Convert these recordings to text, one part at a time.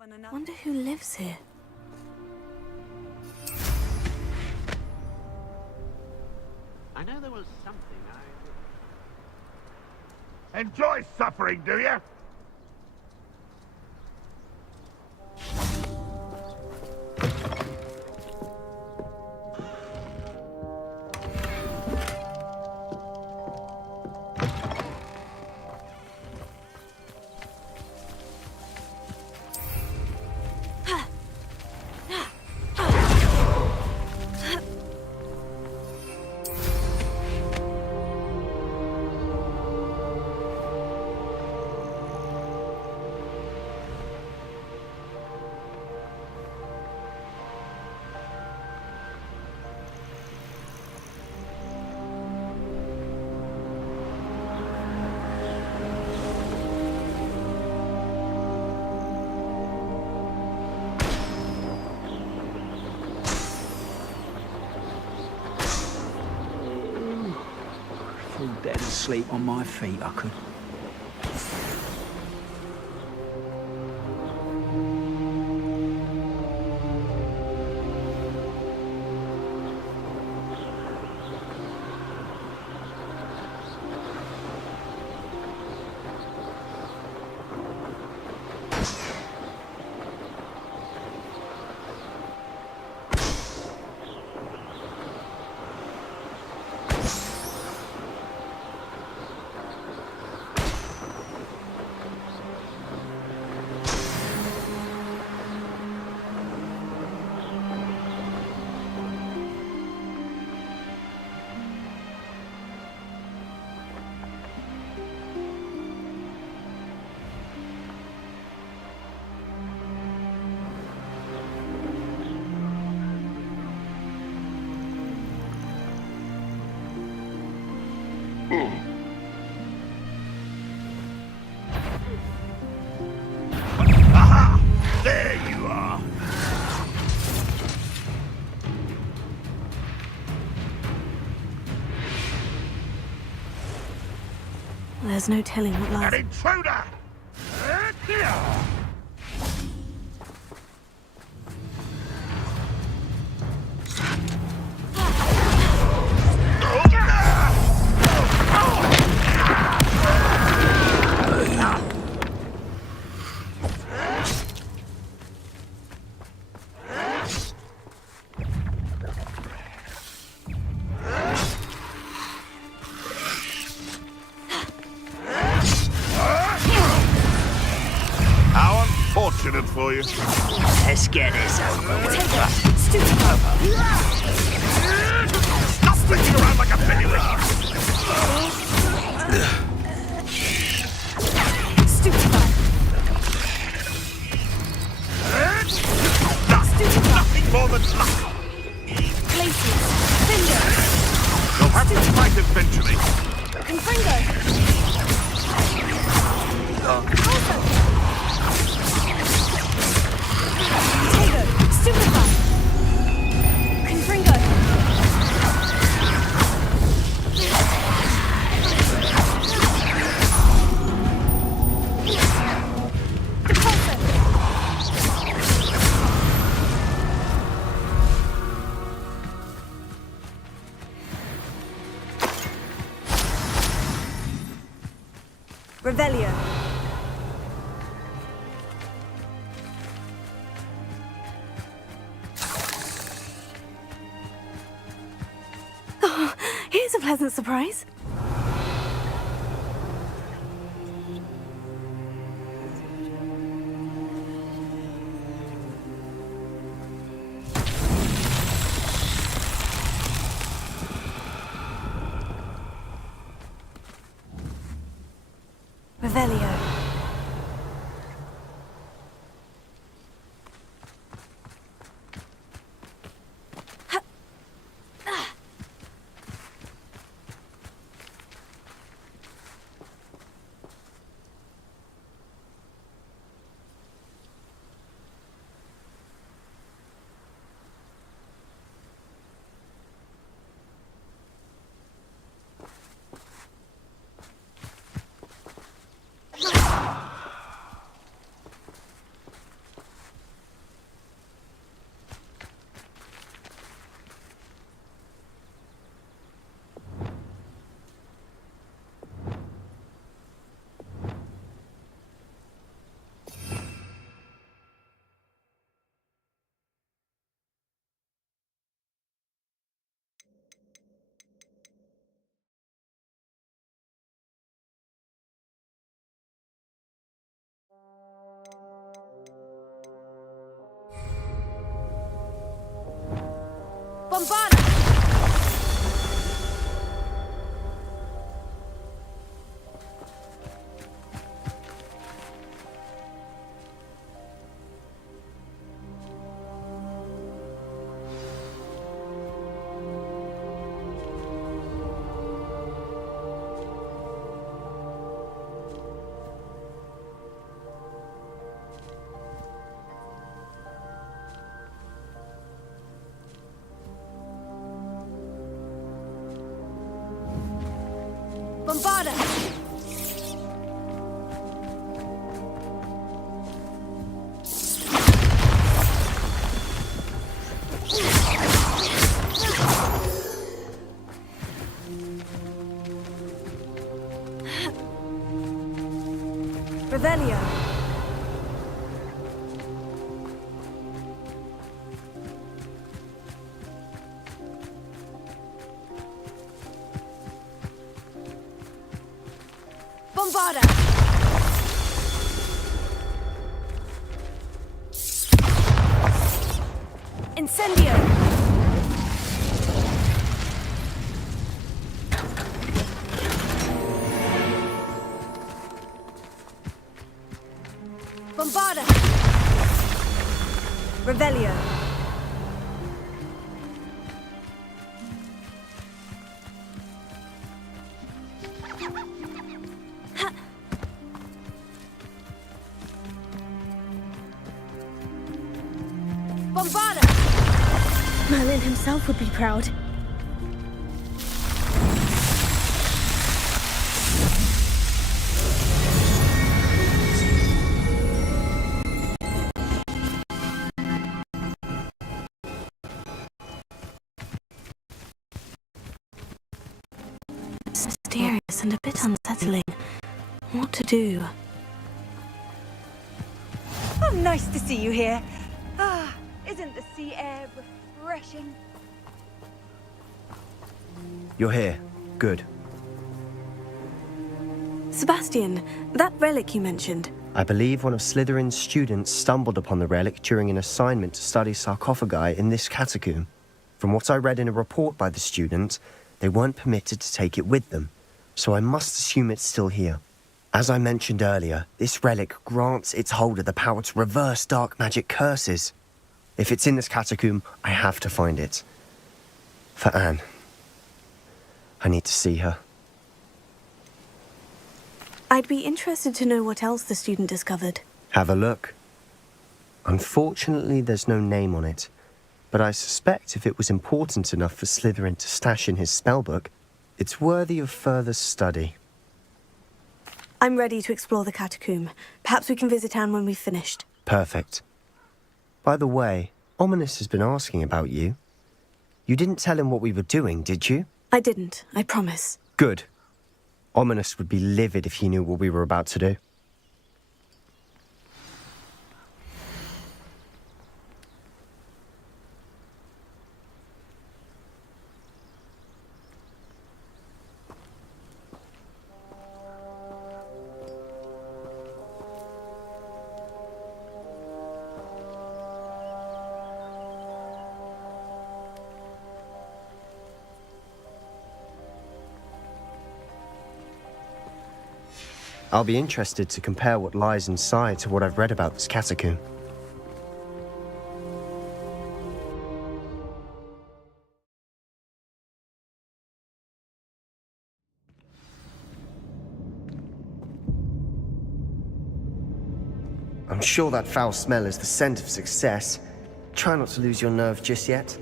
Wonder who lives here. I know there was something Enjoy suffering, do you? Fall dead asleep on my feet, I could. Aha! There you are! There's no telling what lies. An intruder! How unfortunate for you. Let's get this over with. Stop flicking around like a pennywhiz! Nothing more than luck. You'll have to fight eventually. Revelio. Oh, here's a pleasant surprise. Revelio. Bombarda! Bombarda! Revelio. Bombarda! Incendio! Bombarda! Revelio. Bombarda! Merlin himself would be proud. It's mysterious and a bit unsettling. What to do? Oh, nice to see you here. Ah, isn't the sea air refreshing? You're here. Good. Sebastian, that relic you mentioned. I believe one of Slytherin's students stumbled upon the relic during an assignment to study sarcophagi in this catacomb. From what I read in a report by the student, they weren't permitted to take it with them, so I must assume it's still here. As I mentioned earlier, this relic grants its holder the power to reverse dark magic curses. If it's in this catacomb, I have to find it. For Anne. I need to see her. I'd be interested to know what else the student discovered. Have a look. Unfortunately, there's no name on it, but I suspect if it was important enough for Slytherin to stash in his spellbook, it's worthy of further study. I'm ready to explore the catacomb. Perhaps we can visit Anne when we've finished. Perfect. By the way, Ominous has been asking about you. You didn't tell him what we were doing, did you? I didn't, I promise. Good. Ominous would be livid if he knew what we were about to do. I'll be interested to compare what lies inside to what I've read about this catacomb. I'm sure that foul smell is the scent of success. Try not to lose your nerve just yet.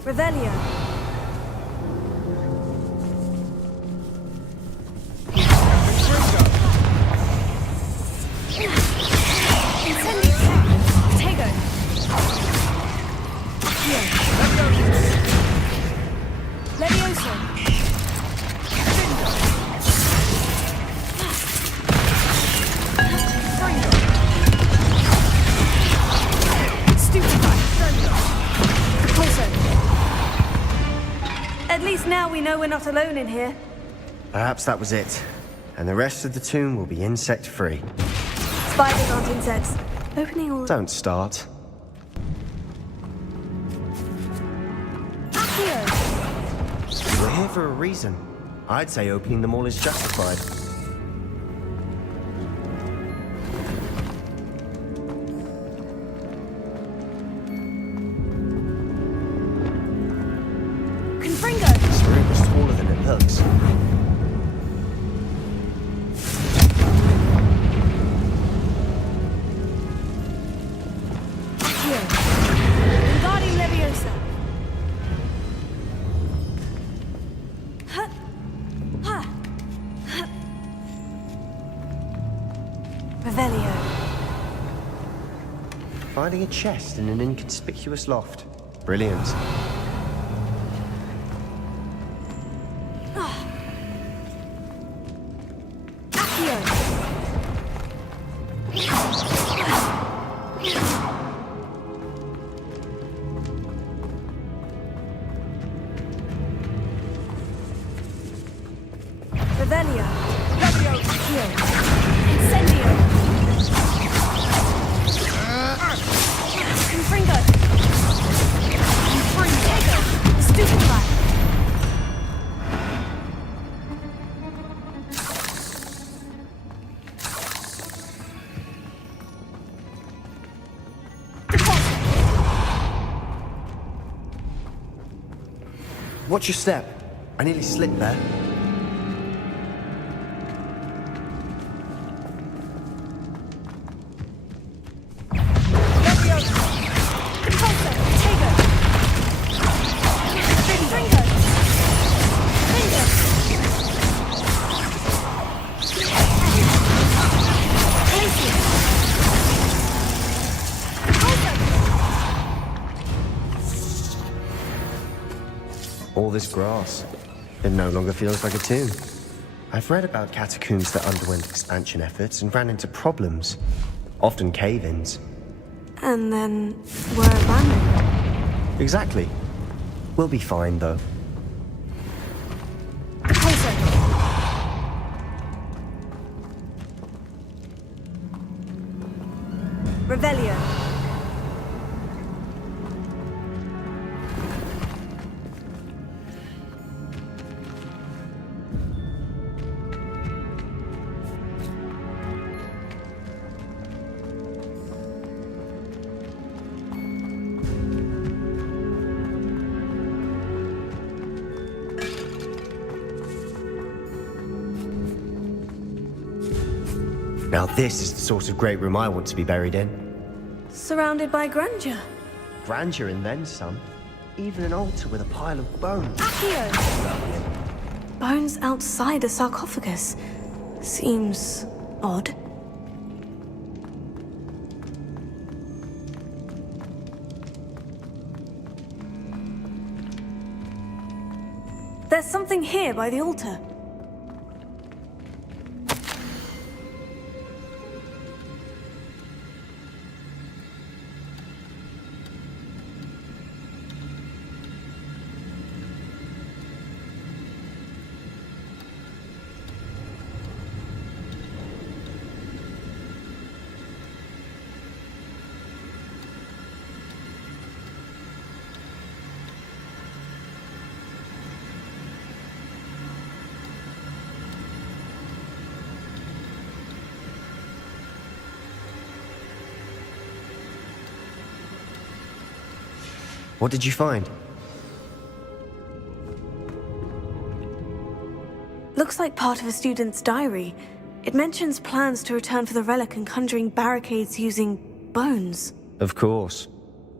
Revelio. At least now we know we're not alone in here. Perhaps that was it. And the rest of the tomb will be insect-free. Spiders aren't insects. Opening all... Don't start. for a reason. I'd say opening them all is justified. Confringo! This room is taller than it looks. Here. Wingardium Leviosa. Huh. Ha. Huh. Revelio. Finding a chest in an inconspicuous loft. Brilliant. Revelio. Leviosa. Incendio. Confringo. Confringo. Stupefy. Watch your step. I nearly slipped there. All this grass. It no longer feels like a tomb. I've read about catacombs that underwent expansion efforts and ran into problems. Often cave-ins. And then were abandoned. Exactly. We'll be fine, though. Revelio. Now this is the sort of great room I want to be buried in. Surrounded by grandeur. Grandeur and then some. Even an altar with a pile of bones. Accio! Bones outside a sarcophagus. Seems odd. There's something here by the altar. What did you find? Looks like part of a student's diary. It mentions plans to return for the relic and conjuring barricades using bones. Of course.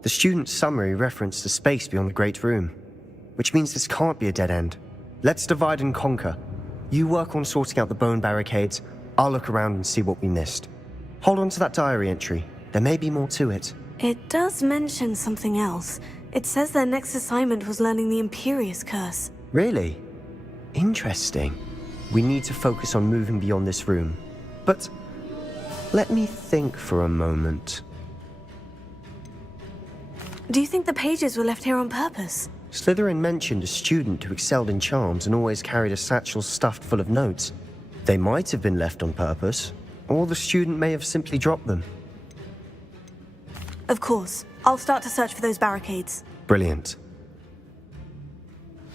The student's summary referenced a space beyond the Great Room, which means this can't be a dead end. Let's divide and conquer. You work on sorting out the bone barricades, I'll look around and see what we missed. Hold on to that diary entry. There may be more to it. It does mention something else. It says their next assignment was learning the Imperious Curse. Really? Interesting. We need to focus on moving beyond this room. But let me think for a moment. Do you think the pages were left here on purpose? Slytherin mentioned a student who excelled in charms and always carried a satchel stuffed full of notes. They might have been left on purpose, or the student may have simply dropped them. Of course. I'll start to search for those barricades. Brilliant.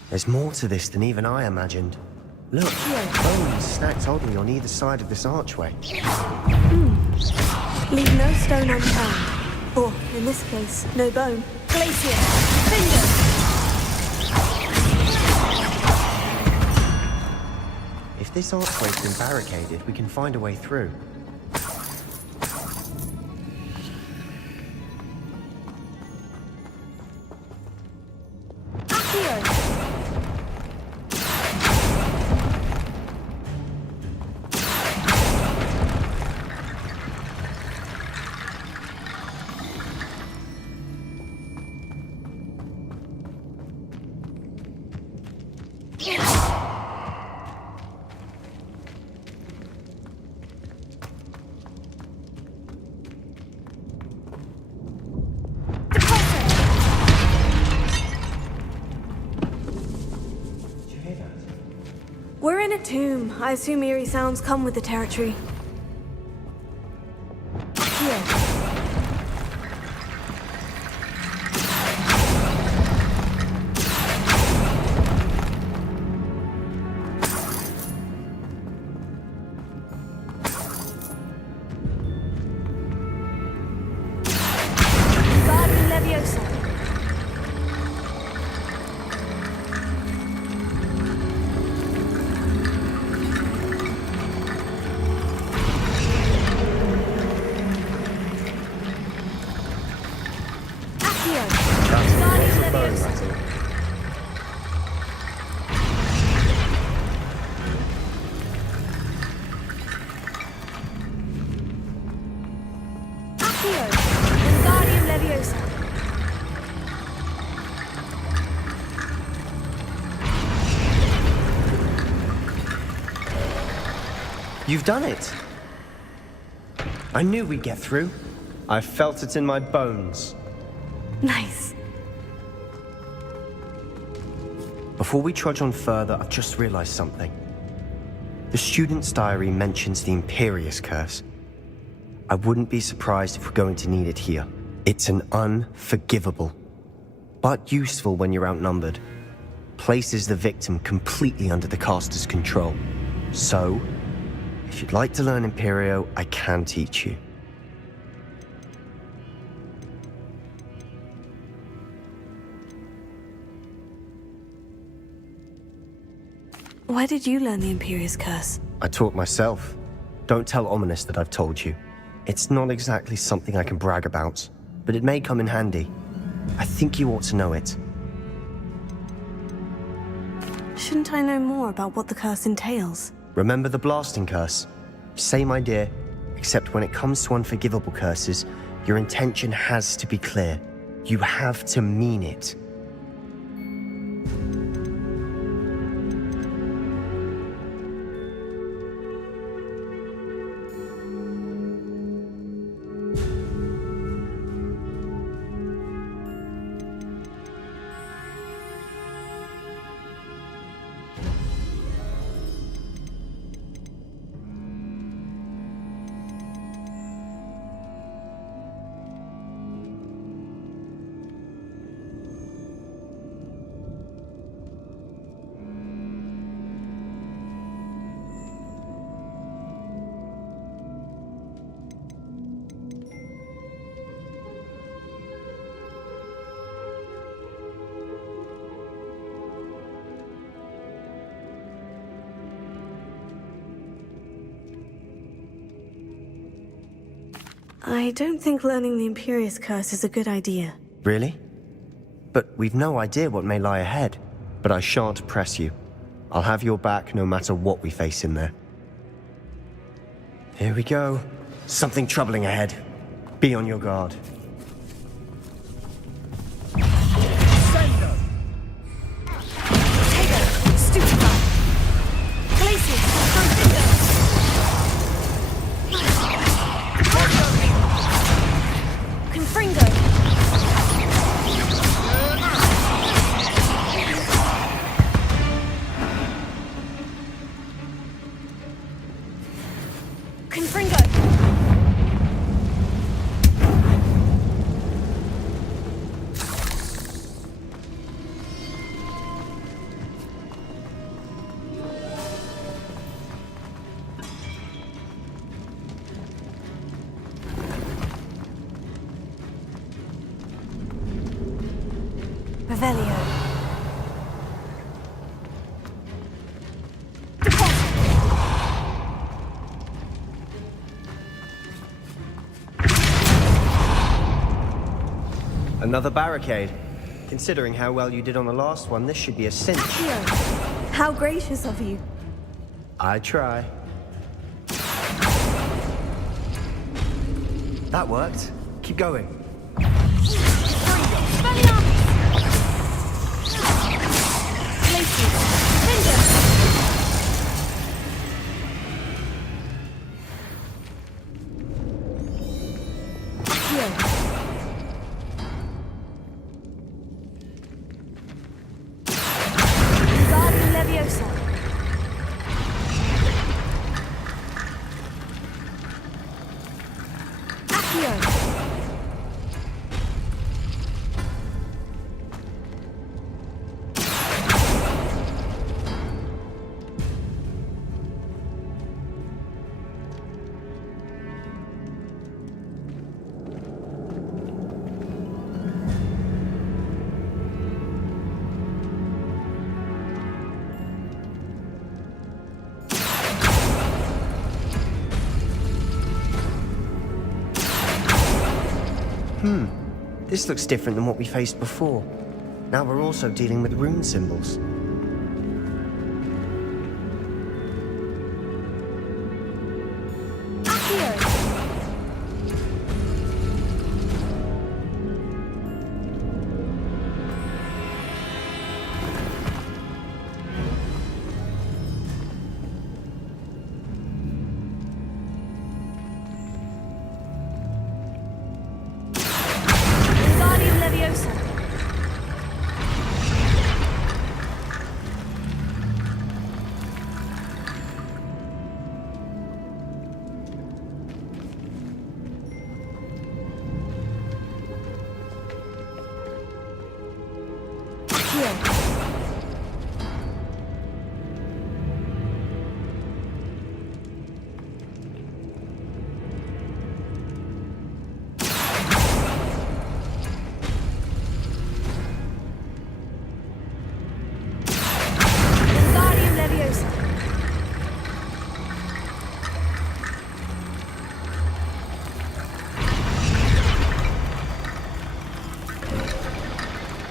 There's more to this than even I imagined. Look, bones stacked oddly on either side of this archway. Leave no stone unturned. Or, in this case, no bone. Glacier! Finger! If this archway's been barricaded, we can find a way through. We're in a tomb. I assume eerie sounds come with the territory. Here. Guardian Leviosa. You've done it! I knew we'd get through. I felt it in my bones. Nice. Before we trudge on further, I've just realized something. The student's diary mentions the Imperious Curse. I wouldn't be surprised if we're going to need it here. It's an unforgivable, but useful when you're outnumbered. Places the victim completely under the caster's control. So, if you'd like to learn Imperio, I can teach you. Where did you learn the Imperious Curse? I taught myself. Don't tell Ominous that I've told you. It's not exactly something I can brag about, but it may come in handy. I think you ought to know it. Shouldn't I know more about what the curse entails? Remember the blasting curse? Same idea, except when it comes to unforgivable curses, your intention has to be clear. You have to mean it. I don't think learning the Imperious Curse is a good idea. Really? But we've no idea what may lie ahead. But I shan't press you. I'll have your back no matter what we face in there. Here we go. Something troubling ahead. Be on your guard. Revelio. Another barricade. Considering how well you did on the last one, this should be a cinch. Accio, how gracious of you. I try. That worked. Keep going. This looks different than what we faced before. Now we're also dealing with rune symbols.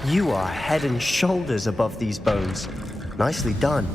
You are head and shoulders above these bones. Nicely done.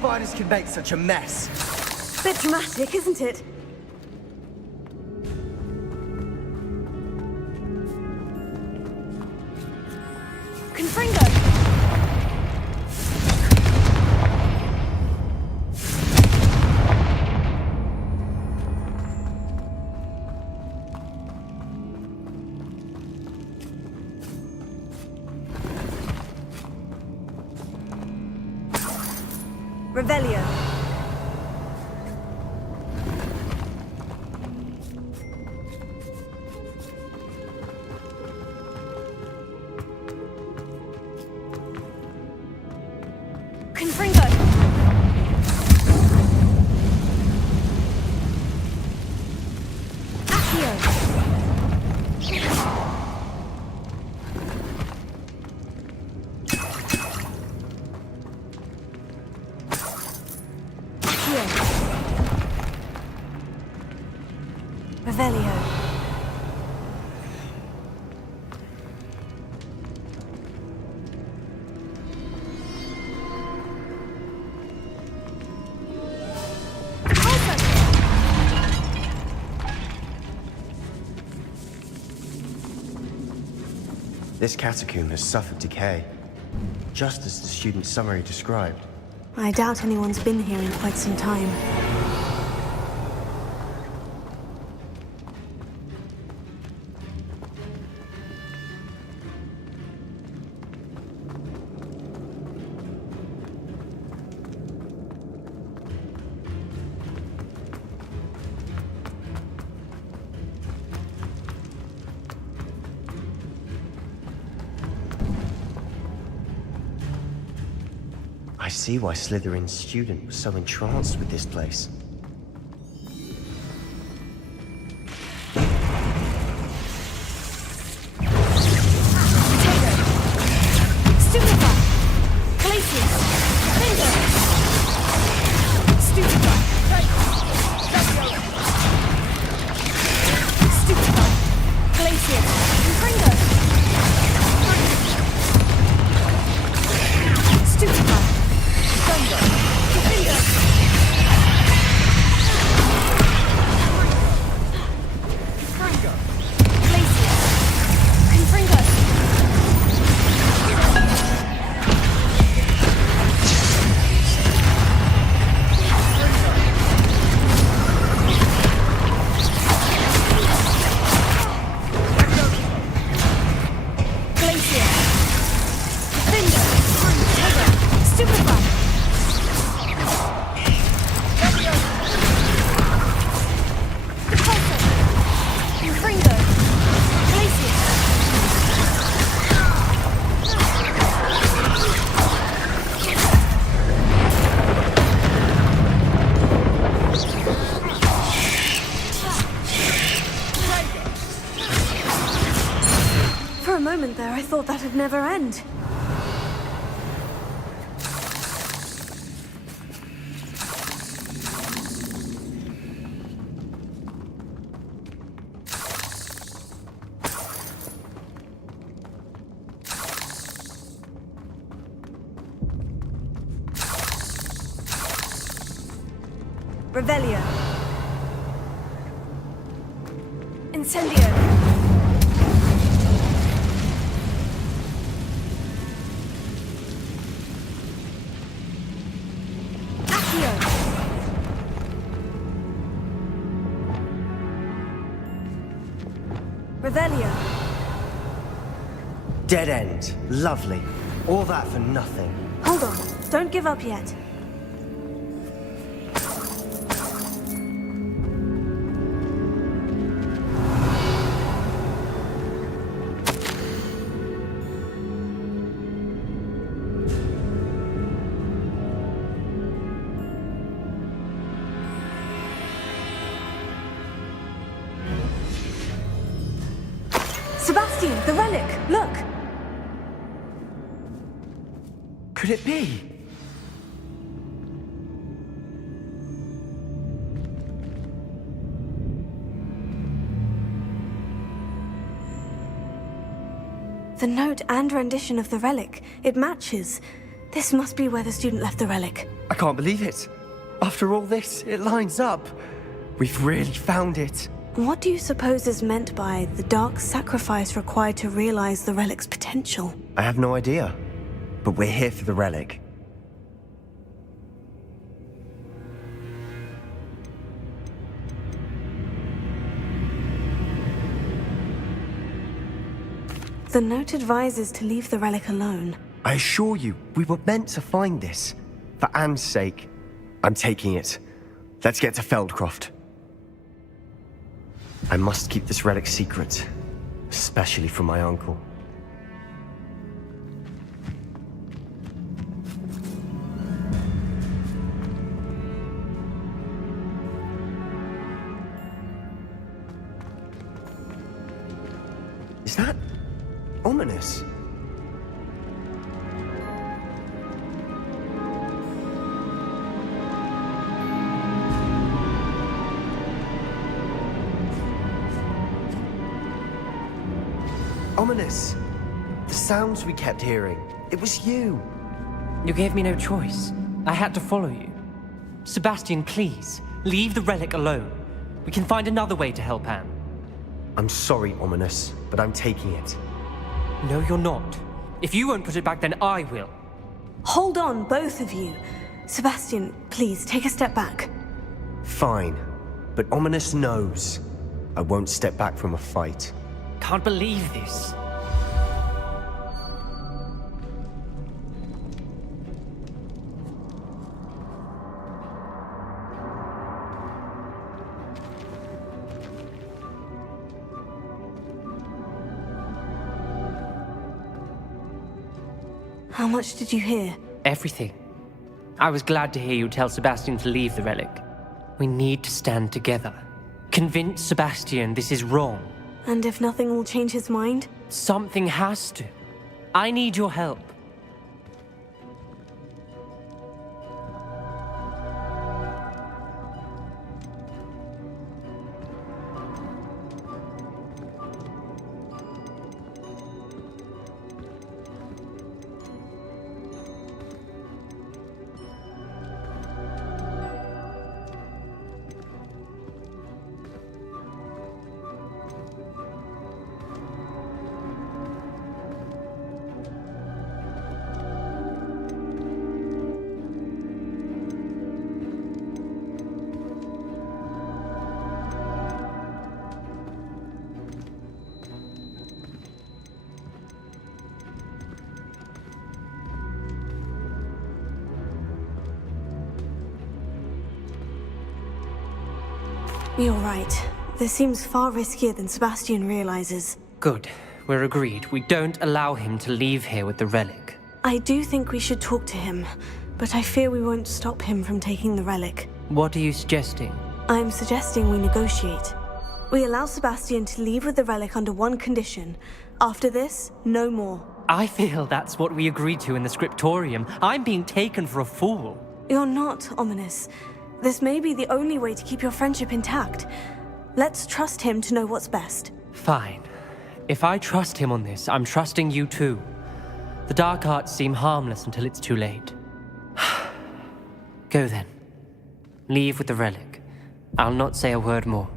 Spiders can make such a mess. Bit dramatic, isn't it? Confringo! Revelio. Confringo. Accio. Accio. Revelio. This catacomb has suffered decay, just as the student summary described. I doubt anyone's been here in quite some time. I see why Slytherin's student was so entranced with this place. For a moment there, I thought that'd never end. Revelio. Incendio. Accio. Revelio. Dead end. Lovely. All that for nothing. Hold on. Don't give up yet. Sebastian, the relic! Look! Could it be? The note and rendition of the relic. It matches. This must be where the student left the relic. I can't believe it. After all this, it lines up. We've really found it. What do you suppose is meant by the dark sacrifice required to realize the relic's potential? I have no idea. But we're here for the relic. The note advises to leave the relic alone. I assure you, we were meant to find this. For Anne's sake, I'm taking it. Let's get to Feldcroft. I must keep this relic secret, especially from my uncle. Is that ominous? Ominous. The sounds we kept hearing. It was you. You gave me no choice. I had to follow you. Sebastian, please, leave the relic alone. We can find another way to help Anne. I'm sorry, Ominous, but I'm taking it. No, you're not. If you won't put it back, then I will. Hold on, both of you. Sebastian, please, take a step back. Fine, but Ominous knows. I won't step back from a fight. Can't believe this. How much did you hear? Everything. I was glad to hear you tell Sebastian to leave the relic. We need to stand together. Convince Sebastian this is wrong. And if nothing will change his mind? Something has to. I need your help. You're right. This seems far riskier than Sebastian realizes. Good. We're agreed. We don't allow him to leave here with the relic. I do think we should talk to him, but I fear we won't stop him from taking the relic. What are you suggesting? I'm suggesting we negotiate. We allow Sebastian to leave with the relic under one condition. After this, no more. I feel that's what we agreed to in the scriptorium. I'm being taken for a fool. You're not, Ominous. This may be the only way to keep your friendship intact. Let's trust him to know what's best. Fine. If I trust him on this, I'm trusting you too. The dark arts seem harmless until it's too late. Go then. Leave with the relic. I'll not say a word more.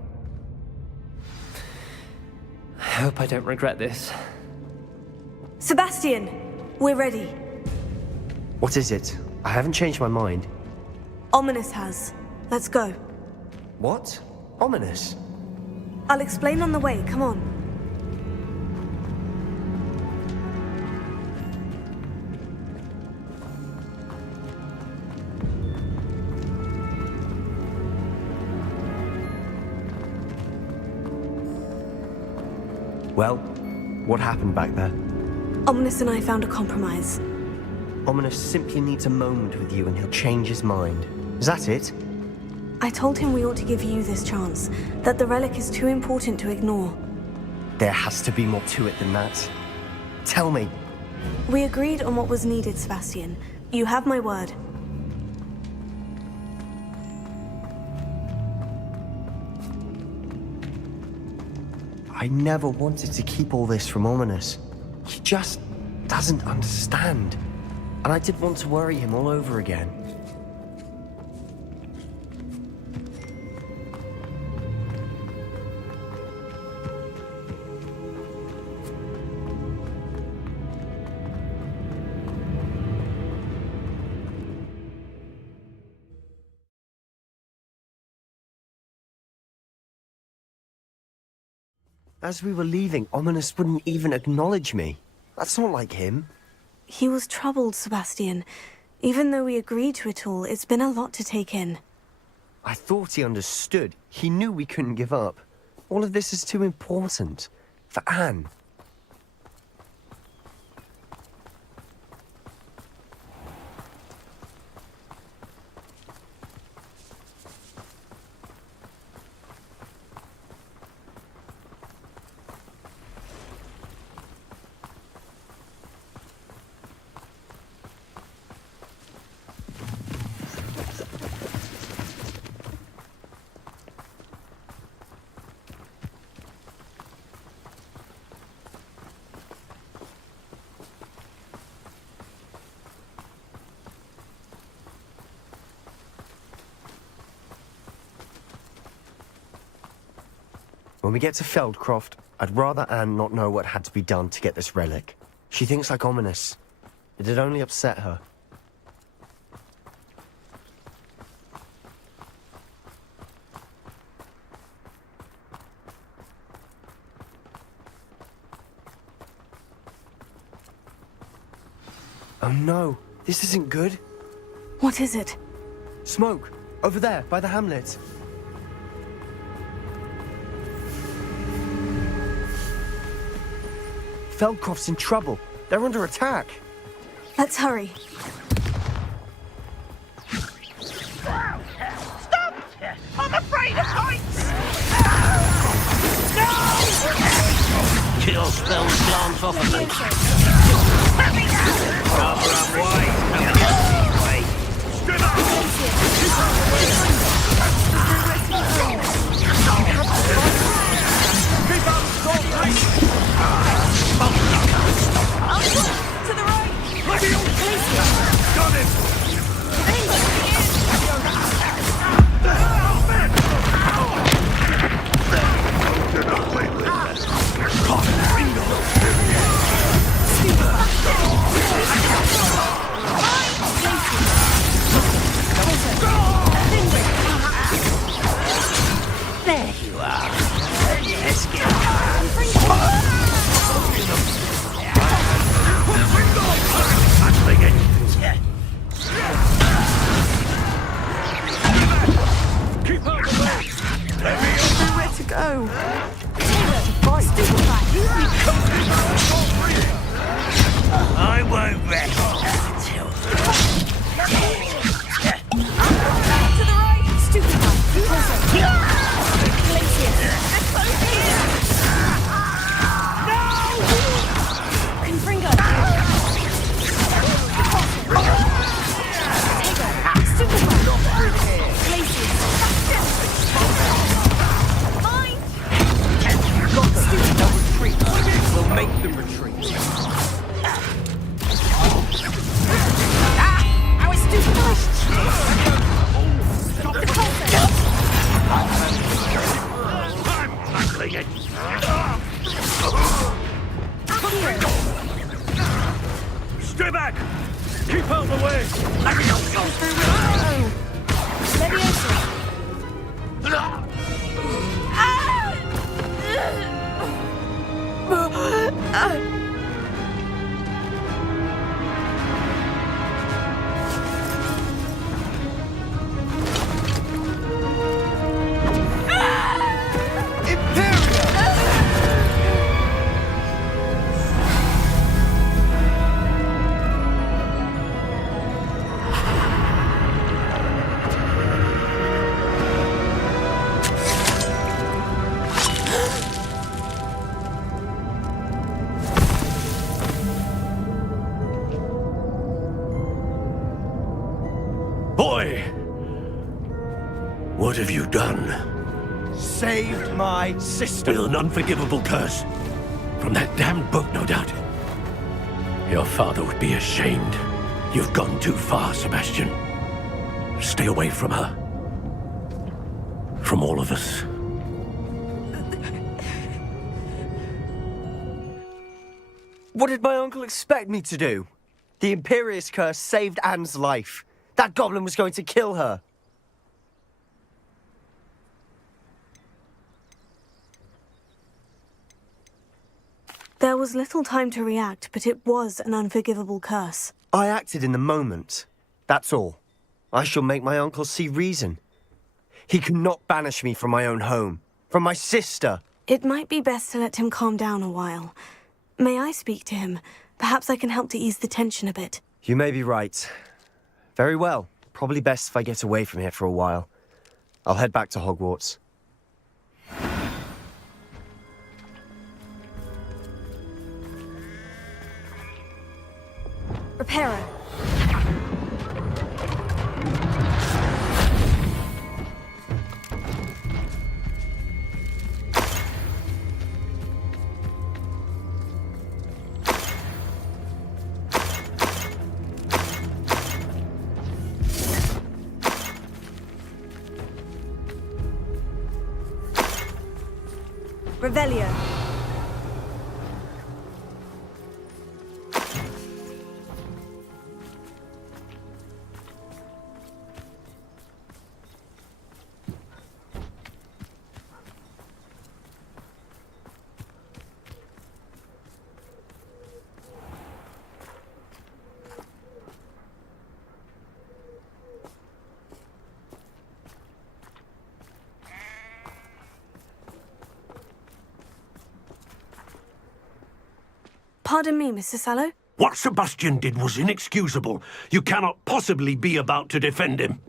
I hope I don't regret this. Sebastian! We're ready. What is it? I haven't changed my mind. Ominous has. Let's go. What? Ominous? I'll explain on the way, come on. Well, what happened back there? Ominous and I found a compromise. Ominous simply needs a moment with you and he'll change his mind. Is that it? I told him we ought to give you this chance, that the relic is too important to ignore. There has to be more to it than that. Tell me. We agreed on what was needed, Sebastian. You have my word. I never wanted to keep all this from Ominous. He just doesn't understand. And I didn't want to worry him all over again. As we were leaving, Ominous wouldn't even acknowledge me. That's not like him. He was troubled, Sebastian. Even though we agreed to it all, it's been a lot to take in. I thought he understood. He knew we couldn't give up. All of this is too important. For Anne. When we get to Feldcroft, I'd rather Anne not know what had to be done to get this relic. She thinks like ominous. It'd only upset her. Oh no, this isn't good. What is it? Smoke! Over there, by the hamlet. Feldcroft's in trouble. They're under attack. Let's hurry. Stop! I'm afraid of heights! Kill spells glance off of me. Cover up wide, coming out this way. Keep up, stop, please! To the right! Got him! There you are. Let's get Keep up the way! Let me Nowhere to go. I won't rest until... To the right! Stupid one! Confringo! Stupid one! Glacius! Mine! They'll retreat. We'll make them retreat. Our stupid one! tackling it! Stay back! Keep out of the way! Let me go! Boy! What have you done? Saved my sister. With an unforgivable curse. From that damned book, no doubt. Your father would be ashamed. You've gone too far, Sebastian. Stay away from her. From all of us. What did my uncle expect me to do? The Imperius curse saved Anne's life. That goblin was going to kill her. There was little time to react, but it was an unforgivable curse. I acted in the moment. That's all. I shall make my uncle see reason. He cannot banish me from my own home, from my sister. It might be best to let him calm down a while. May I speak to him? Perhaps I can help to ease the tension a bit. You may be right. Very well. Probably best if I get away from here for a while. I'll head back to Hogwarts. Reparo. Revelio. Pardon me, Mr. Sallow. What Sebastian did was inexcusable. You cannot possibly be about to defend him.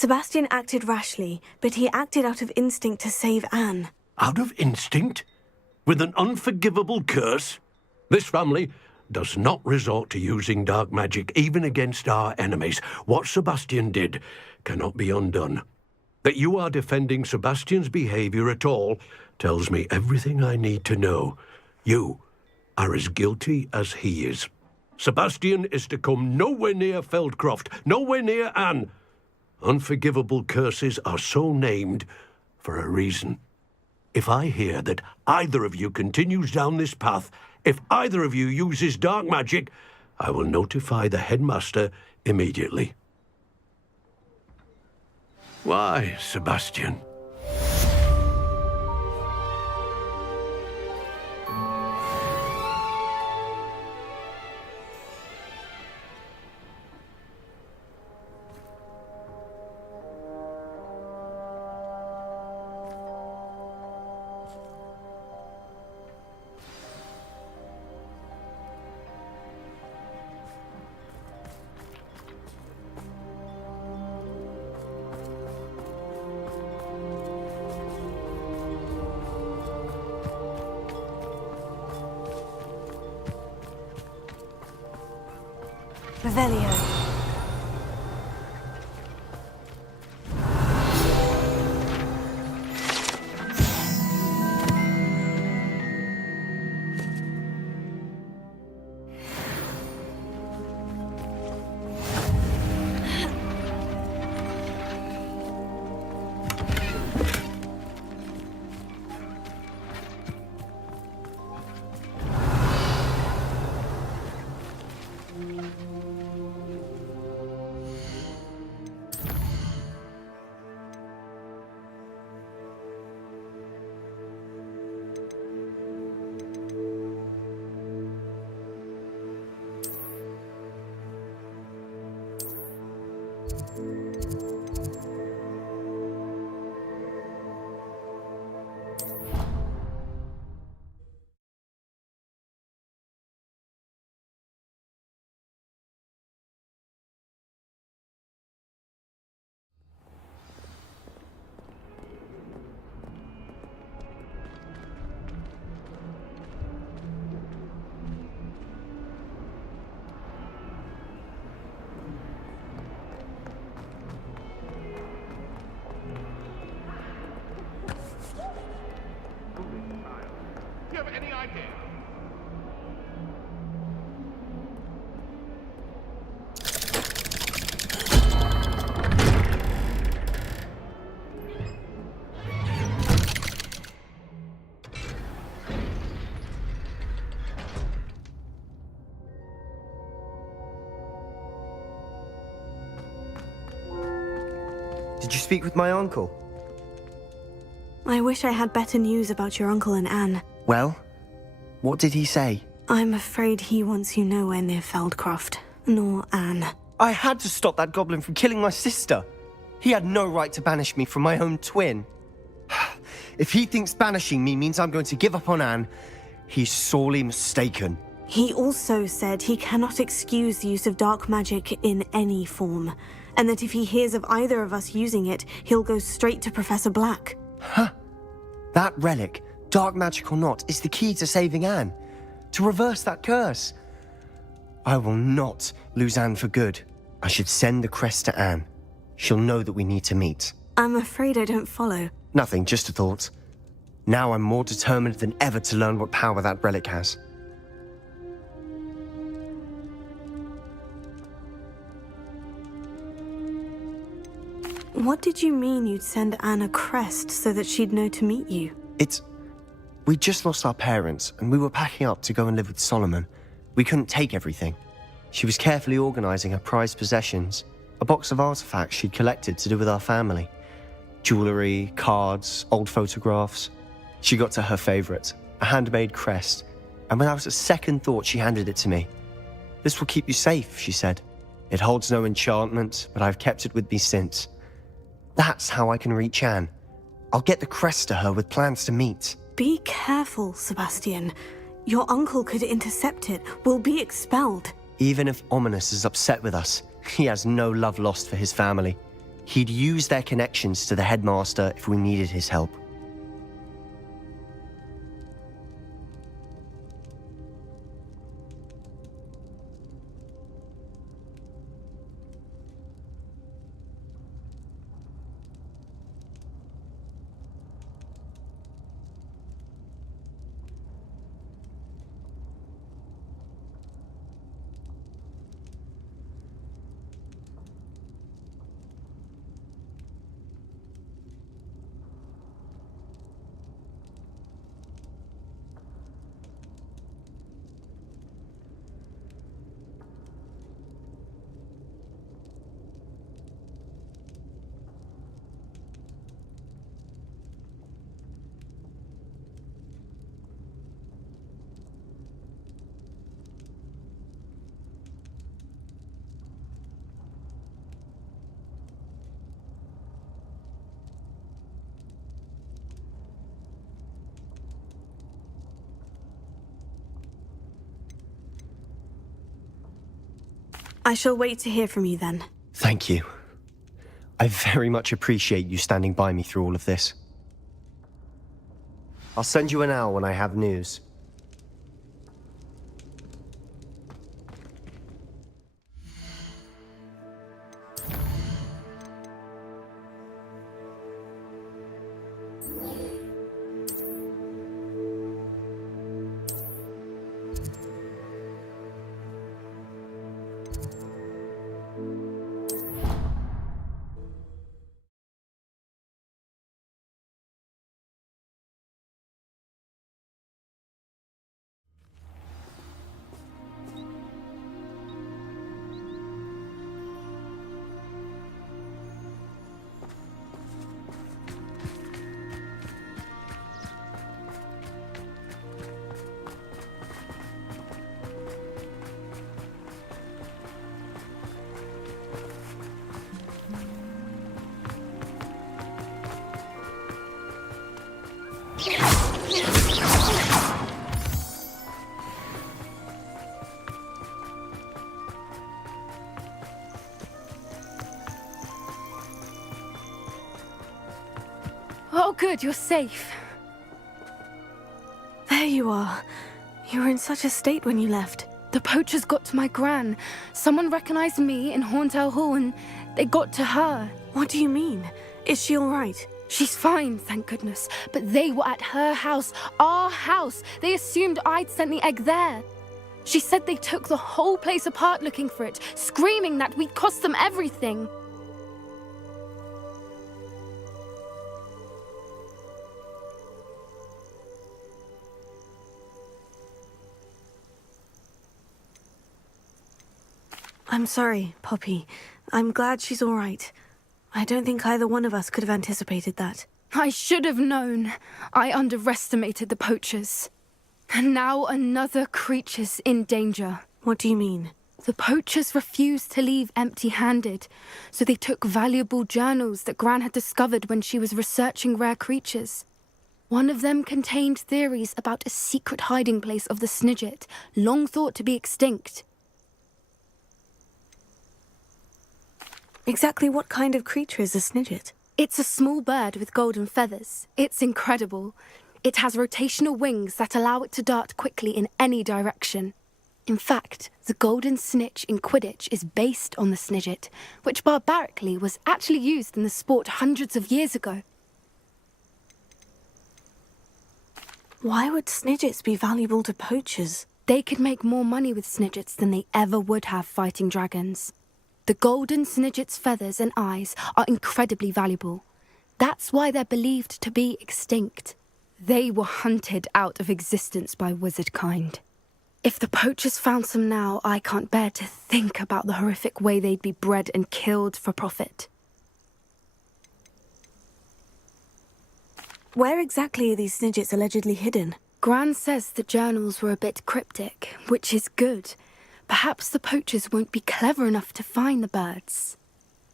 Sebastian acted rashly, but he acted out of instinct to save Anne. Out of instinct? With an unforgivable curse? This family does not resort to using dark magic even against our enemies. What Sebastian did cannot be undone. That you are defending Sebastian's behavior at all tells me everything I need to know. You are as guilty as he is. Sebastian is to come nowhere near Feldcroft, nowhere near Anne. Unforgivable curses are so named for a reason. If I hear that either of you continues down this path, if either of you uses dark magic, I will notify the headmaster immediately. Why, Sebastian? Revelio. Did you speak with my uncle? I wish I had better news about your uncle and Anne. Well, what did he say? I'm afraid he wants you nowhere near Feldcroft, nor Anne. I had to stop that goblin from killing my sister. He had no right to banish me from my own twin. If he thinks banishing me means I'm going to give up on Anne, he's sorely mistaken. He also said he cannot excuse the use of dark magic in any form, and that if he hears of either of us using it, he'll go straight to Professor Black. Huh. That relic, dark magic or not, is the key to saving Anne. To reverse that curse. I will not lose Anne for good. I should send the crest to Anne. She'll know that we need to meet. I'm afraid I don't follow. Nothing, just a thought. Now I'm more determined than ever to learn what power that relic has. What did you mean you'd send Anne a crest so that she'd know to meet you? We just lost our parents, and we were packing up to go and live with Solomon. We couldn't take everything. She was carefully organizing her prized possessions, a box of artifacts she'd collected to do with our family. Jewelry, cards, old photographs. She got to her favorite, a handmade crest, and without a second thought, she handed it to me. "This will keep you safe," she said. "It holds no enchantment, but I've kept it with me since. That's how I can reach Anne. I'll get the crest to her with plans to meet." Be careful, Sebastian. Your uncle could intercept it. We'll be expelled. Even if Ominous is upset with us, he has no love lost for his family. He'd use their connections to the headmaster if we needed his help. I shall wait to hear from you then. Thank you. I very much appreciate you standing by me through all of this. I'll send you an owl when I have news. Oh, good, you're safe. There you are. You were in such a state when you left. The poachers got to my gran. Someone recognized me in Horntail Hall and they got to her. What do you mean? Is she all right? She's fine, thank goodness. But they were at her house, our house. They assumed I'd sent the egg there. She said they took the whole place apart looking for it, screaming that we'd cost them everything. I'm sorry, Poppy. I'm glad she's all right. I don't think either one of us could have anticipated that. I should have known. I underestimated the poachers. And now another creature's in danger. What do you mean? The poachers refused to leave empty-handed, so they took valuable journals that Gran had discovered when she was researching rare creatures. One of them contained theories about a secret hiding place of the Snidget, long thought to be extinct. Exactly what kind of creature is a Snidget? It's a small bird with golden feathers. It's incredible. It has rotational wings that allow it to dart quickly in any direction. In fact, the golden snitch in Quidditch is based on the Snidget, which barbarically was actually used in the sport hundreds of years ago. Why would Snidgets be valuable to poachers? They could make more money with Snidgets than they ever would have fighting dragons. The golden Snidget's feathers and eyes are incredibly valuable. That's why they're believed to be extinct. They were hunted out of existence by wizard kind. If the poachers found some now, I can't bear to think about the horrific way they'd be bred and killed for profit. Where exactly are these Snidgets allegedly hidden? Gran says the journals were a bit cryptic, which is good. Perhaps the poachers won't be clever enough to find the birds.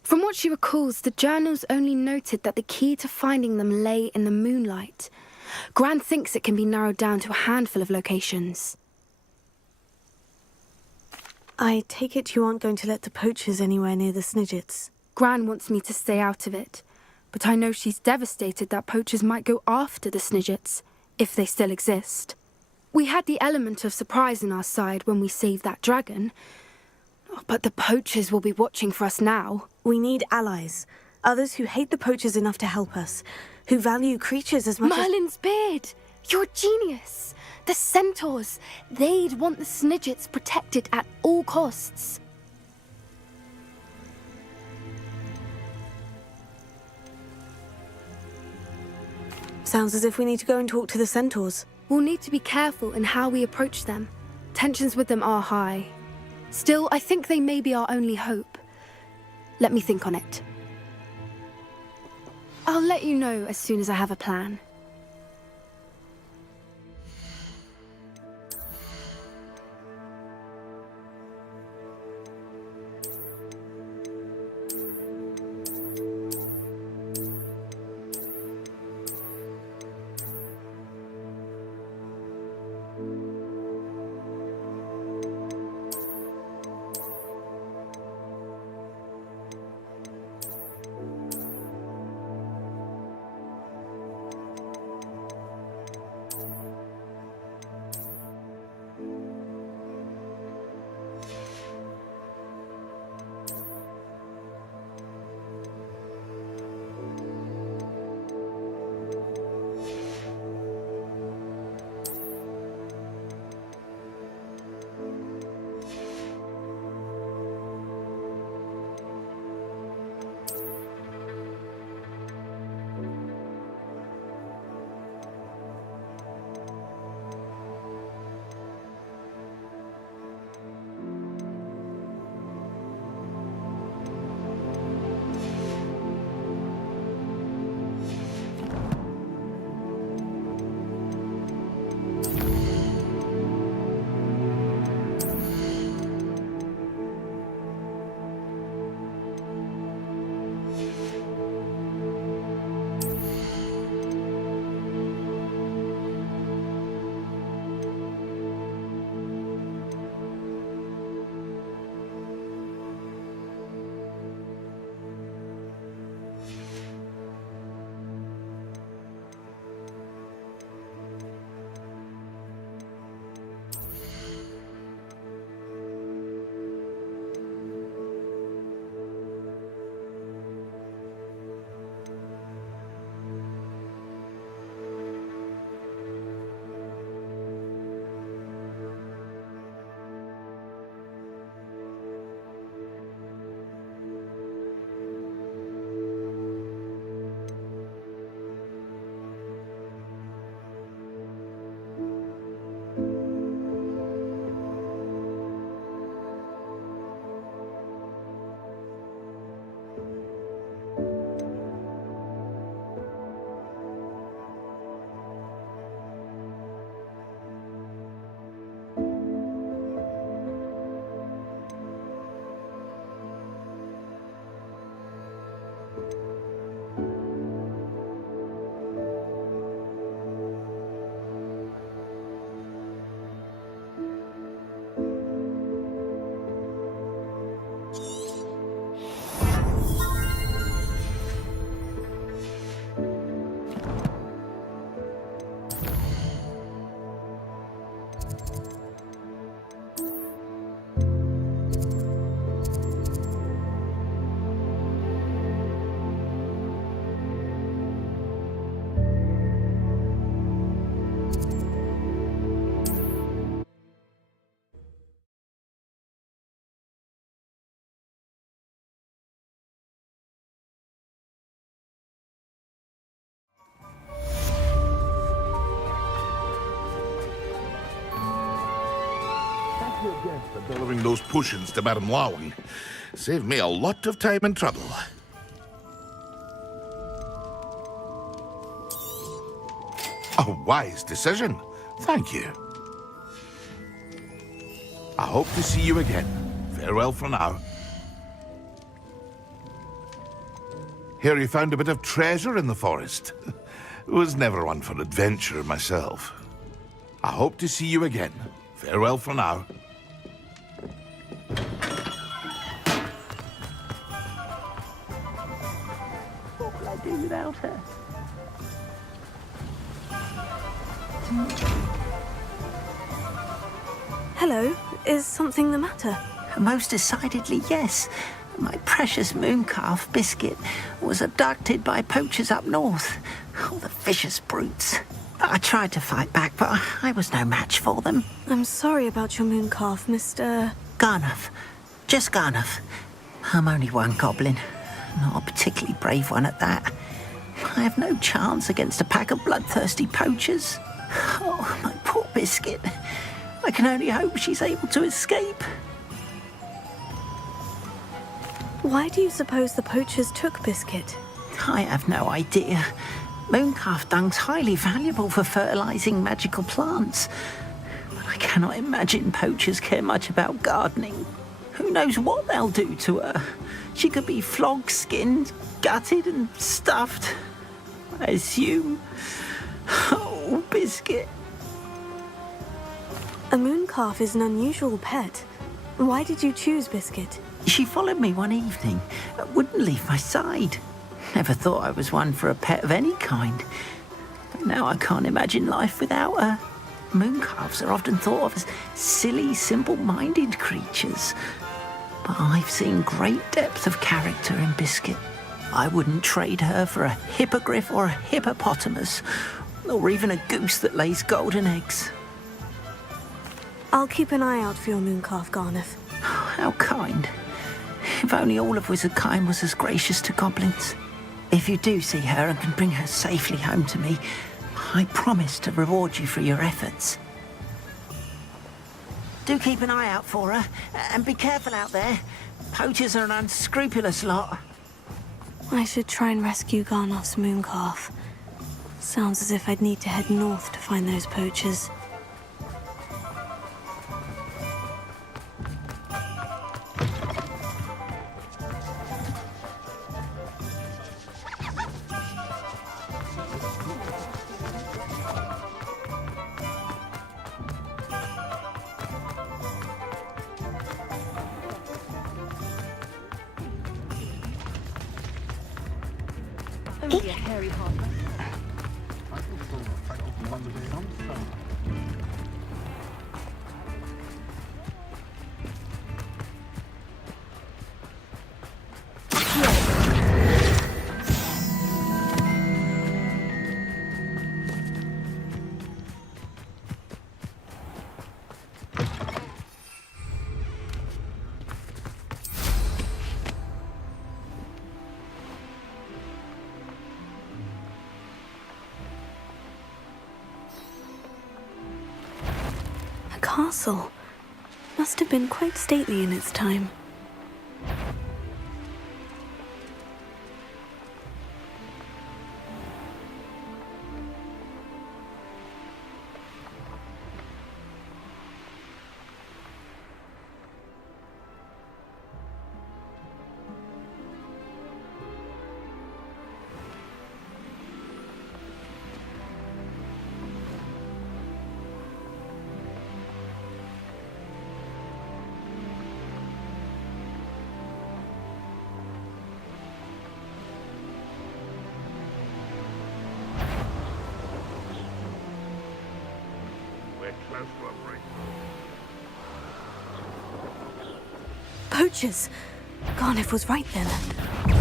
From what she recalls, the journals only noted that the key to finding them lay in the moonlight. Gran thinks it can be narrowed down to a handful of locations. I take it you aren't going to let the poachers anywhere near the Snidgets. Gran wants me to stay out of it, but I know she's devastated that poachers might go after the Snidgets, if they still exist. We had the element of surprise on our side when we saved that dragon, but the poachers will be watching for us now. We need allies. Others who hate the poachers enough to help us, who value creatures as much as... Merlin's beard! You're a genius! The centaurs! They'd want the Snidgets protected at all costs. Sounds as if we need to go and talk to the centaurs. We'll need to be careful in how we approach them. Tensions with them are high. Still, I think they may be our only hope. Let me think on it. I'll let you know as soon as I have a plan. Again for delivering those potions to Madame Lawing. Saved me a lot of time and trouble. A wise decision. Thank you. I hope to see you again. Farewell for now. Hear you found a bit of treasure in the forest. Was never one for adventure myself. I hope to see you again. Farewell for now. I do without her? Hello, is something the matter? Most decidedly, yes. My precious mooncalf, Biscuit, was abducted by poachers up north. Oh, the vicious brutes. I tried to fight back, but I was no match for them. I'm sorry about your mooncalf, Mr. Garnuff. Just Garnuff. I'm only one goblin. Not a particularly brave one at that. I have no chance against a pack of bloodthirsty poachers. Oh, my poor Biscuit. I can only hope she's able to escape. Why do you suppose the poachers took Biscuit? I have no idea. Mooncalf dung's highly valuable for fertilizing magical plants. But I cannot imagine poachers care much about gardening. Who knows what they'll do to her? She could be flogged, skinned, gutted and stuffed. I assume. Oh, Biscuit. A mooncalf is an unusual pet. Why did you choose Biscuit? She followed me one evening, wouldn't leave my side. Never thought I was one for a pet of any kind. But now I can't imagine life without her. Mooncalves are often thought of as silly, simple-minded creatures. But I've seen great depth of character in Biscuit. I wouldn't trade her for a hippogriff or a hippopotamus, or even a goose that lays golden eggs. I'll keep an eye out for your mooncalf, Garnuff. How kind. If only all of Wizardkind was as gracious to goblins. If you do see her and can bring her safely home to me, I promise to reward you for your efforts. Do keep an eye out for her, and be careful out there. Poachers are an unscrupulous lot. I should try and rescue Garnuff's mooncalf. Sounds as if I'd need to head north to find those poachers. A castle. Must have been quite stately in its time. Poachers! Garnuff was right then.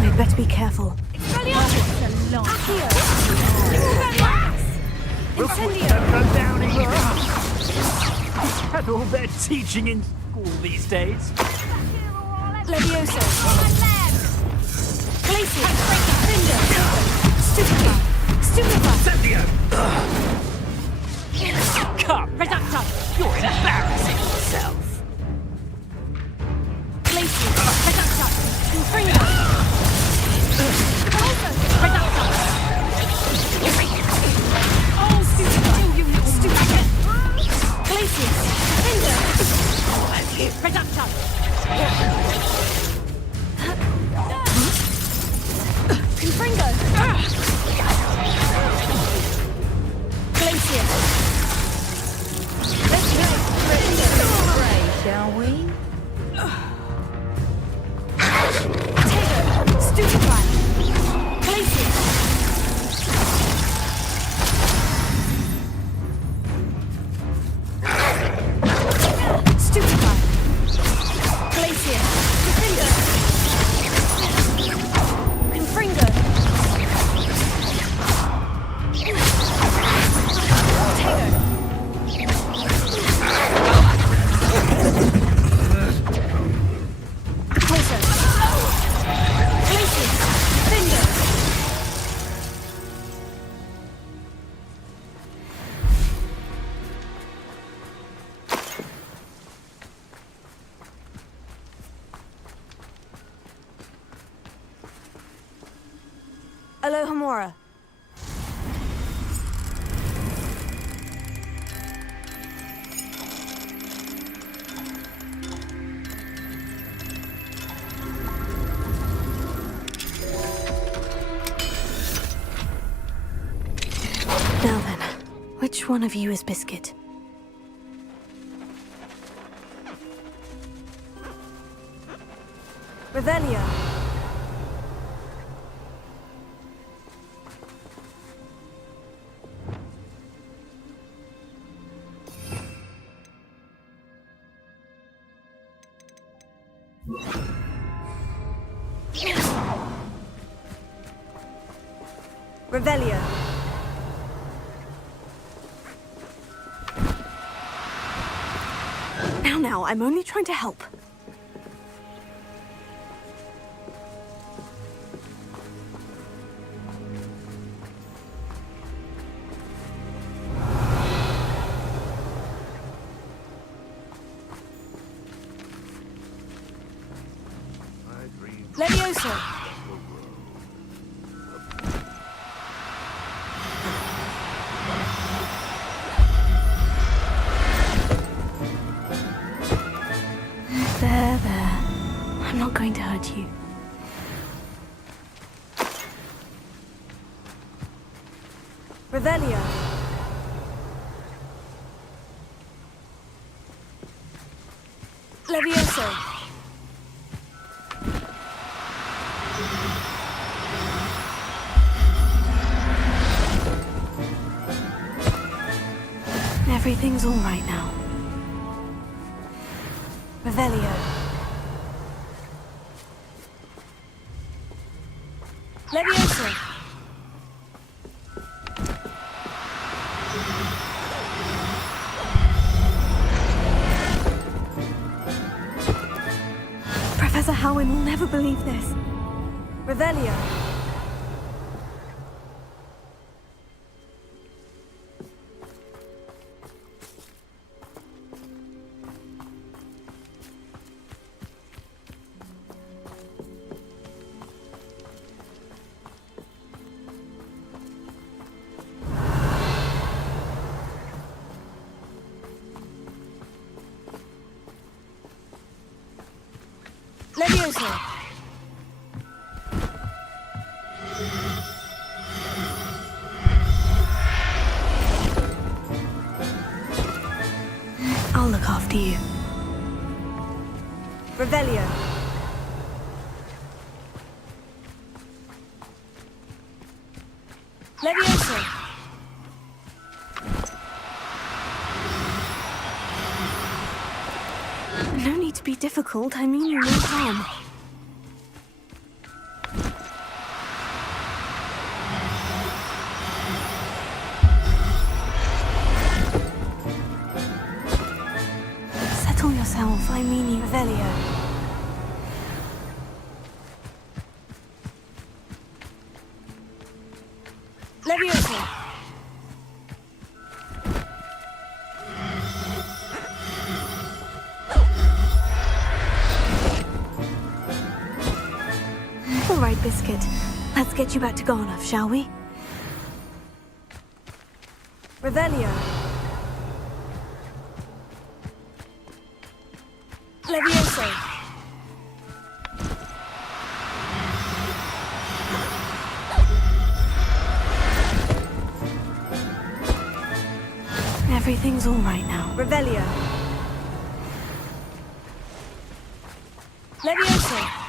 We'd better be careful. Had all their teaching in school these days. Levioso. Glacier. Stupefy. Incendio! Come, Reductor. you're embarrassing yourself. Glacier. Reductor. Confringo. Reductor. Oh, stupefy. You stupid. Glacier. Hinder. Reductor. Confringo. Glacier. Let's go. Alohomora. Now then, which one of you is Biscuit? Revelio. Revelio. Now, I'm only trying to help. Levioso. There. I'm not going to hurt you. Revelio. Levioso. Everything's all right now. Revelio. Levioso. Professor Howin will never believe this. Revelio. Levioso. I'll look after you. Revelio. Levioso. No need to be difficult. I mean you no harm. Settle yourself. I mean you, Revelio. Levioso. All right, Biscuit. Let's get you back to Garnoff, shall we? Revelio. Levioso. Everything's all right now. Revelio. Levioso.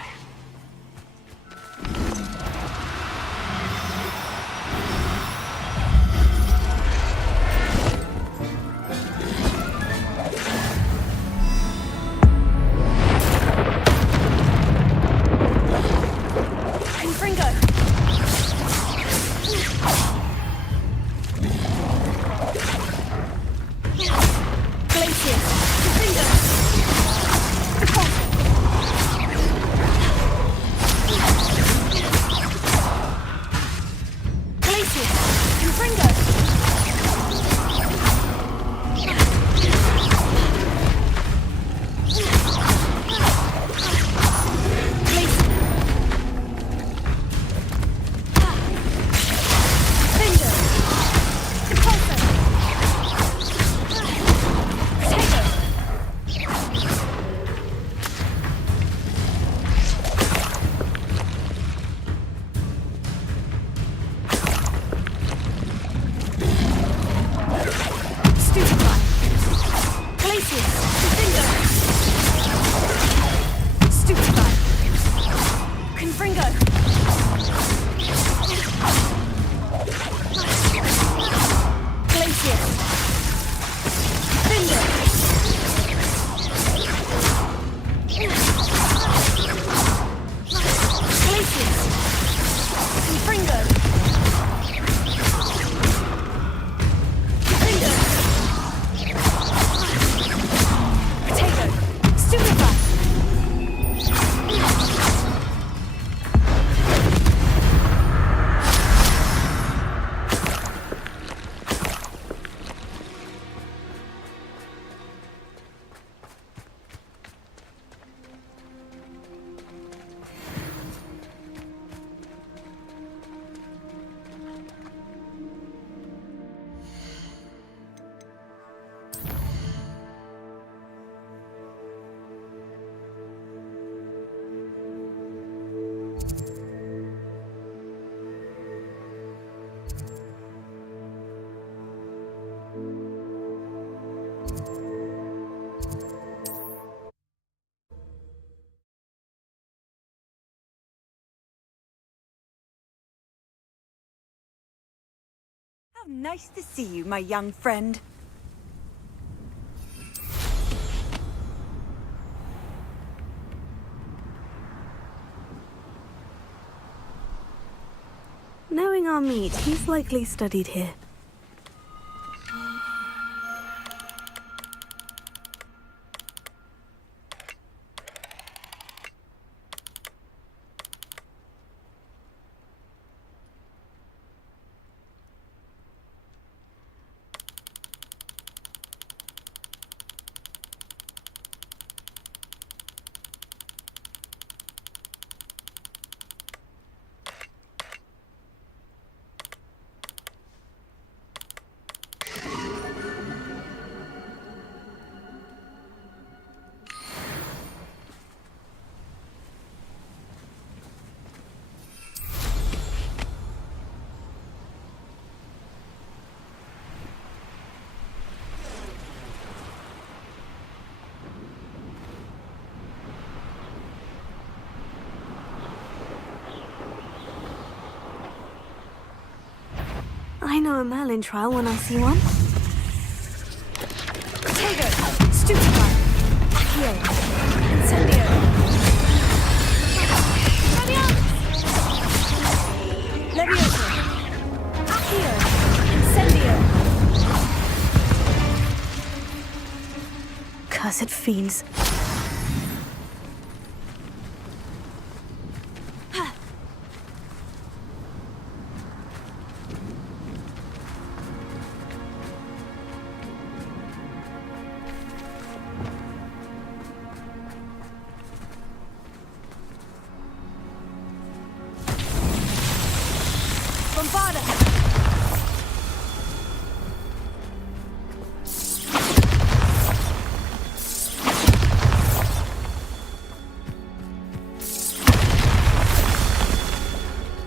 Glacius. Nice to see you, my young friend. Knowing our meet, he's likely studied here. I know a Merlin trial when I see one. Tego! Stupefy! Accio! Incendio! Levioso! Accio! Incendio! Cursed fiends. Bombarda!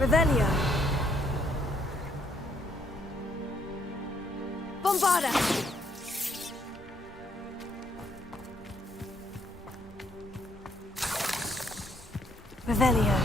Revelio! Bombarda! Revelio!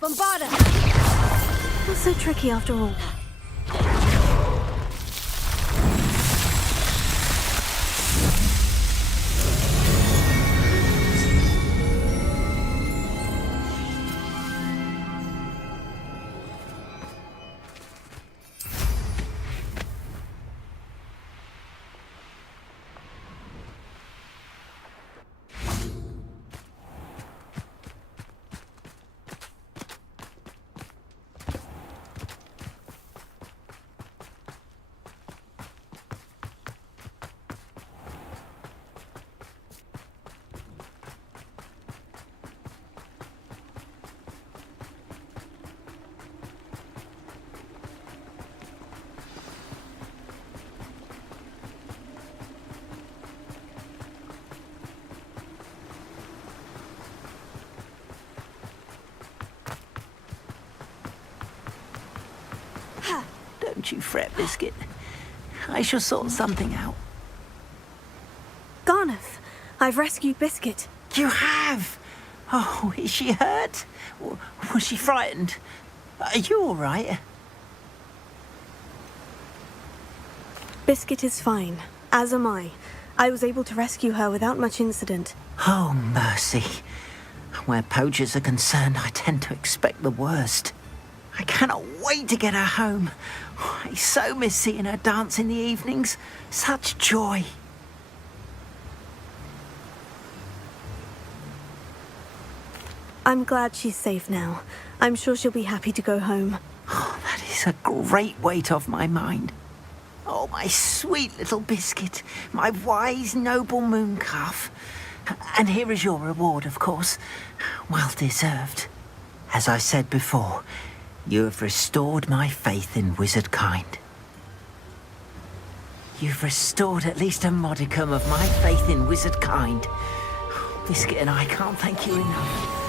Bombarda! Not so tricky after all. Don't you fret, Biscuit. I shall sort something out. Garneth, I've rescued Biscuit. You have? Oh, is she hurt? Was she frightened? Are you all right? Biscuit is fine, as am I. I was able to rescue her without much incident. Oh, mercy. Where poachers are concerned, I tend to expect the worst. I cannot wait to get her home. I so miss seeing her dance in the evenings. Such joy. I'm glad she's safe now. I'm sure she'll be happy to go home. Oh, that is a great weight off my mind. Oh, my sweet little Biscuit, my wise, noble moon calf. And here is your reward, of course. Well deserved. As I said before, you have restored my faith in wizard kind. You've restored at least a modicum of my faith in wizard kind. Biscuit and I can't thank you enough.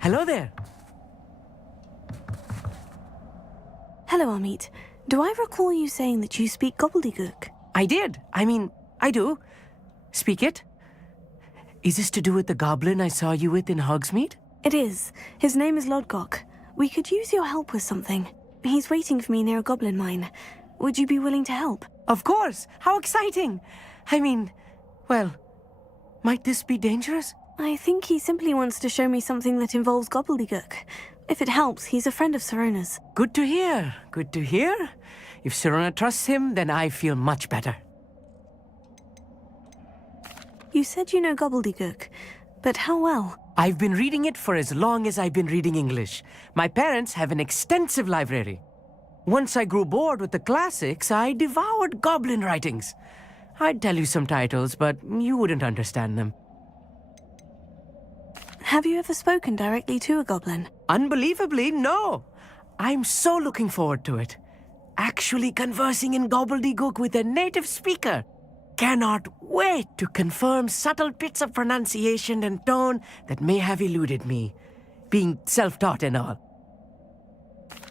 Hello there. Hello, Amit. Do I recall you saying that you speak gobbledygook? I did. I do. Speak it. Is this to do with the goblin I saw you with in Hogsmeade? It is. His name is Lodgok. We could use your help with something. He's waiting for me near a goblin mine. Would you be willing to help? Of course. How exciting. Well, might this be dangerous? I think he simply wants to show me something that involves gobbledygook. If it helps, he's a friend of Sirona's. Good to hear. Good to hear. If Sirona trusts him, then I feel much better. You said you know gobbledygook, but how well? I've been reading it for as long as I've been reading English. My parents have an extensive library. Once I grew bored with the classics, I devoured goblin writings. I'd tell you some titles, but you wouldn't understand them. Have you ever spoken directly to a goblin? Unbelievably, no. I'm so looking forward to it. Actually conversing in gobbledygook with a native speaker. Cannot wait to confirm subtle bits of pronunciation and tone that may have eluded me, being self-taught and all.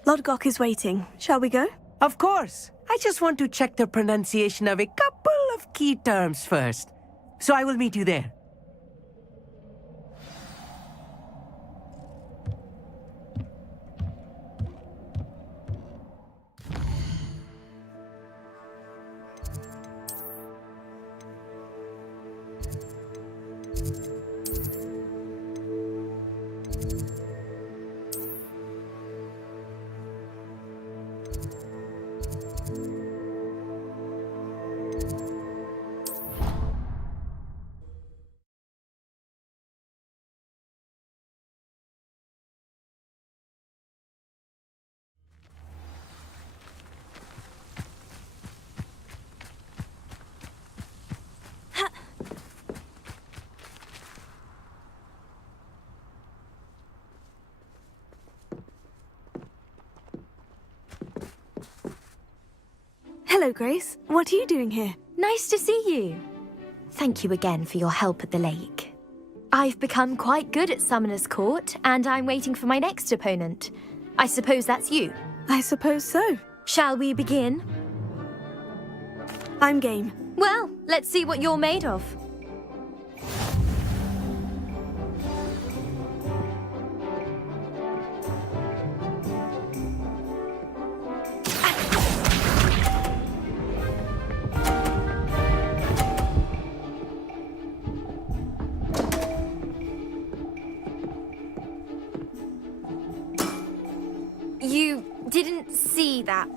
Lodgok is waiting. Shall we go? Of course. I just want to check the pronunciation of a couple of key terms first. So I will meet you there. Hello, Grace. What are you doing here? Nice to see you. Thank you again for your help at the lake. I've become quite good at Summoner's Court, and I'm waiting for my next opponent. I suppose that's you. I suppose so. Shall we begin? I'm game. Well, let's see what you're made of. You didn't see that.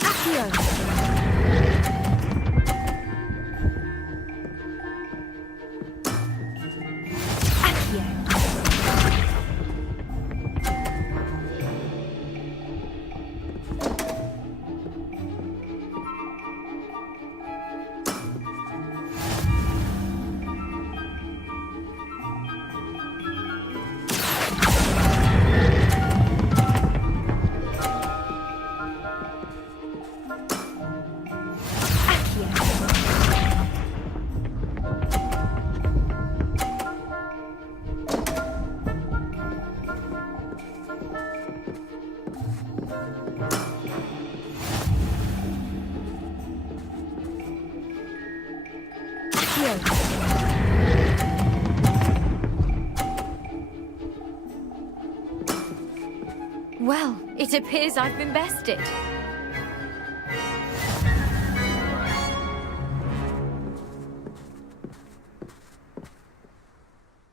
Accio. shield. Well, it appears I've been bested.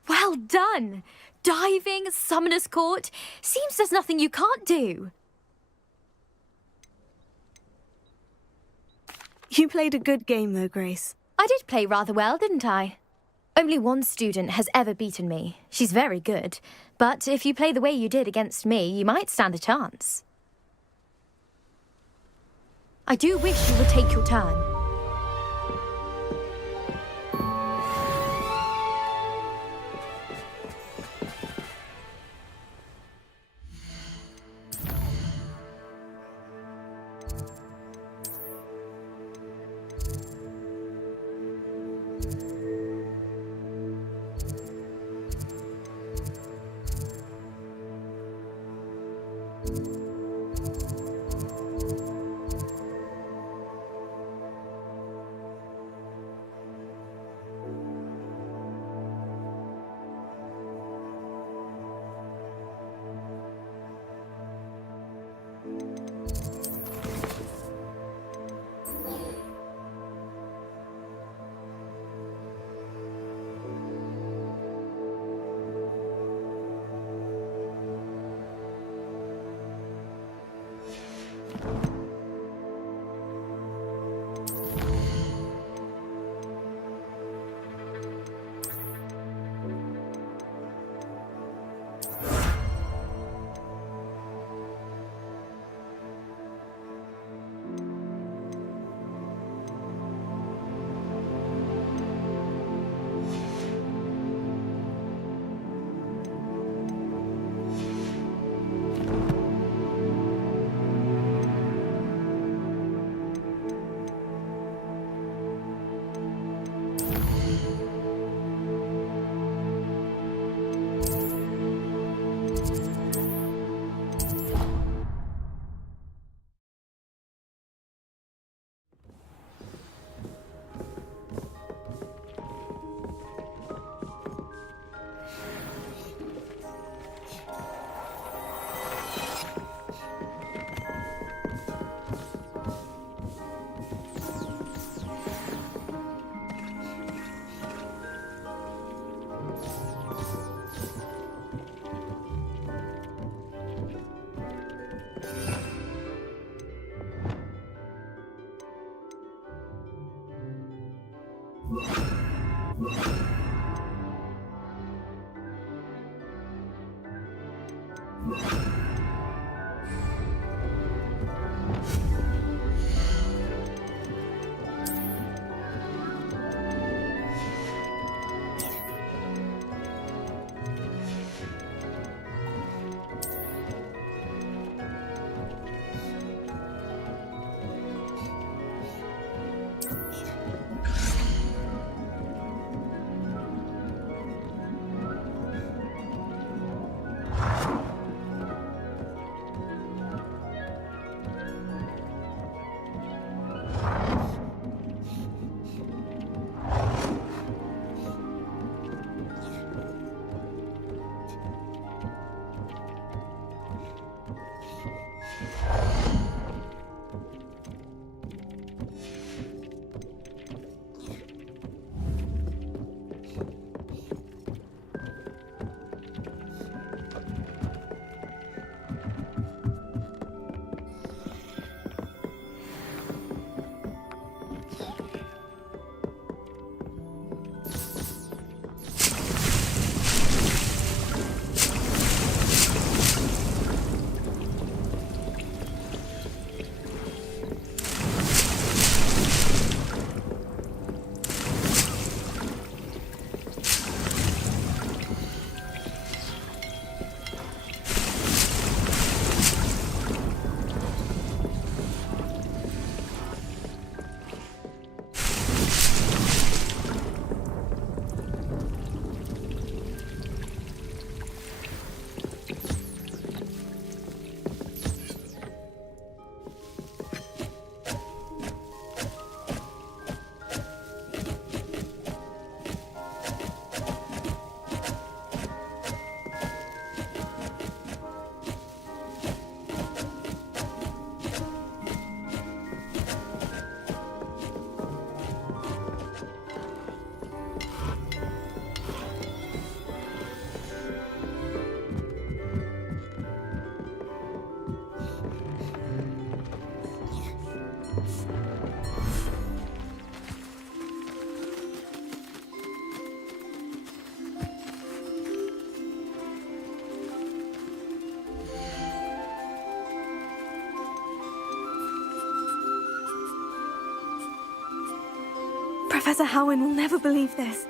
Well done! Diving, Summoner's Court. Seems there's nothing you can't do. You played a good game, though, Grace. I did play rather well, didn't I? Only one student has ever beaten me. She's very good. But if you play the way you did against me, you might stand a chance. I do wish you would take your turn. Professor Howin will never believe this.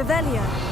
Revelio.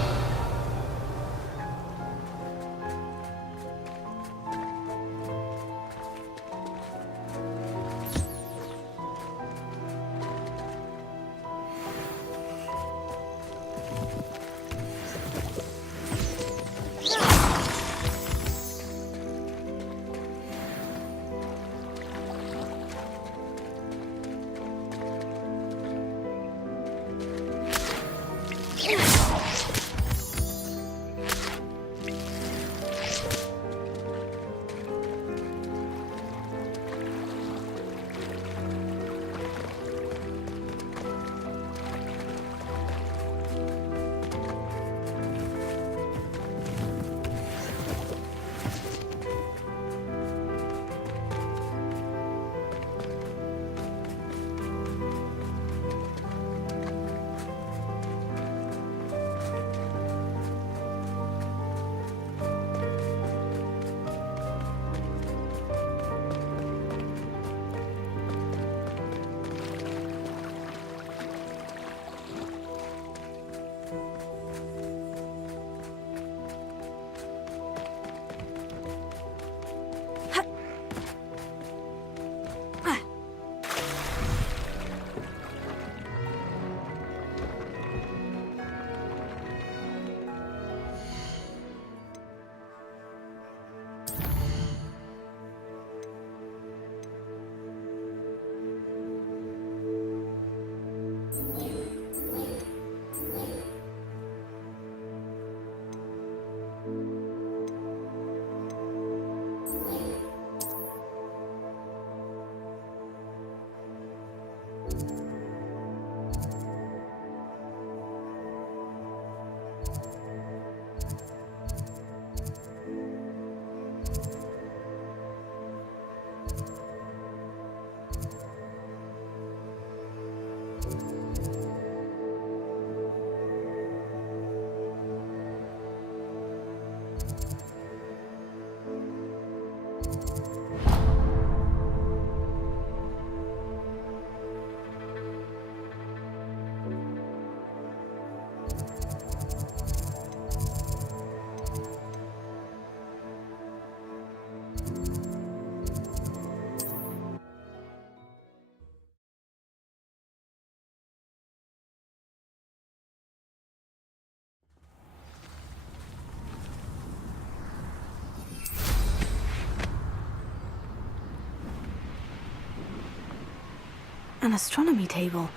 An astronomy table.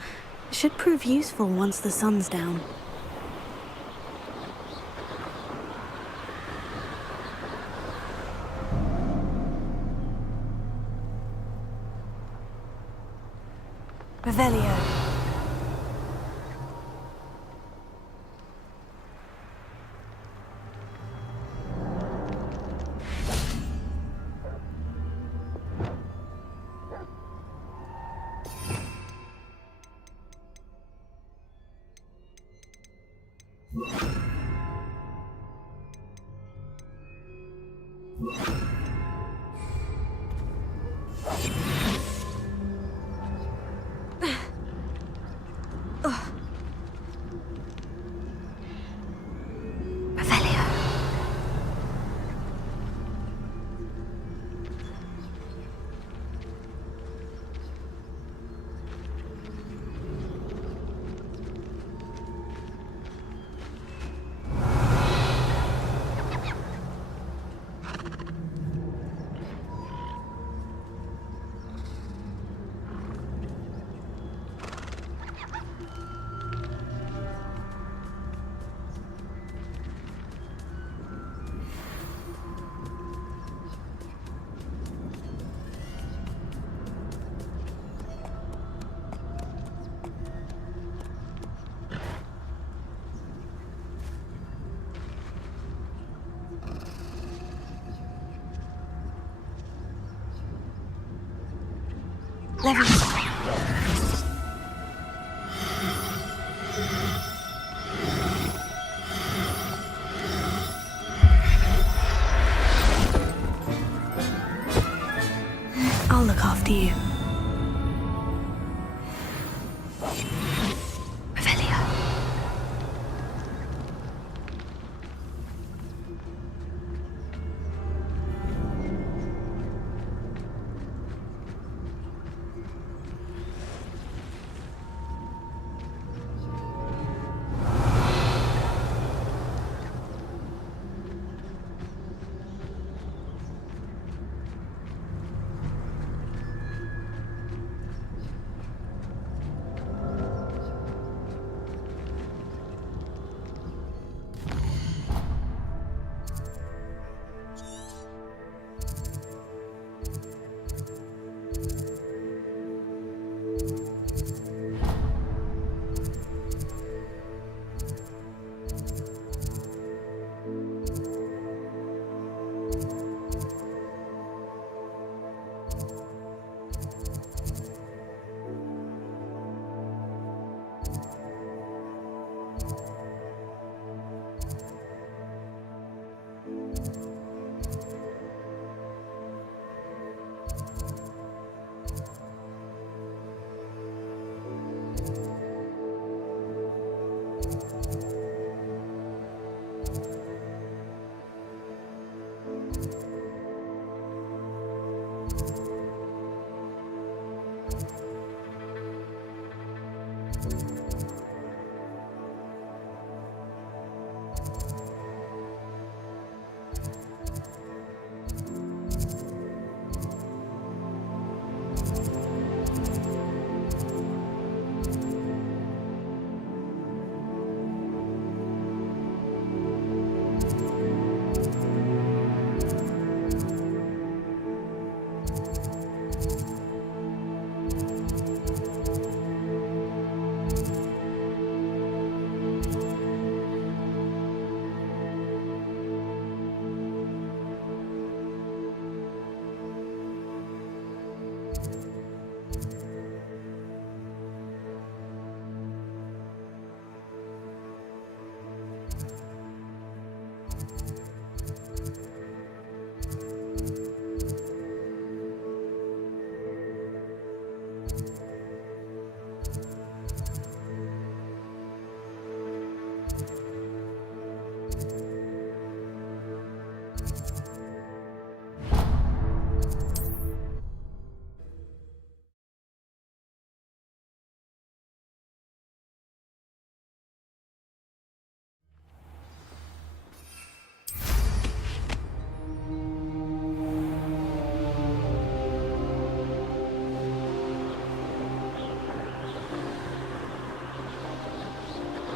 Should prove useful once the sun's down. Revelio. I'll look after you. Revelio.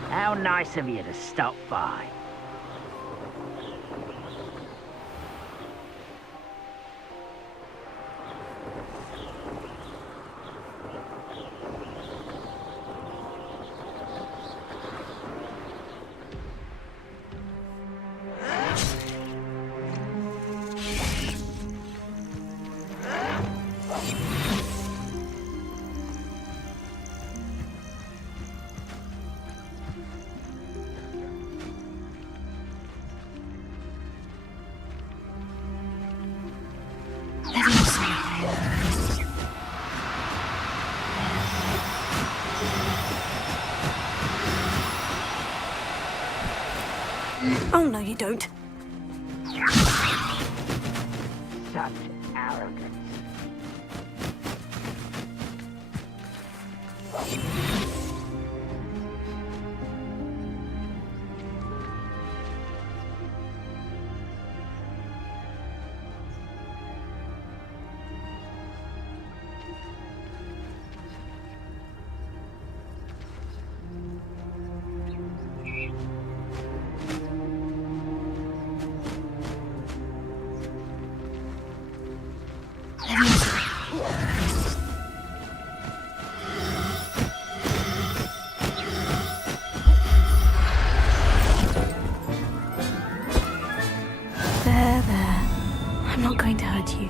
How nice of you to stop by. Oh, no, you don't. Such arrogance. There. I'm not going to hurt you.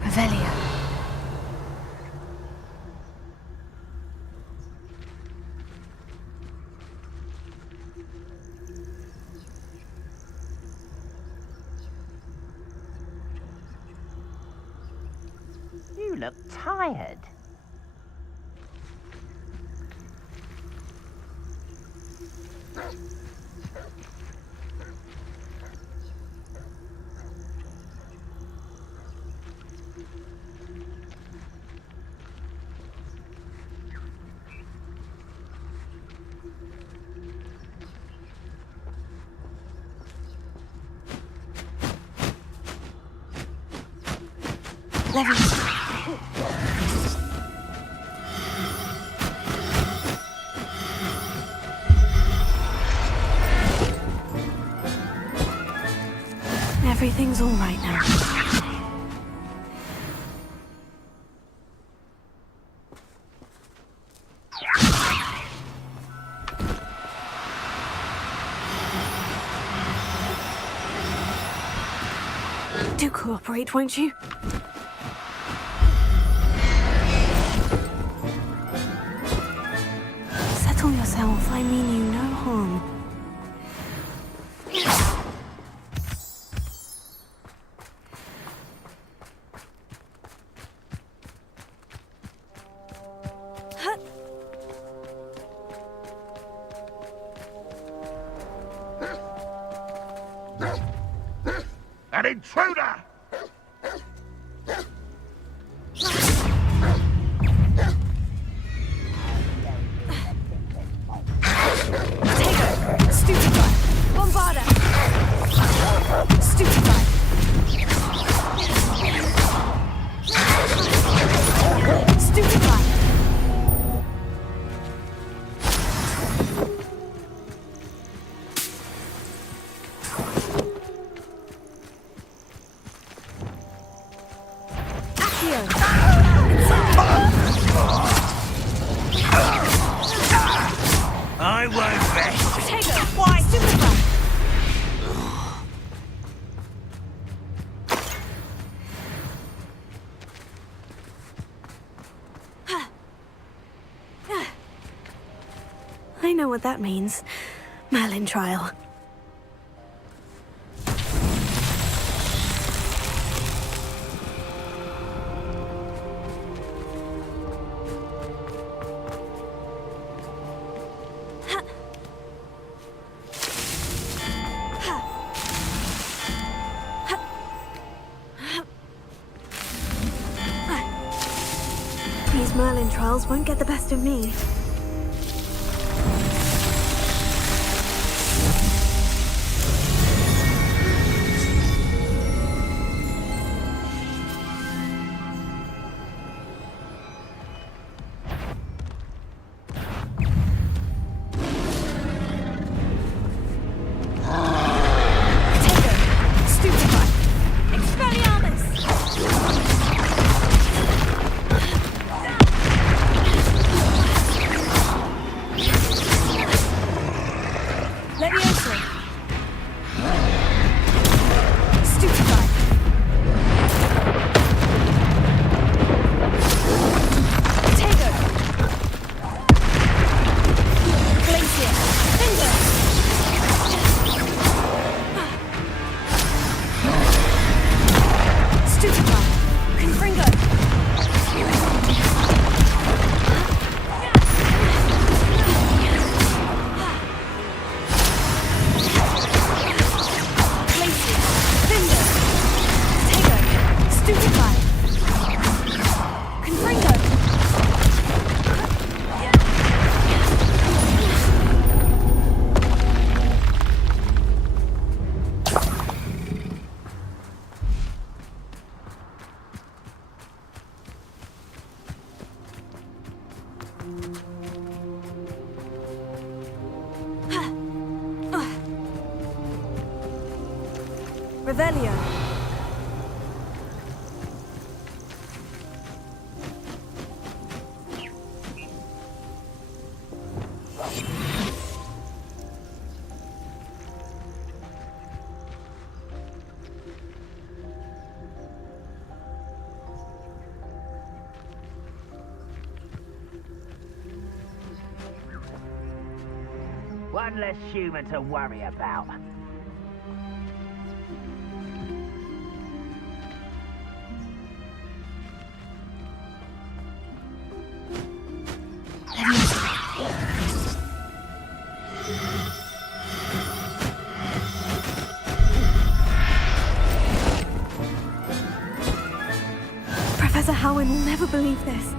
Revelio. You look tired. Everything's all right now. Do cooperate, won't you? Settle yourself. I mean you no harm. An intruder! Stupefy! Bombarda! Stupefy! Stupefy! I won't rest. Take her! Why? Stupefy! I know what that means. Merlin trial. These Merlin trials won't get the best of me. Revelio. One less human to worry about. Professor Howin will never believe this.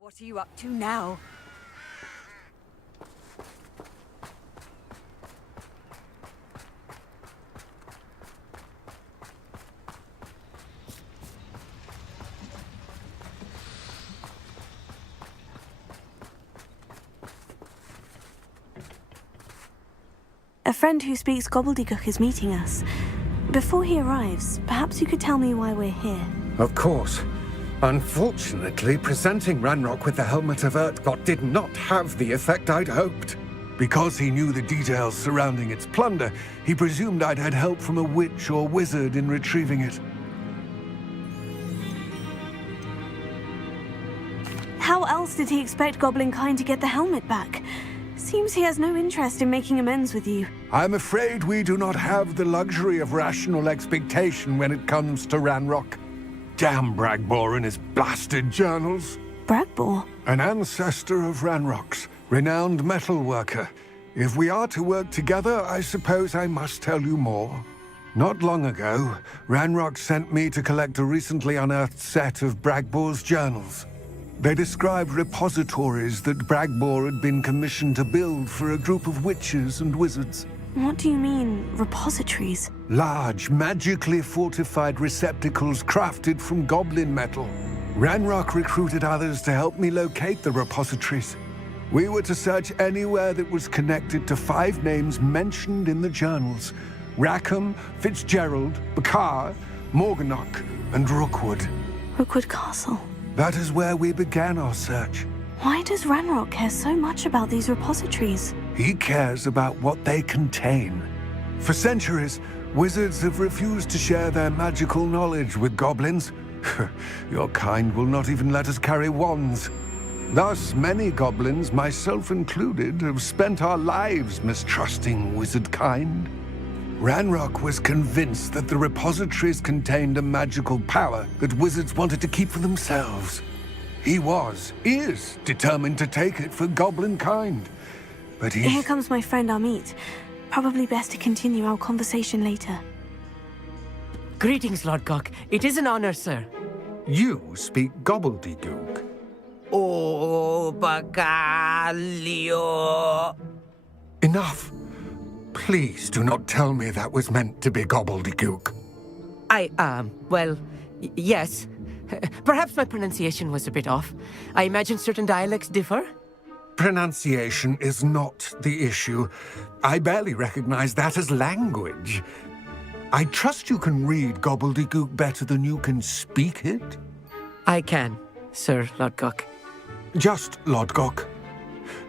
What are you up to now? A friend who speaks gobbledygook is meeting us. Before he arrives, perhaps you could tell me why we're here. Of course. Unfortunately, presenting Ranrock with the Helmet of Urtkot did not have the effect I'd hoped. Because he knew the details surrounding its plunder, he presumed I'd had help from a witch or wizard in retrieving it. How else did he expect Goblinkind to get the helmet back? Seems he has no interest in making amends with you. I'm afraid we do not have the luxury of rational expectation when it comes to Ranrock. Damn Bragbor and his blasted journals. Bragbor? An ancestor of Ranrock's, renowned metal worker. If we are to work together, I suppose I must tell you more. Not long ago, Ranrock sent me to collect a recently unearthed set of Bragbor's journals. They described repositories that Bragbor had been commissioned to build for a group of witches and wizards. What do you mean, repositories? Large, magically fortified receptacles crafted from goblin metal. Ranrock recruited others to help me locate the repositories. We were to search anywhere that was connected to 5 names mentioned in the journals: Rackham, Fitzgerald, Bakar, Morganach, and Rookwood. Rookwood Castle. That is where we began our search. Why does Ranrock care so much about these repositories? He cares about what they contain. For centuries, wizards have refused to share their magical knowledge with goblins. Your kind will not even let us carry wands. Thus, many goblins, myself included, have spent our lives mistrusting wizard kind. Ranrock was convinced that the repositories contained a magical power that wizards wanted to keep for themselves. He is determined to take it for goblin kind. But Here comes my friend Amit. Probably best to continue our conversation later. Greetings, Lord Gok. It is an honor, sir. You speak gobbledygook. Oh, Bagalio. Enough. Please do not tell me that was meant to be gobbledygook. Yes. Perhaps my pronunciation was a bit off. I imagine certain dialects differ. Pronunciation is not the issue. I barely recognize that as language. I trust you can read gobbledygook better than you can speak it? I can, Sir Lord Gok. Just Lord Gok.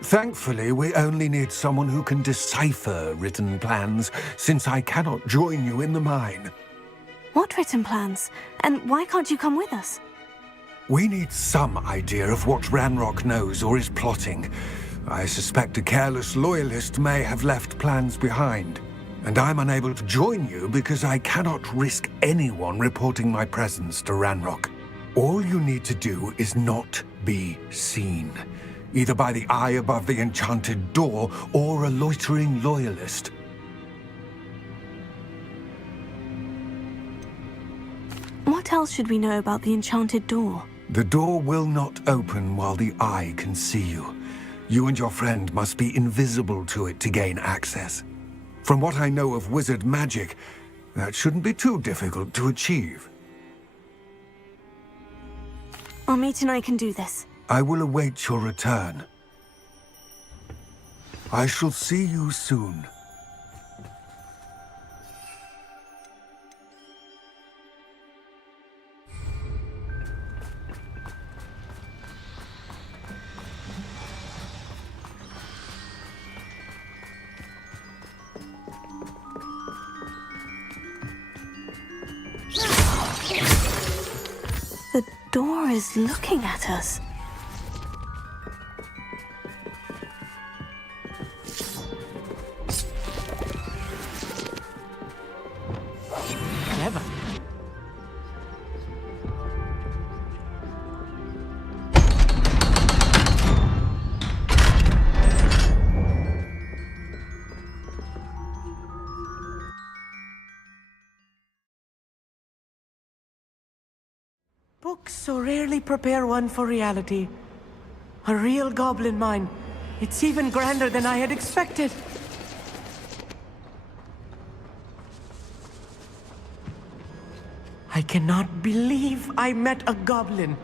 Thankfully, we only need someone who can decipher written plans, since I cannot join you in the mine. What written plans? And why can't you come with us? We need some idea of what Ranrock knows or is plotting. I suspect a careless loyalist may have left plans behind. And I'm unable to join you because I cannot risk anyone reporting my presence to Ranrock. All you need to do is not be seen, either by the eye above the enchanted door or a loitering loyalist. What else should we know about the enchanted door? The door will not open while the eye can see you. You and your friend must be invisible to it to gain access. From what I know of wizard magic, that shouldn't be too difficult to achieve. Amit and I can do this. I will await your return. I shall see you soon. door is looking at us. Clever. Books so rarely prepare one for reality. A real goblin mine. It's even grander than I had expected. I cannot believe I met a goblin.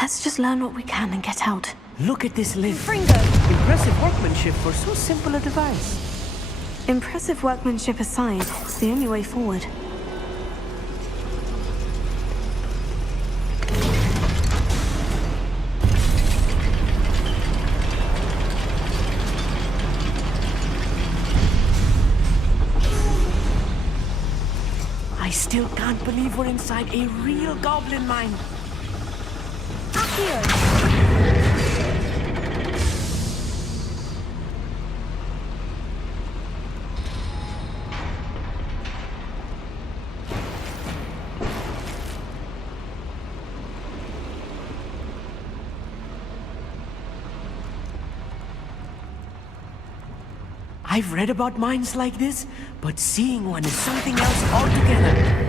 Let's just learn what we can and get out. Look at this lid. Impressive workmanship for so simple a device. Impressive workmanship aside, it's the only way forward. I still can't believe we're inside a real goblin mine. I've read about mines like this, but seeing one is something else altogether.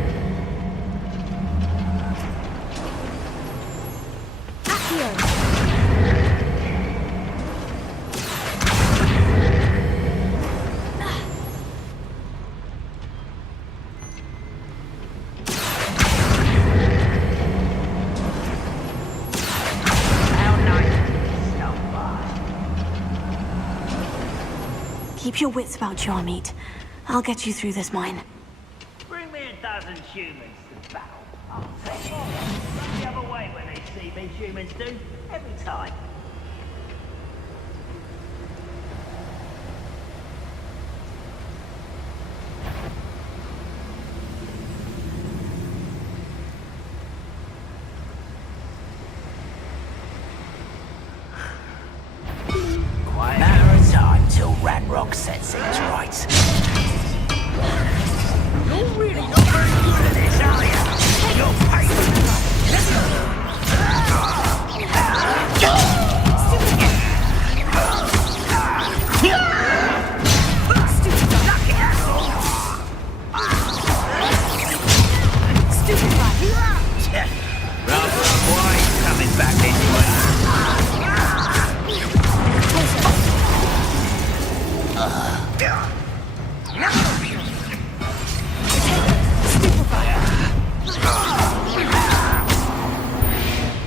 Keep your wits about you, Amit. I'll get you through this mine. Bring me a dozen humans to battle. I'll take more. Run the other way when they see me, humans do. Every time. Matter of time till Ranrock sets things right. You're really not very good at this, are you? You're paid. Rather avoid coming back this way.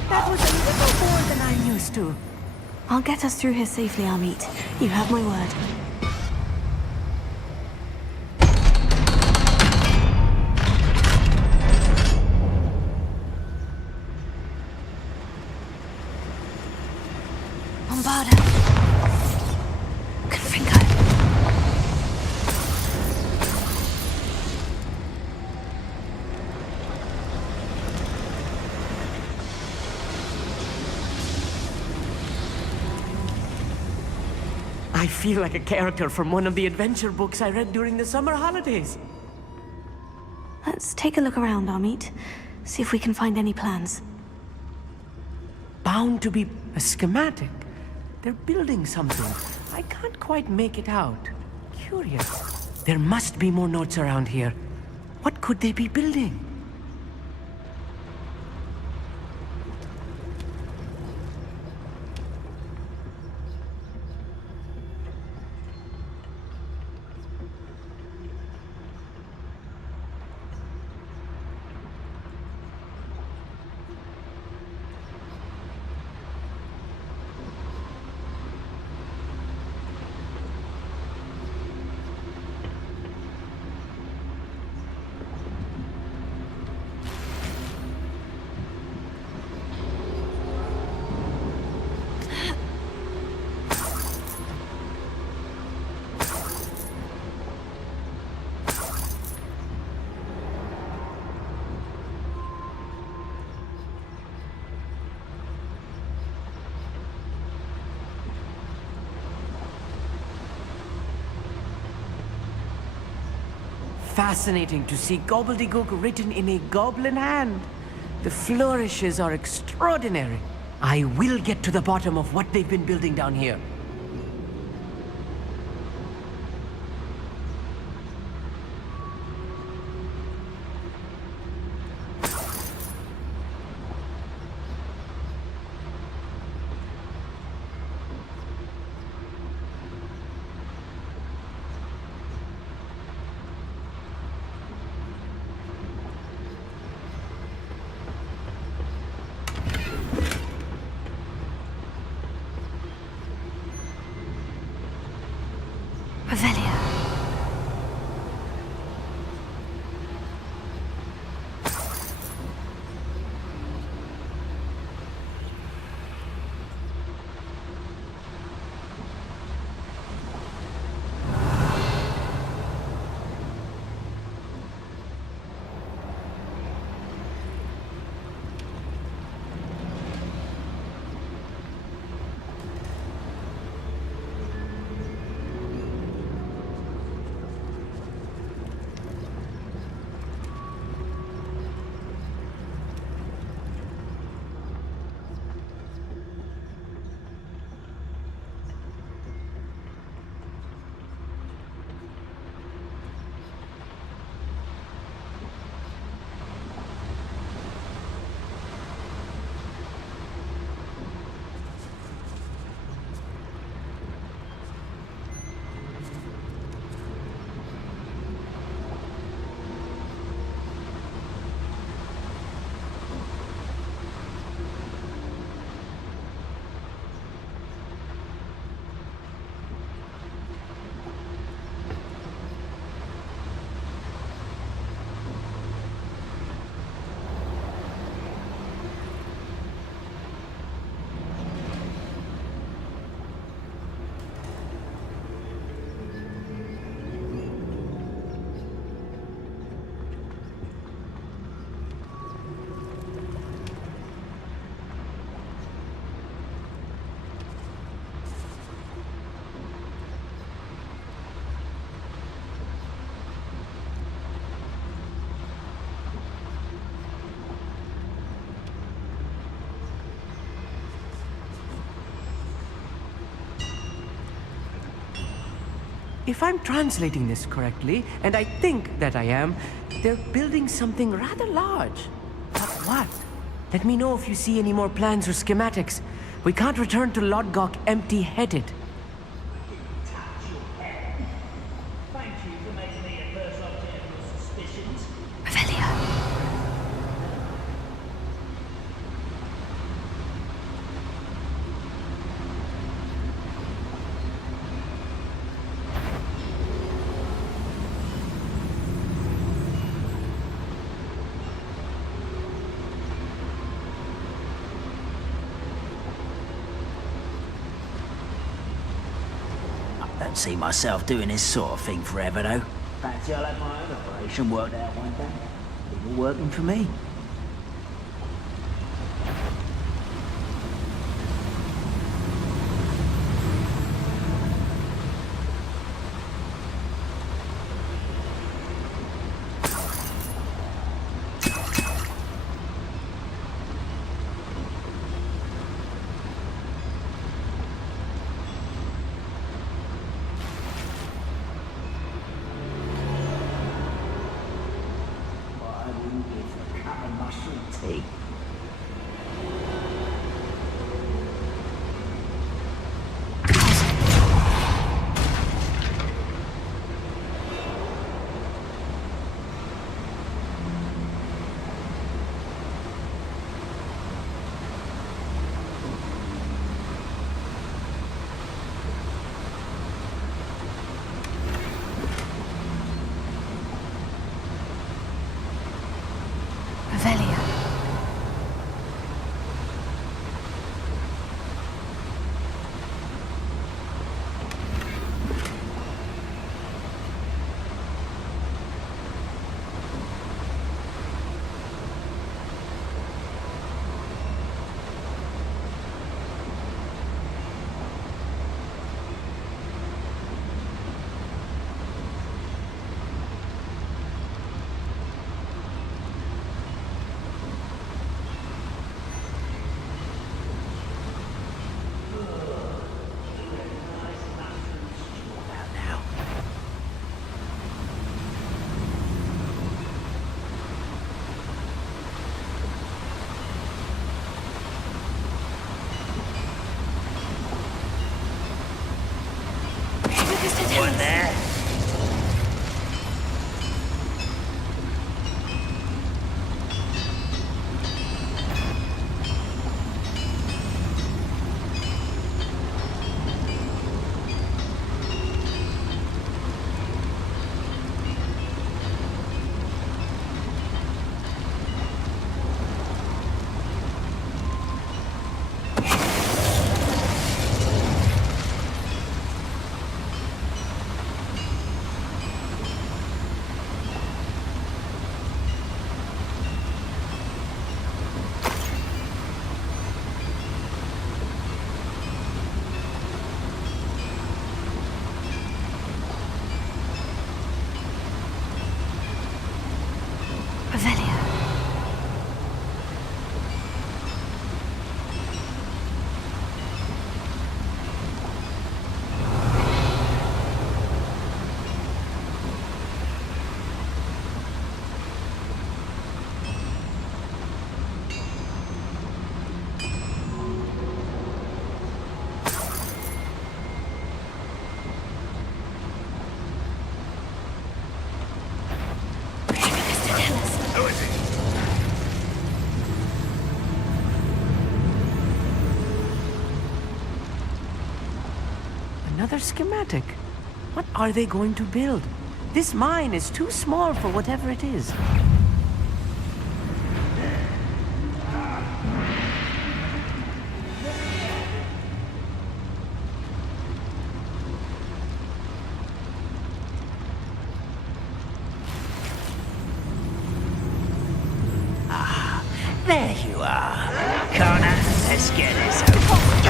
That was a little more than I'm used to. I'll get us through here safely, Amit. You have my word. Bombarda. Confringo. I feel like a character from one of the adventure books I read during the summer holidays. Let's take a look around, Amit. See if we can find any plans. Bound to be a schematic. They're building something. I can't quite make it out. Curious. There must be more notes around here. What could they be building? fascinating to see gobbledygook written in a goblin hand. The flourishes are extraordinary. I will get to the bottom of what they've been building down here. Revelia. If I'm translating this correctly, and I think that I am, they're building something rather large. But what? Let me know if you see any more plans or schematics. We can't return to Lodgok empty-headed. Thank you for making me a first object of your suspicions. Revelia. Don't see myself doing this sort of thing forever, though. Fancy I'll have my own operation worked out one day. People working for me. Tea. Revelia. Another schematic. What are they going to build? This mine is too small for whatever it is. There you are. Connor, let's get this over.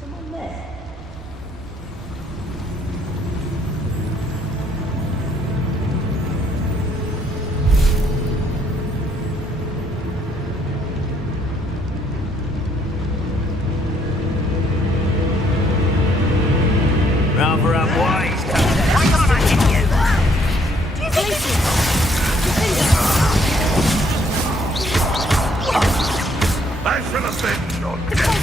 Someone there. Rather unwise, why can't I hit you? I shall avenge your death!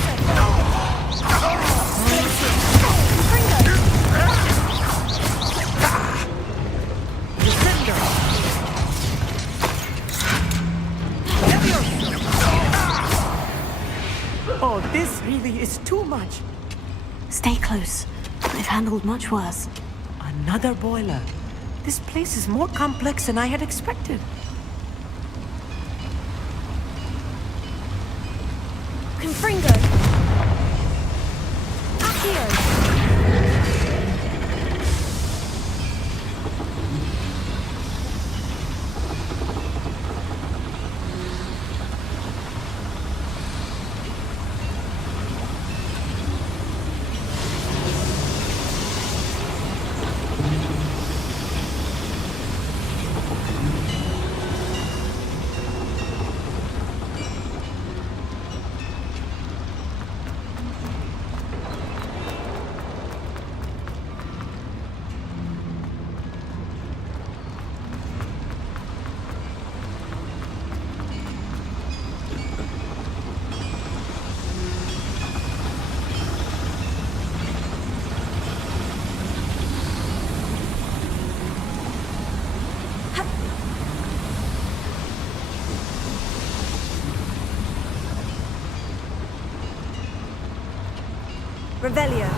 Oh, this really is too much. Stay close. I've handled much worse. Another boiler. This place is more complex than I had expected. Confringo! Accio! Revelio.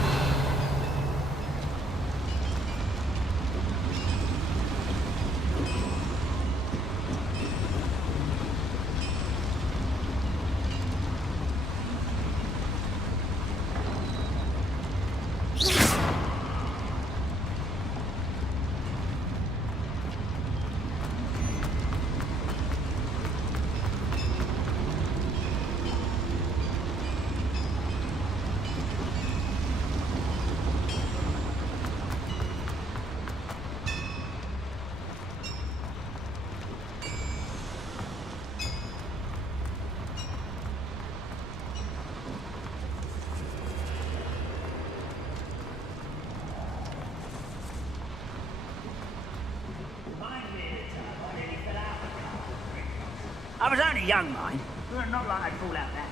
I was only young, mind. Well, not like I'd fall out now.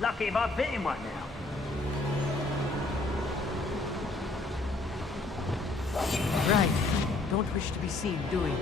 Lucky if I fit in one now. Right. Don't wish to be seen doing.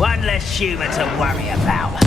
One less human to worry about.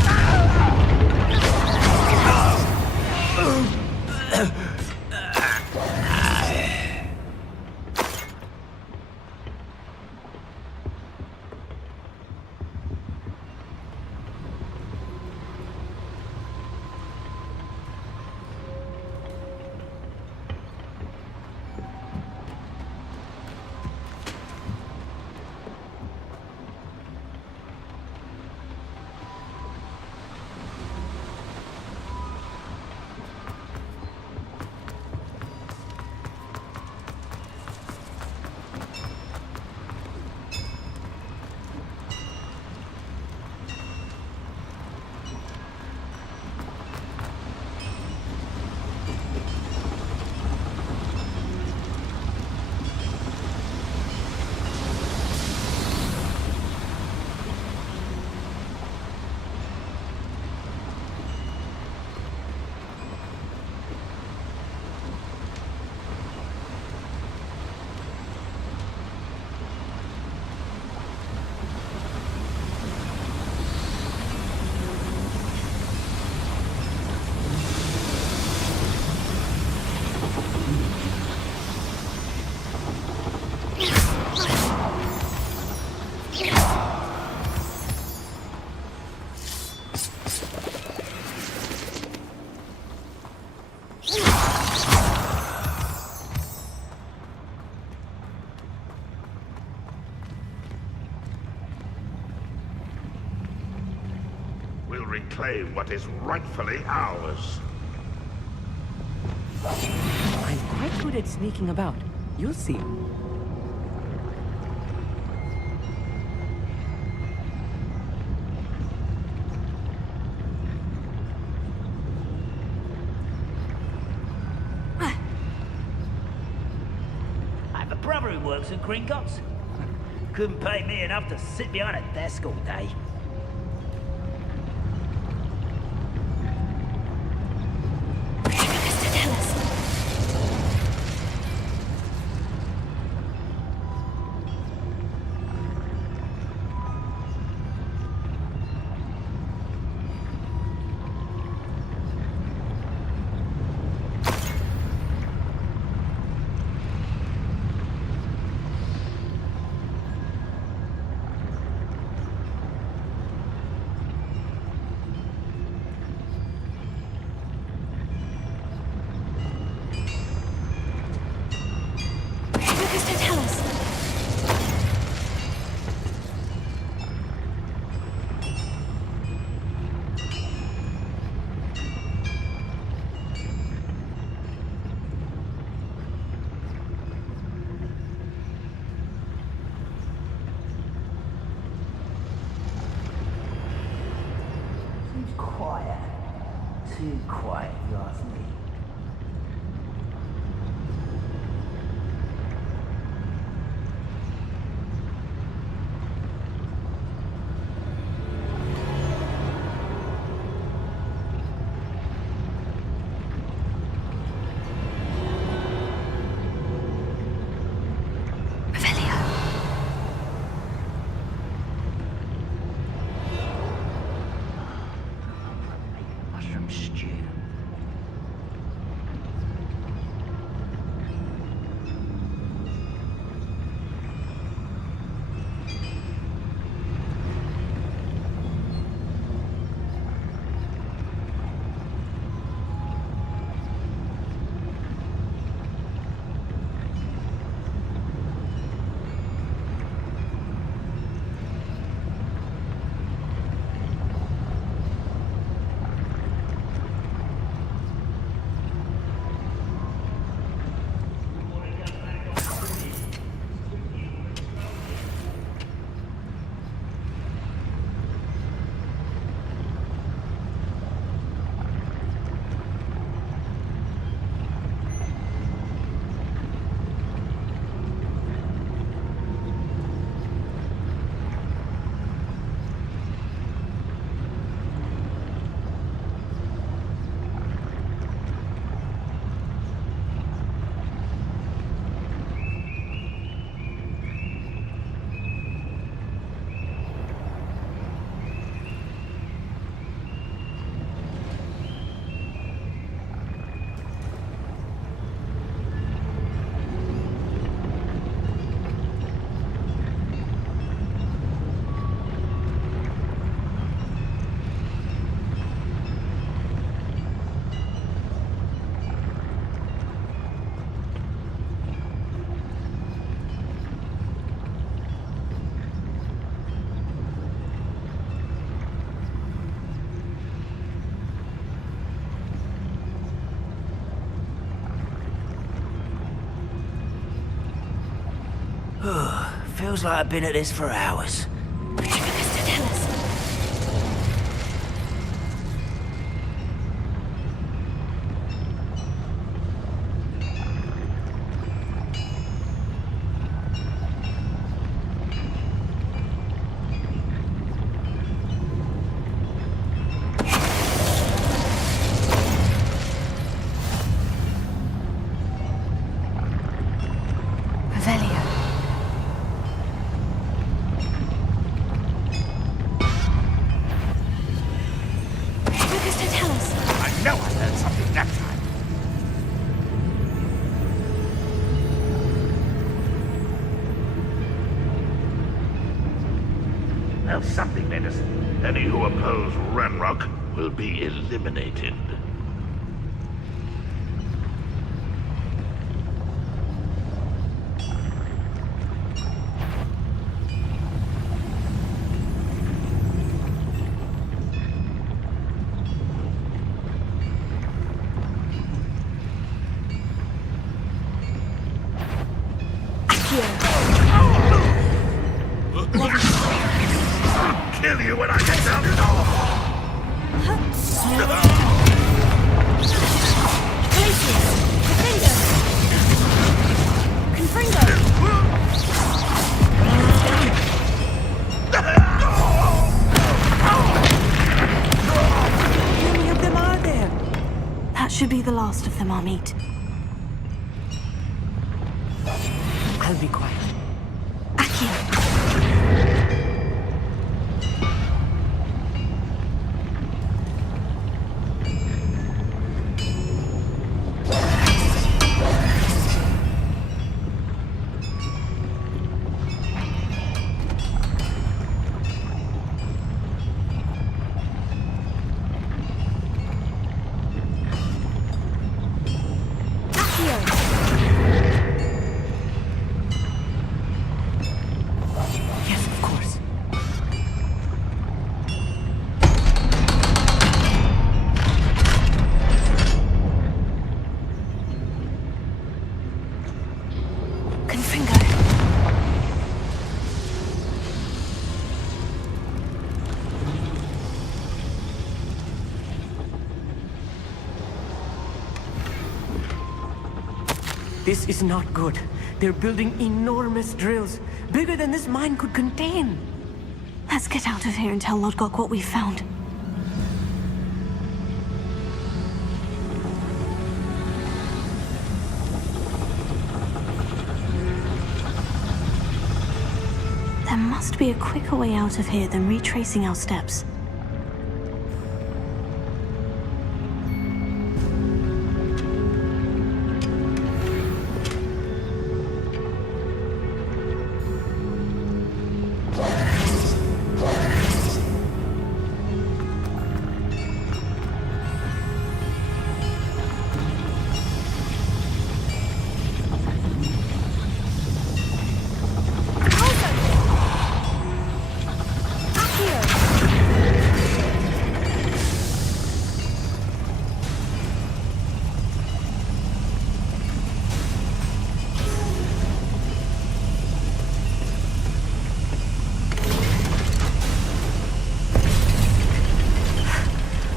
We'll reclaim what is rightfully ours. I'm quite good at sneaking about. You'll see. I have a brother who works at Gringotts. Couldn't pay me enough to sit behind a desk all day. Too quiet, if you ask me. Mushroom stew. Feels like I've been at this for hours. Something made us. Any who oppose Ranrock will be eliminated. Kill you when I get down. How many of them are there? That should be the last of them, Amit. I'll be quiet. This is not good. They're building enormous drills, bigger than this mine could contain. Let's get out of here and tell Lodgok what we found. There must be a quicker way out of here than retracing our steps.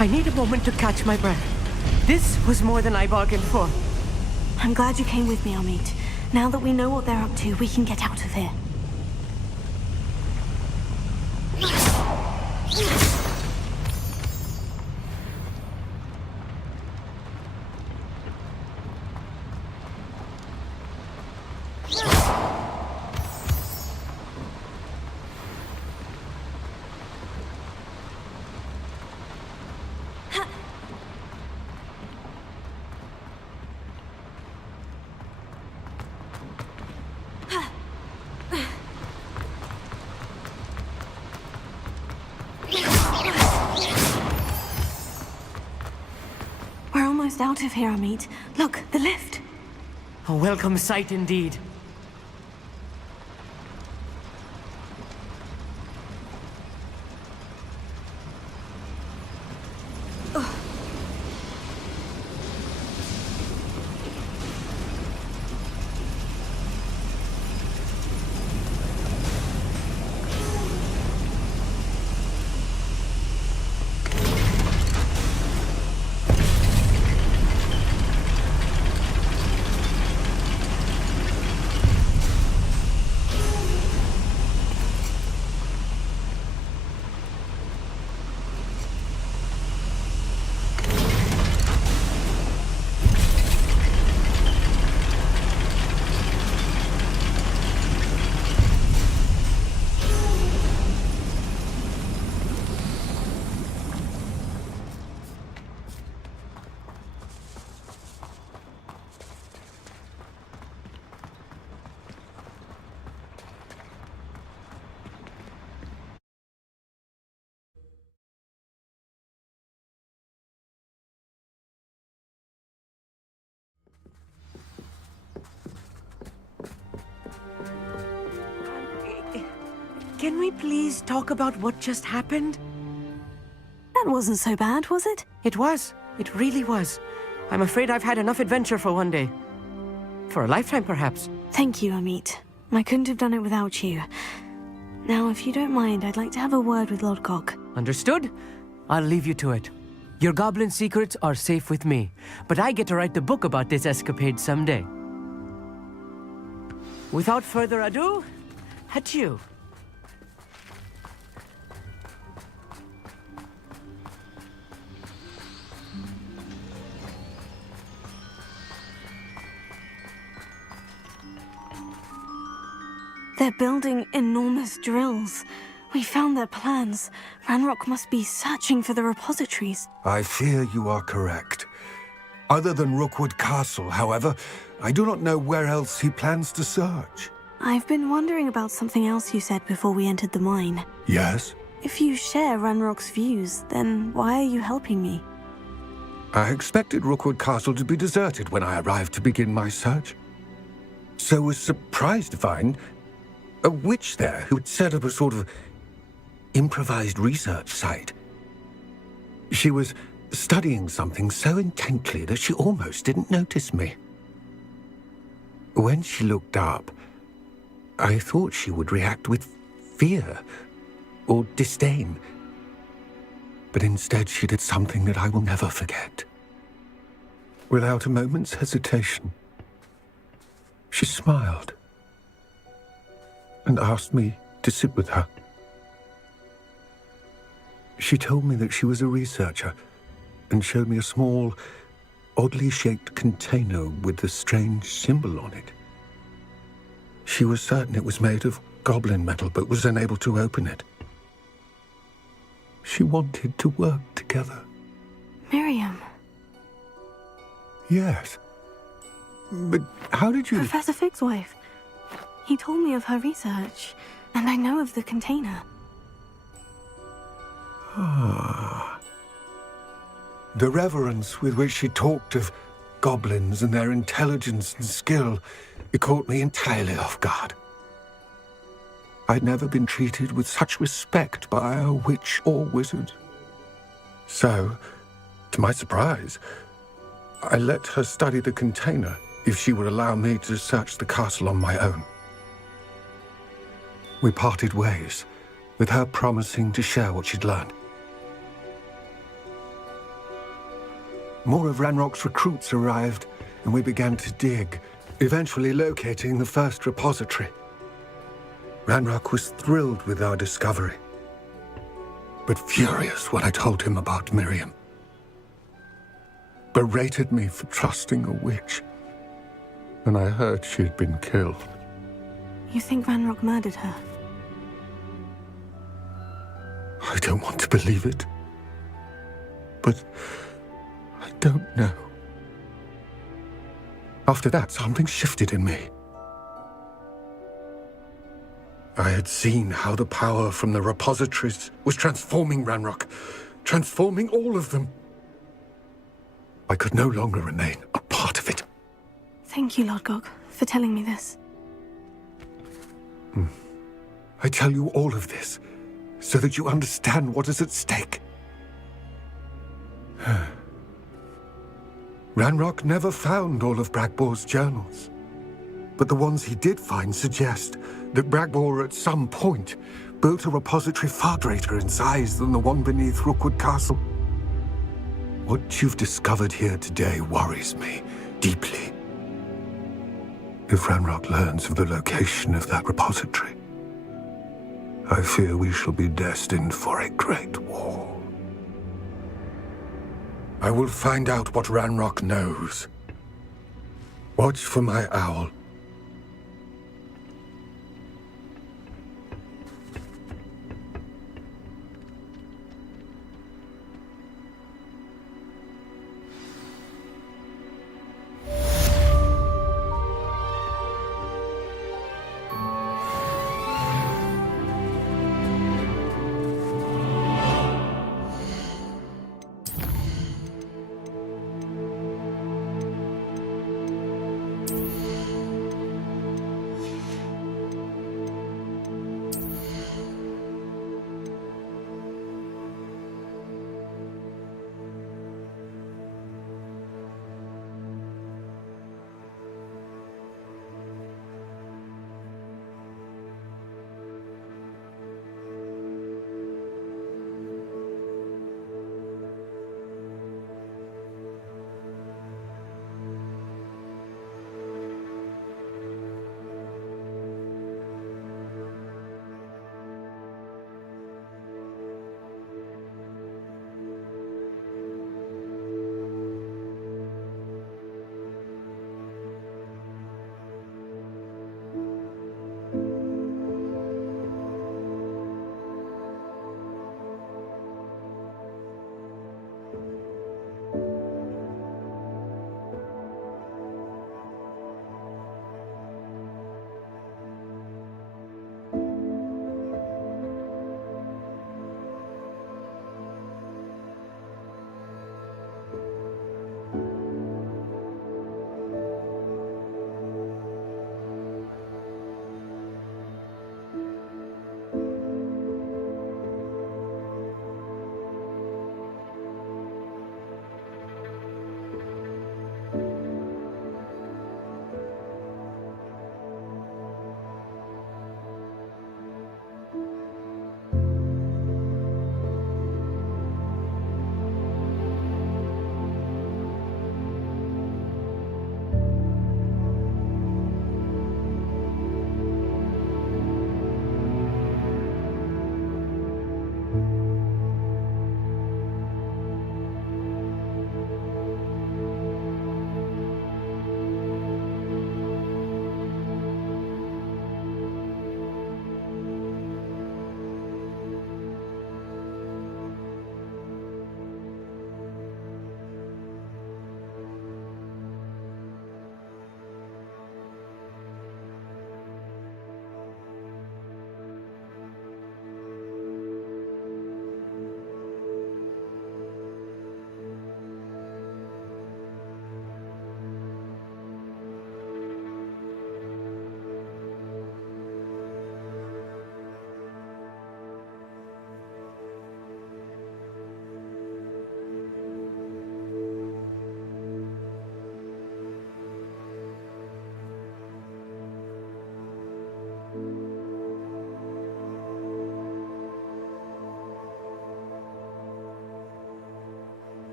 I need a moment to catch my breath. This was more than I bargained for. I'm glad you came with me, Amit. Now that we know what they're up to, we can get out of here. Out of here, Amit. Look, the lift. A welcome sight indeed. Can we please talk about what just happened? That wasn't so bad, was it? It was. It really was. I'm afraid I've had enough adventure for one day. For a lifetime, perhaps. Thank you, Amit. I couldn't have done it without you. Now, if you don't mind, I'd like to have a word with Lodgok. Understood? I'll leave you to it. Your goblin secrets are safe with me, but I get to write the book about this escapade someday. Without further ado, adieu. They're building enormous drills. We found their plans. Ranrock must be searching for the repositories. I fear you are correct. Other than Rookwood Castle, however, I do not know where else he plans to search. I've been wondering about something else you said before we entered the mine. Yes? If you share Ranrock's views, then why are you helping me? I expected Rookwood Castle to be deserted when I arrived to begin my search. So was surprised to find a witch there who had set up a sort of improvised research site. She was studying something so intently that she almost didn't notice me. When she looked up, I thought she would react with fear or disdain. But instead she did something that I will never forget. Without a moment's hesitation, she smiled and asked me to sit with her. She told me that she was a researcher and showed me a small, oddly shaped container with a strange symbol on it. She was certain it was made of goblin metal, but was unable to open it. She wanted to work together. Miriam. Yes. But how did you... Professor Fig's wife. He told me of her research, and I know of the container. Ah. The reverence with which she talked of goblins and their intelligence and skill, it caught me entirely off guard. I'd never been treated with such respect by a witch or wizard. So, to my surprise, I let her study the container if she would allow me to search the castle on my own. We parted ways, with her promising to share what she'd learned. More of Ranrock's recruits arrived, and we began to dig, eventually locating the first repository. Ranrock was thrilled with our discovery, but furious when I told him about Miriam. Berated me for trusting a witch, and I heard she had been killed. You think Ranrock murdered her? I don't want to believe it, but I don't know. After that, something shifted in me. I had seen how the power from the repositories was transforming Ranrock, transforming all of them. I could no longer remain a part of it. Thank you, Lodgok, for telling me this. I tell you all of this so that you understand what is at stake. Ranrock never found all of Bragbor's journals, but the ones he did find suggest that Bragbor at some point built a repository far greater in size than the one beneath Rookwood Castle. What you've discovered here today worries me deeply. If Ranrock learns of the location of that repository, I fear we shall be destined for a great war. I will find out what Ranrock knows. Watch for my owl.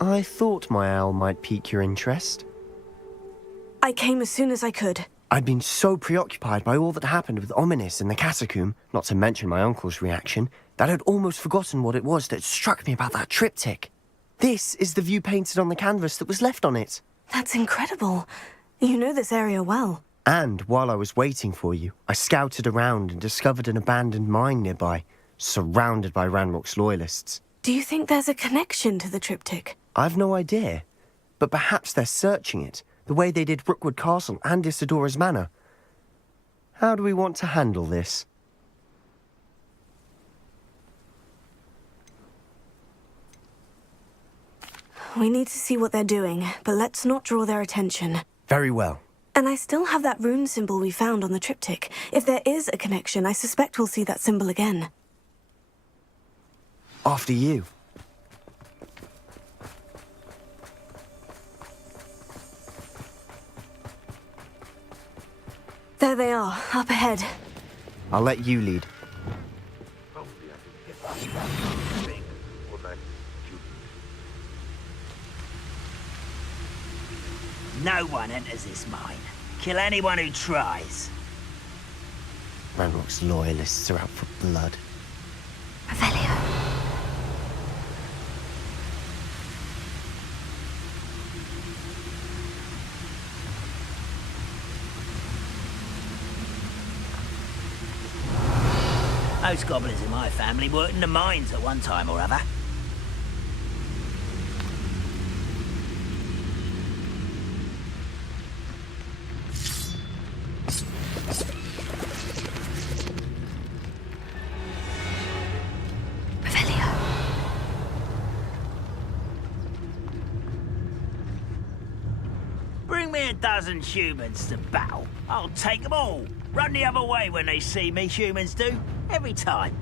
I thought my owl might pique your interest. I came as soon as I could. I'd been so preoccupied by all that happened with Ominis in the catacomb, not to mention my uncle's reaction, that I'd almost forgotten what it was that struck me about that triptych. This is the view painted on the canvas that was left on it. That's incredible. You know this area well. And while I was waiting for you, I scouted around and discovered an abandoned mine nearby, surrounded by Ranrock's loyalists. Do you think there's a connection to the triptych? I've no idea, but perhaps they're searching it, the way they did Rookwood Castle and Isidora's Manor. How do we want to handle this? We need to see what they're doing, but let's not draw their attention. Very well. And I still have that rune symbol we found on the triptych. If there is a connection, I suspect we'll see that symbol again. After you. There they are, up ahead. I'll let you lead. No one enters this mine. Kill anyone who tries. Ranrock's loyalists are out for blood. Revelio. Most goblins in my family worked in the mines at one time or other. Revelio. Bring me a dozen humans to battle. I'll take them all. Run the other way when they see me, humans do. Every time.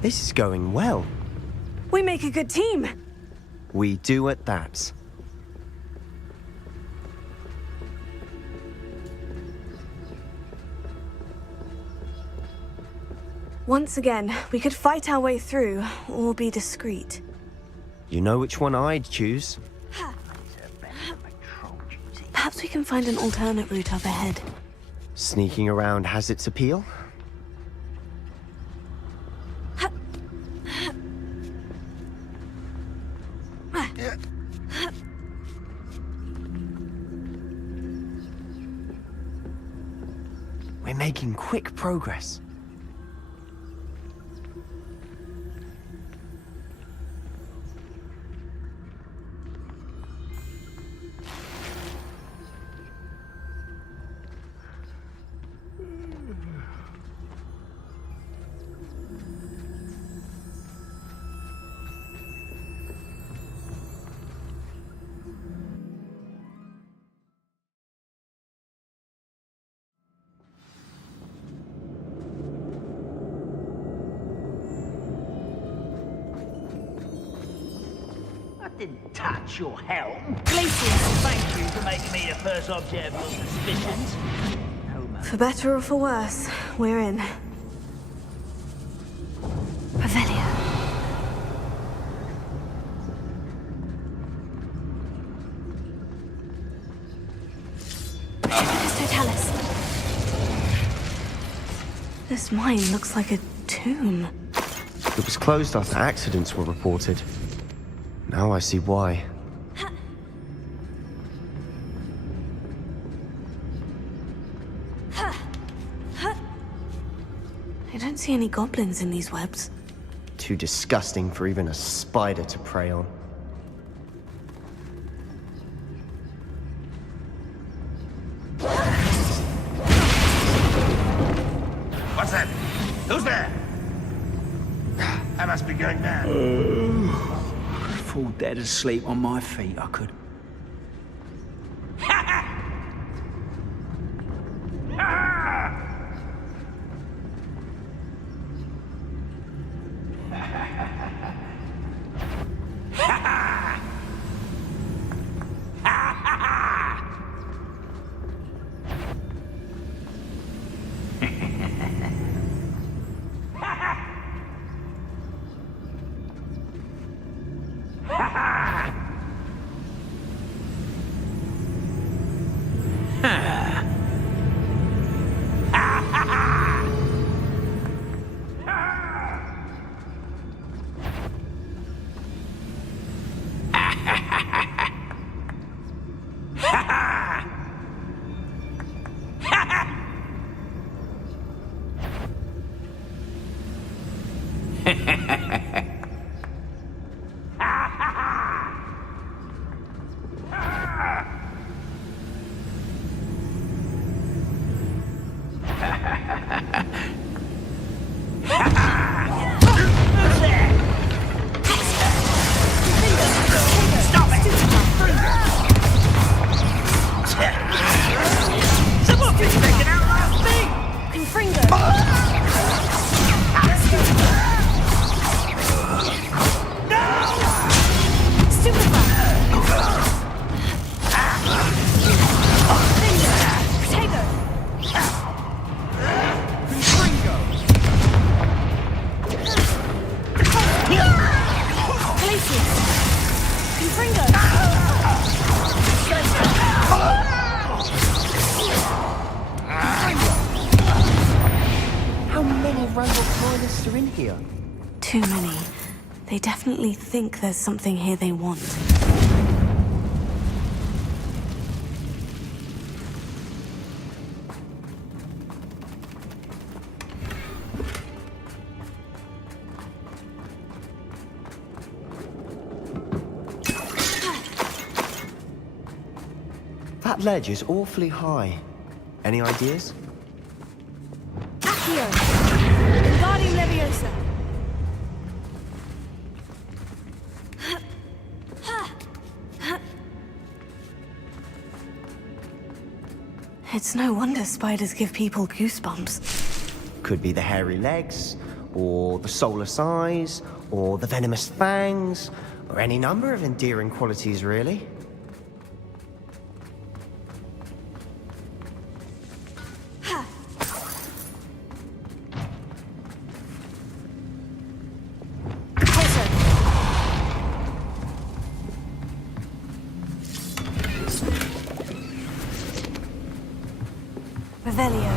This is going well. We make a good team. We do at that. Once again, we could fight our way through, or be discreet. You know which one I'd choose. Perhaps we can find an alternate route up ahead. Sneaking around has its appeal. We're making quick progress. Didn't touch your helm. Glacius, thank you for making me the first object of your suspicions. For better or for worse, we're in. Revelio. Totalis. This mine looks like a tomb. It was closed after accidents were reported. Now I see why. I don't see any goblins in these webs. Too disgusting for even a spider to prey on. What's that? Who's there? I must be going mad. I could fall dead asleep on my feet, I could. How many Ranrock loyalists are in here? Too many. They definitely think there's something here they want. That ledge is awfully high. Any ideas? Accio! Guardian Leviosa! It's no wonder spiders give people goosebumps. Could be the hairy legs, or the soulless eyes, or the venomous fangs, or any number of endearing qualities, really. Revelio.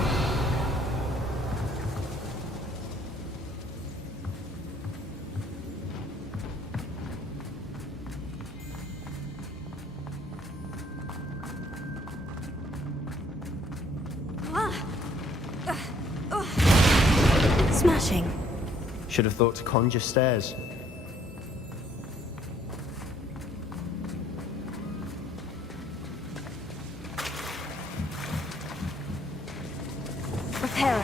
Smashing. Should have thought to conjure stairs. Reparo.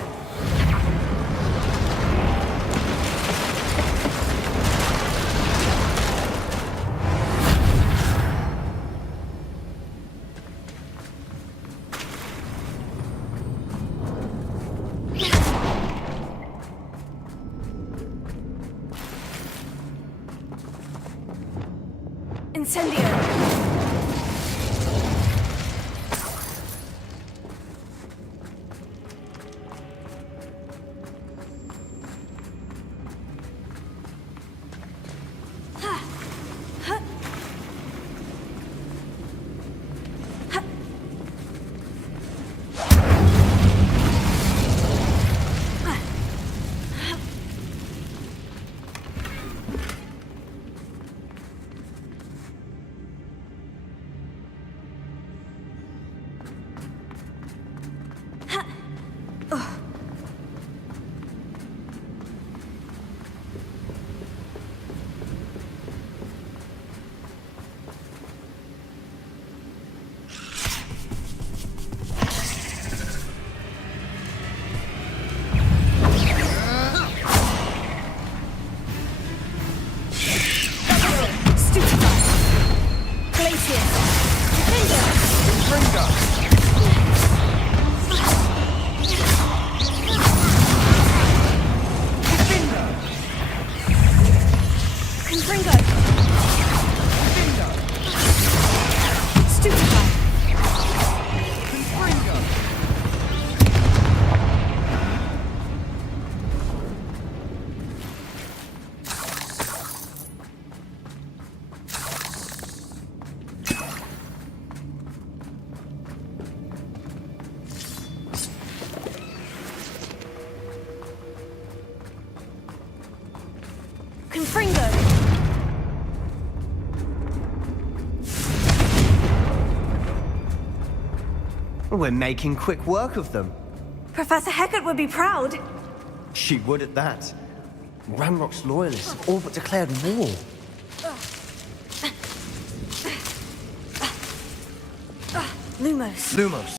Incendio. We're making quick work of them. Professor Hecat would be proud. She would at that. Ranrock's loyalists have all but declared war. Lumos. Lumos.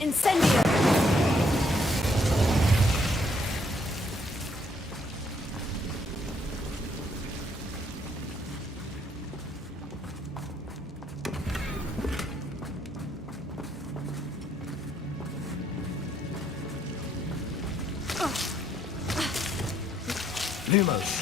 Incendio. Lumos.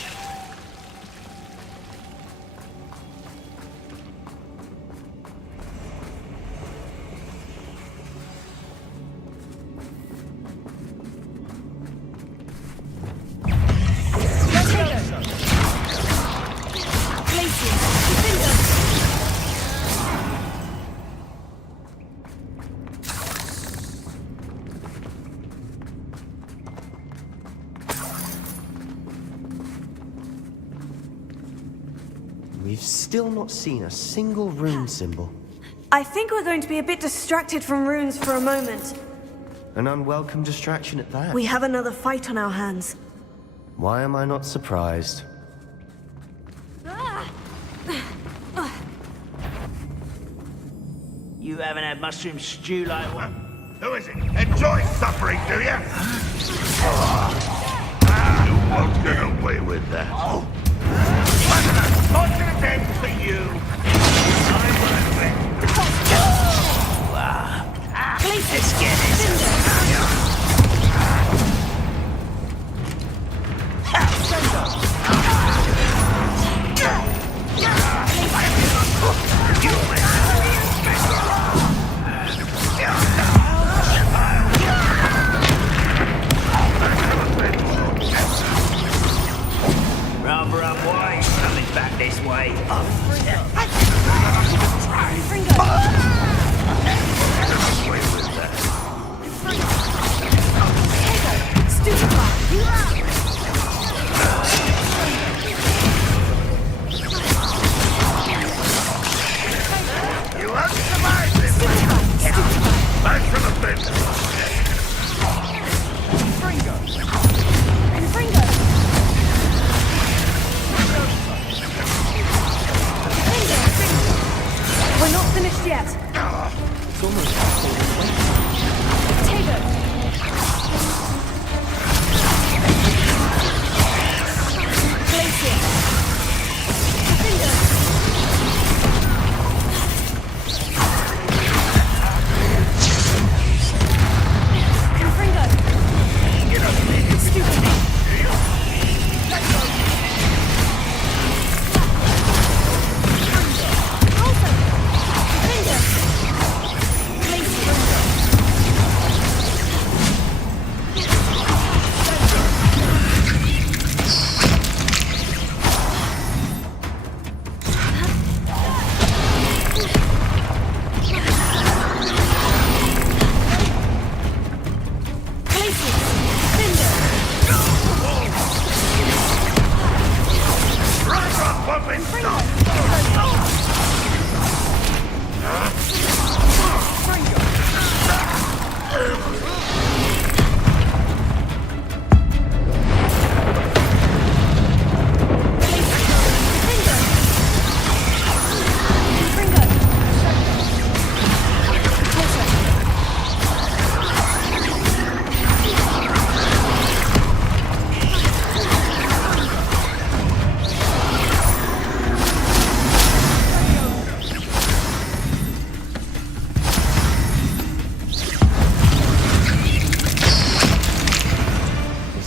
We've still not seen a single rune symbol. I think we're going to be a bit distracted from runes for a moment. An unwelcome distraction at that. We have another fight on our hands. Why am I not surprised? You haven't had mushroom stew like one? Who is it? Enjoy suffering, do you? You won't get away with that. Fortunate end for you. Let's get this. Rather unwise coming back this way. You won't survive this one. Back from the fence. We're not finished yet. It's almost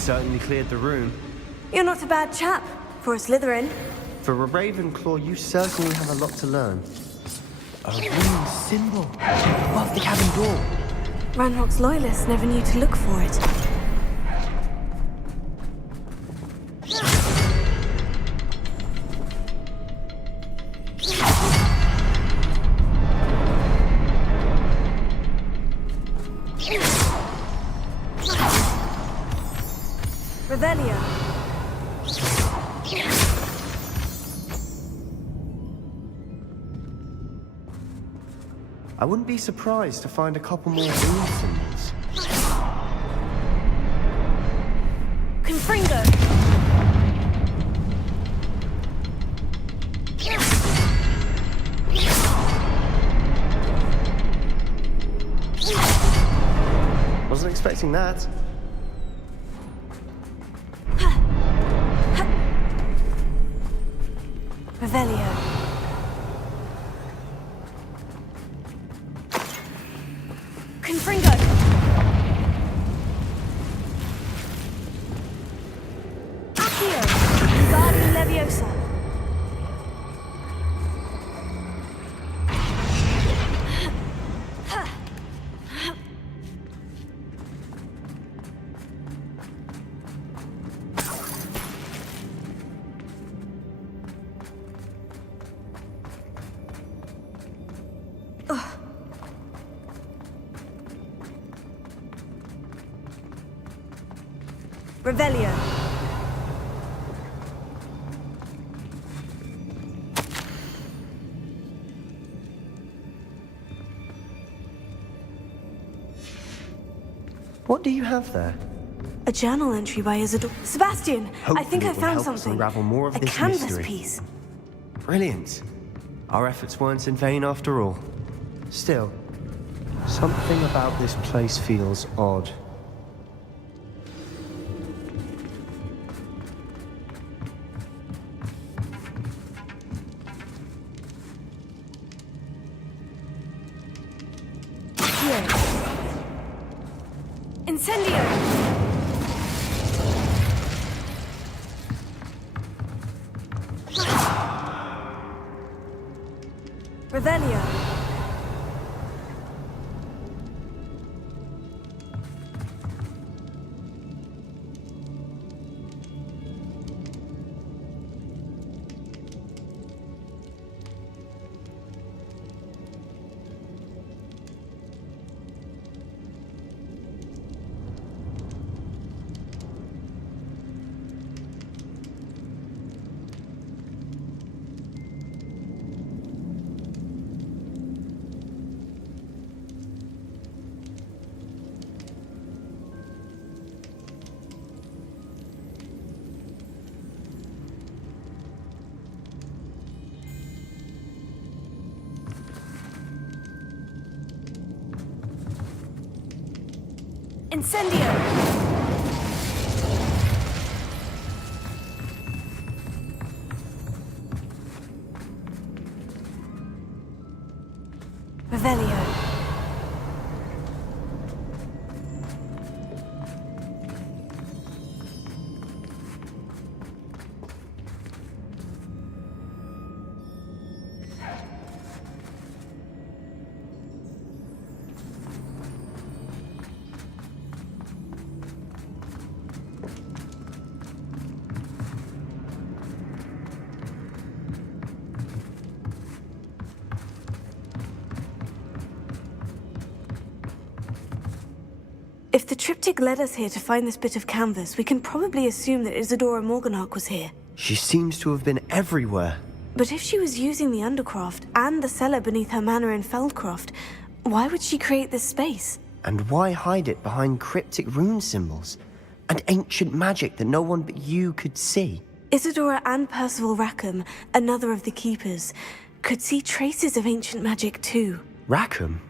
certainly cleared the room. You're not a bad chap for a Slytherin. For a Ravenclaw, you certainly have a lot to learn. A rune symbol above the cabin door. Ranrock's loyalists never knew to look for it. Revelio. I wouldn't be surprised to find a couple more rune symbols. Confringo. Wasn't expecting that. Revelio. Confringo. Accio. Guardian Leviosa. Revelio. What do you have there? A journal entry by Isidore. Sebastian, I think Hopefully I it will found help us something. unravel more of a this canvas mystery. piece. Brilliant. Our efforts weren't in vain after all. Still, something about this place feels odd. Incendio. Revelio. Incendio. Revelio. If the triptych led us here to find this bit of canvas, we can probably assume that Isadora Morganach was here. She seems to have been everywhere. But if she was using the Undercroft and the cellar beneath her manor in Feldcroft, why would she create this space? And why hide it behind cryptic rune symbols and ancient magic that no one but you could see? Isadora and Percival Rackham, another of the Keepers, could see traces of ancient magic too. Rackham?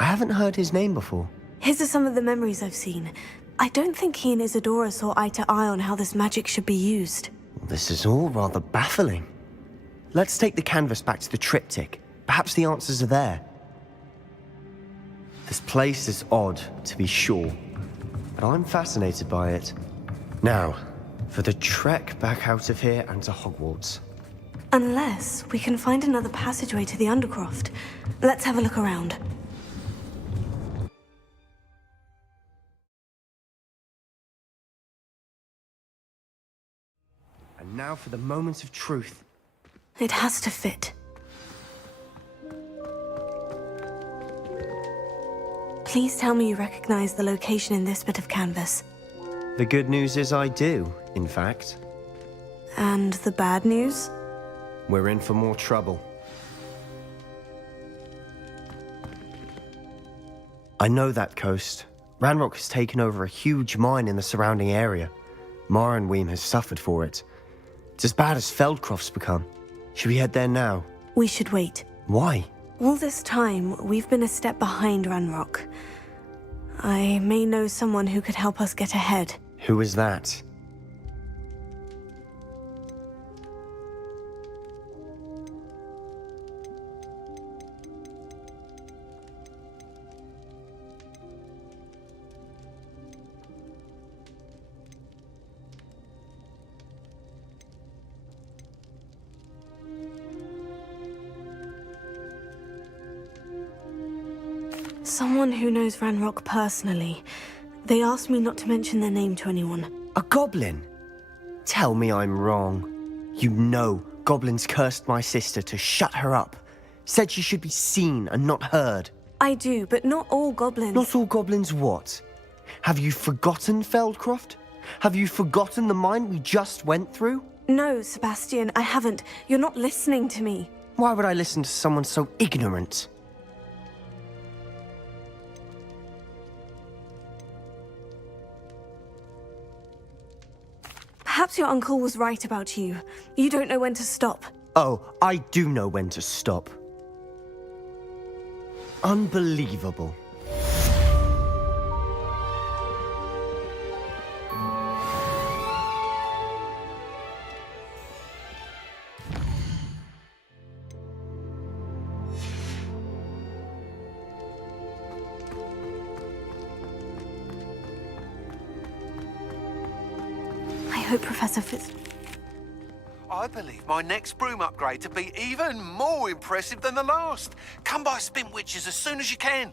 I haven't heard his name before. His are some of the memories I've seen. I don't think he and Isadora saw eye to eye on how this magic should be used. This is all rather baffling. Let's take the canvas back to the triptych. Perhaps the answers are there. This place is odd, to be sure, but I'm fascinated by it. Now, for the trek back out of here and to Hogwarts. Unless we can find another passageway to the Undercroft. Let's have a look around. And now for the moment of truth. It has to fit. Please tell me you recognize the location in this bit of canvas. The good news is I do, in fact. And the bad news? We're in for more trouble. I know that coast. Ranrock has taken over a huge mine in the surrounding area. Morinweem has suffered for it. It's as bad as Feldcroft's become. Should we head there now? We should wait. Why? All this time, we've been a step behind Ranrock. I may know someone who could help us get ahead. Who is that? Someone who knows Ranrock personally. They asked me not to mention their name to anyone. A goblin? Tell me I'm wrong. You know goblins cursed my sister to shut her up. Said she should be seen and not heard. I do, but not all goblins. Not all goblins what? Have you forgotten Feldcroft? Have you forgotten the mine we just went through? No, Sebastian, I haven't. You're not listening to me. Why would I listen to someone so ignorant? Perhaps your uncle was right about you. You don't know when to stop. Oh, I do know when to stop. Unbelievable. I hope Professor Fitz... I believe my next broom upgrade to be even more impressive than the last. Come by Spin Witches as soon as you can.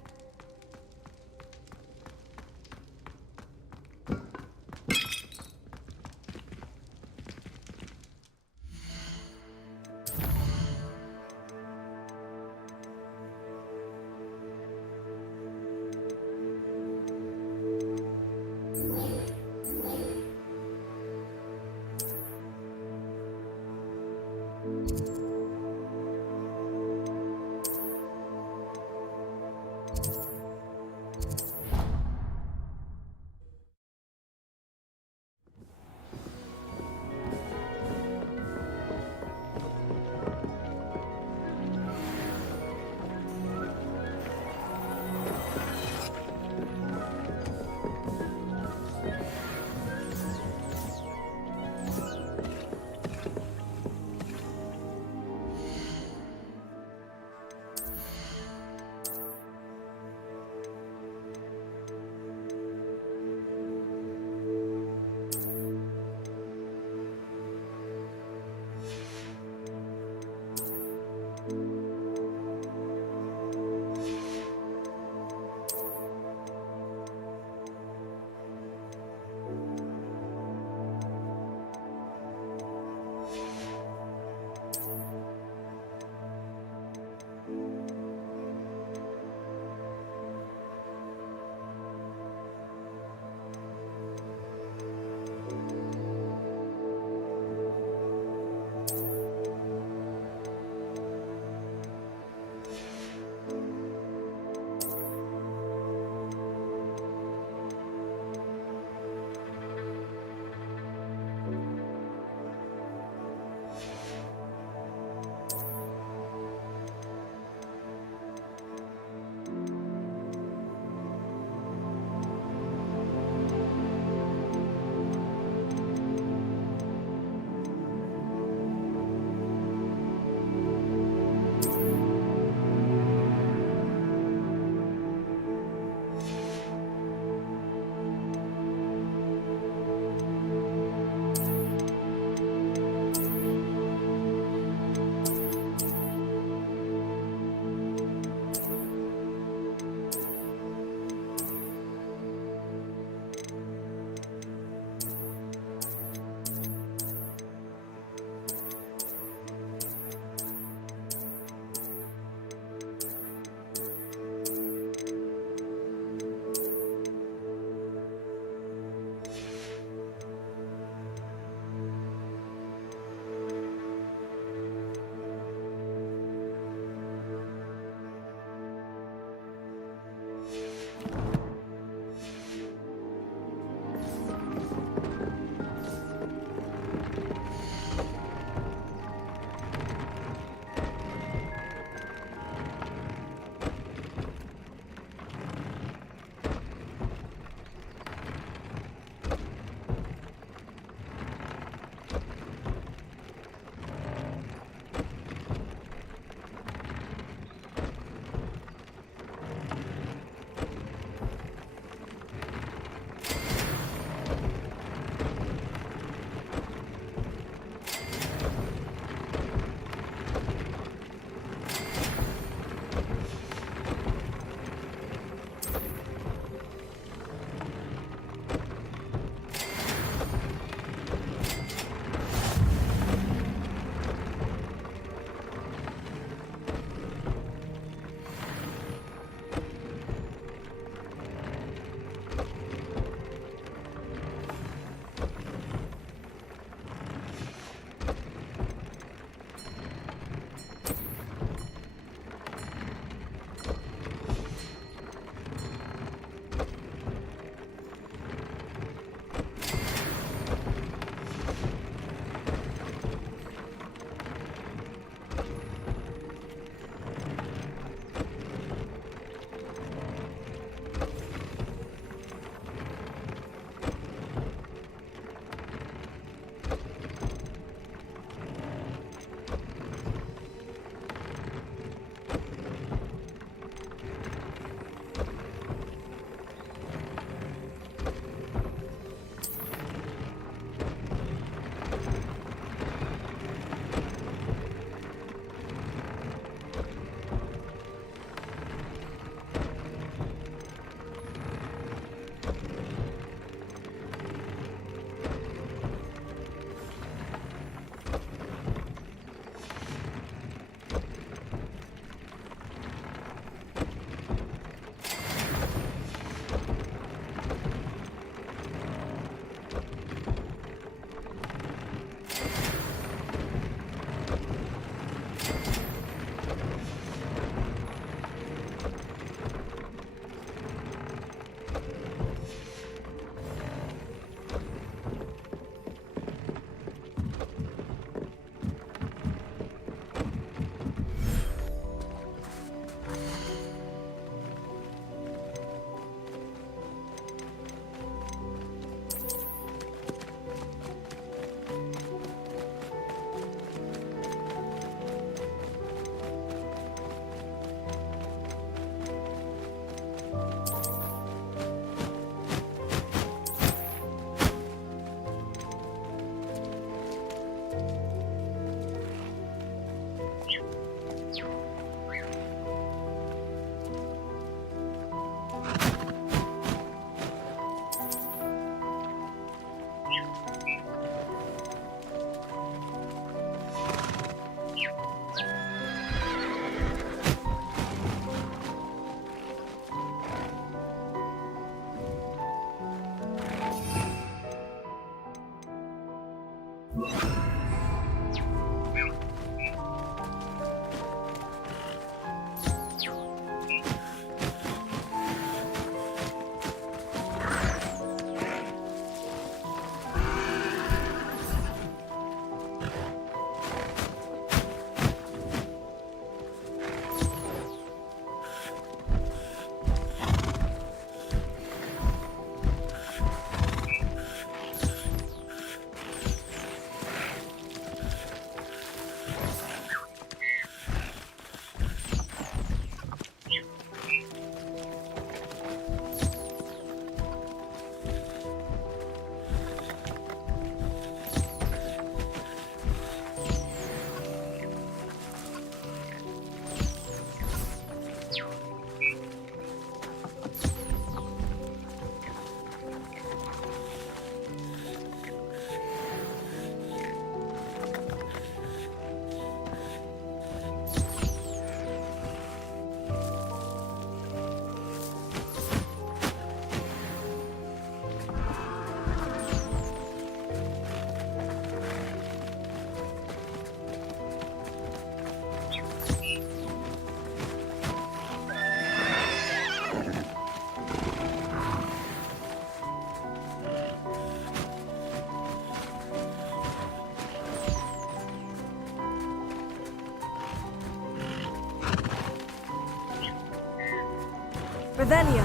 Revelio.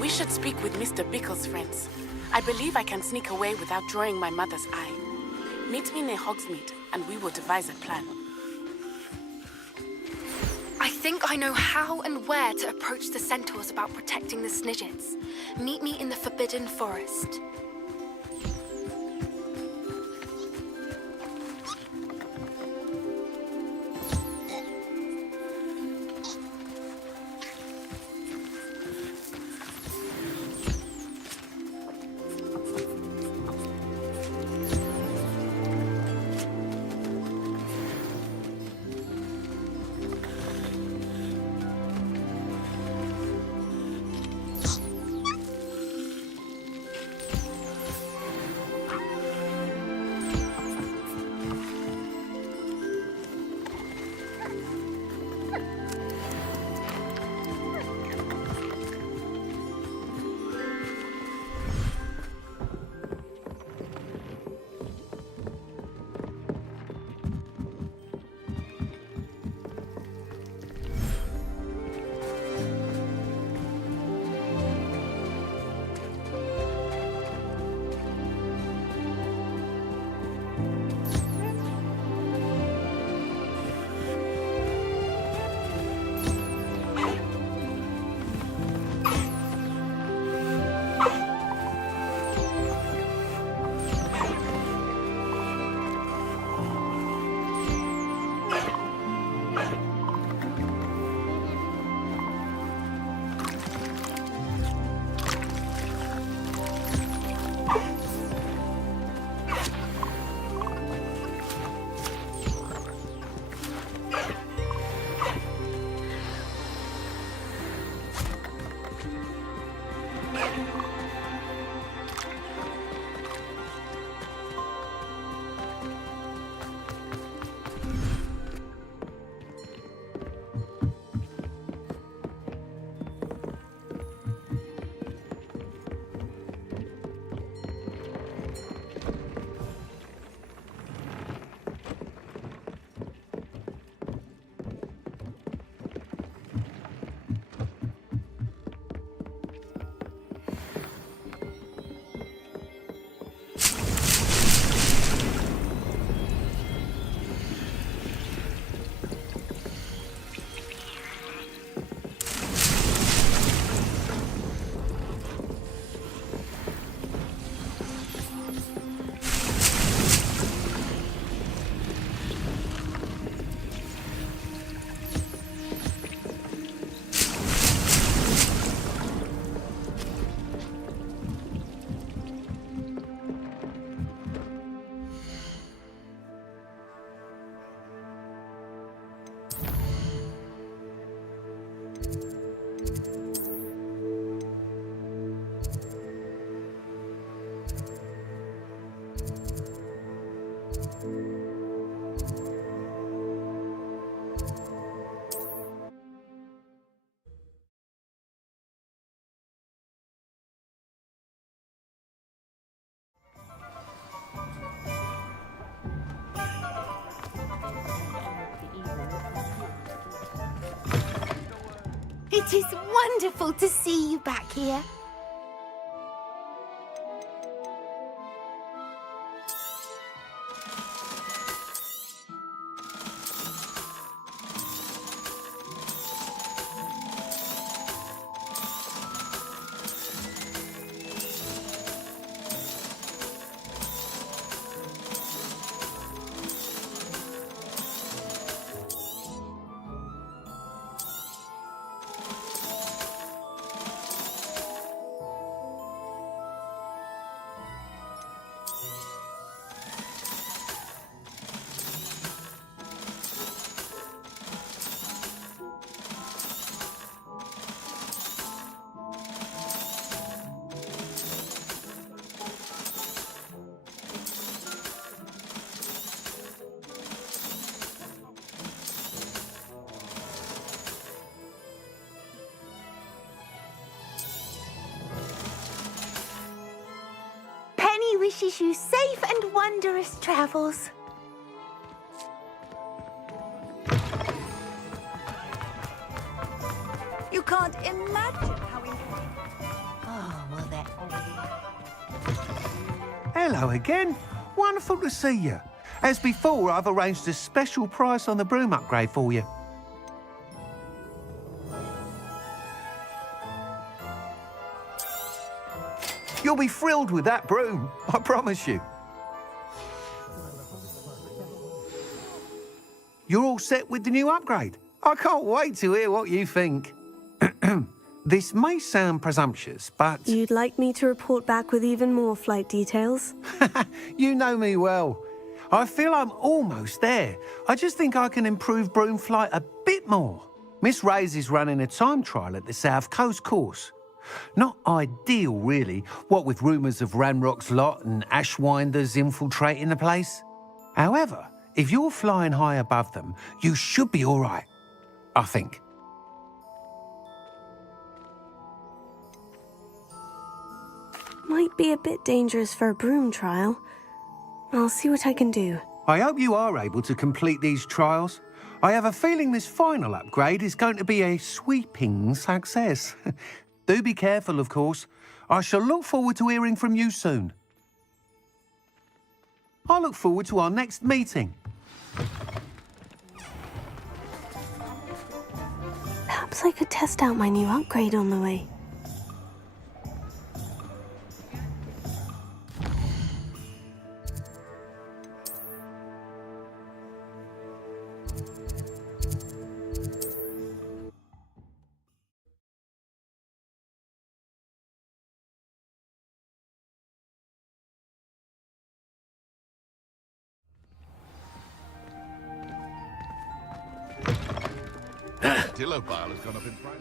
We should speak with Mr. Bickle's friends. I believe I can sneak away without drawing my mother's eye. Meet me near Hogsmeade, and we will devise a plan. I think I know how and where to approach the centaurs about protecting the Snidgets. Meet me in the Forbidden Forest. It is wonderful to see you back here. wishes you safe and wondrous travels. You can't imagine how important. Oh, well, that. Hello again. Wonderful to see you. As before, I've arranged a special price on the broom upgrade for you. You'll be thrilled with that broom, I promise you. You're all set with the new upgrade. I can't wait to hear what you think. This may sound presumptuous, but... You'd like me to report back with even more flight details? You know me well. I feel I'm almost there. I just think I can improve broom flight a bit more. Miss Ray's is running a time trial at the South Coast course. Not ideal, really, what with rumours of Ranrock's lot and Ashwinders infiltrating the place. However, if you're flying high above them, you should be all right, I think. Might be a bit dangerous for a broom trial. I'll see what I can do. I hope you are able to complete these trials. I have a feeling this final upgrade is going to be a sweeping success. Do be careful, of course. I shall look forward to hearing from you soon. I look forward to our next meeting. Perhaps I could test out my new upgrade on the way. Dillo pile has gone up in price.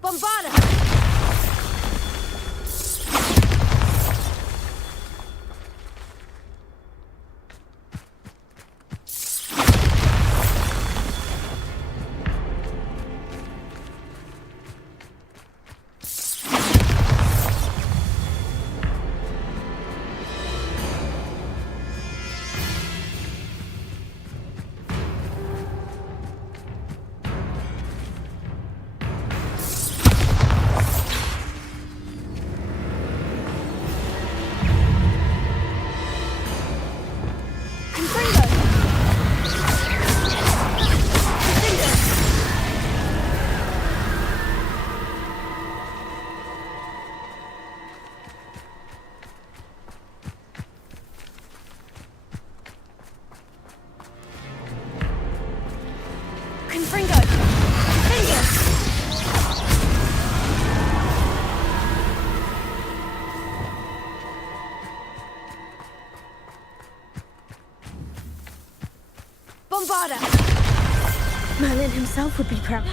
Bombarda! Bombarda! Merlin himself would be proud.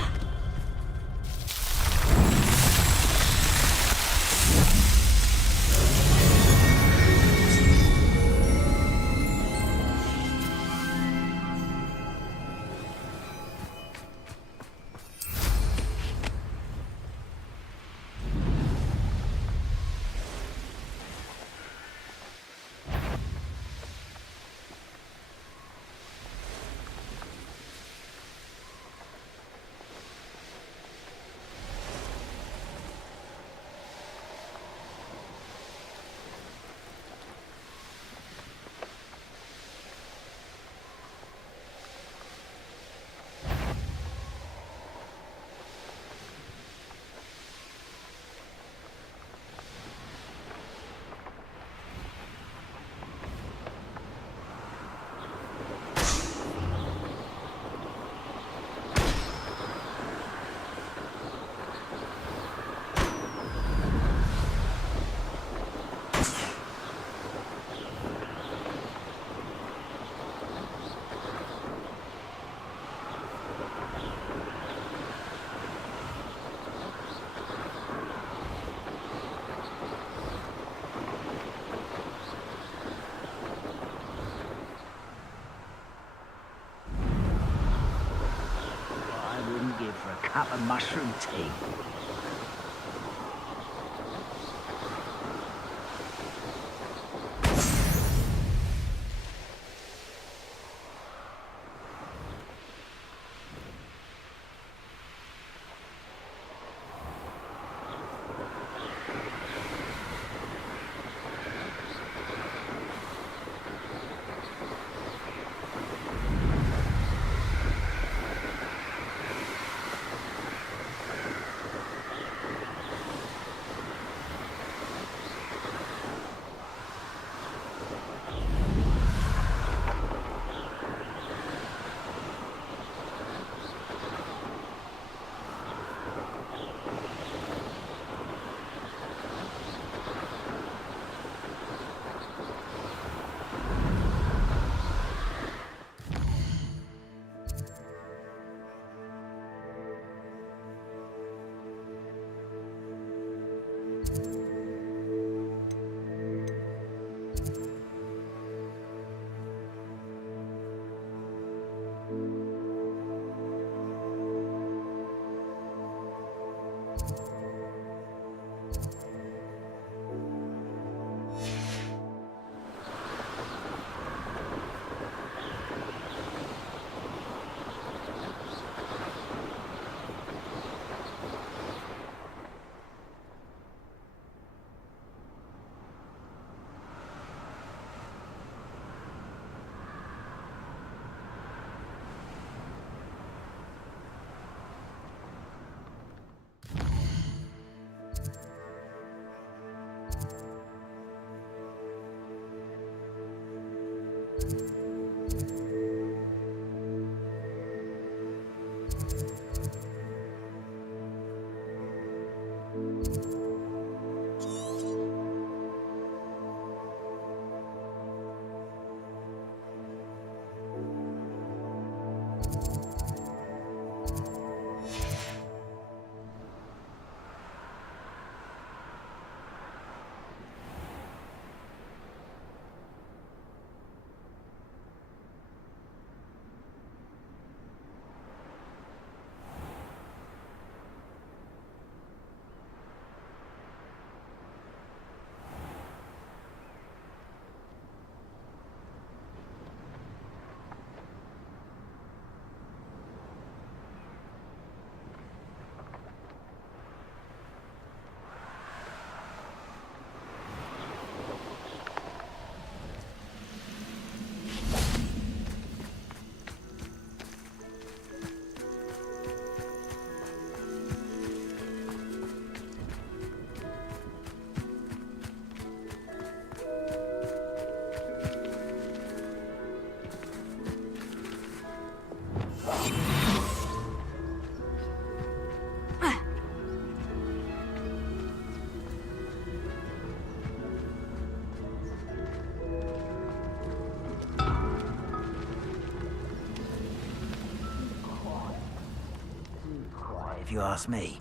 a mushroom tea. If you ask me.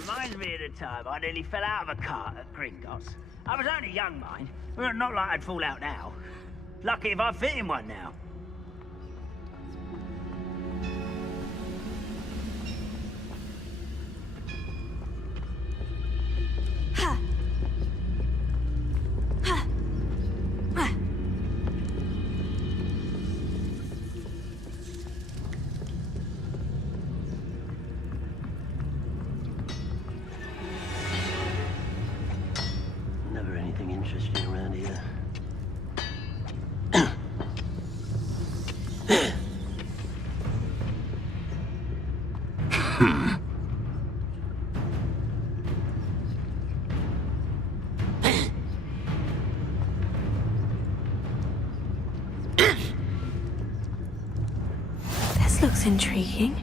Reminds me of the time I nearly fell out of a cart at Gringotts. I was only young, mind. Well, not like I'd fall out now. Lucky if I fit in one now. Never anything interesting around here. This looks intriguing.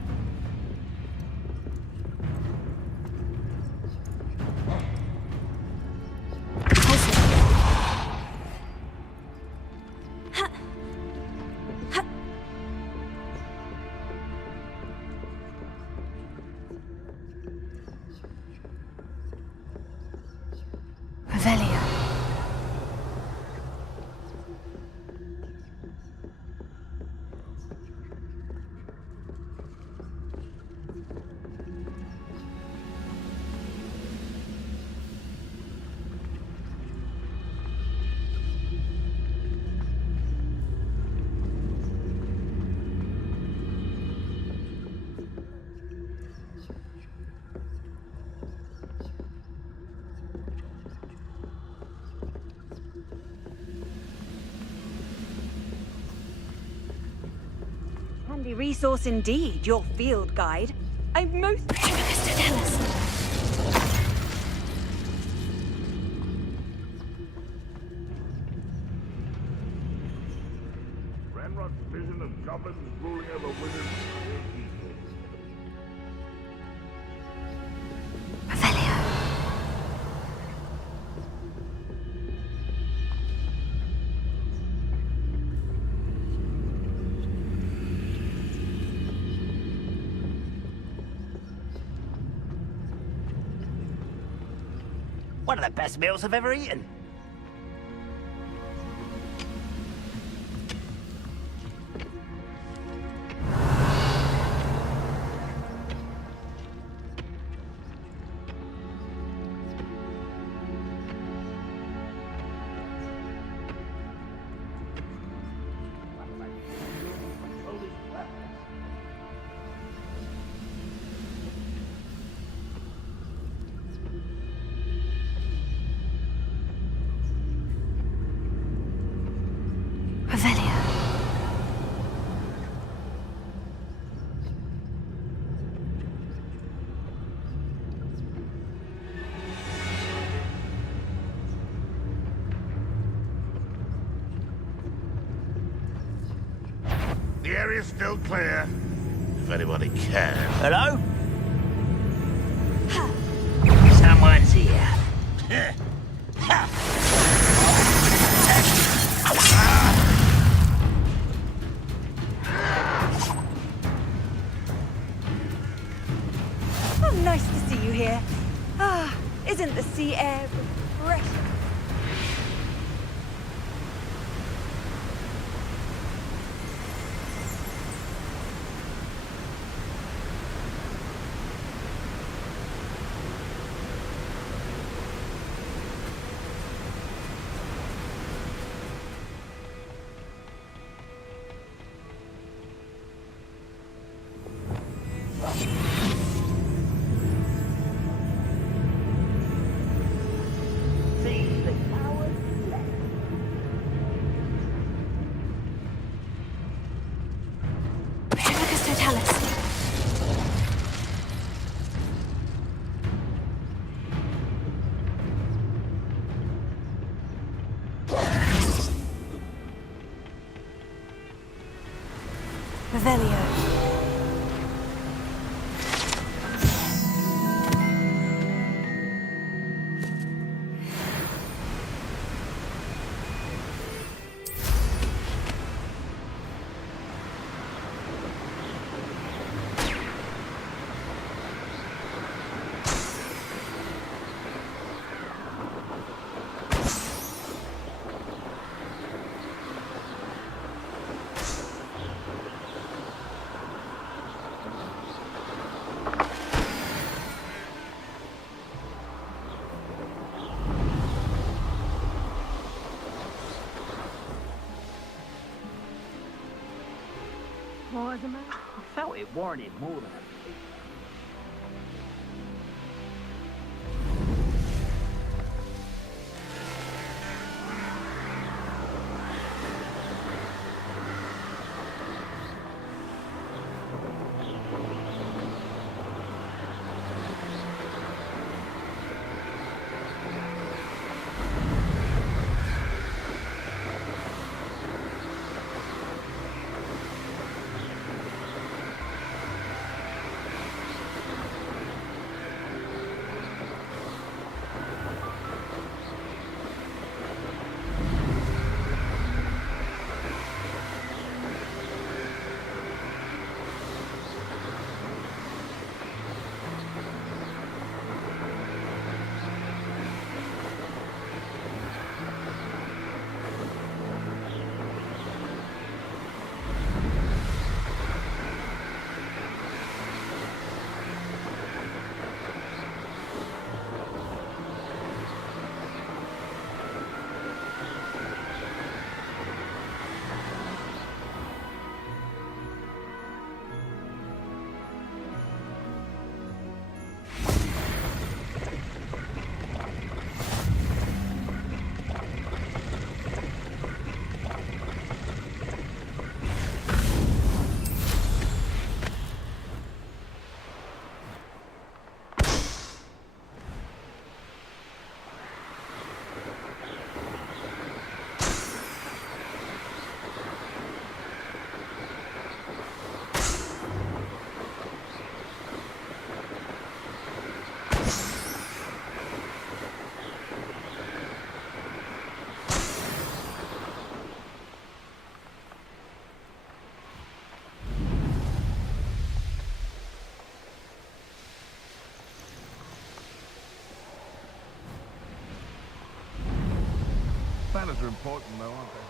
lovely resource indeed, your field guide. I'm most... Tell us. Ranrock's vision of goblins ruling over wizards. One of the best meals I've ever eaten. The area's still clear. If anybody cares. Hello? Someone's here. Oh, nice to see you here. Ah, isn't the sea air refreshing? Revelio. Why, the man? I felt it warranted more than a... Manners are important, though, aren't they?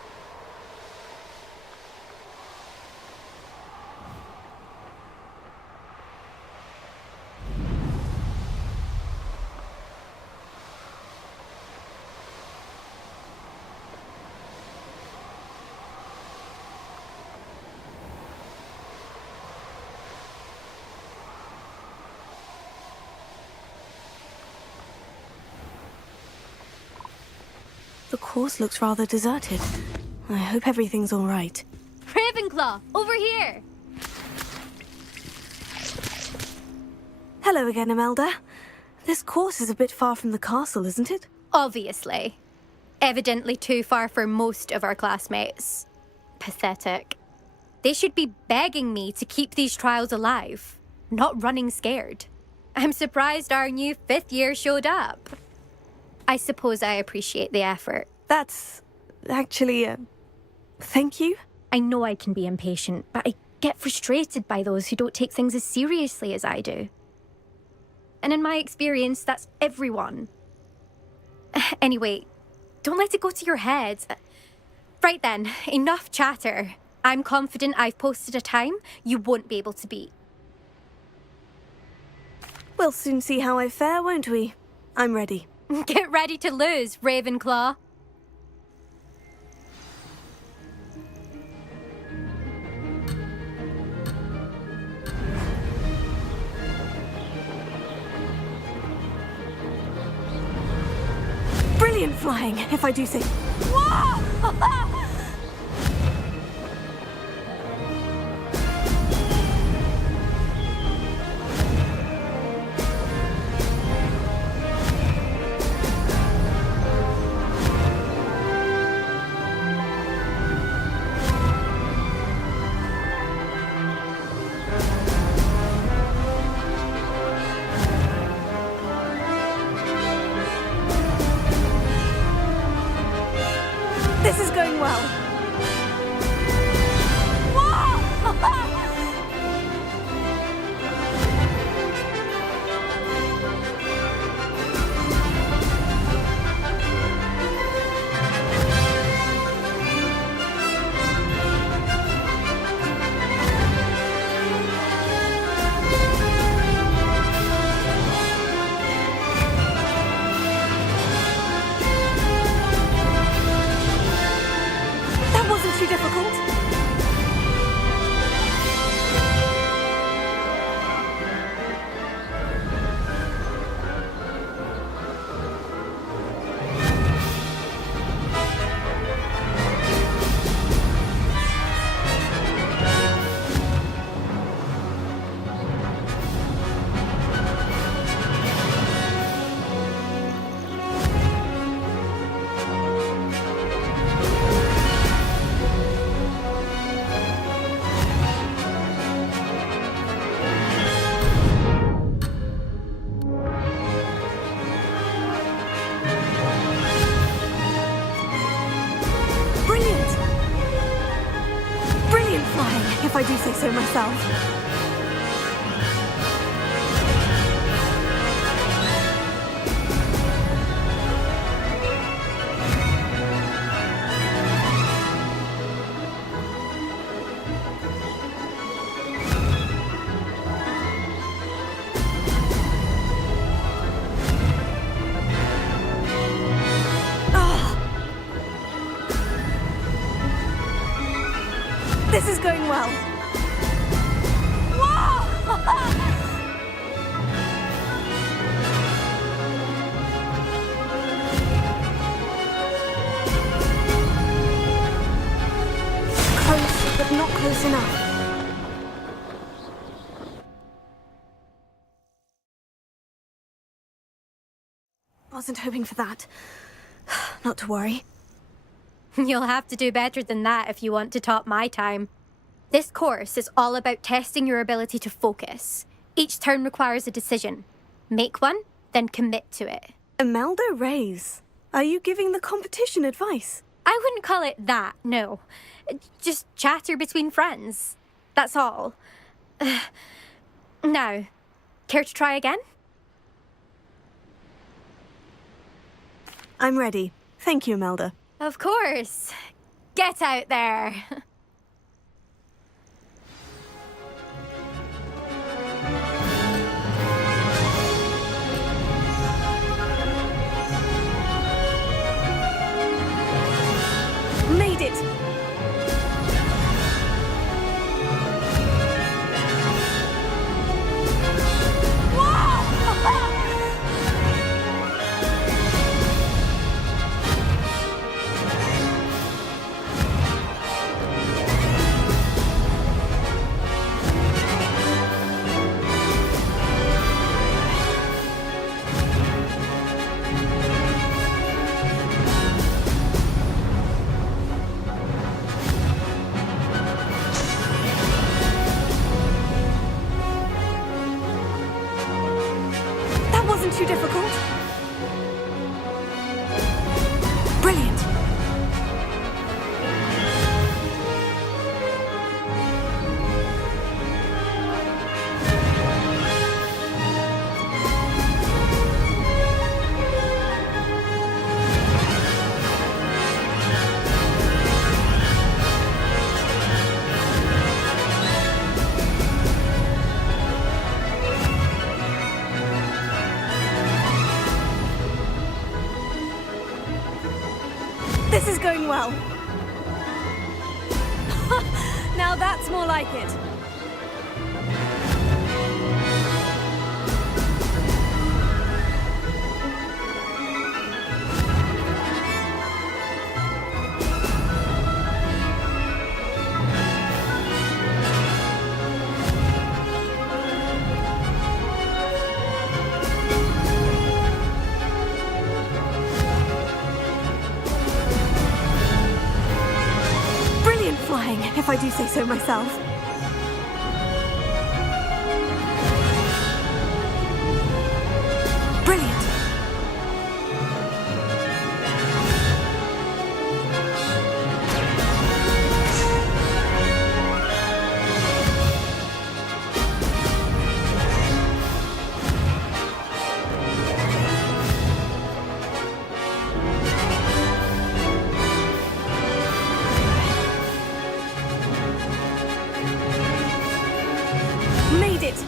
The course looks rather deserted. I hope everything's all right. Ravenclaw, over here! Hello again, Imelda. This course is a bit far from the castle, isn't it? Obviously. Evidently too far for most of our classmates. Pathetic. They should be begging me to keep these trials alive, not running scared. I'm surprised our new 5th year showed up. I suppose I appreciate the effort. That's actually, thank you. I know I can be impatient, but I get frustrated by those who don't take things as seriously as I do. And in my experience, that's everyone. Anyway, don't let it go to your head. Right then, enough chatter. I'm confident I've posted a time you won't be able to beat. We'll soon see how I fare, won't we? I'm ready. Get ready to lose, Ravenclaw. Brilliant flying, if I do say. Whoa! This is going well. Too difficult? If I do say so myself. This is going well. Close, but not close enough. Wasn't hoping for that. Not to worry. You'll have to do better than that if you want to top my time. This course is all about testing your ability to focus. Each turn requires a decision. Make one, then commit to it. Imelda Reyes, are you giving the competition advice? I wouldn't call it that, no. Just chatter between friends. That's all. Now, care to try again? I'm ready. Thank you, Imelda. Of course. Get out there. Made it! That wasn't too difficult. Brilliant. This is going well. Now that's more like it. Brilliant flying, if I do say so myself. Brilliant. Made it!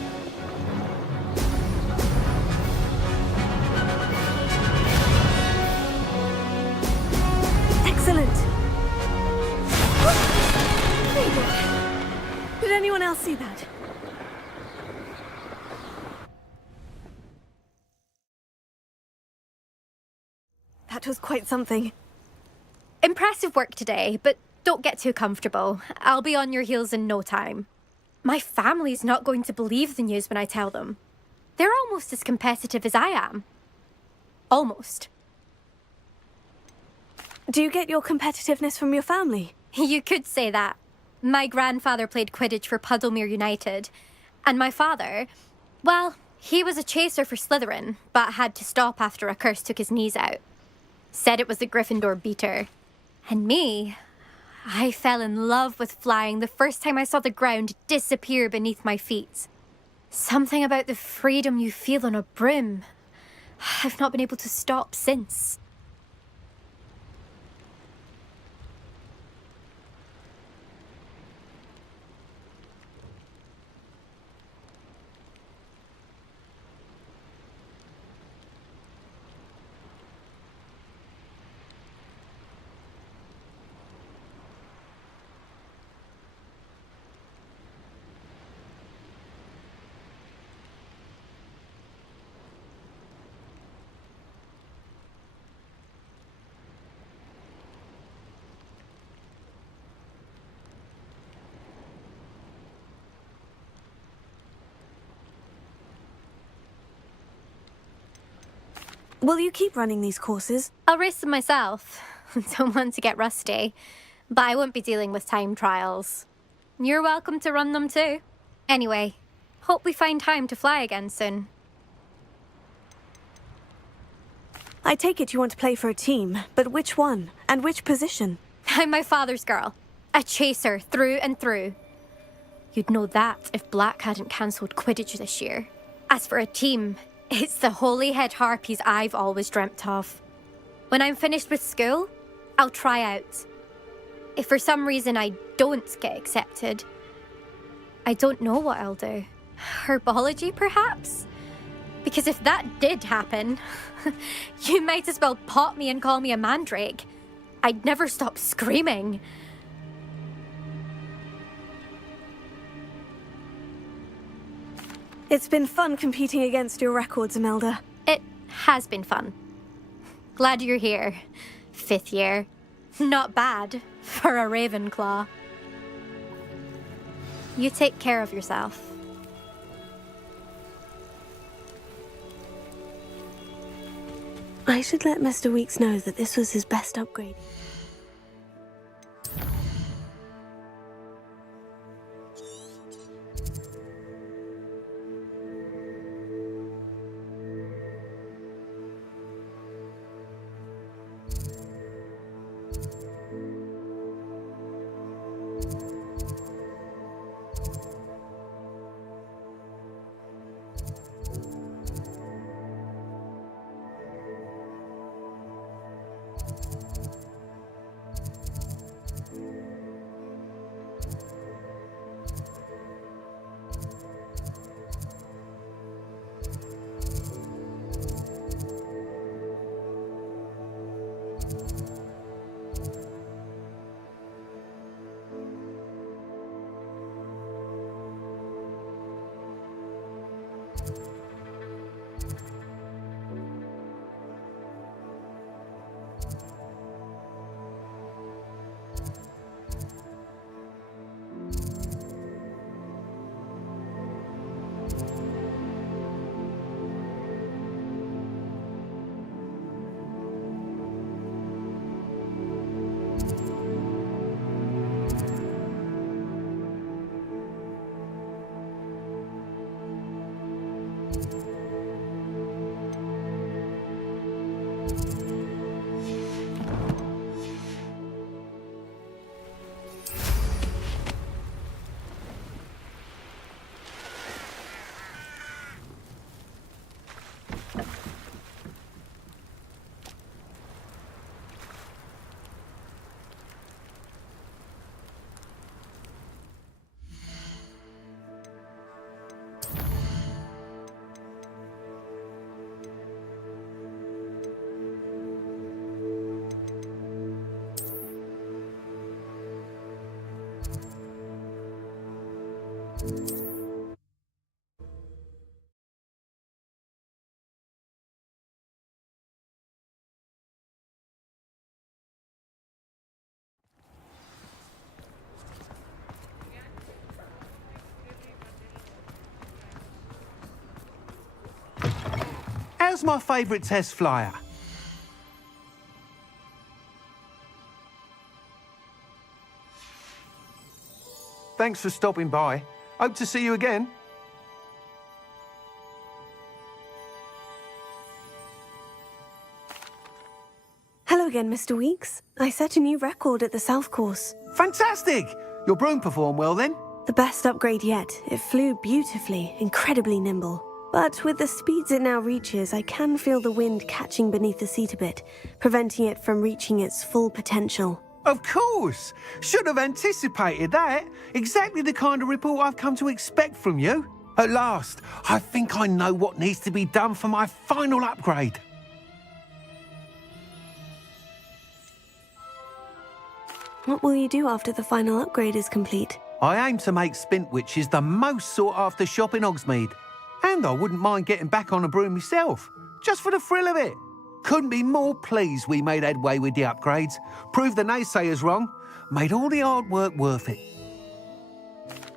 Excellent! Made it! Did anyone else see that? That was quite something. Impressive work today, but don't get too comfortable. I'll be on your heels in no time. My family's not going to believe the news when I tell them. They're almost as competitive as I am. Almost. Do you get your competitiveness from your family? You could say that. My grandfather played Quidditch for Puddlemere United. And my father, well, he was a chaser for Slytherin, but had to stop after a curse took his knees out. Said it was the Gryffindor beater. And me, I fell in love with flying the first time I saw the ground disappear beneath my feet. Something about the freedom you feel on a broom. I've not been able to stop since. Will you keep running these courses? I'll race them myself. Don't want to get rusty. But I won't be dealing with time trials. You're welcome to run them too. Anyway, hope we find time to fly again soon. I take it you want to play for a team, but which one? And which position? I'm my father's girl. A chaser through and through. You'd know that if Black hadn't cancelled Quidditch this year. As for a team, it's the Holyhead Harpies I've always dreamt of. When I'm finished with school, I'll try out. If for some reason I don't get accepted, I don't know what I'll do. Herbology, perhaps? Because if that did happen, you might as well pot me and call me a mandrake. I'd never stop screaming. It's been fun competing against your records, Imelda. It has been fun. Glad you're here. 5th year. Not bad for a Ravenclaw. You take care of yourself. I should let Mr. Weeks know that this was his best upgrade. How's my favourite test flyer? Thanks for stopping by. Hope to see you again. Hello again, Mr. Weeks. I set a new record at the South Course. Fantastic! Your broom performed well then? The best upgrade yet. It flew beautifully, incredibly nimble. But with the speeds it now reaches, I can feel the wind catching beneath the seat a bit, preventing it from reaching its full potential. Of course! Should have anticipated that. Exactly the kind of report I've come to expect from you. At last, I think I know what needs to be done for my final upgrade. What will you do after the final upgrade is complete? I aim to make Spintwitches the most sought-after shop in Hogsmeade. And I wouldn't mind getting back on a broom myself, just for the thrill of it. Couldn't be more pleased we made headway with the upgrades, proved the naysayers wrong, made all the hard work worth it.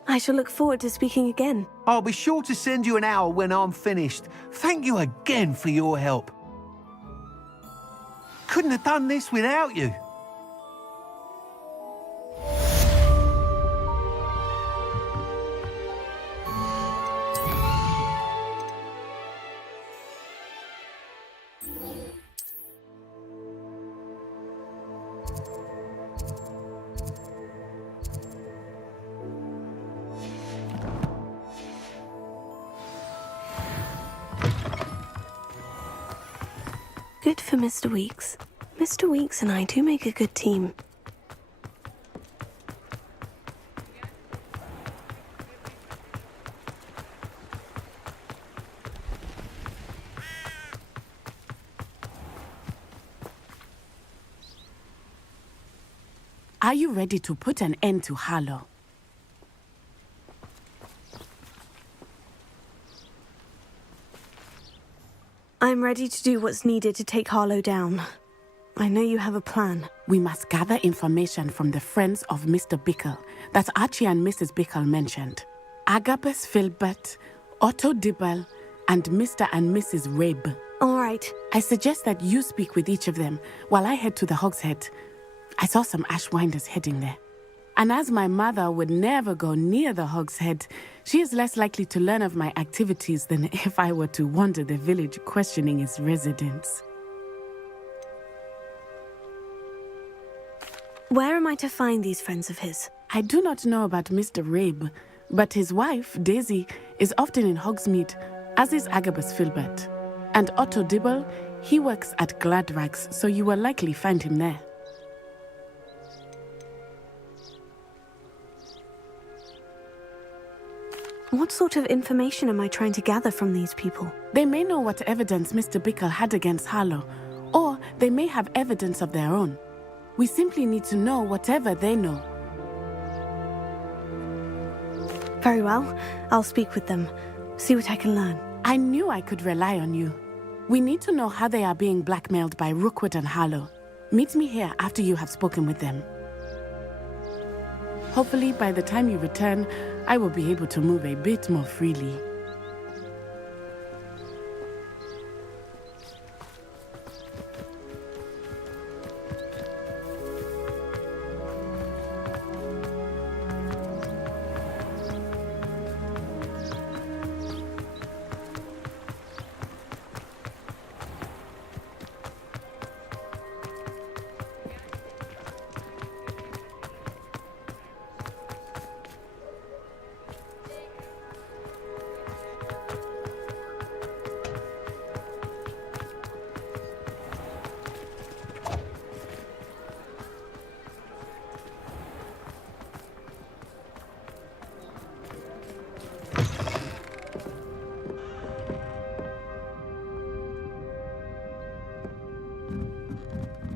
I shall look forward to speaking again. I'll be sure to send you an hour when I'm finished. Thank you again for your help. Couldn't have done this without you. Good for Mr. Weeks. Mr. Weeks and I do make a good team. Are you ready to put an end to Harlow? I'm ready to do what's needed to take Harlow down. I know you have a plan. We must gather information from the friends of Mr. Bickle that Archie and Mrs. Bickle mentioned. Agabus Filbert, Otto Dibble, and Mr. and Mrs. Rabe. All right. I suggest that you speak with each of them while I head to the Hog's Head. I saw some Ashwinders heading there. And as my mother would never go near the Hog's Head, she is less likely to learn of my activities than if I were to wander the village questioning its residents. Where am I to find these friends of his? I do not know about Mr. Rabe, but his wife, Daisy, is often in Hogsmeade, as is Agabus Filbert. And Otto Dibble, he works at Gladrags, so you will likely find him there. What sort of information am I trying to gather from these people? They may know what evidence Mr. Bickle had against Harlow, or they may have evidence of their own. We simply need to know whatever they know. Very well. I'll speak with them. See what I can learn. I knew I could rely on you. We need to know how they are being blackmailed by Rookwood and Harlow. Meet me here after you have spoken with them. Hopefully, by the time you return, I will be able to move a bit more freely.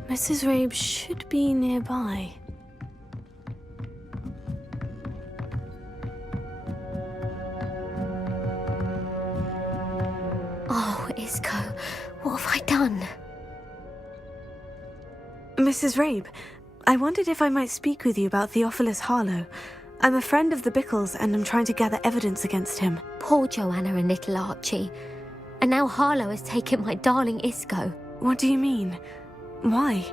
Mrs. Rabe should be nearby. Oh, Isco, what have I done? Mrs. Rabe, I wondered if I might speak with you about Theophilus Harlow. I'm a friend of the Bickles and I'm trying to gather evidence against him. Poor Joanna and little Archie. And now Harlow has taken my darling Isco. What do you mean? Why?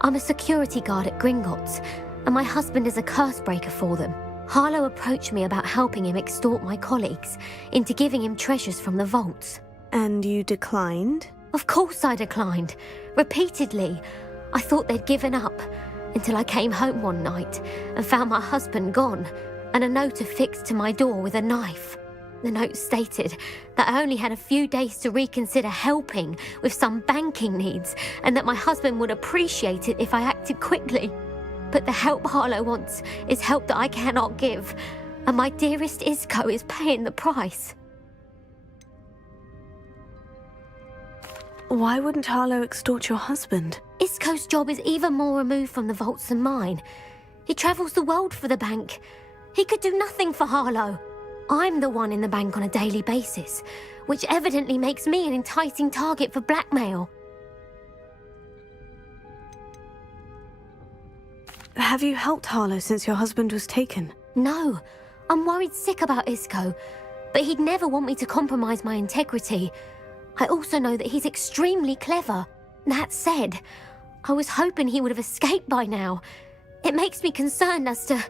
I'm a security guard at Gringotts, and my husband is a curse breaker for them. Harlow approached me about helping him extort my colleagues into giving him treasures from the vaults. And you declined? Of course I declined. Repeatedly. I thought they'd given up, until I came home one night and found my husband gone, and a note affixed to my door with a knife. The note stated that I only had a few days to reconsider helping with some banking needs, and that my husband would appreciate it if I acted quickly. But the help Harlow wants is help that I cannot give, and my dearest Isco is paying the price. Why wouldn't Harlow extort your husband? Isco's job is even more removed from the vaults than mine. He travels the world for the bank. He could do nothing for Harlow. I'm the one in the bank on a daily basis, which evidently makes me an enticing target for blackmail. Have you helped Harlow since your husband was taken? No, I'm worried sick about Isco, but he'd never want me to compromise my integrity. I also know that he's extremely clever. That said, I was hoping he would have escaped by now. It makes me concerned as to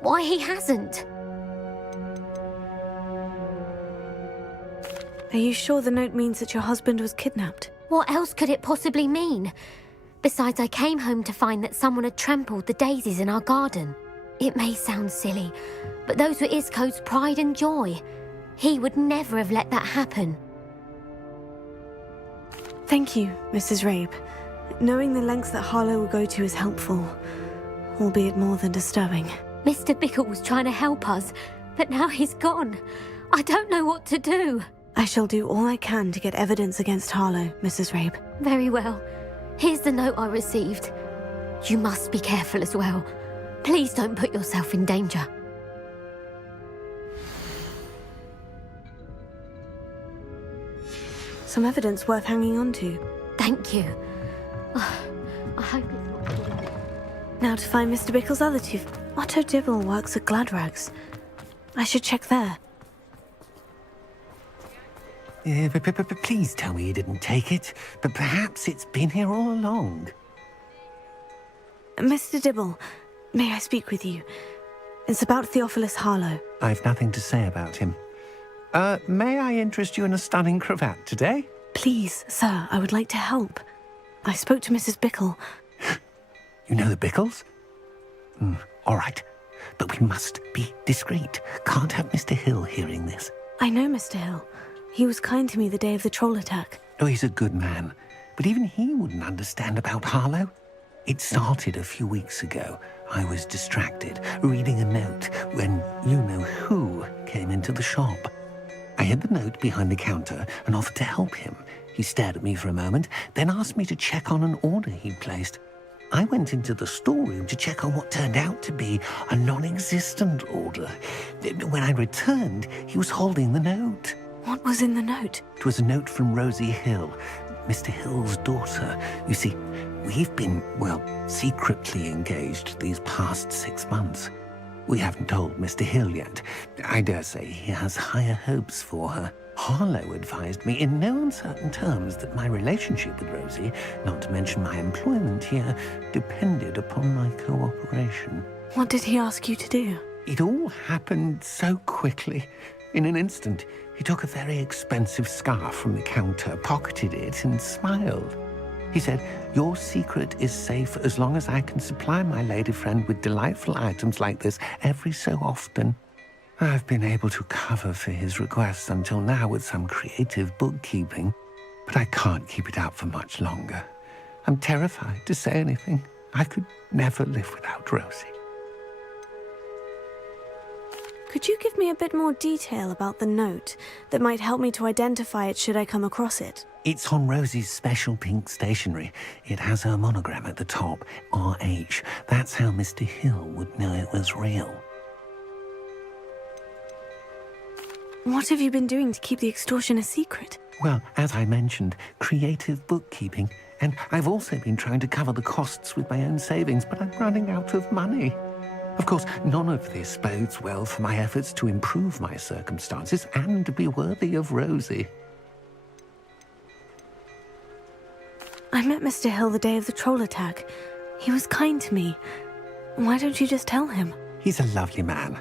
why he hasn't. Are you sure the note means that your husband was kidnapped? What else could it possibly mean? Besides, I came home to find that someone had trampled the daisies in our garden. It may sound silly, but those were Isco's pride and joy. He would never have let that happen. Thank you, Mrs. Rabe. Knowing the lengths that Harlow will go to is helpful, albeit more than disturbing. Mr. Bickle was trying to help us, but now he's gone. I don't know what to do. I shall do all I can to get evidence against Harlow, Mrs. Rabe. Very well. Here's the note I received. You must be careful as well. Please don't put yourself in danger. Some evidence worth hanging on to. Thank you. I hope it's not too late. Now to find Mr. Bickle's other two. Otto Dibble works at Gladrags. I should check there. Please tell me you didn't take it, but perhaps it's been here all along. Mr. Dibble, may I speak with you? It's about Theophilus Harlow. I've nothing to say about him. May I interest you in a stunning cravat today? Please, sir, I would like to help. I spoke to Mrs. Bickle. You know the Bickles? All right, but we must be discreet. Can't have Mr. Hill hearing this. I know Mr. Hill. He was kind to me the day of the troll attack. Oh, he's a good man, but even he wouldn't understand about Harlow. It started a few weeks ago. I was distracted, reading a note, when you-know-who came into the shop. I hid the note behind the counter and offered to help him. He stared at me for a moment, then asked me to check on an order he'd placed. I went into the storeroom to check on what turned out to be a non-existent order. When I returned, he was holding the note. What was in the note? It was a note from Rosie Hill, Mr. Hill's daughter. You see, we've been, secretly engaged these past 6 months. We haven't told Mr. Hill yet. I dare say he has higher hopes for her. Harlow advised me in no uncertain terms that my relationship with Rosie, not to mention my employment here, depended upon my cooperation. What did he ask you to do? It all happened so quickly. In an instant, he took a very expensive scarf from the counter, pocketed it, and smiled. He said, "Your secret is safe as long as I can supply my lady friend with delightful items like this every so often." I've been able to cover for his requests until now with some creative bookkeeping, but I can't keep it up for much longer. I'm terrified to say anything. I could never live without Rosie. Could you give me a bit more detail about the note that might help me to identify it should I come across it? It's on Rosie's special pink stationery. It has her monogram at the top, RH. That's how Mr. Hill would know it was real. What have you been doing to keep the extortion a secret? Well, as I mentioned, creative bookkeeping. And I've also been trying to cover the costs with my own savings, but I'm running out of money. Of course, none of this bodes well for my efforts to improve my circumstances and be worthy of Rosie. I met Mr. Hill the day of the troll attack. He was kind to me. Why don't you just tell him? He's a lovely man.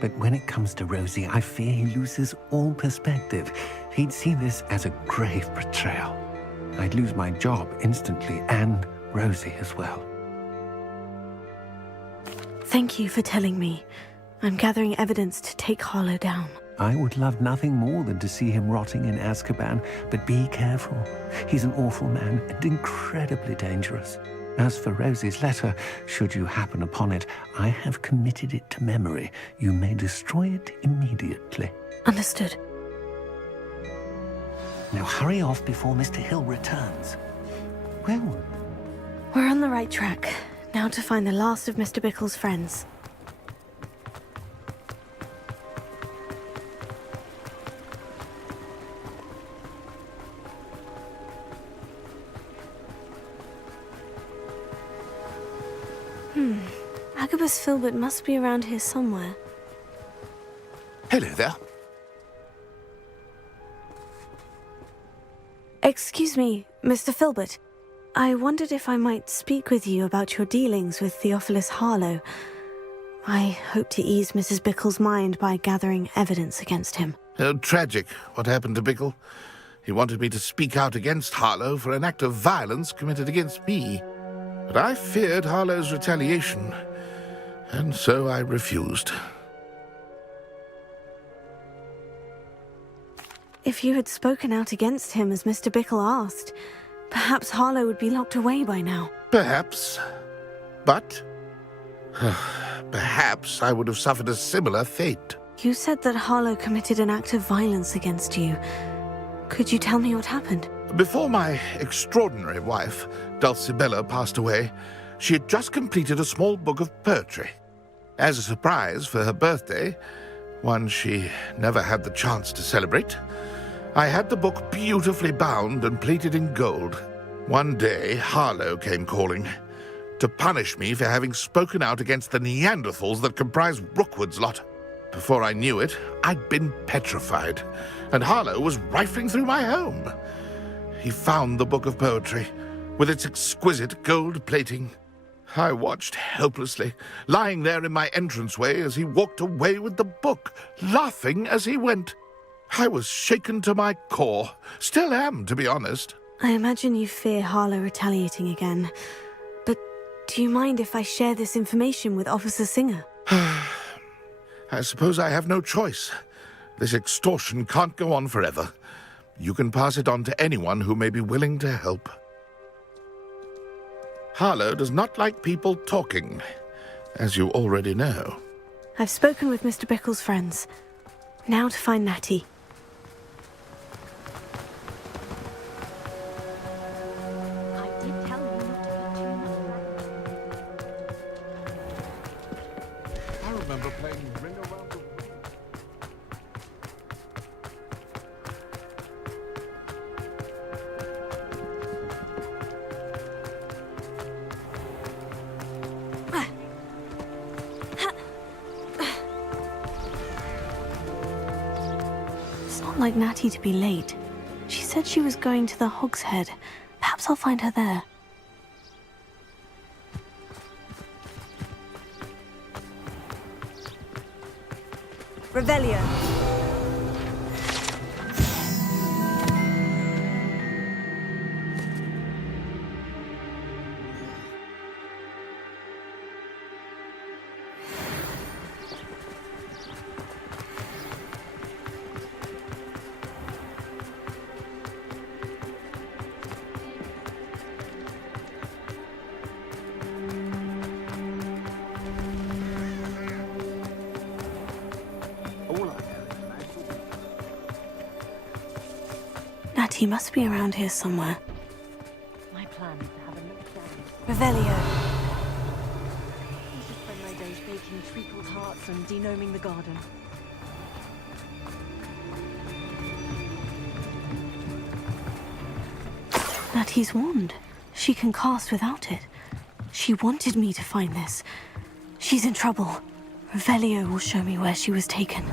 But when it comes to Rosie, I fear he loses all perspective. He'd see this as a grave betrayal. I'd lose my job instantly, and Rosie as well. Thank you for telling me. I'm gathering evidence to take Harlow down. I would love nothing more than to see him rotting in Azkaban, but be careful. He's an awful man and incredibly dangerous. As for Rosie's letter, should you happen upon it, I have committed it to memory. You may destroy it immediately. Understood. Now hurry off before Mr. Hill returns. Well, we're on the right track. Now to find the last of Mr. Bickle's friends. Agabus Filbert must be around here somewhere. Hello there. Excuse me, Mr. Filbert. I wondered if I might speak with you about your dealings with Theophilus Harlow. I hope to ease Mrs. Bickle's mind by gathering evidence against him. Tragic, what happened to Bickle. He wanted me to speak out against Harlow for an act of violence committed against me. But I feared Harlow's retaliation, and so I refused. If you had spoken out against him as Mr. Bickle asked, Perhaps Harlow would be locked away by now. Perhaps. But perhaps I would have suffered a similar fate. You said that Harlow committed an act of violence against you. Could you tell me what happened? Before my extraordinary wife, Dulcibella, passed away, she had just completed a small book of poetry. As a surprise for her birthday, one she never had the chance to celebrate, I had the book beautifully bound and plated in gold. One day, Harlow came calling to punish me for having spoken out against the Neanderthals that comprise Rookwood's lot. Before I knew it, I'd been petrified, and Harlow was rifling through my home. He found the book of poetry, with its exquisite gold plating. I watched helplessly, lying there in my entranceway as he walked away with the book, laughing as he went. I was shaken to my core. Still am, to be honest. I imagine you fear Harlow retaliating again. But do you mind if I share this information with Officer Singer? I suppose I have no choice. This extortion can't go on forever. You can pass it on to anyone who may be willing to help. Harlow does not like people talking, as you already know. I've spoken with Mr. Bickle's friends. Now to find Natty. I remember playing Ring Around the Room. It's not like Natty to be late. She said she was going to the Hog's Head. Perhaps I'll find her there. Revelio. Natty must be around here somewhere. My plan is to have a look down. Revelio. I should spend my days baking treacle tarts and denoming the garden. Natty's wand. She can cast without it. She wanted me to find this. She's in trouble. Revelio will show me where she was taken.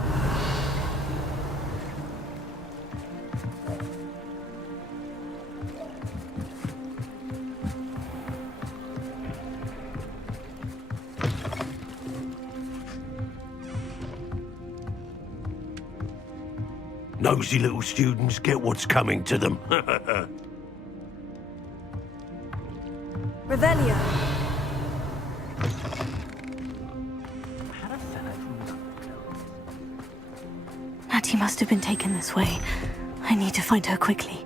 Nosy little students get what's coming to them. Revelio. Natty must have been taken this way. I need to find her quickly.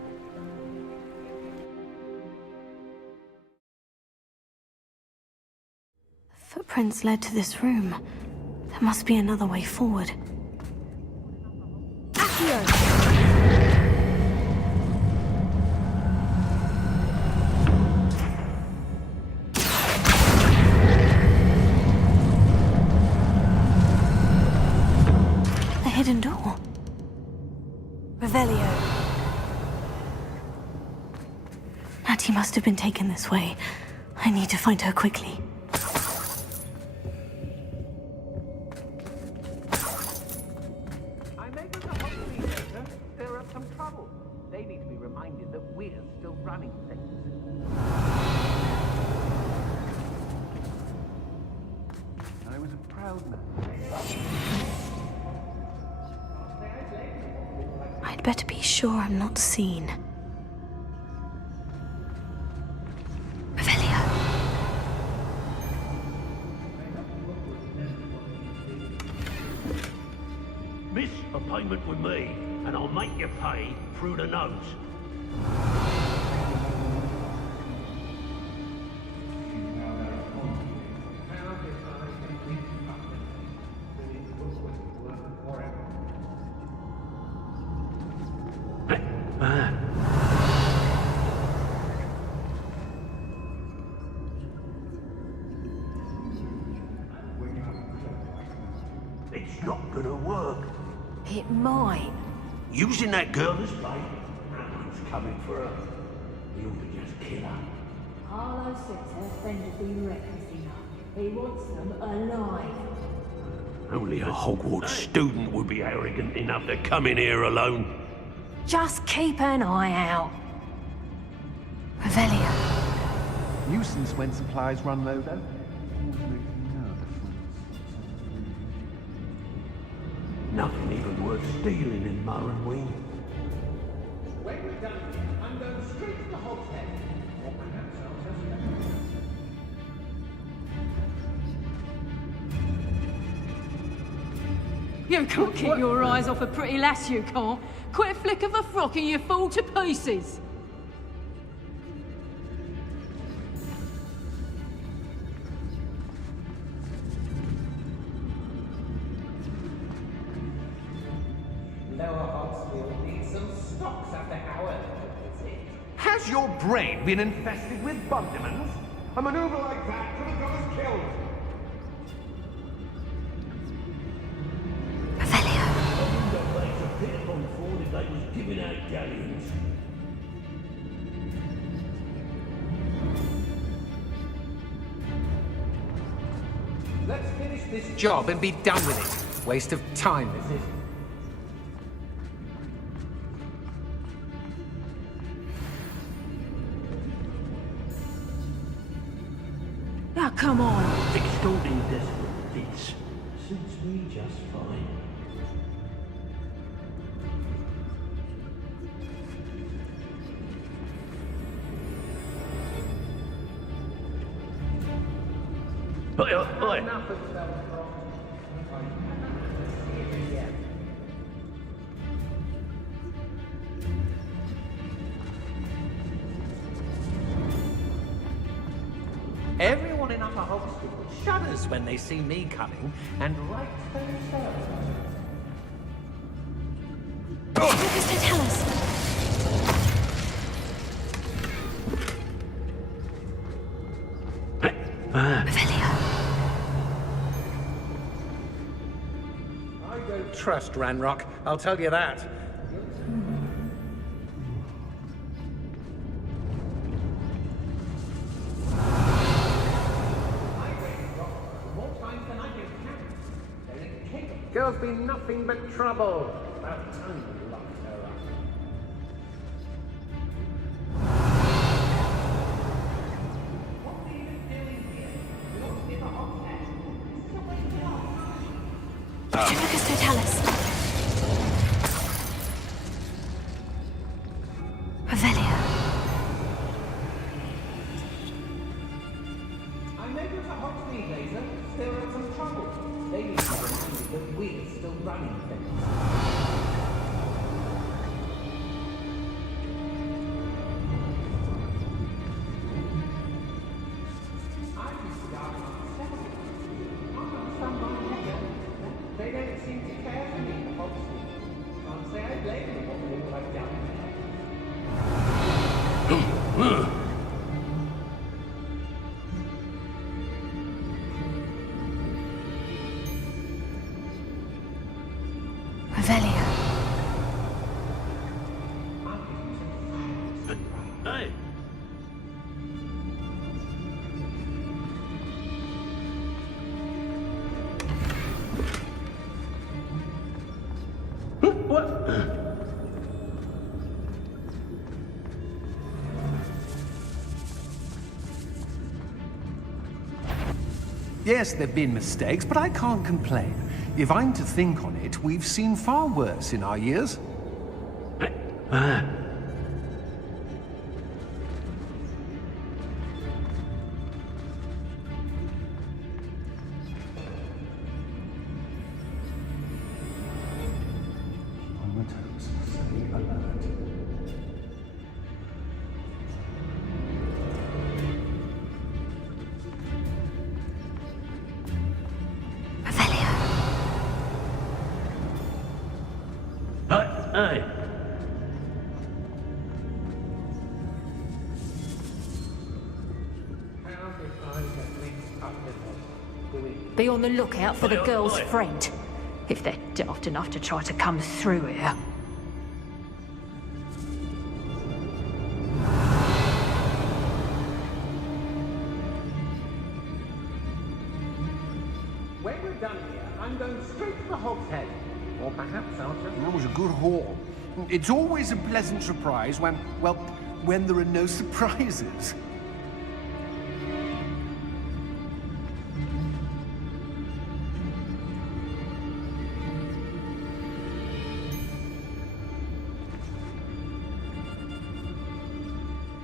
Footprints led to this room. There must be another way forward. A hidden door. Revelio. Natty must have been taken this way. I need to find her quickly. They're up some trouble. They need to be reminded that we're still running things. I was a proud man. I'd better be sure I'm not seen. Revelio. Miss a payment with me, and I'll make you pay through the nose. It's not gonna work. It might. Using that girl as bait, Alan's coming for her. He'll just kill her. Harlow says her friend has been reckless enough. He wants them alive. Only a Hogwarts student would be arrogant enough to come in here alone. Just keep an eye out. Revelio. Nuisance when supplies run low, though. Nothing even worth stealing in Murrenween. When we're done, I'm going straight to the Hogshead. Or perhaps I'll just... You can't keep your eyes off a pretty lass, you can't. Quick flick of a frock and you fall to pieces. Lower Hogsfield needs some stocks after our visit. Has your brain been infested with bundemans? A maneuver like that could have got us killed. They was giving out galleons. Let's finish this job and be done with it. Waste of time, this is. Now, come on. Extorting desperate deeds suits me just fine. Oi. Everyone in Upper Hogsfield shudders when they see me coming, and right themselves. Professor, tell us. Revelio. I don't trust Ranrock, I'll tell you that. Girl's been nothing but trouble. About time you locked her up. What are you doing here? You don't see the Hogshead. Still waking up. Lucas, tell us. Revelio. I'm able to Hogsmeade later. Still in some trouble. They need to remind me that we're still running things. I used to guard myself. I'm not someone here. They don't seem to care for me in the Hogsmeade. Can't say I blame them for all I've done. Revelio. Hey. What? Yes, there have been mistakes, but I can't complain. If I'm to think on it, we've seen far worse in our years. Hey. Be on the lookout for the girl's friend. If they're daft enough to try to come through here. When we're done here, I'm going straight to the Hog's Head. Or perhaps I'll just... That was a good haul. It's always a pleasant surprise when, well, when there are no surprises.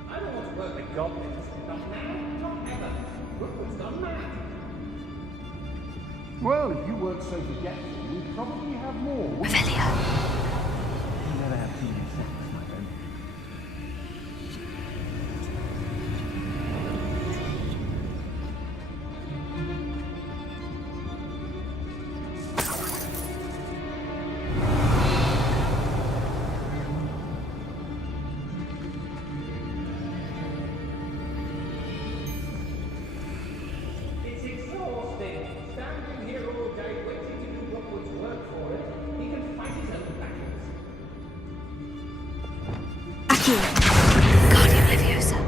I don't want to work with goblins. Not now, not ever. Rookwood's gone mad. Well, if you weren't so forgetful, we'd probably have more. Revelio. You never have too many seconds, my friend. It's exhausting. Standing here all day waiting to do Rookwood's work for it. He can fight his own battles. Accio. Guardian Leviosa.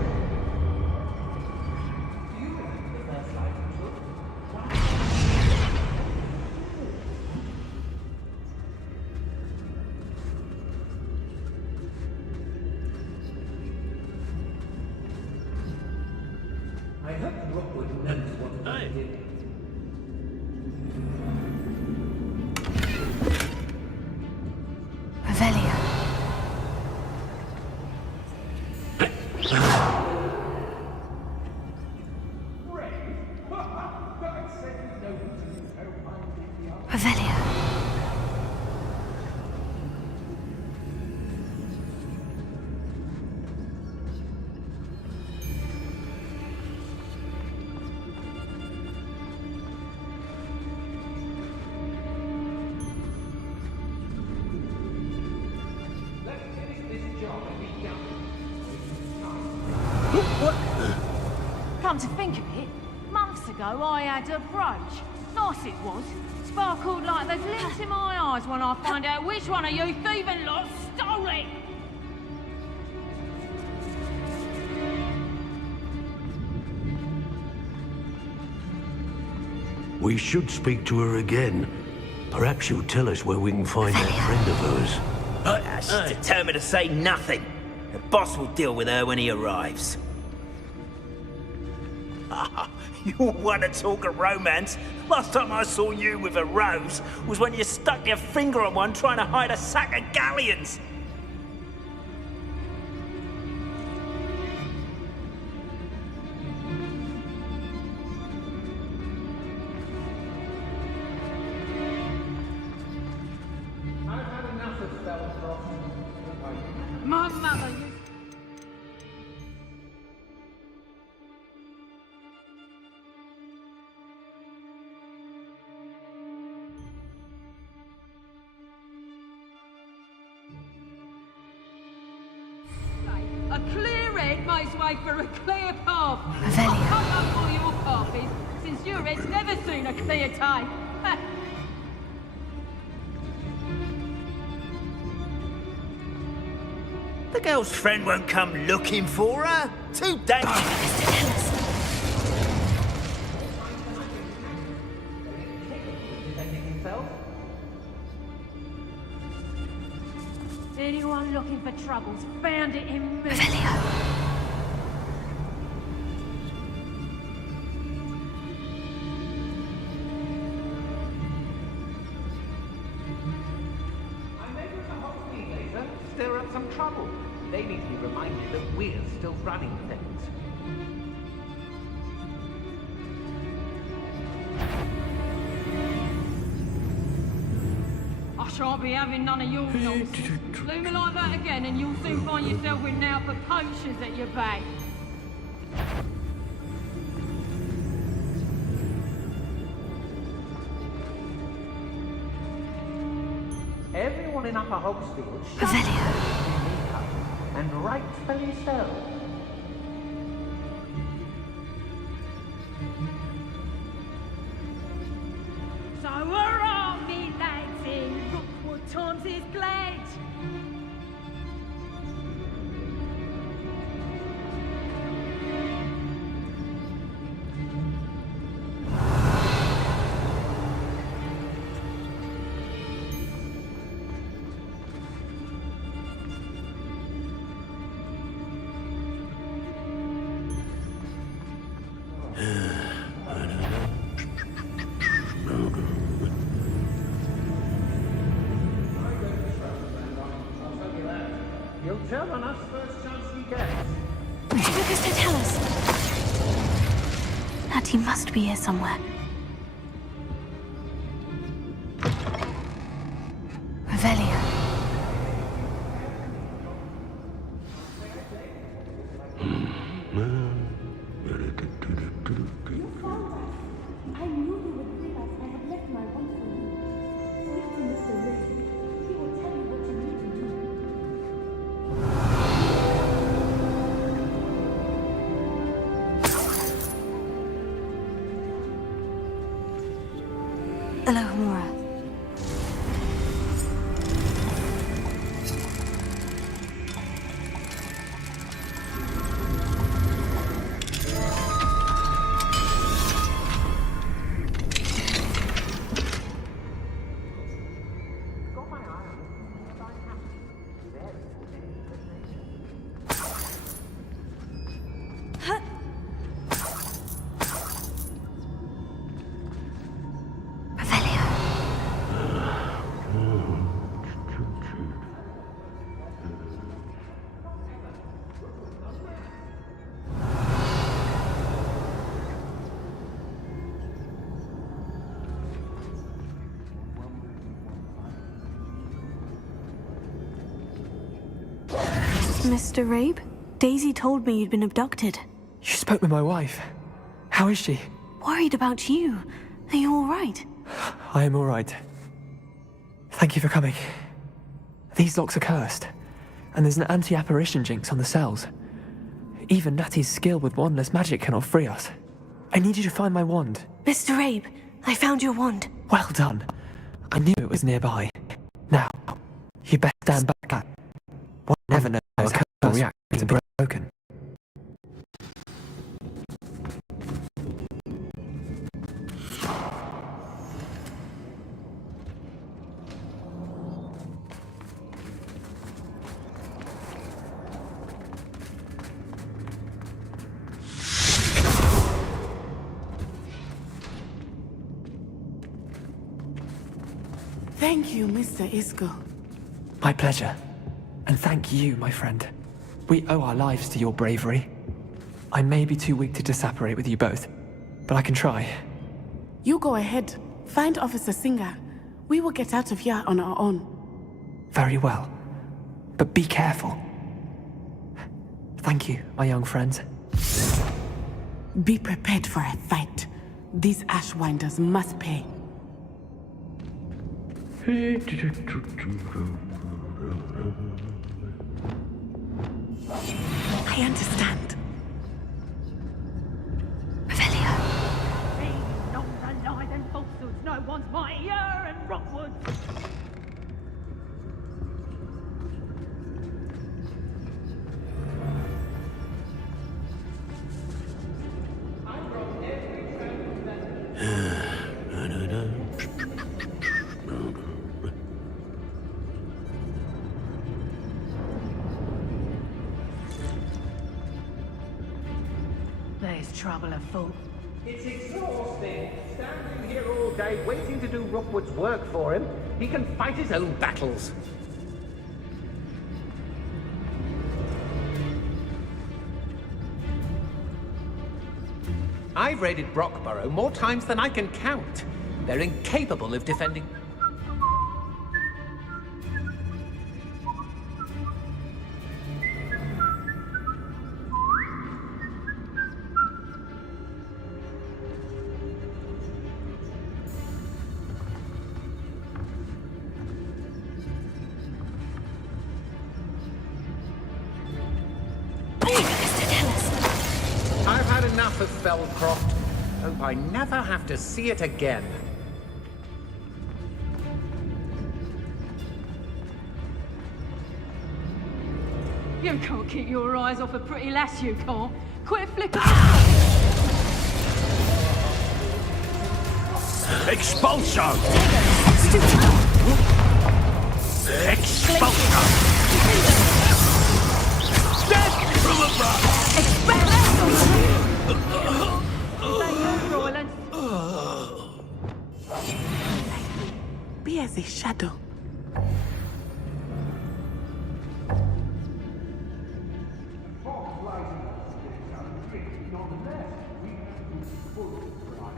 I hope Rookwood knows what he did. Revelio. Revelio. Come to think of it, months ago I had a brooch. Nice it was. Sparkled like the glint in my eyes when I find out which one of you thieving lot stole it. We should speak to her again. Perhaps she'll tell us where we can find that friend of hers. She's determined to say nothing. The boss will deal with her when he arrives. You want to talk of romance? Last time I saw you with a rose was when you stuck your finger on one trying to hide a sack of galleons. I've had enough of Spellcroft. My mother used... A clear head makes way for a clear path. I can't know what your path is, since your head's never seen a clear time. The girl's friend won't come looking for her. Too dangerous. Anyone looking for troubles found it in me. I'm able to help me later, stir up some trouble. They need to be reminded that we're still running things. I shan't be having none of your nonsense. Leave me like that again and you'll soon find yourself with now for poachers at your back. Everyone in Upper Hogsfield, and rightfully so. So hurrah, me lads! You'll tell on us first chance we get. Lucas, don't tell us. Natty must be here somewhere. Revelio. I knew you would realize I had left my wand for you. Speak to Mr. Ray. He will tell you what you need to do. Alohomora. Mr. Rabe? Daisy told me you'd been abducted. You spoke with my wife. How is she? Worried about you. Are you all right? I am all right. Thank you for coming. These locks are cursed, and there's an anti-apparition jinx on the cells. Even Natty's skill with wandless magic cannot free us. I need you to find my wand. Mr. Rabe, I found your wand. Well done. I knew it was nearby. Now, you best stand back. One never knows how a curse will react to be broken. Thank you, Mr. Isco. My pleasure. And thank you, my friend. We owe our lives to your bravery. I may be too weak to disapparate with you both, but I can try. You go ahead. Find Officer Singer. We will get out of here on our own. Very well. But be careful. Thank you, my young friends. Be prepared for a fight. These Ashwinders must pay. I understand. Revelio. Not the lies and falsehoods, no one's mightier in Rockwood. There's trouble afoot. It's exhausting. Standing here all day waiting to do Rookwood's work for him. He can fight his own battles. I've raided Brockborough more times than I can count. They're incapable of defending... I've had enough of Felcroft. Hope I never have to see it again. You can't keep your eyes off a pretty lass, you can't. Quit flicking. Expulso! Expulso! Death from above! as a shadow.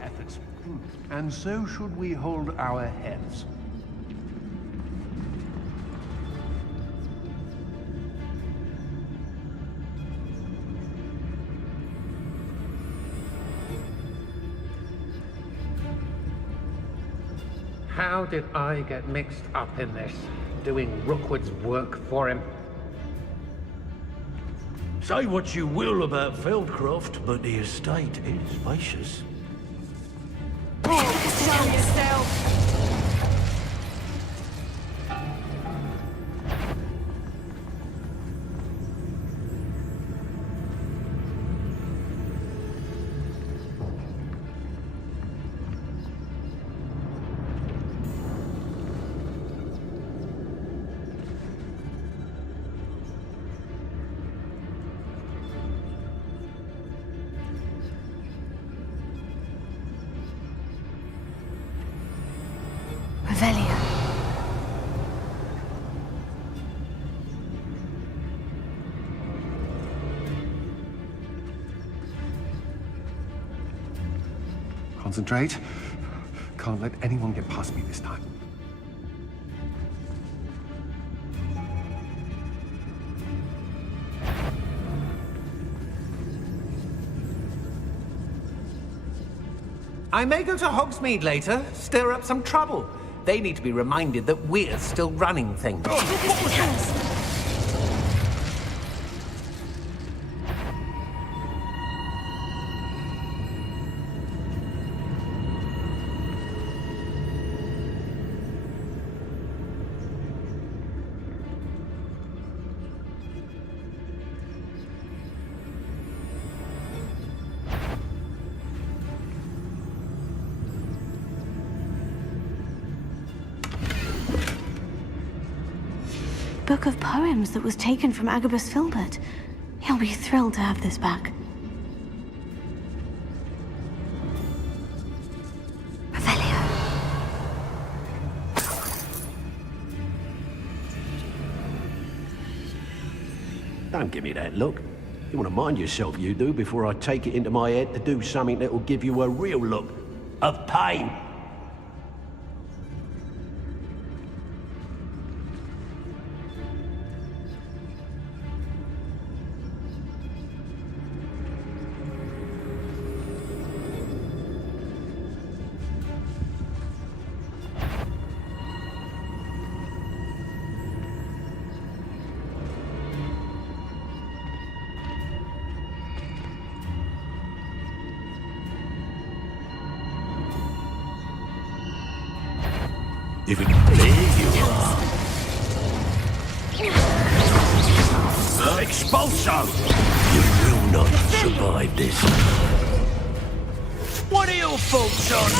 Efforts. And so should we hold our heads. How did I get mixed up in this? Doing Rookwood's work for him? Say what you will about Feldcroft, but the estate is spacious. Show yourself! Revelio. Concentrate. Can't let anyone get past me this time. I may go to Hogsmeade later, stir up some trouble. They need to be reminded that we're still running things. Book of poems that was taken from Agabus Filbert. He'll be thrilled to have this back. Don't give me that look. You want to mind yourself, you do, before I take it into my head to do something that will give you a real look of pain. If it there you are. Expulso! You will not survive this. What are your thoughts on?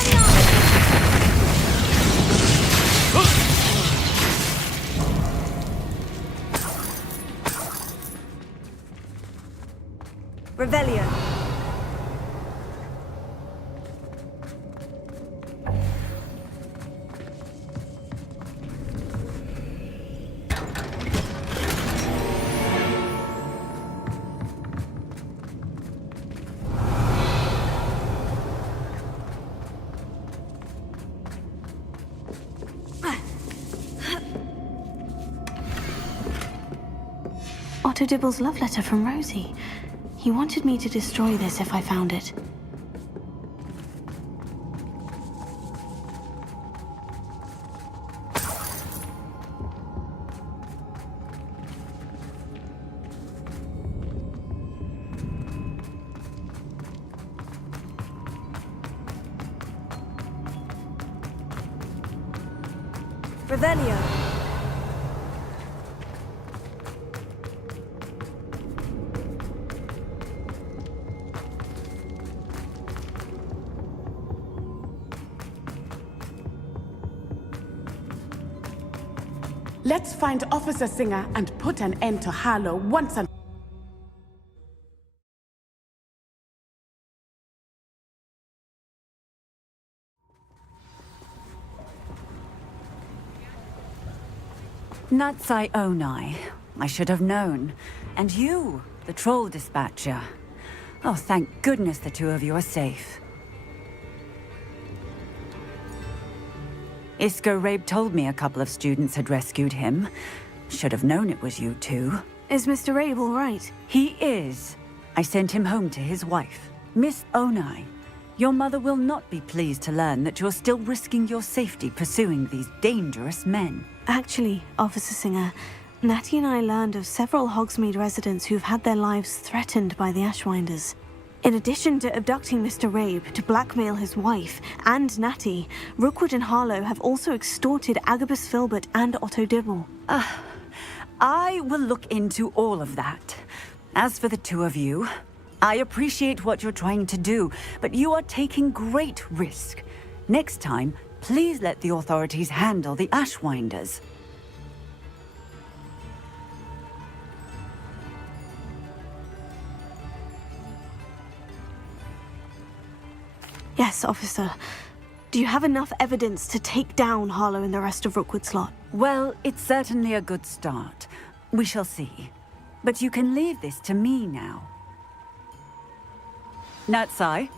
Revelio. Otto Dibble's love letter from Rosie. He wanted me to destroy this if I found it. Revelio. Let's find Officer Singer and put an end to Harlow once and Natsai Onai. I should have known. And you, the troll dispatcher. Oh, thank goodness the two of you are safe. Isco Rabe told me a couple of students had rescued him. Should have known it was you two. Is Mr. Rabe all right? He is. I sent him home to his wife. Miss Onai, your mother will not be pleased to learn that you're still risking your safety pursuing these dangerous men. Actually, Officer Singer, Natty and I learned of several Hogsmeade residents who've had their lives threatened by the Ashwinders. In addition to abducting Mr. Rabe to blackmail his wife and Natty, Rookwood and Harlow have also extorted Agabus Filbert and Otto Dibble. I will look into all of that. As for the two of you, I appreciate what you're trying to do, but you are taking great risk. Next time, please let the authorities handle the Ashwinders. Yes, officer. Do you have enough evidence to take down Harlow and the rest of Rookwood's lot? Well, it's certainly a good start. We shall see. But you can leave this to me now. Natsai,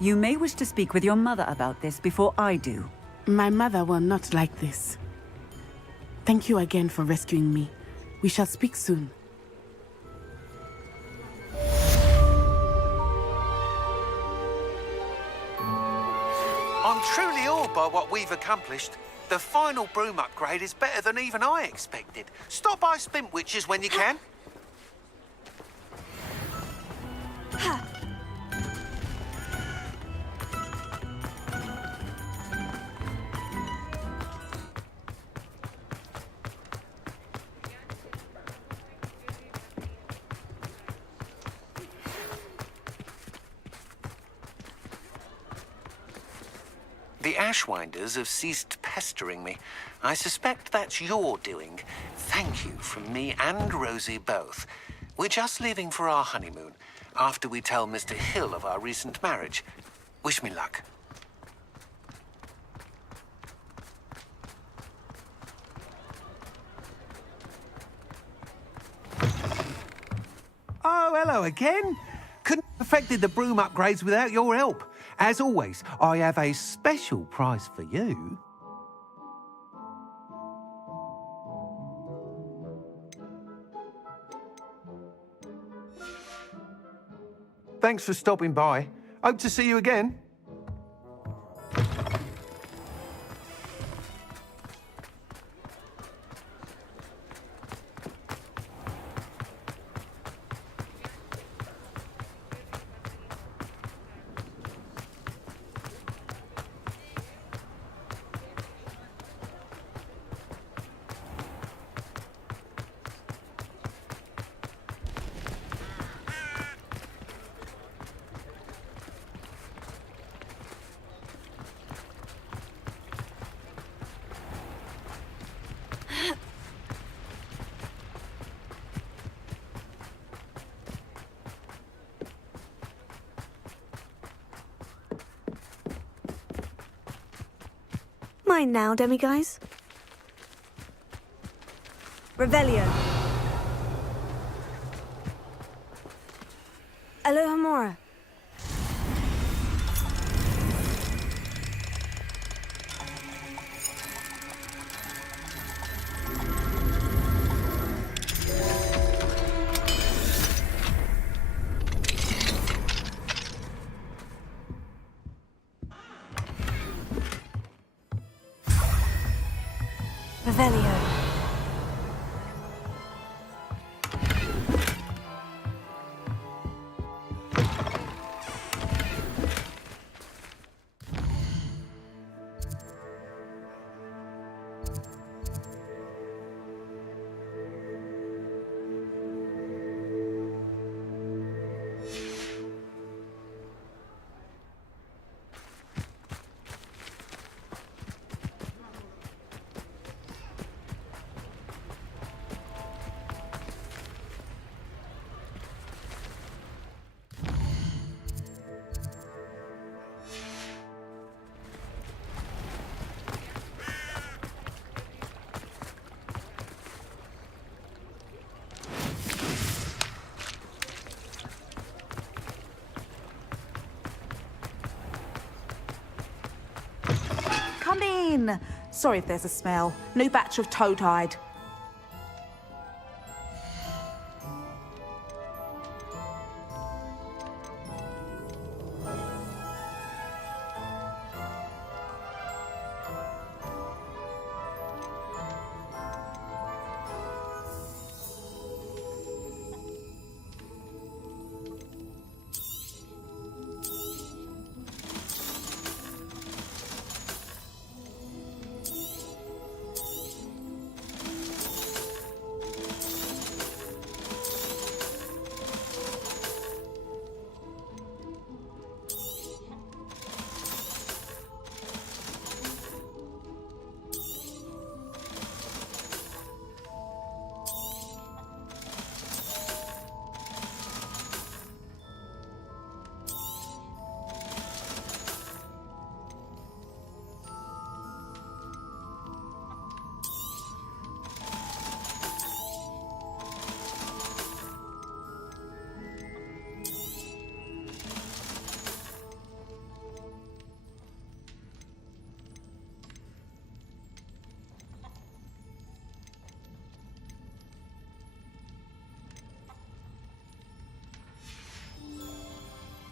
you may wish to speak with your mother about this before I do. My mother will not like this. Thank you again for rescuing me. We shall speak soon. I'm truly awed by what we've accomplished. The final broom upgrade is better than even I expected. Stop by Spintwitches when you can. The Ashwinders have ceased pestering me. I suspect that's your doing. Thank you from me and Rosie both. We're just leaving for our honeymoon, after we tell Mr. Hill of our recent marriage. Wish me luck. Oh, hello again. Couldn't have perfected the broom upgrades without your help. As always, I have a special prize for you. Thanks for stopping by. Hope to see you again. Mine now, demiguise. Revelio. Alohomora. Revelio. Come in. Sorry if there's a smell. New batch of toad-hide.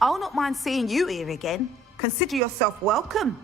I'll not mind seeing you here again. Consider yourself welcome.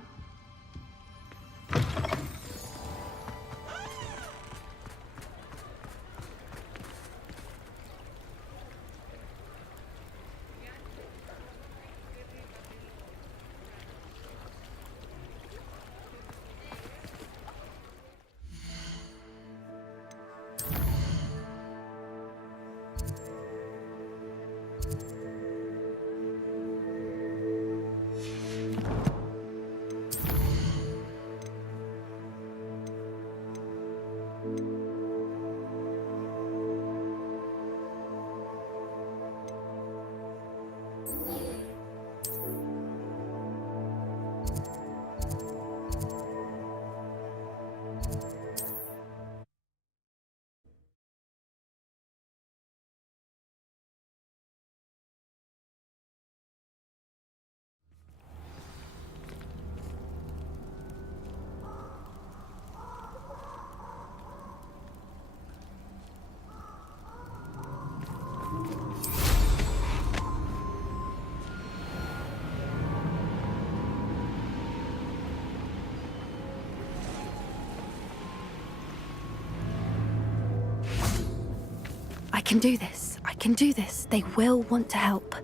I can do this. I can do this. They will want to help.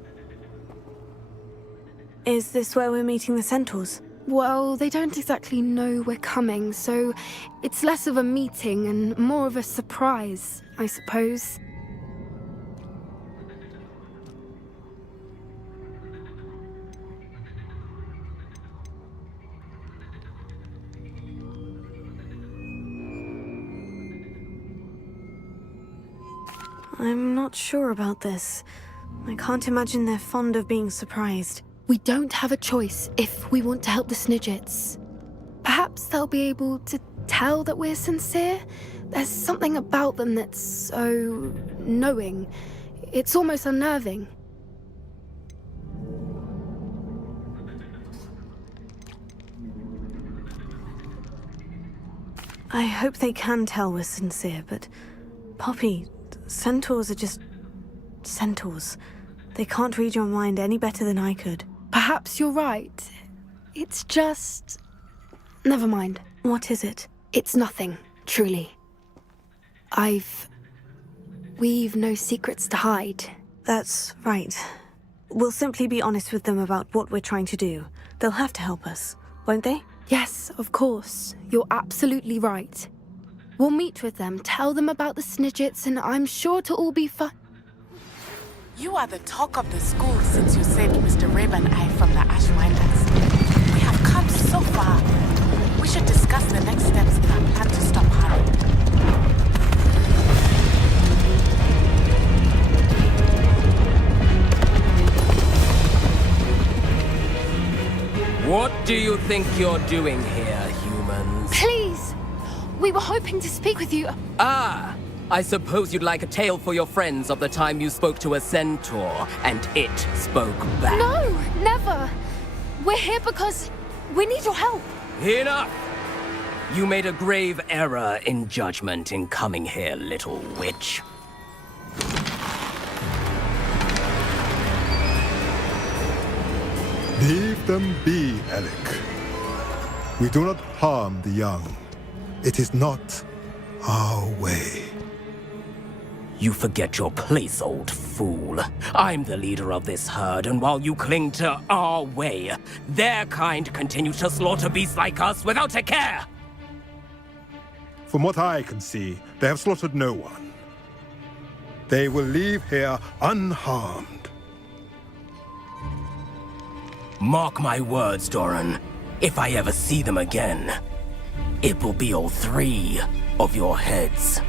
Is this where we're meeting the centaurs? Well, they don't exactly know we're coming, so it's less of a meeting and more of a surprise, I suppose. I'm not sure about this. I can't imagine they're fond of being surprised. We don't have a choice if we want to help the Snidgets. Perhaps they'll be able to tell that we're sincere. There's something about them that's so knowing. It's almost unnerving. I hope they can tell we're sincere, but Poppy, centaurs are just centaurs. They can't read your mind any better than I could. Perhaps you're right. It's just... Never mind. What is it? It's nothing, truly. We've no secrets to hide. That's right. We'll simply be honest with them about what we're trying to do. They'll have to help us, won't they? Yes, of course. You're absolutely right. We'll meet with them, tell them about the Snidgets, and I'm sure it'll all be fine. You are the talk of the school since you saved Mr. Rabe and I from the Ashwinders. We have come so far. We should discuss the next steps in our plan to stop Harry. What do you think you're doing here, humans? Please! We were hoping to speak with you. Ah! I suppose you'd like a tale for your friends of the time you spoke to a centaur, and it spoke back. No, never! We're here because we need your help. Enough! You made a grave error in judgment in coming here, little witch. Leave them be, Alec. We do not harm the young. It is not our way. You forget your place, old fool. I'm the leader of this herd, and while you cling to our way, their kind continue to slaughter beasts like us without a care! From what I can see, they have slaughtered no one. They will leave here unharmed. Mark my words, Doran. If I ever see them again, it will be all 3 of your heads.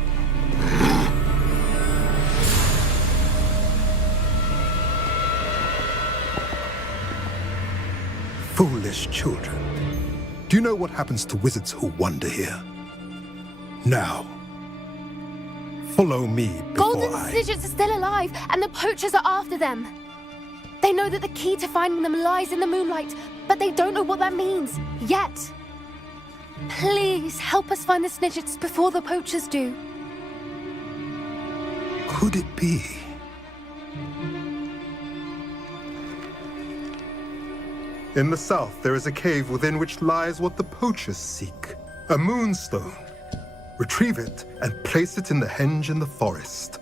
Foolish children. Do you know what happens to wizards who wander here? Now, follow me before Golden Snidgets are still alive, and the poachers are after them. They know that the key to finding them lies in the moonlight, but they don't know what that means, yet. Please, help us find the Snidgets before the poachers do. Could it be? In the south, there is a cave within which lies what the poachers seek. A moonstone. Retrieve it and place it in the henge in the forest.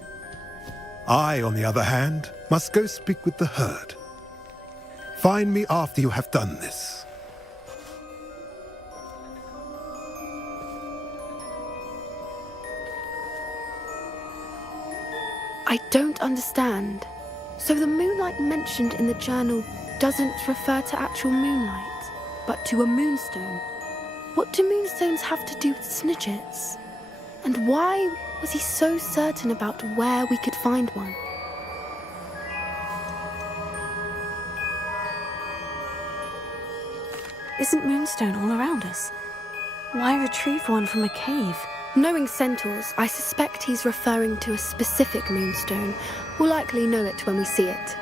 I, on the other hand, must go speak with the herd. Find me after you have done this. I don't understand. So the moonlight mentioned in the journal doesn't refer to actual moonlight, but to a moonstone. What do moonstones have to do with Snidgets? And why was he so certain about where we could find one? Isn't moonstone all around us? Why retrieve one from a cave? Knowing centaurs, I suspect he's referring to a specific moonstone. We'll likely know it when we see it.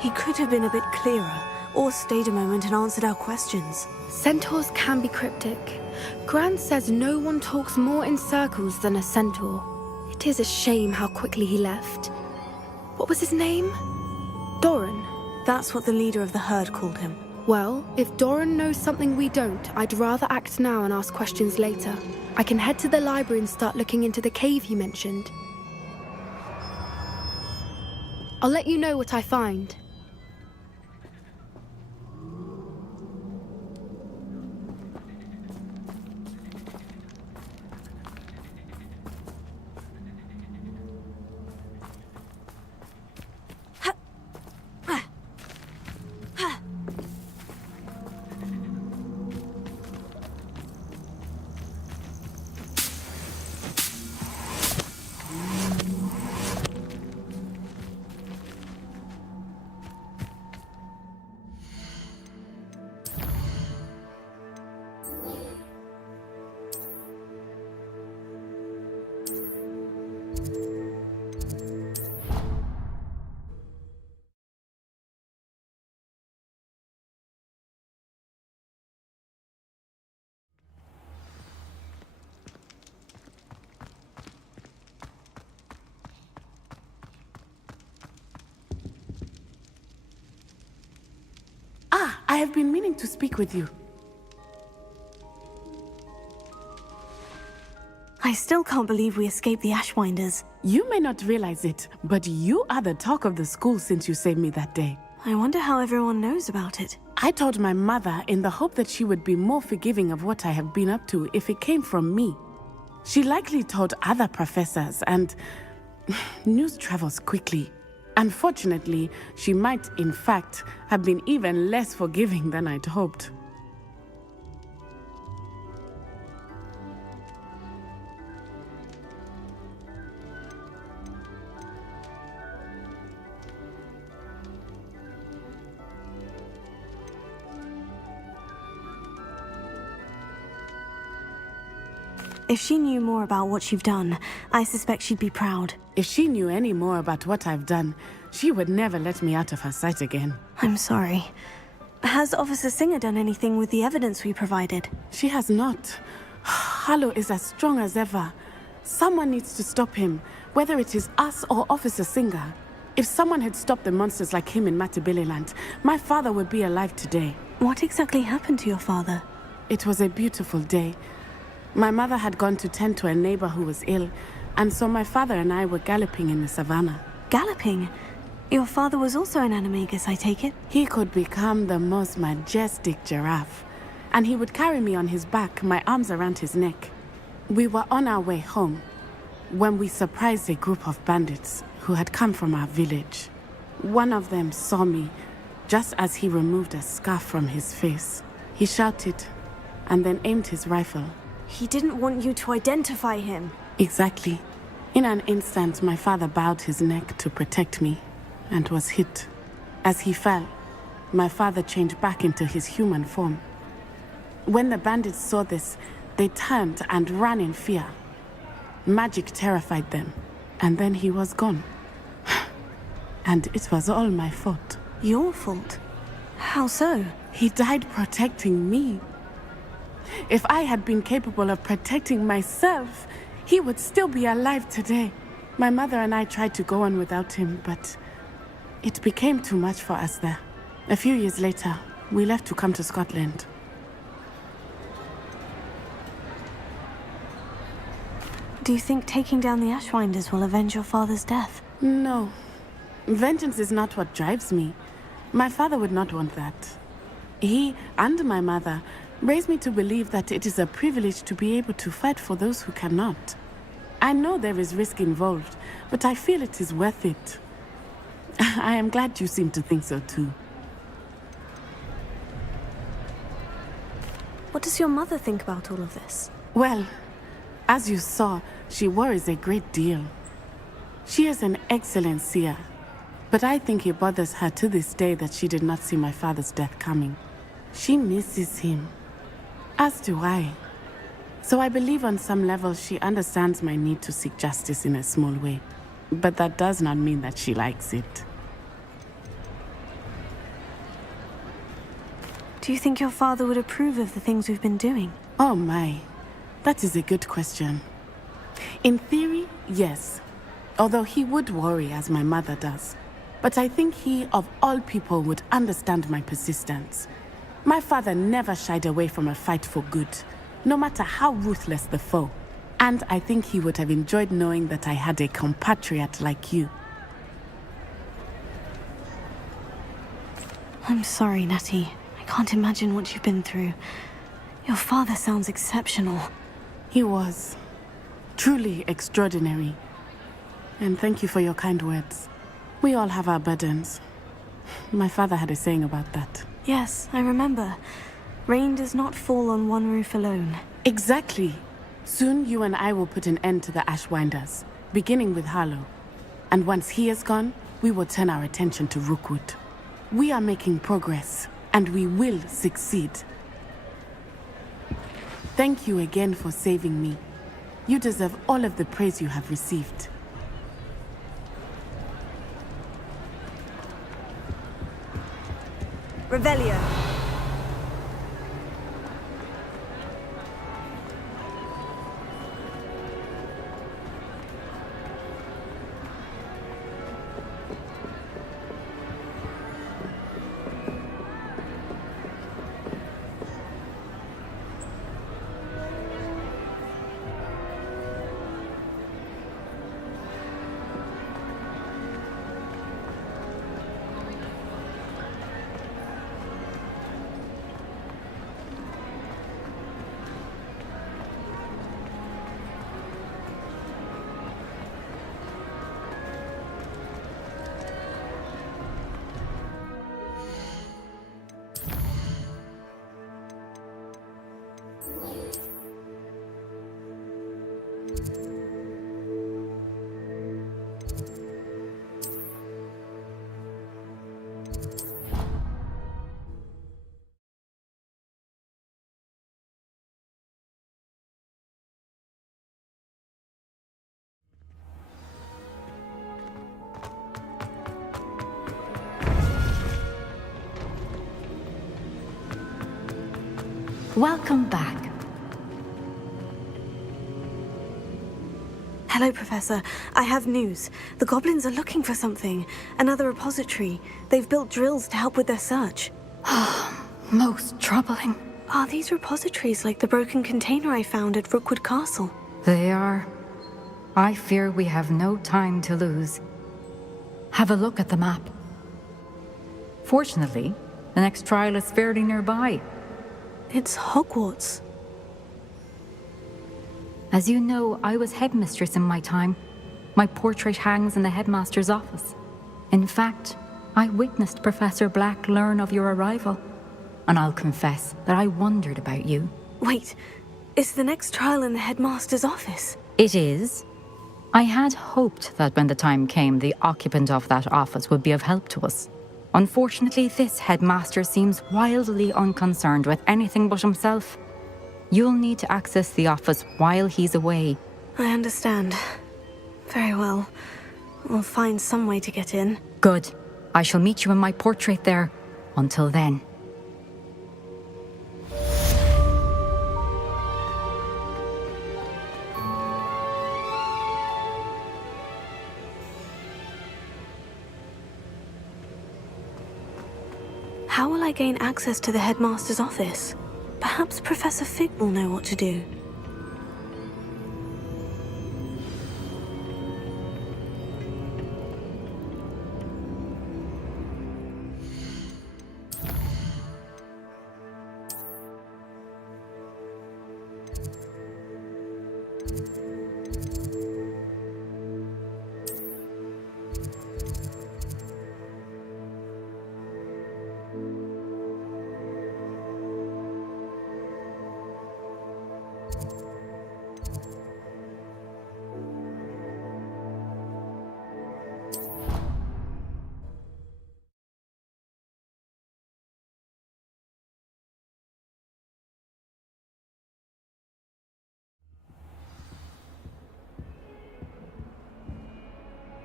He could have been a bit clearer, or stayed a moment and answered our questions. Centaurs can be cryptic. Gran says no one talks more in circles than a centaur. It is a shame how quickly he left. What was his name? Doran. That's what the leader of the herd called him. Well, if Doran knows something we don't, I'd rather act now and ask questions later. I can head to the library and start looking into the cave you mentioned. I'll let you know what I find. I have been meaning to speak with you. I still can't believe we escaped the Ashwinders. You may not realize it, but you are the talk of the school since you saved me that day. I wonder how everyone knows about it. I told my mother in the hope that she would be more forgiving of what I have been up to if it came from me. She likely told other professors, and news travels quickly. Unfortunately, she might, in fact, have been even less forgiving than I'd hoped. If she knew more about what you've done, I suspect she'd be proud. If she knew any more about what I've done, she would never let me out of her sight again. I'm sorry. Has Officer Singer done anything with the evidence we provided? She has not. Harlow is as strong as ever. Someone needs to stop him, whether it is us or Officer Singer. If someone had stopped the monsters like him in Matabeleland, my father would be alive today. What exactly happened to your father? It was a beautiful day. My mother had gone to tend to a neighbor who was ill, and so my father and I were galloping in the savannah. Galloping? Your father was also an animagus, I take it? He could become the most majestic giraffe, and he would carry me on his back, my arms around his neck. We were on our way home when we surprised a group of bandits who had come from our village. One of them saw me just as he removed a scarf from his face. He shouted and then aimed his rifle. He didn't want you to identify him. Exactly. In an instant, my father bowed his neck to protect me and was hit. As he fell, my father changed back into his human form. When the bandits saw this, they turned and ran in fear. Magic terrified them, and then he was gone. And it was all my fault. Your fault? How so? He died protecting me. If I had been capable of protecting myself, he would still be alive today. My mother and I tried to go on without him, but it became too much for us there. A few years later, we left to come to Scotland. Do you think taking down the Ashwinders will avenge your father's death? No. Vengeance is not what drives me. My father would not want that. He and my mother raised me to believe that it is a privilege to be able to fight for those who cannot. I know there is risk involved, but I feel it is worth it. I am glad you seem to think so too. What does your mother think about all of this? Well, as you saw, she worries a great deal. She is an excellent seer, but I think it bothers her to this day that she did not see my father's death coming. She misses him, as do I. So I believe on some level she understands my need to seek justice in a small way. But that does not mean that she likes it. Do you think your father would approve of the things we've been doing? Oh my, that is a good question. In theory, yes. Although he would worry as my mother does. But I think he, of all people, would understand my persistence. My father never shied away from a fight for good, no matter how ruthless the foe. And I think he would have enjoyed knowing that I had a compatriot like you. I'm sorry, Natty. I can't imagine what you've been through. Your father sounds exceptional. He was. Truly extraordinary. And thank you for your kind words. We all have our burdens. My father had a saying about that. Yes, I remember. Rain does not fall on one roof alone. Exactly. Soon you and I will put an end to the Ashwinders, beginning with Harlow. And once he is gone, we will turn our attention to Rookwood. We are making progress, and we will succeed. Thank you again for saving me. You deserve all of the praise you have received. Revelio. Welcome back. Hello, Professor. I have news. The goblins are looking for something. Another repository. They've built drills to help with their search. Most troubling. Are these repositories like the broken container I found at Rookwood Castle? They are. I fear we have no time to lose. Have a look at the map. Fortunately, the next trial is fairly nearby. It's Hogwarts. As you know, I was headmistress in my time. My portrait hangs in the headmaster's office. In fact, I witnessed Professor Black learn of your arrival. And I'll confess that I wondered about you. Wait, is the next trial in the headmaster's office? It is. I had hoped that when the time came, the occupant of that office would be of help to us. Unfortunately, this headmaster seems wildly unconcerned with anything but himself. You'll need to access the office while he's away. I understand. Very well. We'll find some way to get in. Good. I shall meet you in my portrait there. Until then. How will I gain access to the headmaster's office? Perhaps Professor Fig will know what to do.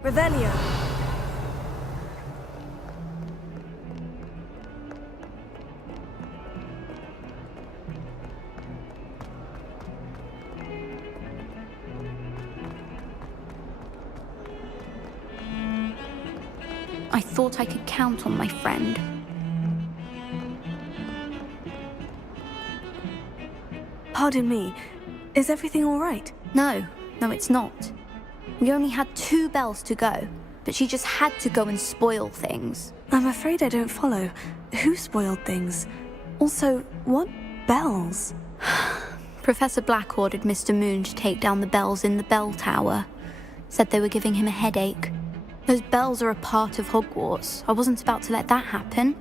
Revelio. I thought I could count on my friend. Pardon me. Is everything all right? No, it's not. We only had 2 bells to go, but she just had to go and spoil things. I'm afraid I don't follow. Who spoiled things? Also, what bells? Professor Black ordered Mr. Moon to take down the bells in the bell tower. Said they were giving him a headache. Those bells are a part of Hogwarts. I wasn't about to let that happen.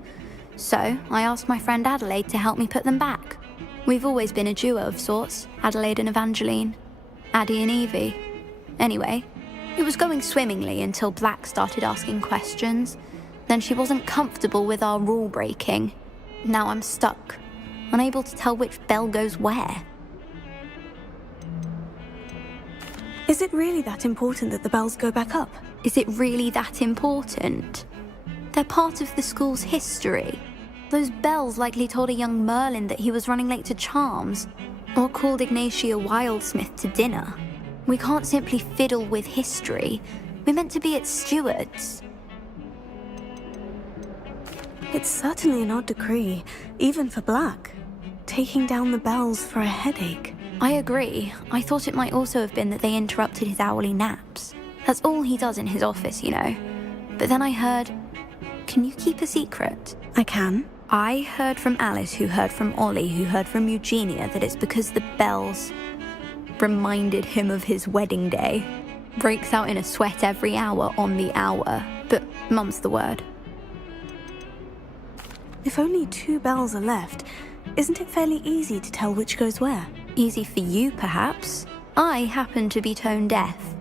So, I asked my friend Adelaide to help me put them back. We've always been a duo of sorts, Adelaide and Evangeline. Addie and Evie. Anyway, it was going swimmingly until Black started asking questions. Then she wasn't comfortable with our rule breaking. Now I'm stuck, unable to tell which bell goes where. Is it really that important that the bells go back up? Is it really that important? They're part of the school's history. Those bells likely told a young Merlin that he was running late to Charms, or called Ignatia Wildsmith to dinner. We can't simply fiddle with history. We're meant to be its stewards. It's certainly an odd decree, even for Black. Taking down the bells for a headache. I agree. I thought it might also have been that they interrupted his hourly naps. That's all he does in his office, you know. But then I heard... Can you keep a secret? I can. I heard from Alice, who heard from Ollie, who heard from Eugenia, that it's because the bells reminded him of his wedding day. Breaks out in a sweat every hour on the hour. But mum's the word. If only 2 bells are left, isn't it fairly easy to tell which goes where? Easy for you, perhaps. I happen to be tone deaf.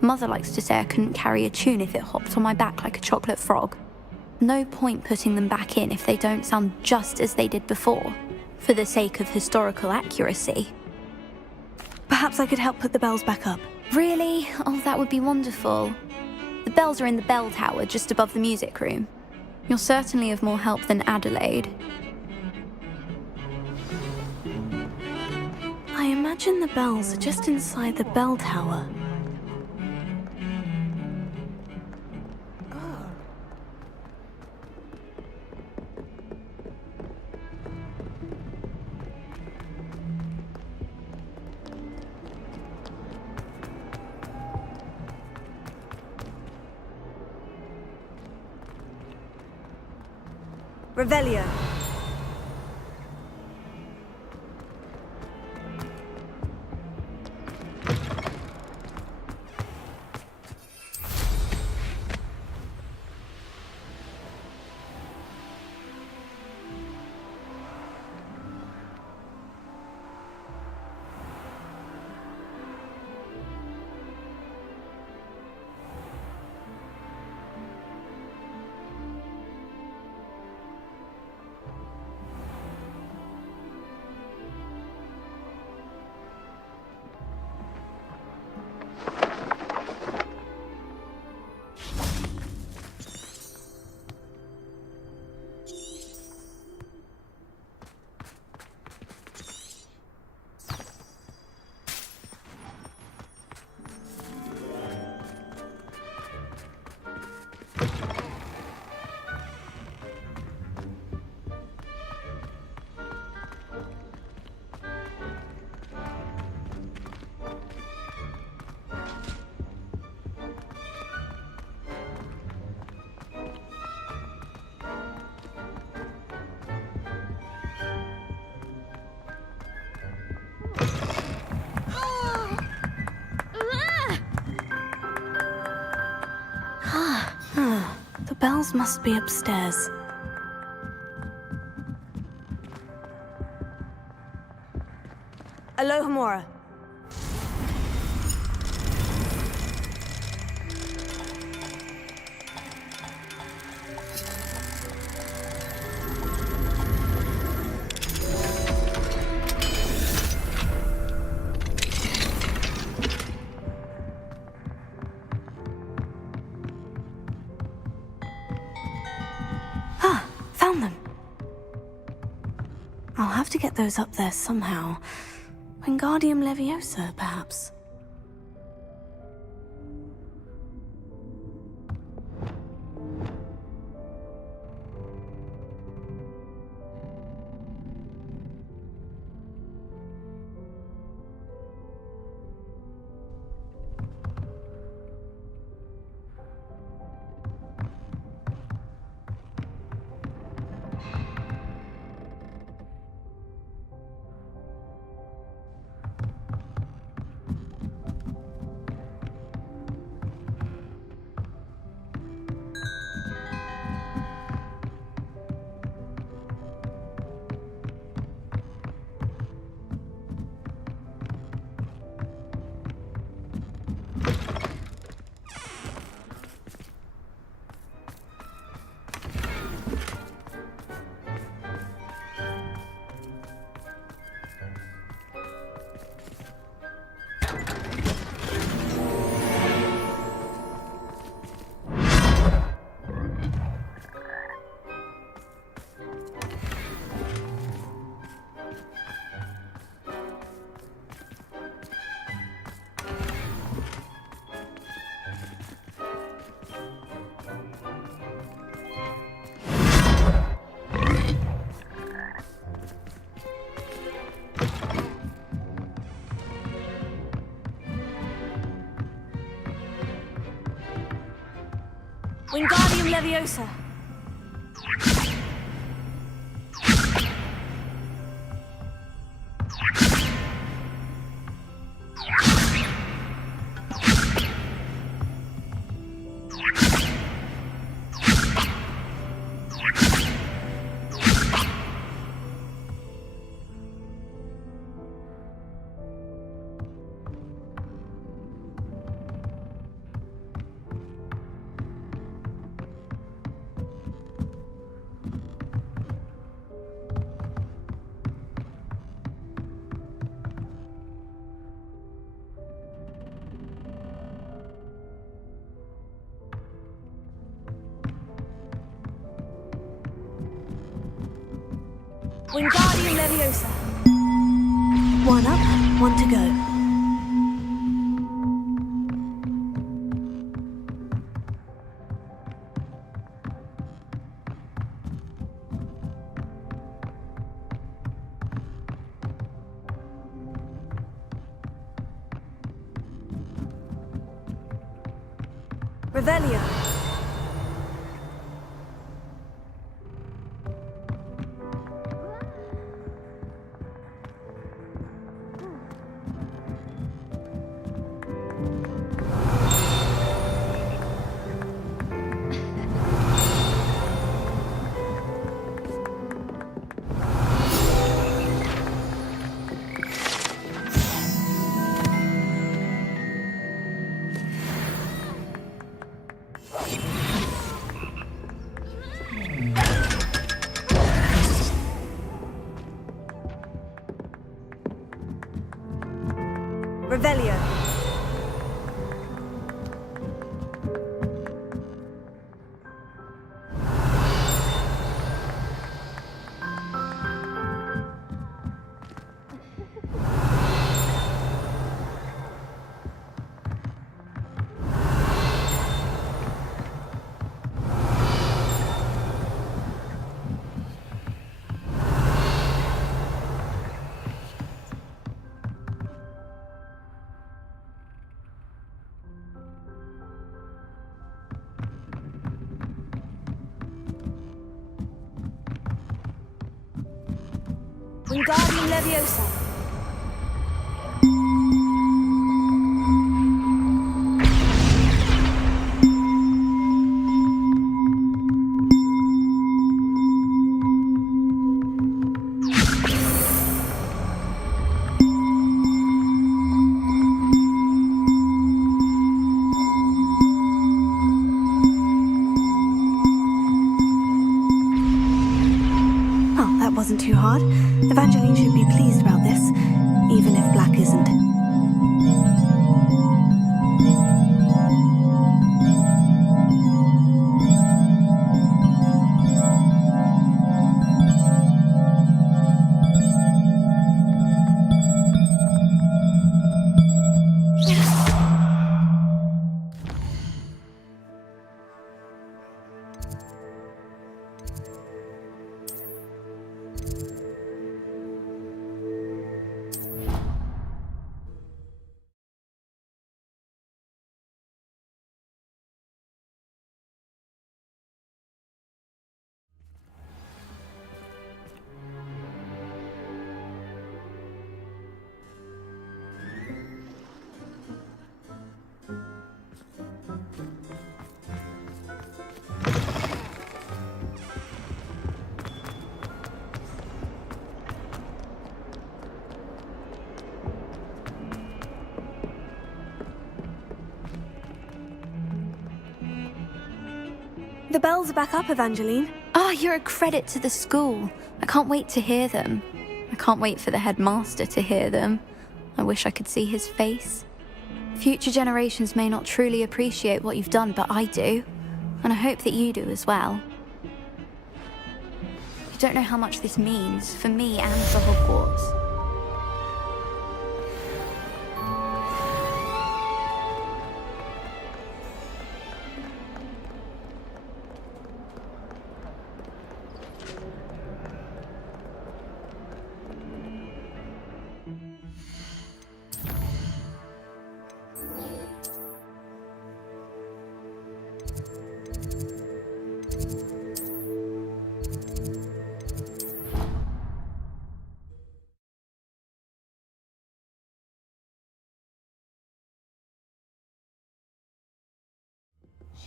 Mother likes to say I couldn't carry a tune if it hopped on my back like a chocolate frog. No point putting them back in if they don't sound just as they did before, for the sake of historical accuracy. Perhaps I could help put the bells back up. Really? Oh, that would be wonderful. The bells are in the bell tower just above the music room. You're certainly of more help than Adelaide. imagine the bells are just inside the bell tower. Revelio. The bells must be upstairs. Alohomora. Found them. I'll have to get those up there somehow. Wingardium Leviosa, perhaps. Wingardium Leviosa. Wingardium Leviosa. One up, one to go. Revelio. Revelio. Wingardium Leviosa. Oh, that wasn't too hard. Evangeline should be pleased about this, even if Black isn't. The bells are back up, Evangeline. Ah, you're a credit to the school. I can't wait to hear them. I can't wait for the headmaster to hear them. I wish I could see his face. Future generations may not truly appreciate what you've done, but I do. And I hope that you do as well. You don't know how much this means for me and for Hogwarts.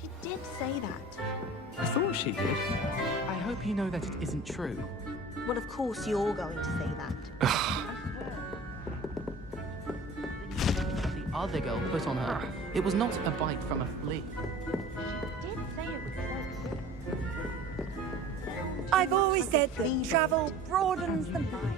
She did say that. I thought she did. I hope you know that it isn't true. Well, of course you're going to say that. The other girl put on her. It was not a bite from a flea. She did say it was quite I've always said that travel broadens the mind.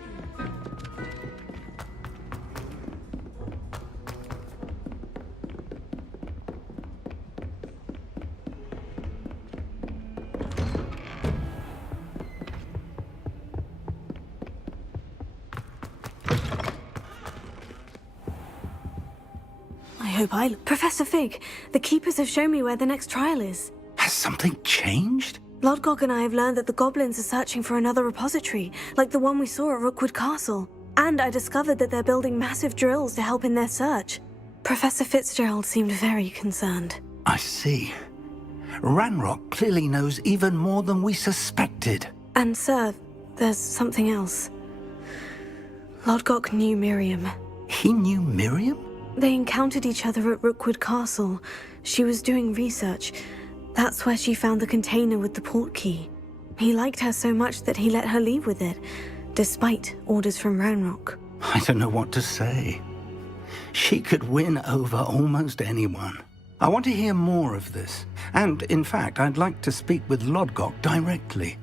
hope I look. Professor Fig, the Keepers have shown me where the next trial is. Has something changed? Lodgok and I have learned that the goblins are searching for another repository, like the one we saw at Rookwood Castle. And I discovered that they're building massive drills to help in their search. Professor Fitzgerald seemed very concerned. I see. Ranrock clearly knows even more than we suspected. And sir, there's something else. Lodgok knew Miriam. He knew Miriam? They encountered each other at Rookwood Castle. She was doing research. That's where she found the container with the port key. He liked her so much that he let her leave with it, despite orders from Ranrock. I don't know what to say. She could win over almost anyone. I want to hear more of this. And, in fact, I'd like to speak with Lodgok directly.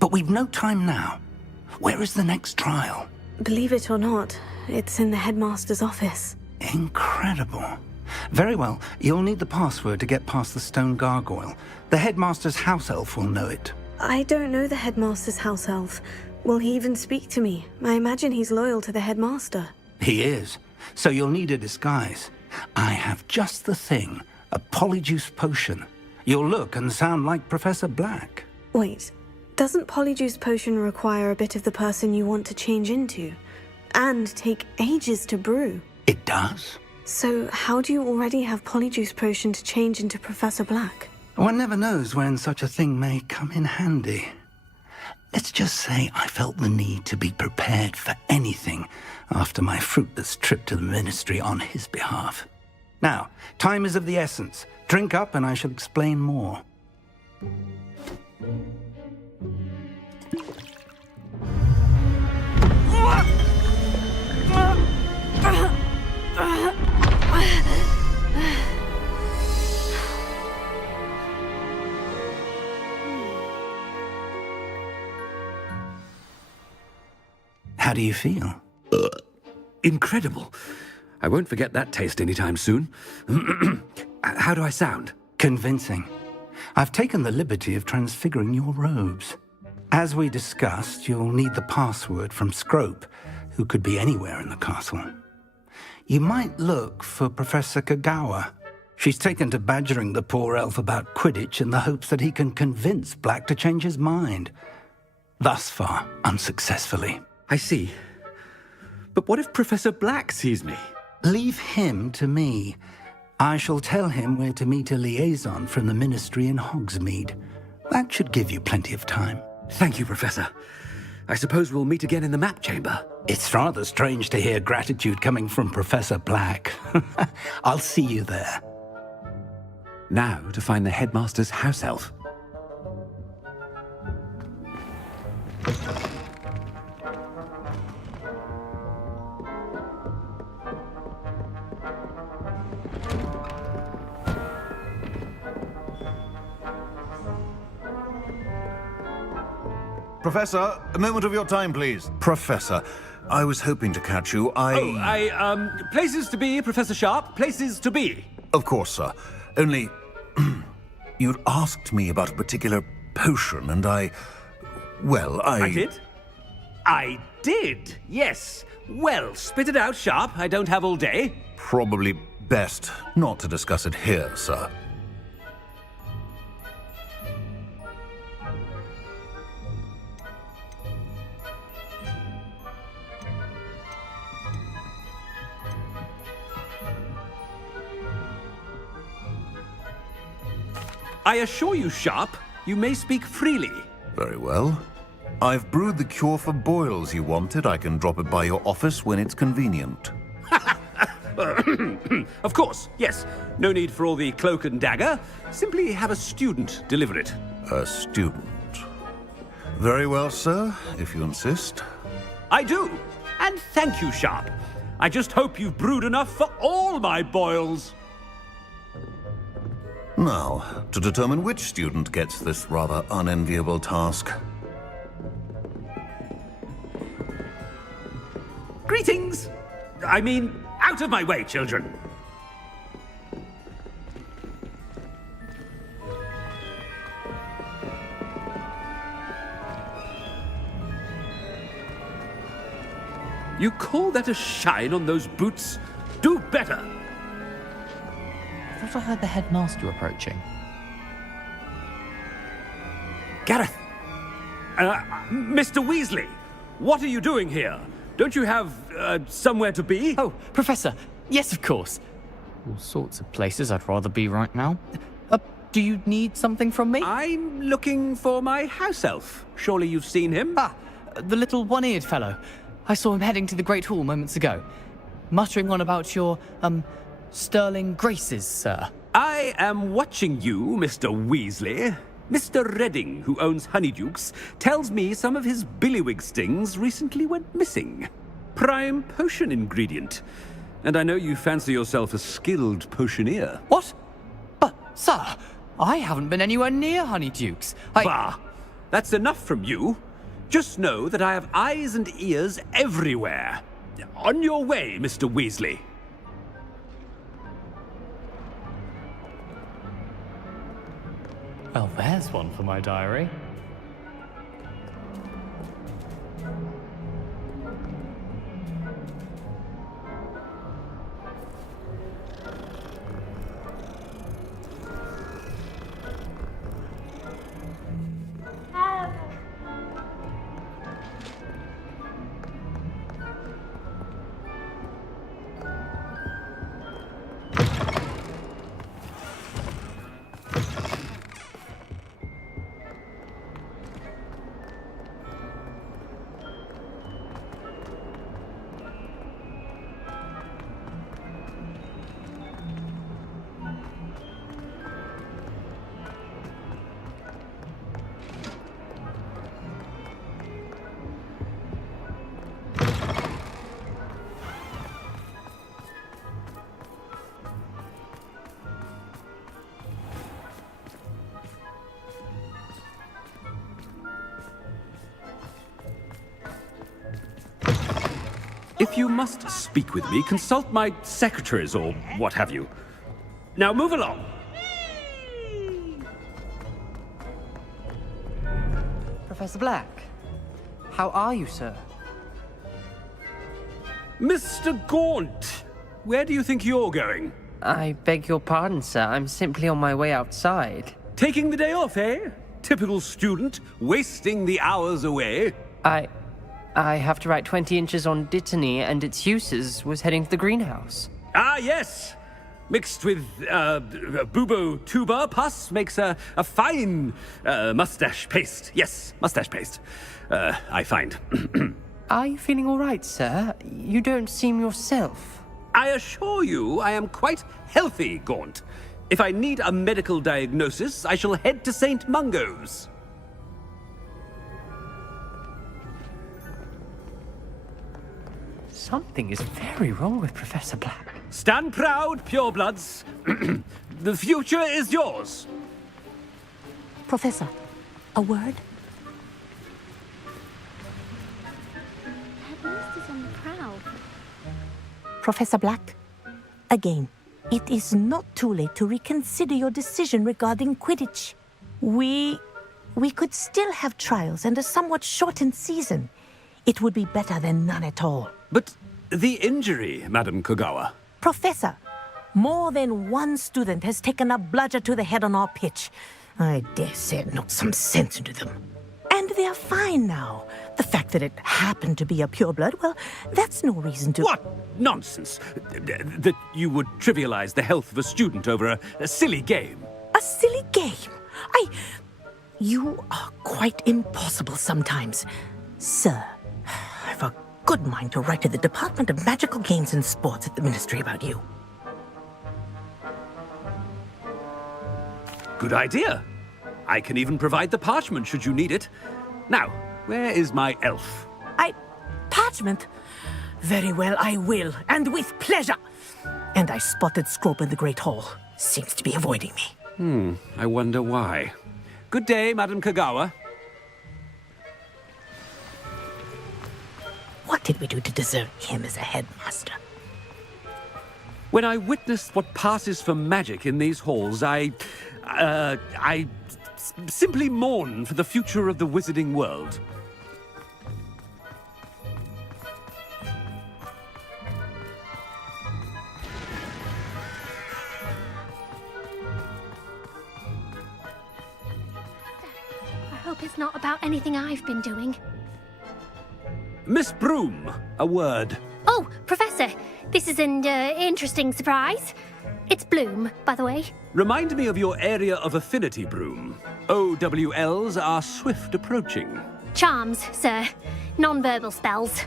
But we've no time now. Where is the next trial? Believe it or not, it's in the headmaster's office. Incredible. Very well. You'll need the password to get past the stone gargoyle. The headmaster's house elf will know it. I don't know the headmaster's house elf. Will he even speak to me? I imagine he's loyal to the headmaster. He is. So you'll need a disguise. I have just the thing. A polyjuice potion. You'll look and sound like Professor Black. Wait, doesn't polyjuice potion require a bit of the person you want to change into? And take ages to brew? It does. So how do you already have polyjuice potion to change into Professor Black? One never knows when such a thing may come in handy. Let's just say I felt the need to be prepared for anything after my fruitless trip to the ministry on his behalf. Now, time is of the essence. Drink up and I shall explain more. How do you feel? Incredible. I won't forget that taste anytime soon. How do I sound? Convincing. I've taken the liberty of transfiguring your robes. As we discussed, you'll need the password from Scrope, who could be anywhere in the castle. You might look for Professor Kagawa. She's taken to badgering the poor elf about Quidditch in the hopes that he can convince Black to change his mind. Thus far, unsuccessfully. I see. But what if Professor Black sees me? Leave him to me. I shall tell him where to meet a liaison from the ministry in Hogsmeade. That should give you plenty of time. Thank you, Professor. I suppose we'll meet again in the map chamber. It's rather strange to hear gratitude coming from Professor Black. I'll see you there. Now to find the headmaster's house elf. Professor, a moment of your time, please. Professor, I was hoping to catch you. Places to be, Professor Sharp. Places to be. Of course, sir. Only, you'd asked me about a particular potion, and I did? I did, yes. Well, spit it out, Sharp. I don't have all day. Probably best not to discuss it here, sir. I assure you, Sharp, you may speak freely. Very well. I've brewed the cure for boils you wanted. I can drop it by your office when it's convenient. Of course, yes. No need for all the cloak and dagger. Simply have a student deliver it. A student? Very well, sir, if you insist. I do. And thank you, Sharp. I just hope you've brewed enough for all my boils. Now, to determine which student gets this rather unenviable task. Greetings! I mean, out of my way, children. You call that a shine on those boots? Do better! thought I heard the headmaster approaching. Gareth! Mr. Weasley! What are you doing here? Don't you have, somewhere to be? Oh, Professor! Yes, of course. All sorts of places I'd rather be right now. Do you need something from me? I'm looking for my house elf. Surely you've seen him? Ah, the little one-eared fellow. I saw him heading to the Great Hall moments ago, muttering on about your, sterling graces, sir. I am watching you, Mr. Weasley. Mr. Redding, who owns Honeydukes, tells me some of his billywig stings recently went missing. Prime potion ingredient. And I know you fancy yourself a skilled potioneer. What? But, sir, I haven't been anywhere near Honeydukes. Bah! That's enough from you. Just know that I have eyes and ears everywhere. On your way, Mr. Weasley. Well, there's one for my diary. If you must speak with me, consult my secretaries or what have you. Now move along. Professor Black, how are you, sir? Mr. Gaunt, where do you think you're going? I beg your pardon, sir. I'm simply on my way outside. Taking the day off, eh? Typical student, wasting the hours away. I have to write 20 inches on Dittany and its uses. Was heading to the greenhouse. Ah, yes! Mixed with, bubo tuber pus makes a fine, mustache paste. Yes, mustache paste. I find. Are you feeling all right, sir? You don't seem yourself. I assure you I am quite healthy, Gaunt. If I need a medical diagnosis, I shall head to St. Mungo's. Something is very wrong with Professor Black. Stand proud, purebloods. The future is yours. Professor, a word? Headmaster's on the prowl. Professor Black, again, it is not too late to reconsider your decision regarding Quidditch. We could still have trials and a somewhat shortened season. It would be better than none at all. But the injury, Madam Kogawa. Professor, more than one student has taken a bludger to the head on our pitch. I dare say it knocked some sense into them. And they're fine now. The fact that it happened to be a pureblood, well, that's no reason to... What nonsense! That you would trivialize the health of a student over a silly game. A silly game? You are quite impossible sometimes. Sir, I've a good mind to write to the Department of Magical Games and Sports at the Ministry about you. Good idea. I can even provide the parchment should you need it. Now, where is my elf? Parchment? Very well, I will, and with pleasure. And I spotted Scrope in the Great Hall. Seems to be avoiding me. I wonder why. Good day, Madam Kogawa. What did we do to deserve him as a headmaster? When I witnessed what passes for magic in these halls, I simply mourn for the future of the wizarding world. hope it's not about anything I've been doing. Miss Broom, a word. Oh, Professor, this is an interesting surprise. It's Bloom, by the way. Remind me of your area of affinity, Broom. OWLs are swift approaching. Charms, sir. Non-verbal spells.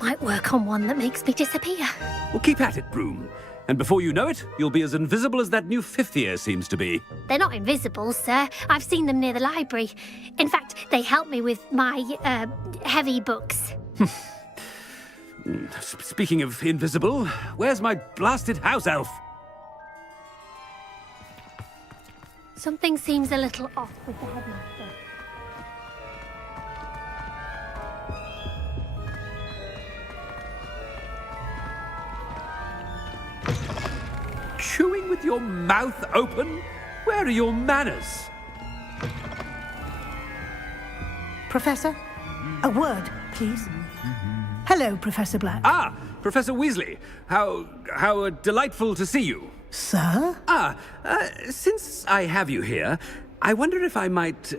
Might work on one that makes me disappear. Well, keep at it, Broom. And before you know it, you'll be as invisible as that new fifth year seems to be. They're not invisible, sir. I've seen them near the library. In fact, they help me with my, heavy books. Speaking of invisible, where's my blasted house elf? Something seems a little off with the headmaster. Chewing with your mouth open? Where are your manners? Professor, a word, please. Hello, Professor Black. Ah, Professor Weasley. How delightful to see you. Sir? Since I have you here, I wonder if I might,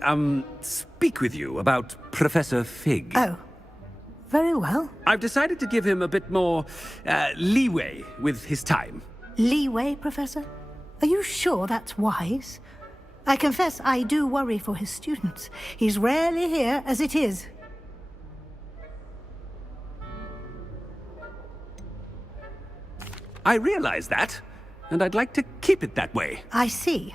speak with you about Professor Fig. Oh, very well. I've decided to give him a bit more, leeway with his time. Leeway, Professor? Are you sure that's wise? I confess I do worry for his students. He's rarely here as it is. I realize that, and I'd like to keep it that way. I see.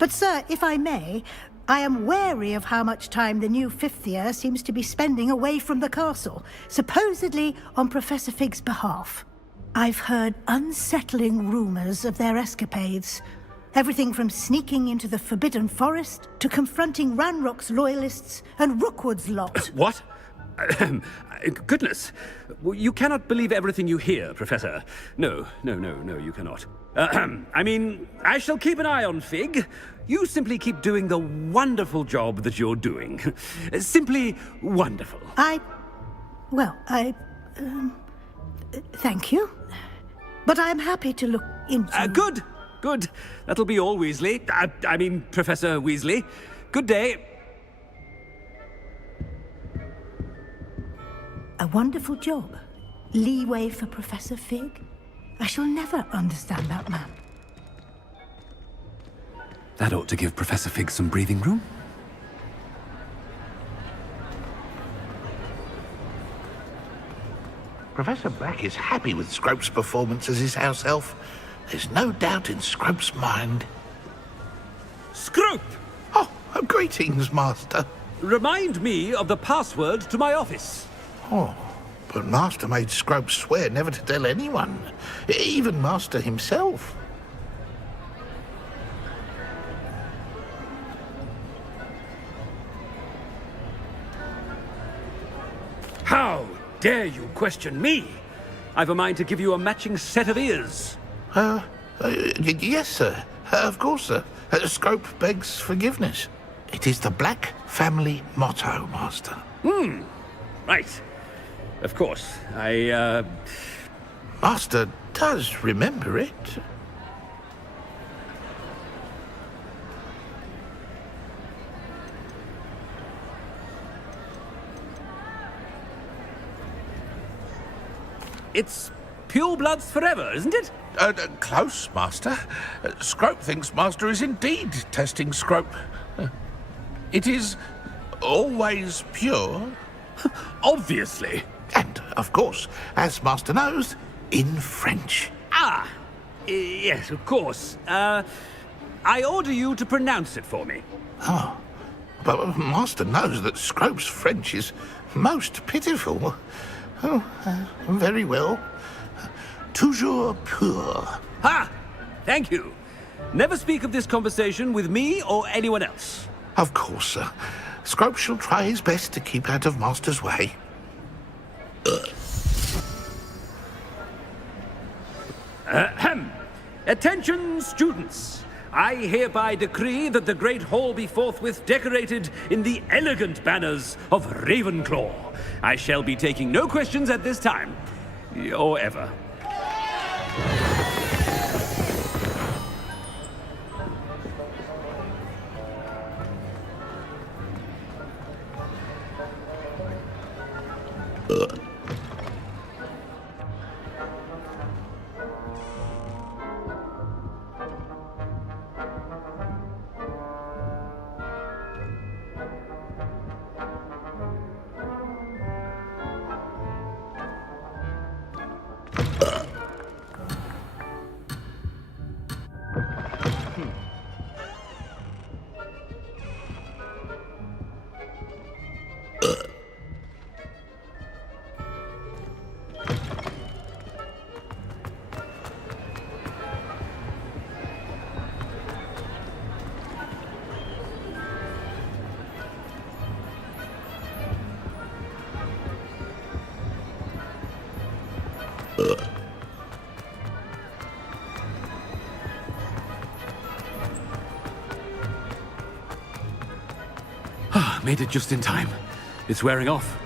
But, sir, if I may, I am wary of how much time the new fifth year seems to be spending away from the castle, supposedly on Professor Fig's behalf. I've heard unsettling rumors of their escapades. Everything from sneaking into the Forbidden Forest to confronting Ranrock's loyalists and Rookwood's lot. What? Goodness. You cannot believe everything you hear, Professor. No, you cannot. I mean, I shall keep an eye on Fig. You simply keep doing the wonderful job that you're doing. Simply wonderful. Thank you. But I'm happy to look into... Good. That'll be all, Weasley. I mean, Professor Weasley. Good day. A wonderful job. Leeway for Professor Fig. I shall never understand that man. That ought to give Professor Fig some breathing room. Professor Black is happy with Scrope's performance as his house elf. There's no doubt in Scrope's mind. Scrope! Oh, greetings, Master. Remind me of the password to my office. Oh, but Master made Scrope swear never to tell anyone, even Master himself. How dare you question me? I've a mind to give you a matching set of ears. Yes, sir. Of course, sir. Scrope begs forgiveness. It is the Black family motto, Master. Right. Of course. Master does remember it. It's pure bloods forever, isn't it? Close, Master. Scrope thinks Master is indeed testing Scrope. It is always pure. Obviously. And, of course, as Master knows, in French. Yes, of course. I order you to pronounce it for me. Oh, but Master knows that Scrope's French is most pitiful. Oh, very well. Toujours pur. Ha! Thank you. Never speak of this conversation with me or anyone else. Of course, sir. Scrope shall try his best to keep out of Master's way. Attention, students. I hereby decree that the Great Hall be forthwith decorated in the elegant banners of Ravenclaw. I shall be taking no questions at this time. Or ever. Made it just in time. It's wearing off.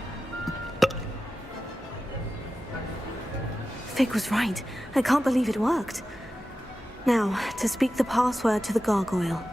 Fig was right. I can't believe it worked. Now, to speak the password to the gargoyle.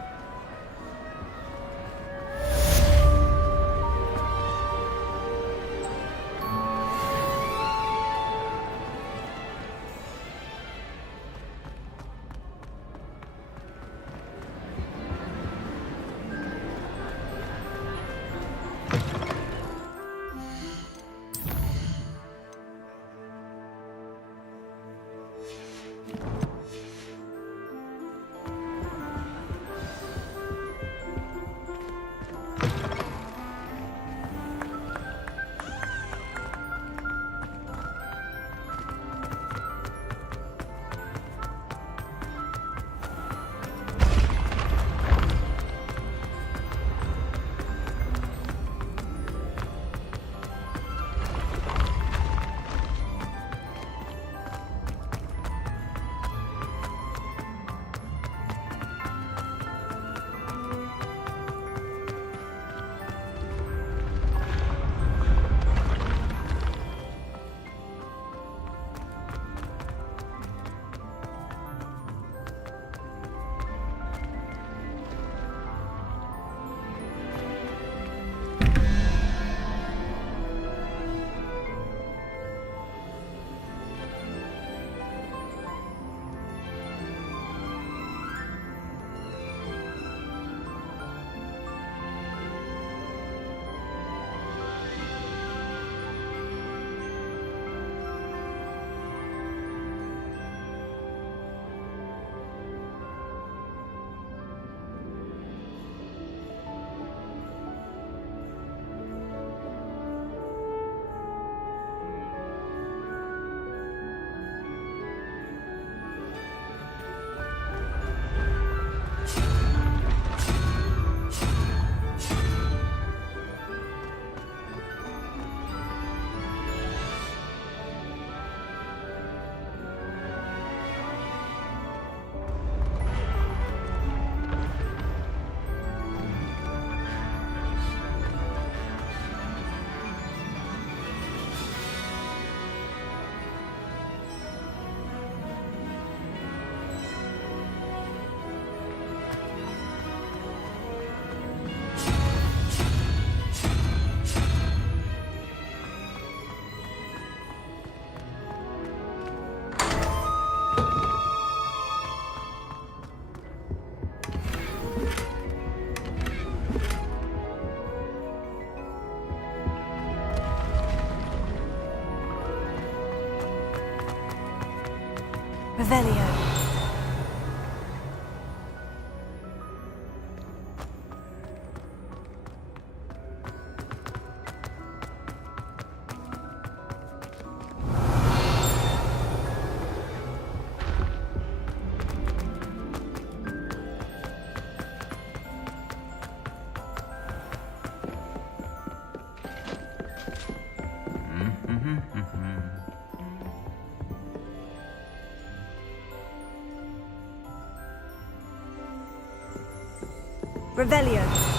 Revelio. Revelio.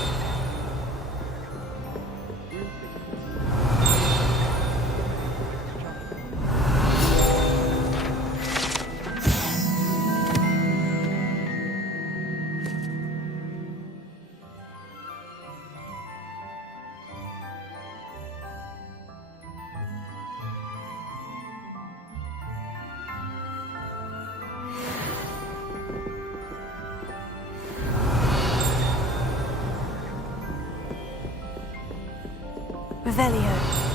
Revelio.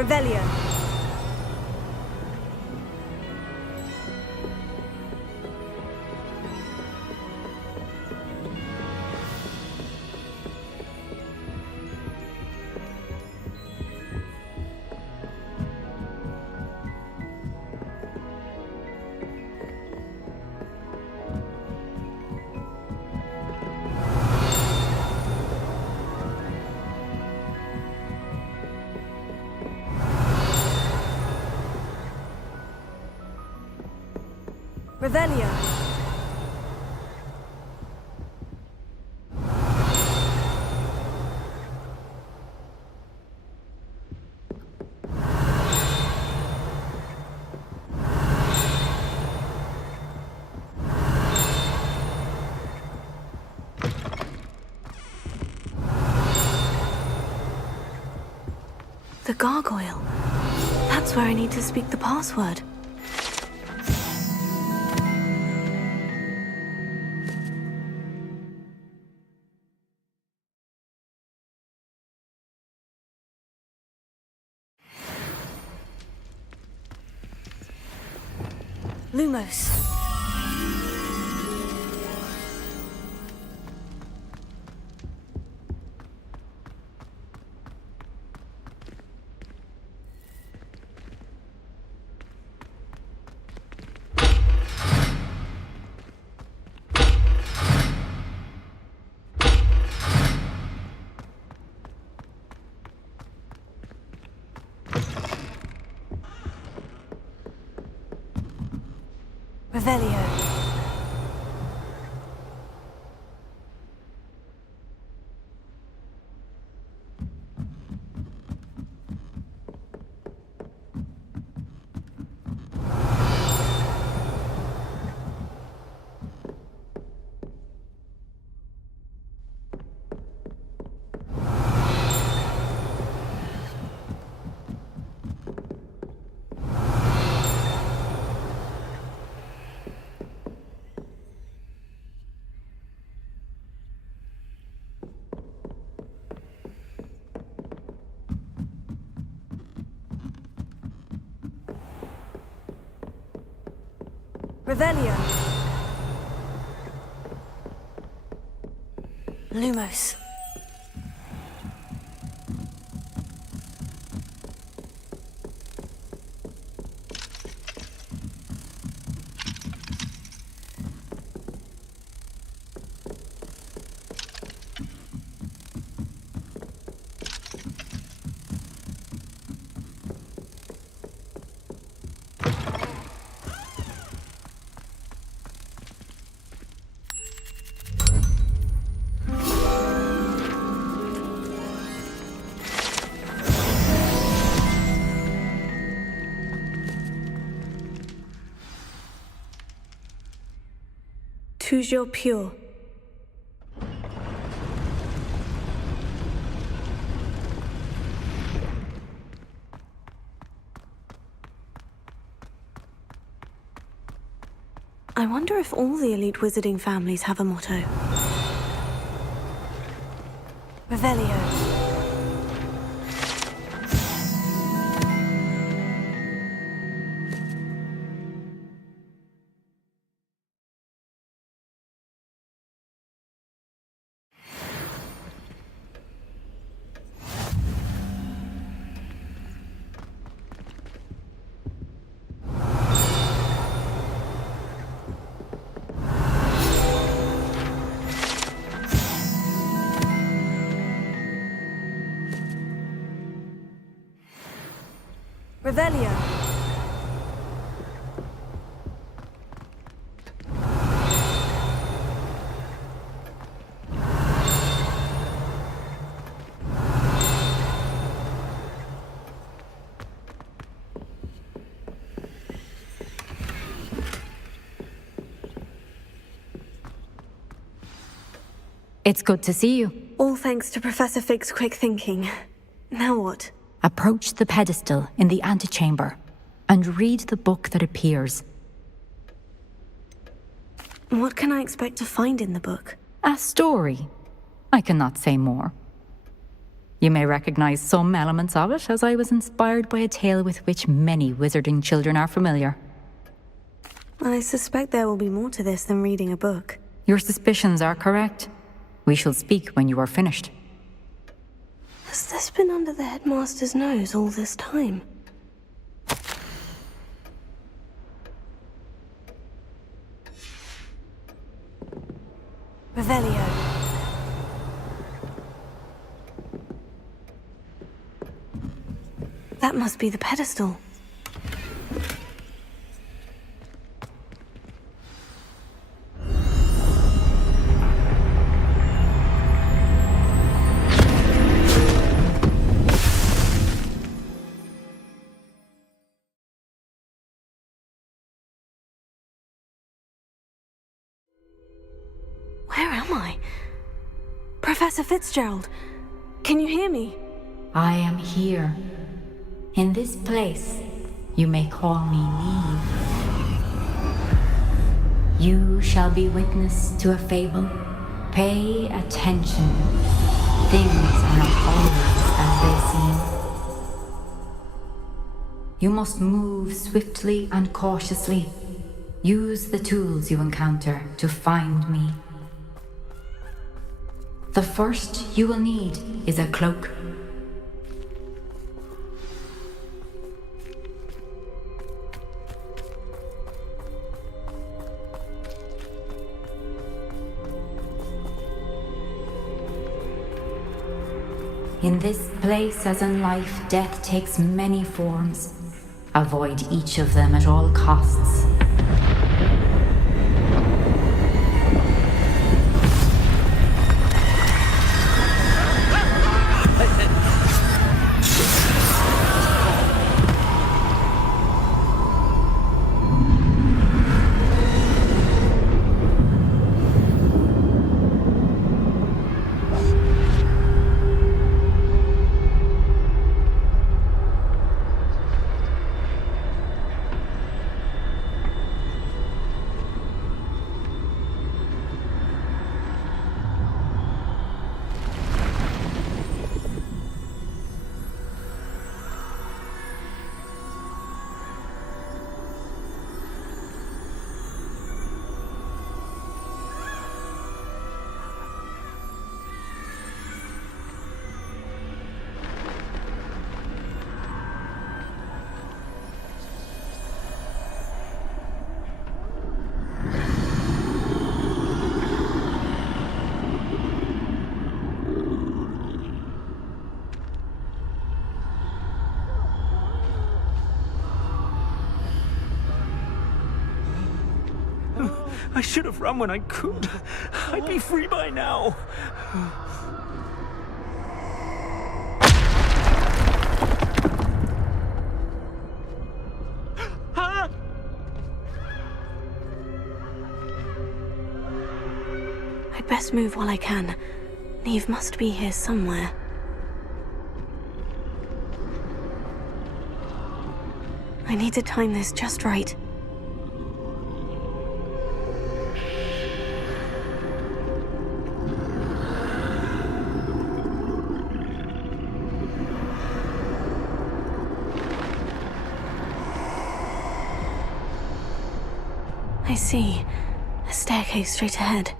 Revelio. Revelio. The gargoyle. That's where I need to speak the password. Lumos. Revelio. Revelio. Lumos. Toujours pure. I wonder if all the elite wizarding families have a motto. Revelio. Revelio. It's good to see you. All thanks to Professor Fig's quick thinking. Now what? Approach the pedestal in the antechamber and read the book that appears. What can I expect to find in the book? A story. I cannot say more. You may recognize some elements of it, as I was inspired by a tale with which many wizarding children are familiar. I suspect there will be more to this than reading a book. Your suspicions are correct. We shall speak when you are finished. Has this been under the headmaster's nose all this time? Revelio. That must be the pedestal. Where am I? Professor Fitzgerald, can you hear me? I am here. In this place, you may call me Neve. You shall be witness to a fable. Pay attention. Things are not always as they seem. You must move swiftly and cautiously. Use the tools you encounter to find me. The first you will need is a cloak. In this place, as in life, death takes many forms. Avoid each of them at all costs. I should have run when I could. I'd be free by now. I'd best move while I can. Neve must be here somewhere. I need to time this just right. I see. A staircase straight ahead.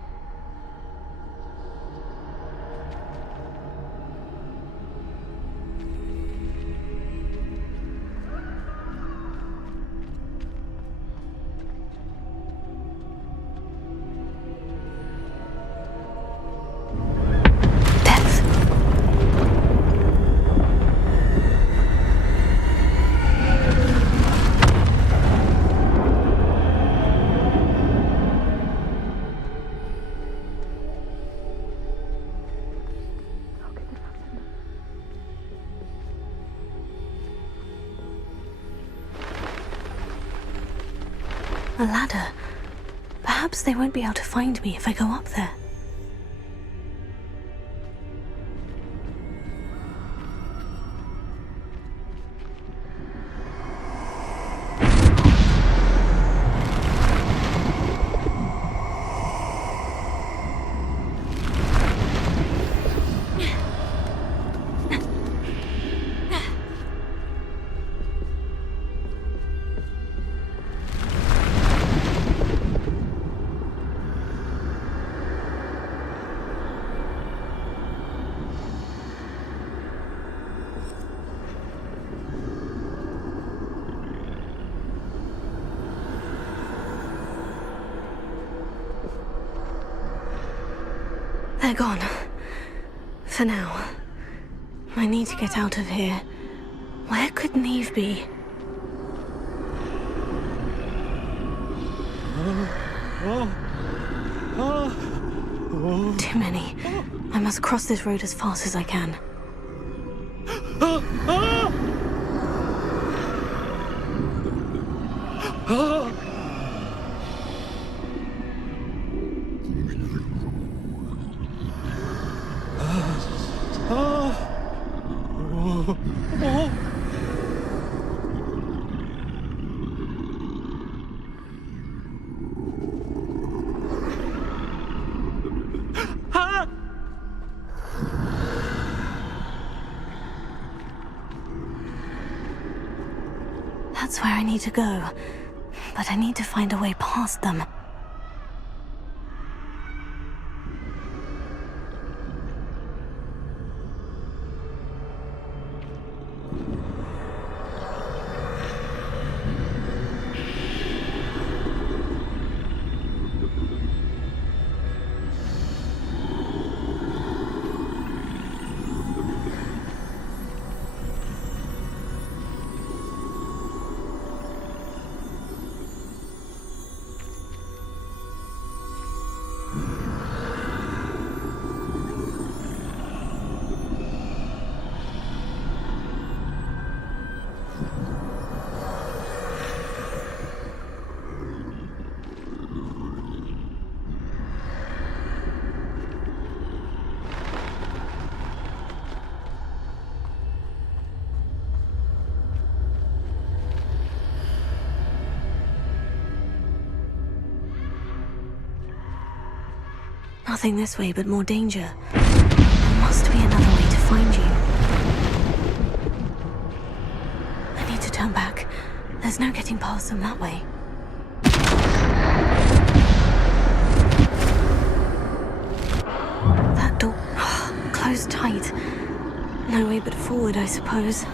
A ladder. Perhaps they won't be able to find me if I go up there. They're gone. For now. I need to get out of here. Where could Neve be? Too many. I must cross this road as fast as I can. That's where I need to go, but I need to find a way past them. Nothing this way but more danger. There must be another way to find you. I need to turn back. There's no getting past them that way. That door... closed tight. No way but forward, I suppose.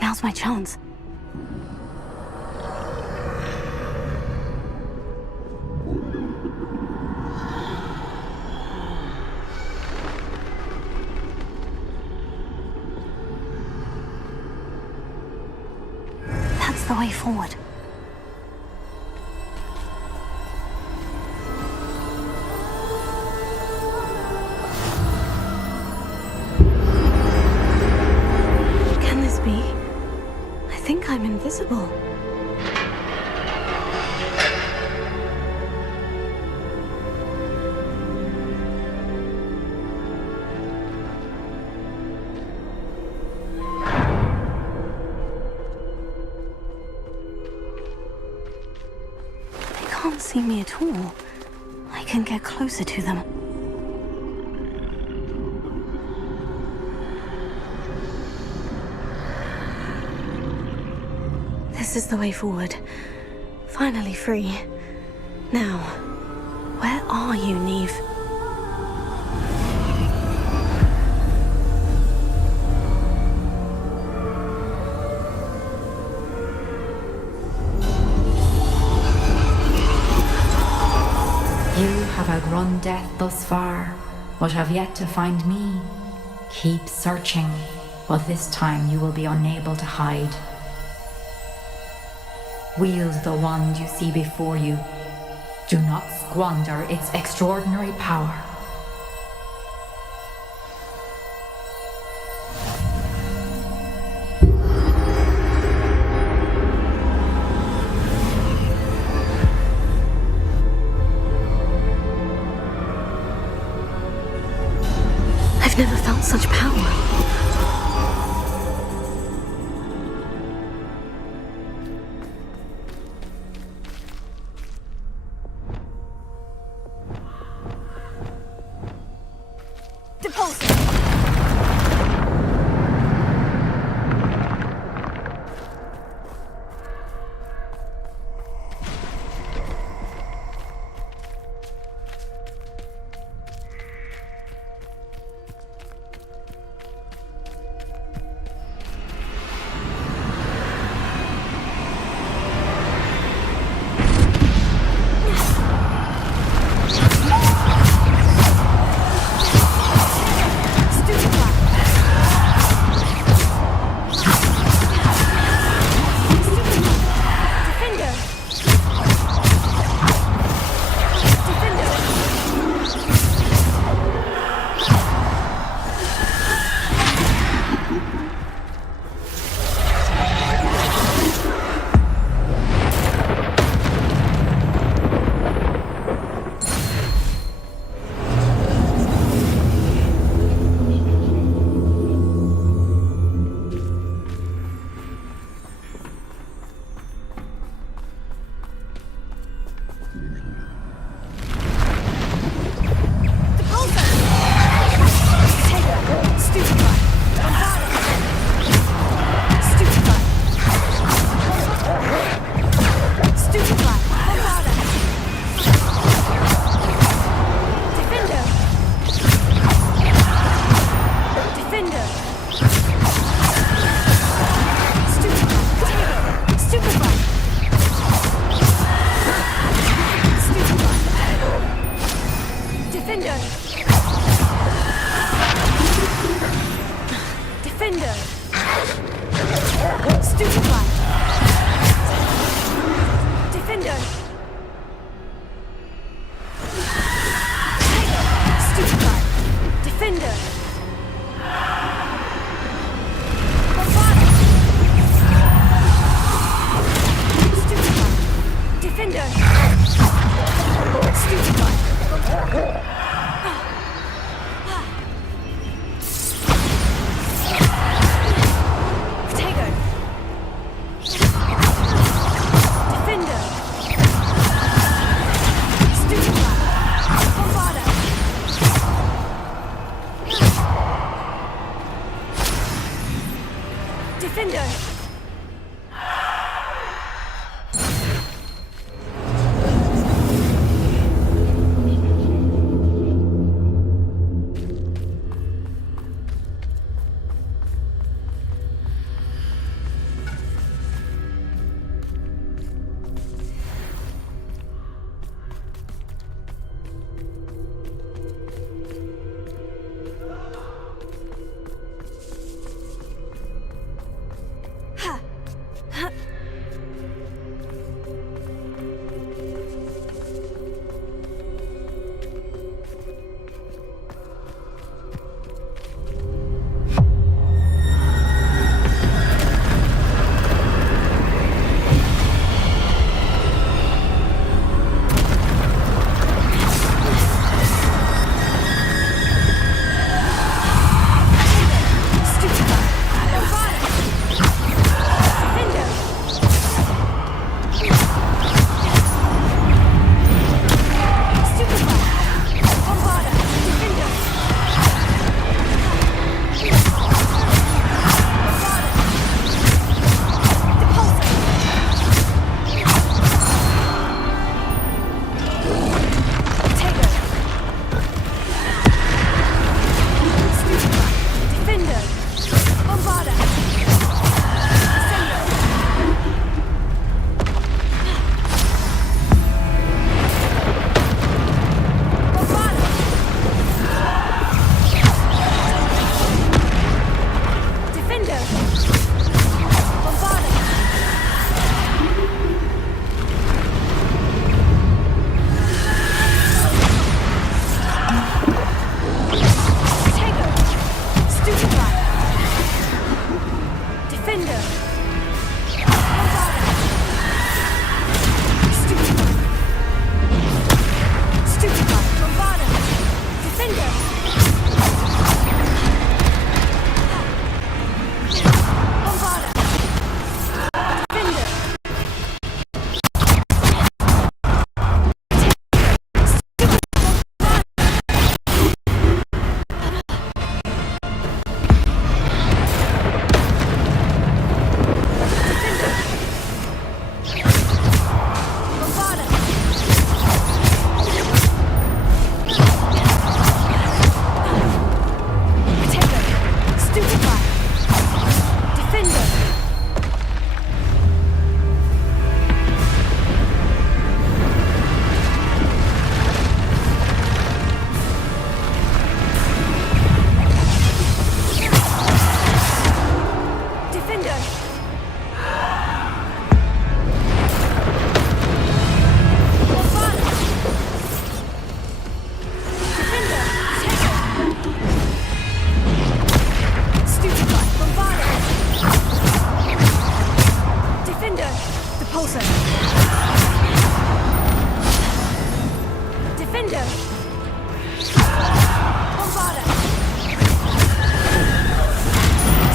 Now's my chance. That's the way forward. Can this be? I think I'm invisible. They can't see me at all. I can get closer to them. This is the way forward. Finally free. Now, where are you, Neve? You have outrun death thus far, but have yet to find me. Keep searching, but this time you will be unable to hide. Wield the wand you see before you. Do not squander its extraordinary power. I've never felt such power. Repulsor! Defender! Bombarda!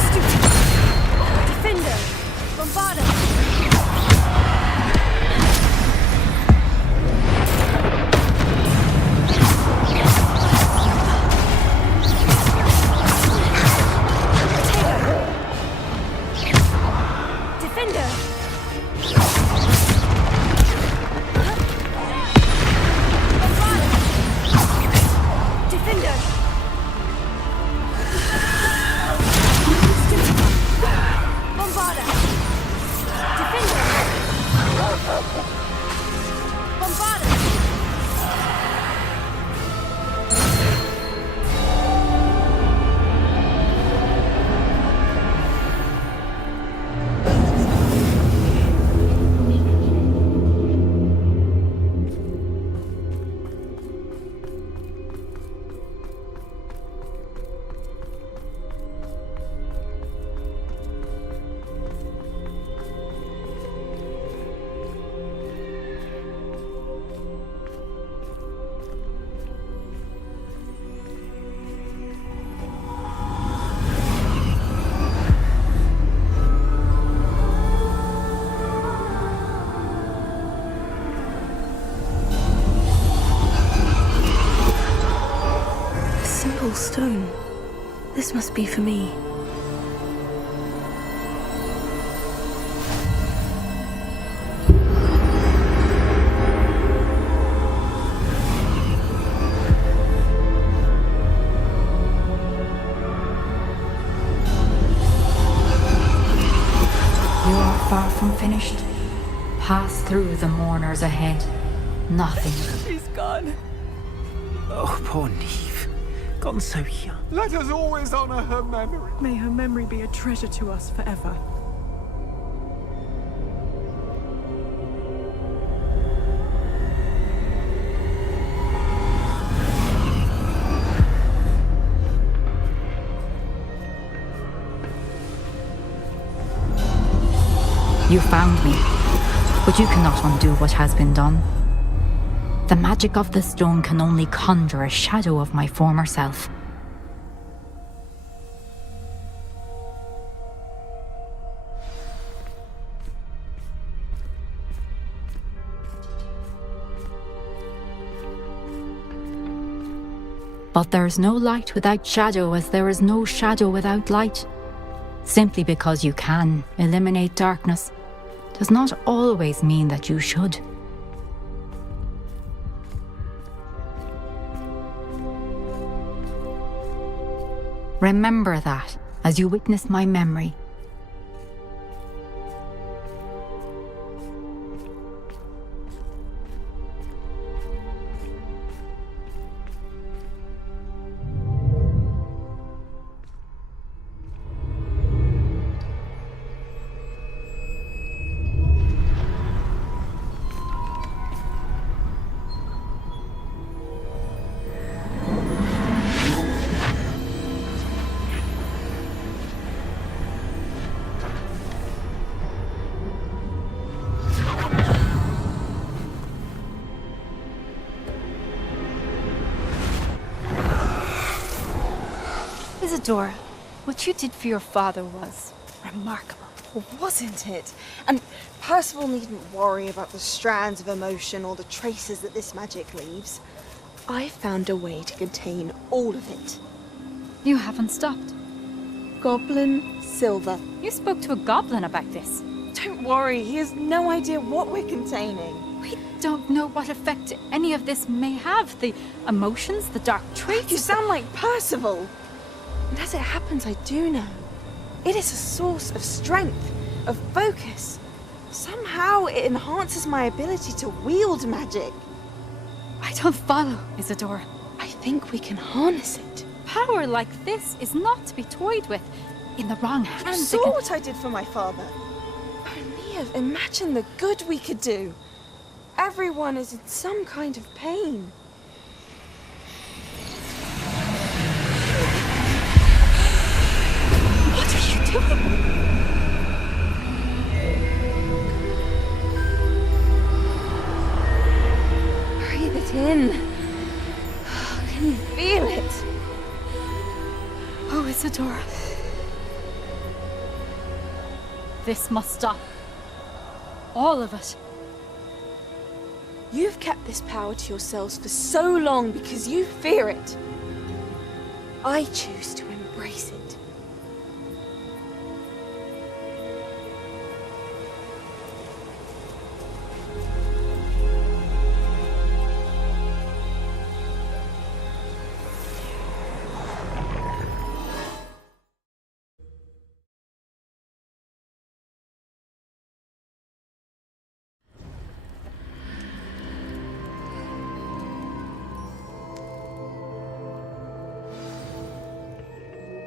Stupid! Defender! Bombarda! Defender! Defender! Bombarda! Defender! Bombarda! Simple stone. This must be for me. You are far from finished. Pass through the mourners ahead. Nothing. She's gone. Oh, poor Neve. Gone so young. Let us always honor her memory. May her memory be a treasure to us forever. You found me, but you cannot undo what has been done. The magic of the stone can only conjure a shadow of my former self. But there is no light without shadow, as there is no shadow without light. Simply because you can eliminate darkness does not always mean that you should. Remember that as you witness my memory. Isadora, what you did for your father was remarkable. Well, wasn't it? And Percival needn't worry about the strands of emotion or the traces that this magic leaves. I found a way to contain all of it. You haven't stopped. Goblin Silver. You spoke to a goblin about this. Don't worry, he has no idea what we're containing. We don't know what effect any of this may have. The emotions, the dark traits. You sound like Percival. And as it happens, I do know. It is a source of strength, of focus. Somehow it enhances my ability to wield magic. I don't follow, Isadora. I think we can harness it. Power like this is not to be toyed with. In the wrong hands, You saw what I did for my father. Only imagine the good we could do. Everyone is in some kind of pain. What are you doing? again. Can you feel it? Oh, Isadora. This must stop. All of it. You've kept this power to yourselves for so long because you fear it. I choose to embrace it.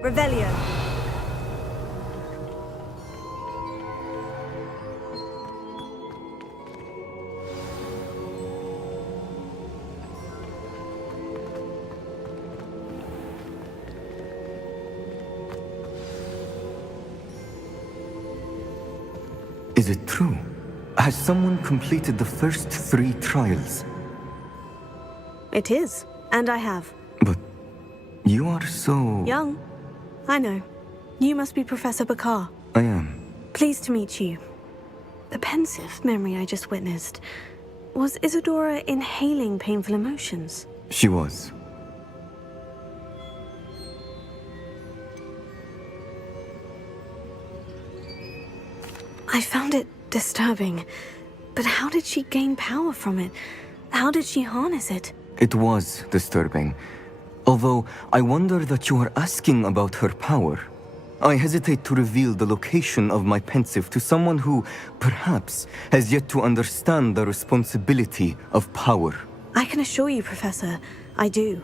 Revelio. Is it true? Has someone completed the first 3 trials? It is, and I have. But you are so... Young. I know. You must be Professor Bakar. I am. Pleased to meet you. The pensive memory I just witnessed. Was Isadora inhaling painful emotions? She was. I found it disturbing. But how did she gain power from it? How did she harness it? It was disturbing. Although, I wonder that you are asking about her power. I hesitate to reveal the location of my pensive to someone who, perhaps, has yet to understand the responsibility of power. I can assure you, Professor, I do.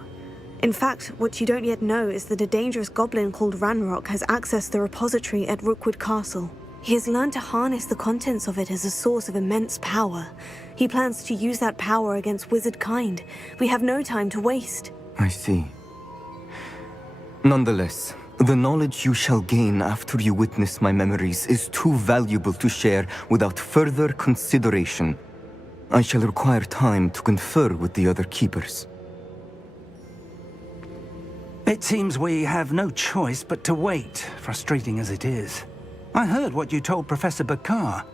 In fact, what you don't yet know is that a dangerous goblin called Ranrock has accessed the repository at Rookwood Castle. He has learned to harness the contents of it as a source of immense power. He plans to use that power against wizard kind. We have no time to waste. I see. Nonetheless, the knowledge you shall gain after you witness my memories is too valuable to share without further consideration. I shall require time to confer with the other keepers. It seems we have no choice but to wait, frustrating as it is. I heard what you told Professor Bakar.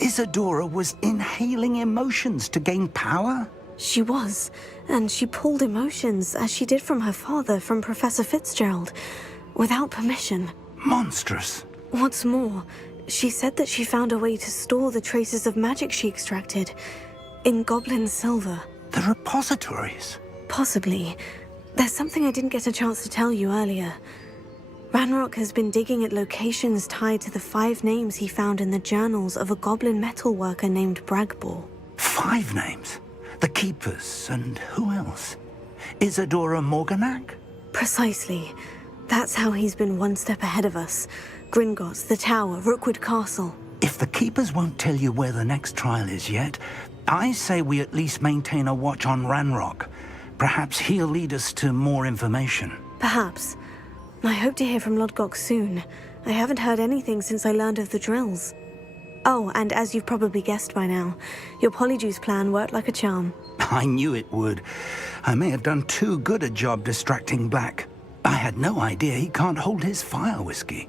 Isadora was inhaling emotions to gain power? She was, and she pulled emotions, as she did from her father, from Professor Fitzgerald, without permission. Monstrous. What's more, she said that she found a way to store the traces of magic she extracted in goblin silver. The repositories? Possibly. There's something I didn't get a chance to tell you earlier. Ranrock has been digging at locations tied to the 5 names he found in the journals of a goblin metalworker named Bragbor. 5 names? The Keepers, and who else? Isadora Morganac? Precisely. That's how he's been one step ahead of us. Gringotts, the Tower, Rookwood Castle. If the Keepers won't tell you where the next trial is yet, I say we at least maintain a watch on Ranrock. Perhaps he'll lead us to more information. Perhaps. I hope to hear from Lodgok soon. I haven't heard anything since I learned of the drills. Oh, and as you've probably guessed by now, your Polyjuice plan worked like a charm. I knew it would. I may have done too good a job distracting Black. I had no idea he can't hold his fire whiskey.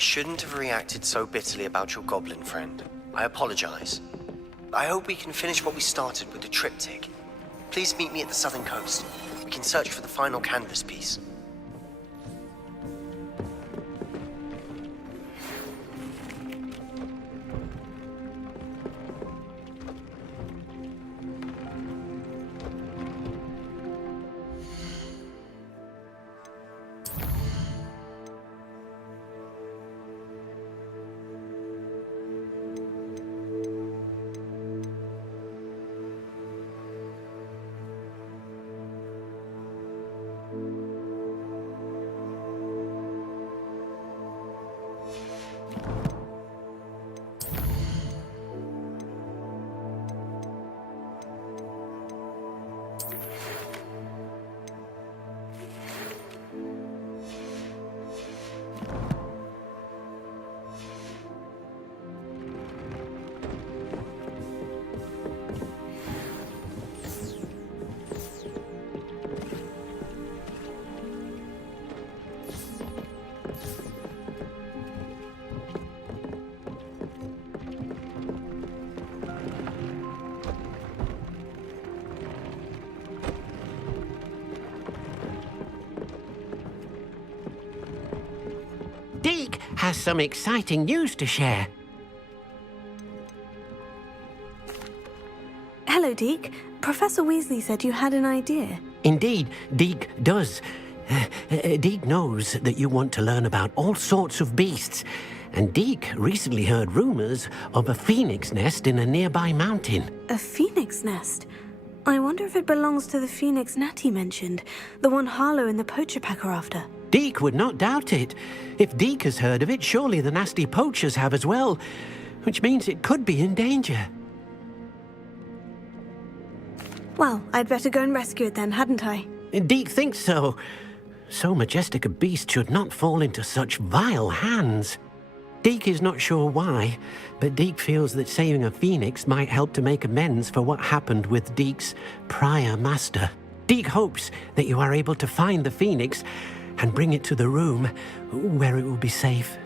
shouldn't have reacted so bitterly about your goblin friend. I apologize. I hope we can finish what we started with the triptych. Please meet me at the southern coast. We can search for the final canvas piece. Deke has some exciting news to share. Hello, Deke. Professor Weasley said you had an idea. Indeed, Deke does. Deke knows that you want to learn about all sorts of beasts, and Deke recently heard rumors of a phoenix nest in a nearby mountain. A phoenix nest? I wonder if it belongs to the phoenix Natty mentioned, the one Harlow and the poacher pack are after. Deke would not doubt it. If Deke has heard of it, surely the nasty poachers have as well, which means it could be in danger. Well, I'd better go and rescue it then, hadn't I? Deke thinks so. So majestic a beast should not fall into such vile hands. Deke is not sure why, but Deke feels that saving a phoenix might help to make amends for what happened with Deke's prior master. Deke hopes that you are able to find the phoenix and bring it to the room where it will be safe.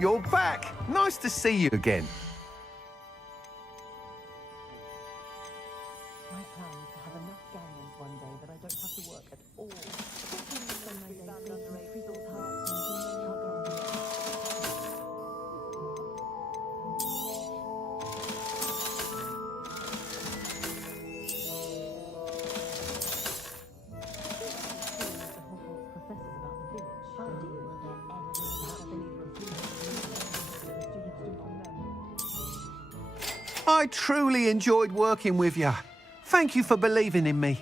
You're back! Nice to see you again. My plan is to have enough galleons one day that I don't have to work at all. I truly enjoyed working with you. Thank you for believing in me.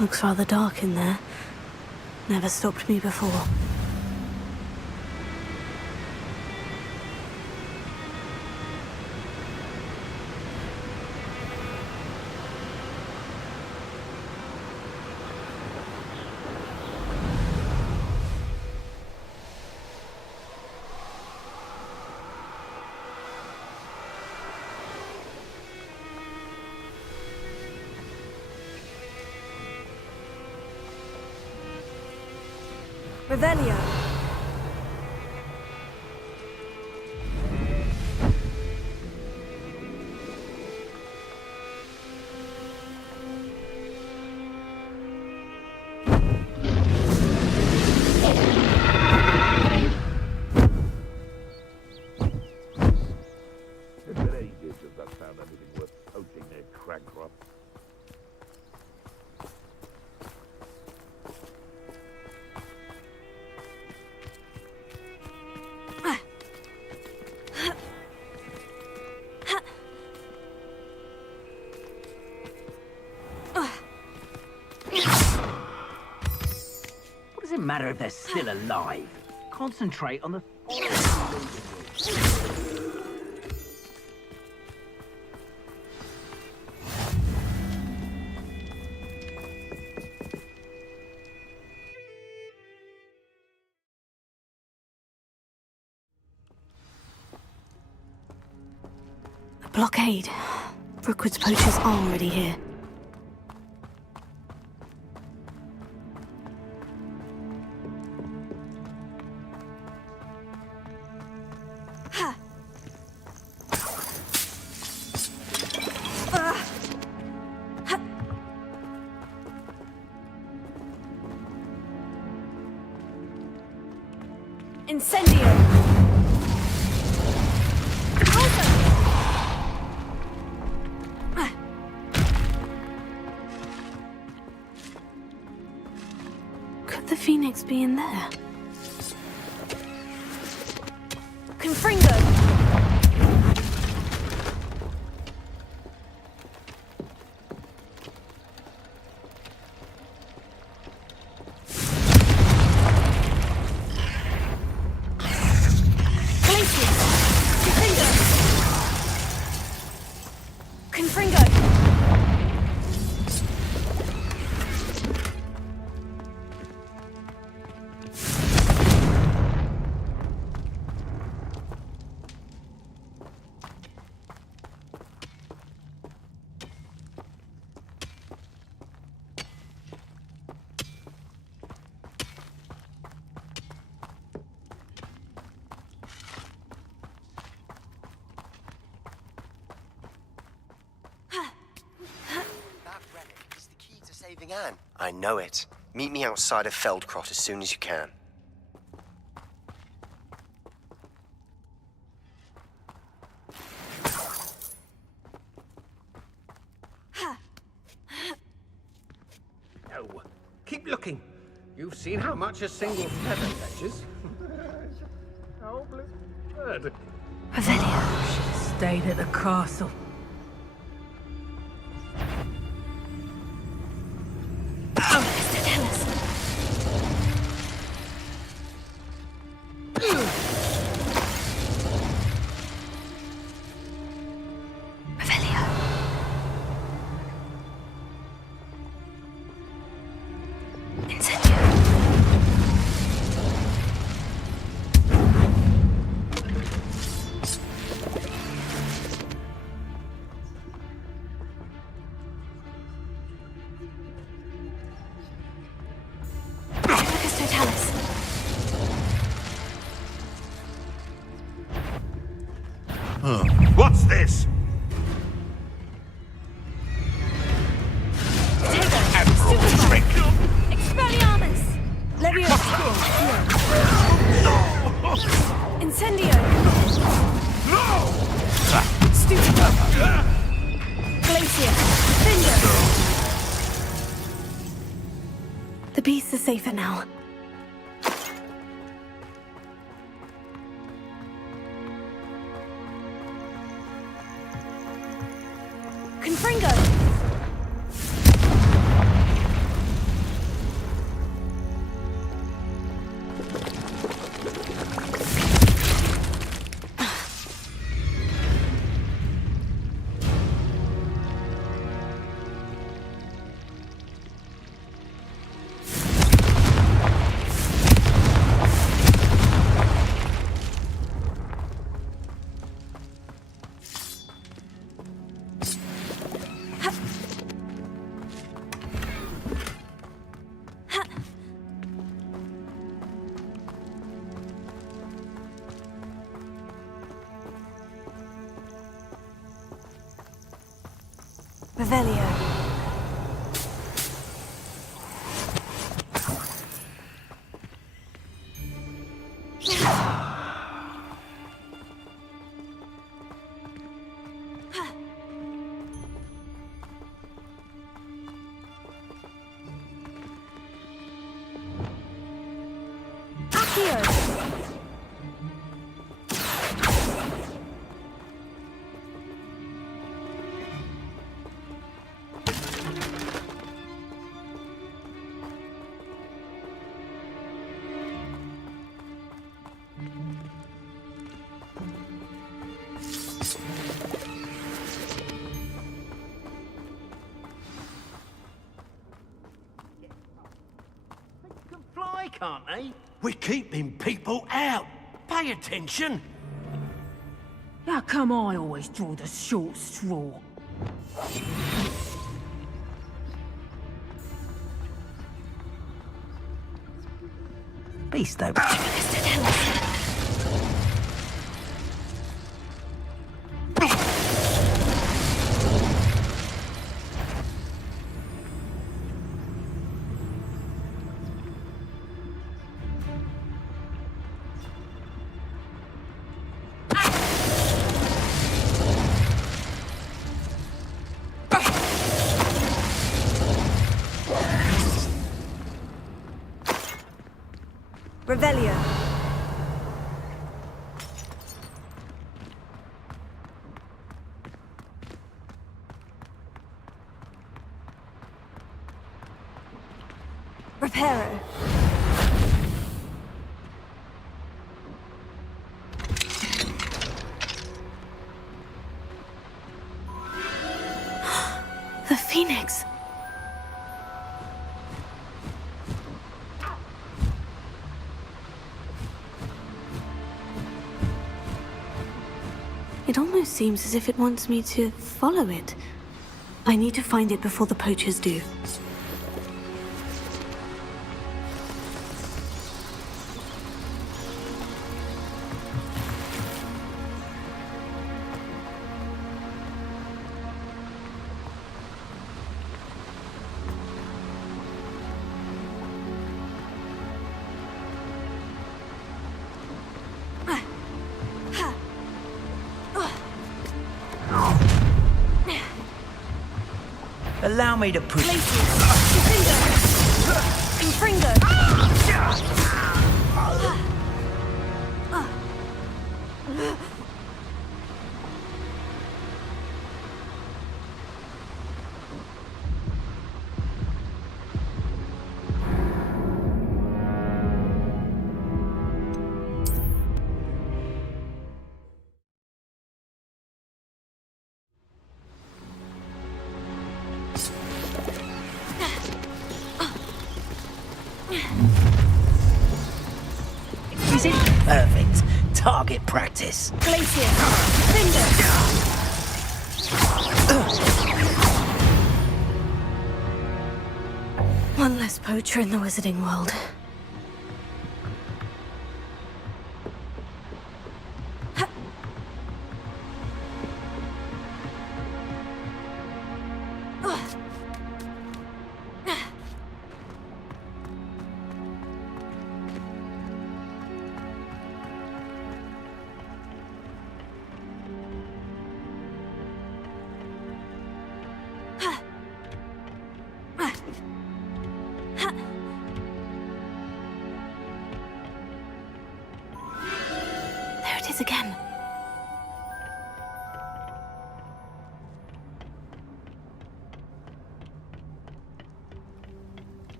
Looks rather dark in there. Never stopped me before. Revelio. It's been ages since I've found anything worth poaching near Crancroft. What does it matter if they're still alive? Concentrate on the... A blockade. Brookwood's poachers are already here. Incendio! Could the Phoenix be in there? Confringo! Anne. I know it. Meet me outside of Feldcroft as soon as you can. No, keep looking. You've seen how much a single feather fetches. Oh, bird. Revelio. Stayed at the castle. What's this? Admiral trick! Expelliarmus! Leviosa! Incendio! No! Stupido! Glacier! Finger! The beasts are safer now. Confringo! Revelio. Fly, can't they? We're keeping people out. Pay attention. How come I always draw the short straw? Beast though. Revelio. Reparo. The Phoenix. It almost seems as if it wants me to follow it. I need to find it before the poachers do. Allow me to push. Is it perfect? Target practice. Glacier. One less poacher in the wizarding world. There it is again.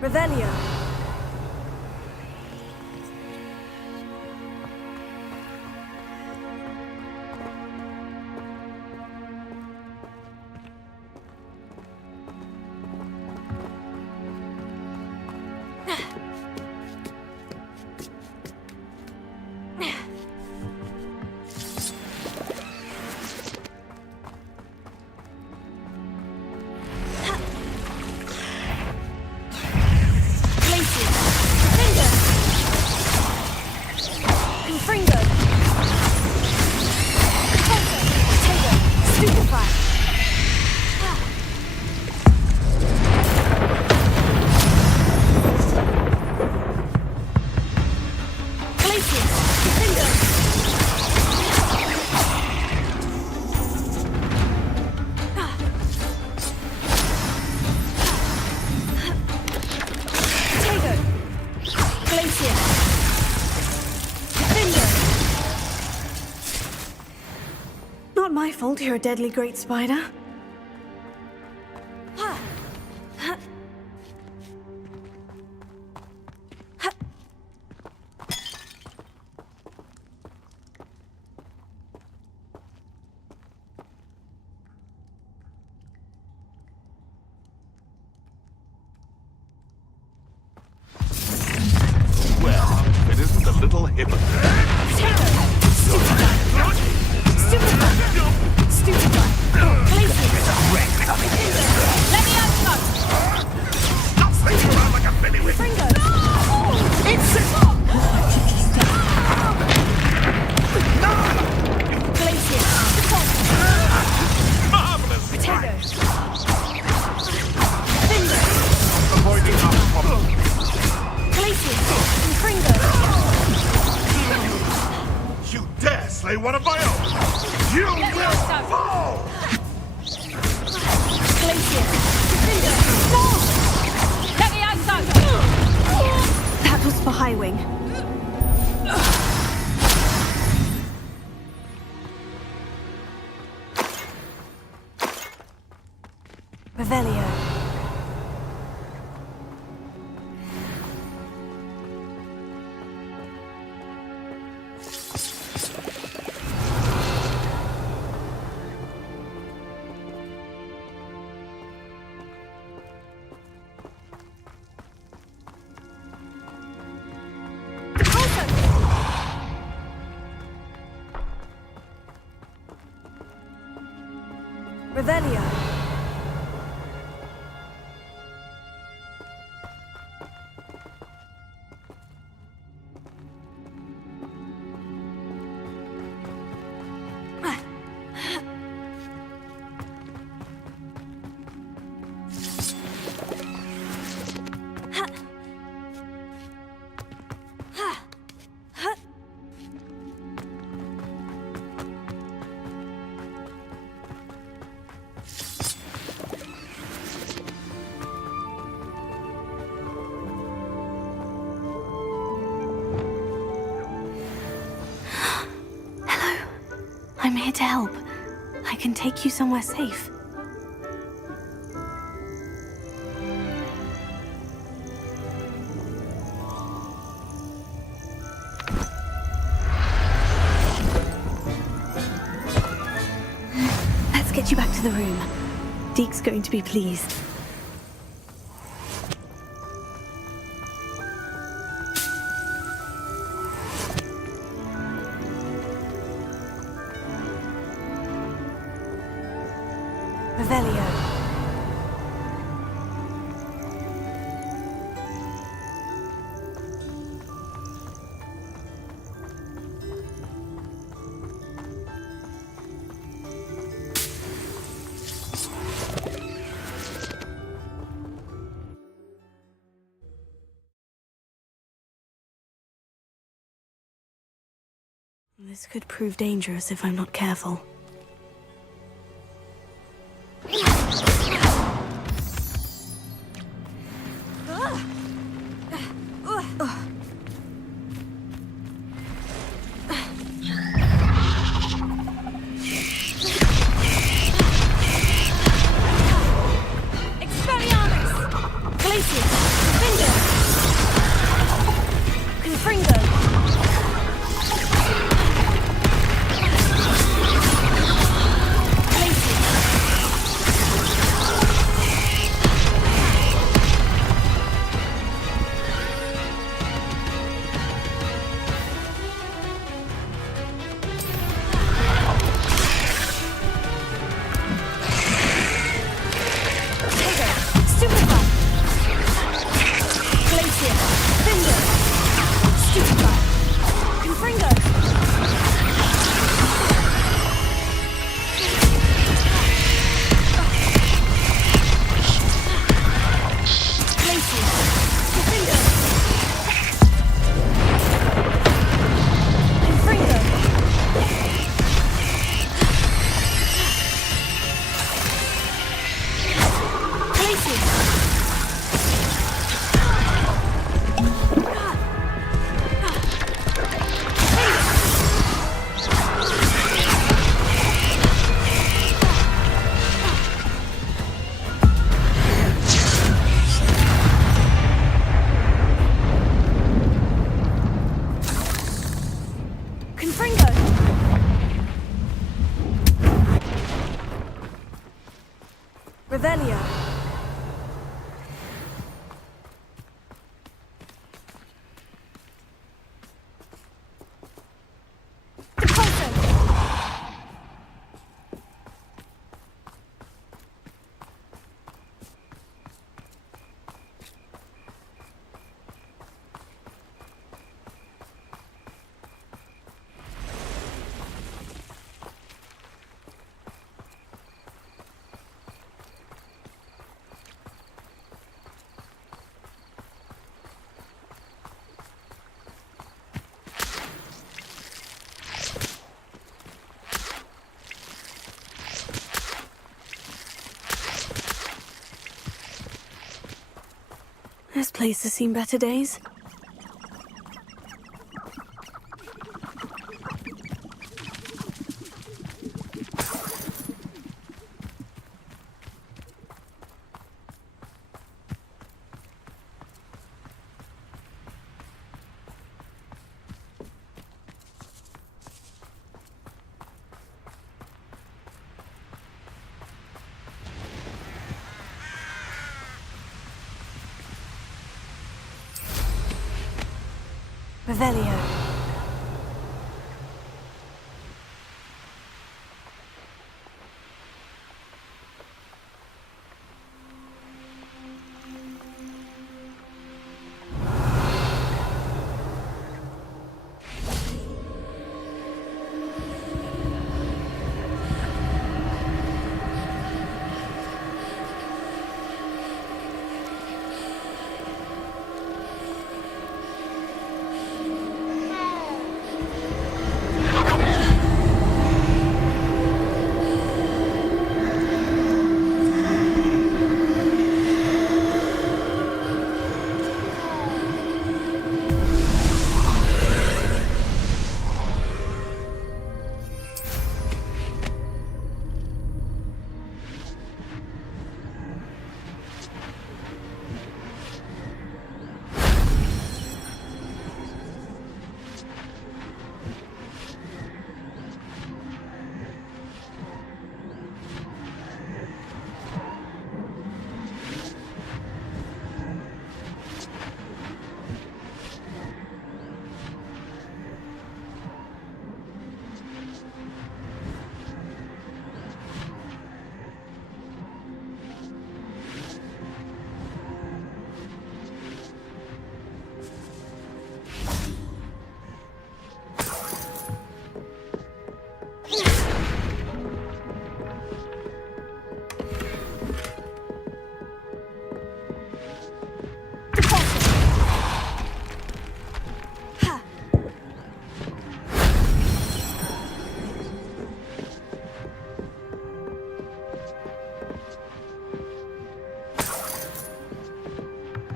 Revelio. Not my fault you're a deadly great spider. Well, it isn't a little hypocrite. Stop swinging around like a bellywig! Marvelous! Avoiding our problem. You dare slay one of my own! You will fall! That was for Highwing. Revelio. Revelio. I'm here to help. I can take you somewhere safe. Let's get you back to the room. Deke's going to be pleased. Revelio. This could prove dangerous if I'm not careful. Expelliarmus! Glacius! This place has seen better days. Revelio.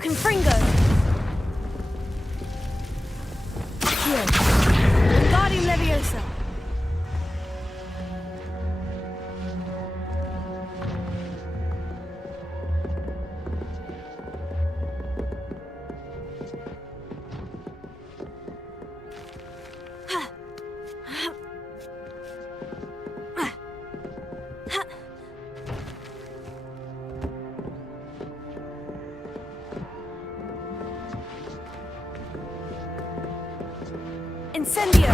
Confringo! Here. Wingardium Leviosa! Incendio!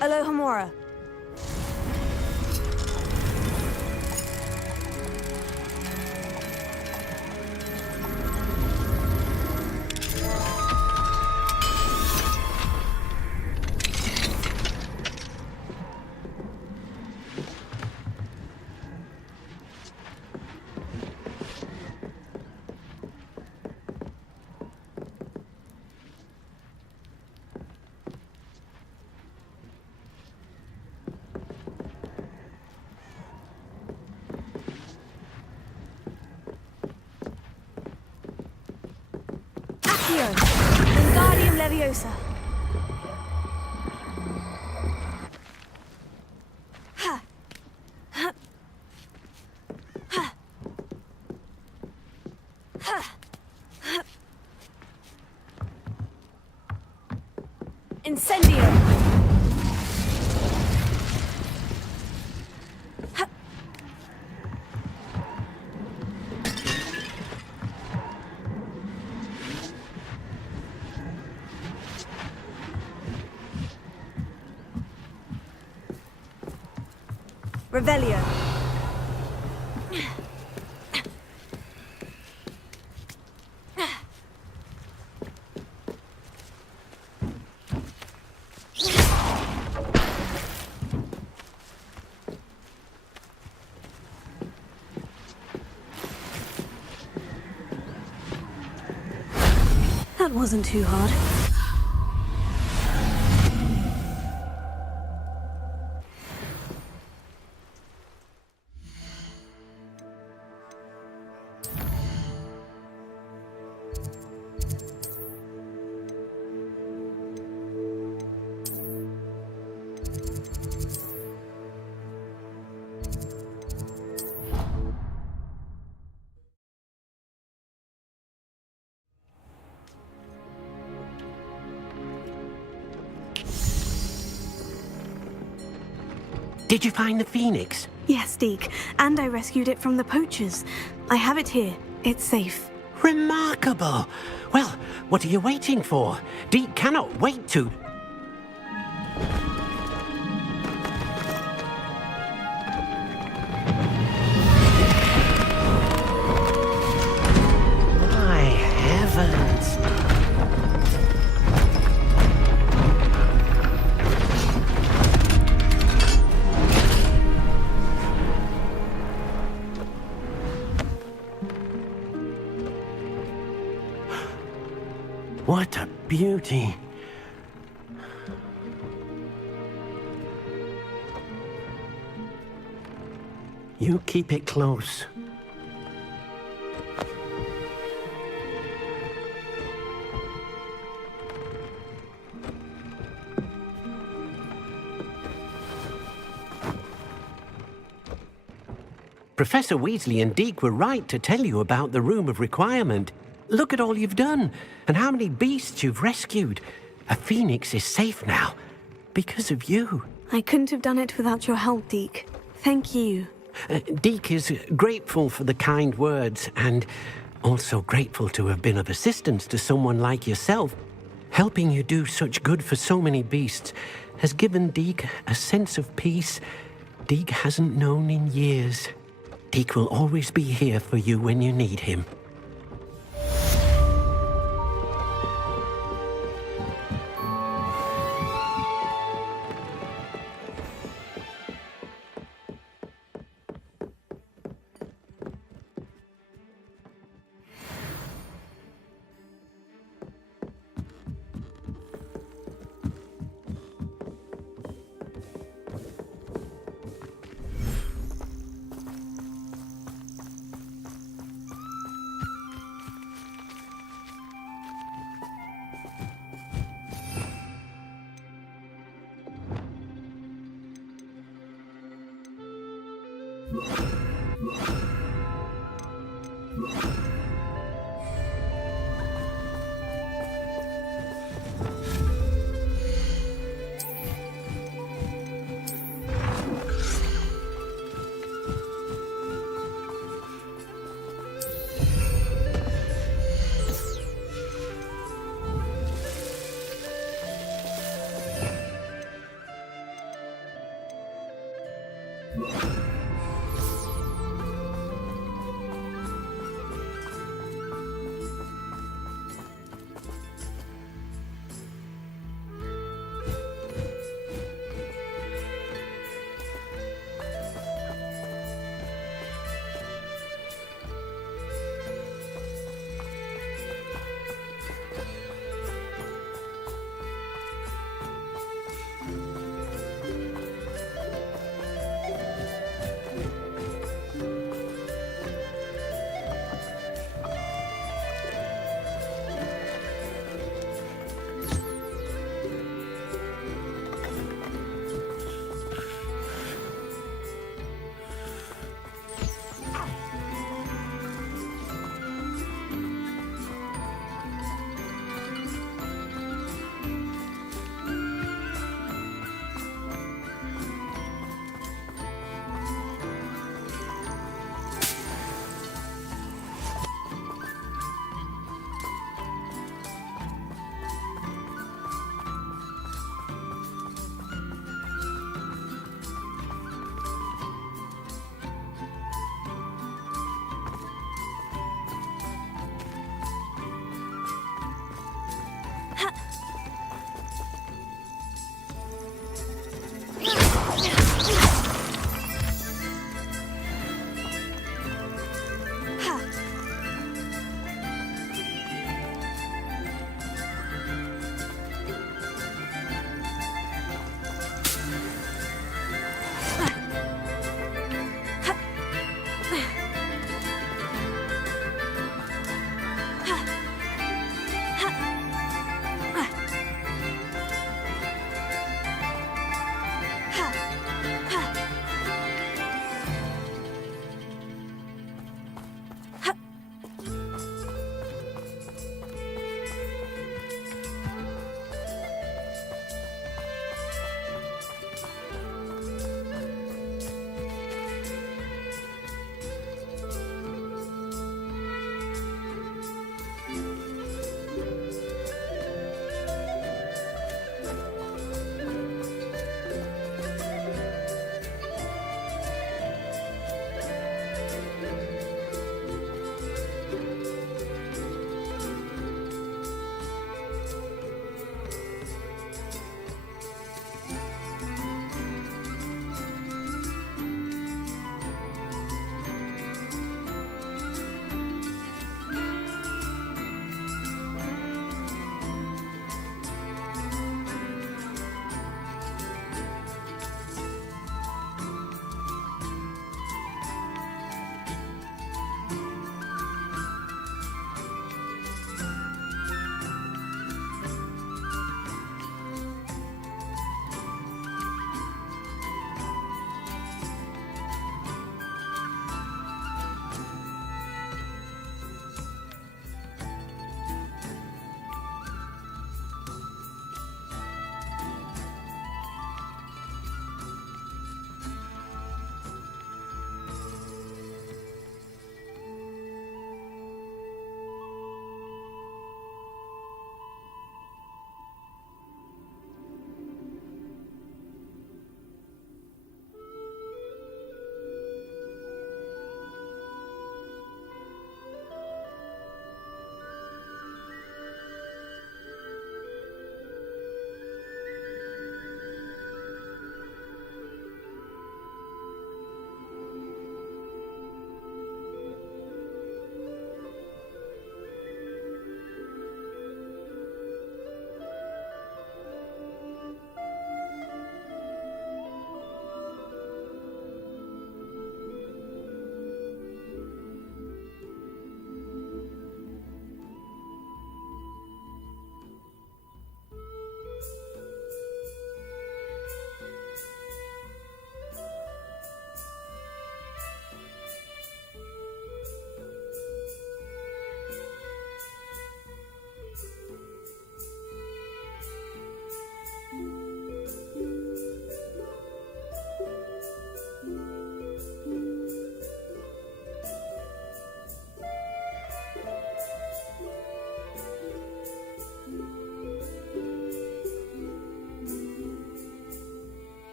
Alohomora. Wingardium Leviosa. Ha. Ha. Ha. Ha. Ha. Incendio. Ha. Revelio. That wasn't too hard. Did you find the phoenix? Yes, Deke, and I rescued it from the poachers. I have it here. It's safe. Remarkable! Well, what are you waiting for? Deke cannot wait to... My heavens! What a beauty! You keep it close. Professor Weasley and Deke were right to tell you about the Room of Requirement. Look at all you've done, and how many beasts you've rescued. A phoenix is safe now, because of you. I couldn't have done it without your help, Deke. Thank you. Deke is grateful for the kind words, and also grateful to have been of assistance to someone like yourself. Helping you do such good for so many beasts has given Deke a sense of peace Deke hasn't known in years. Deke will always be here for you when you need him.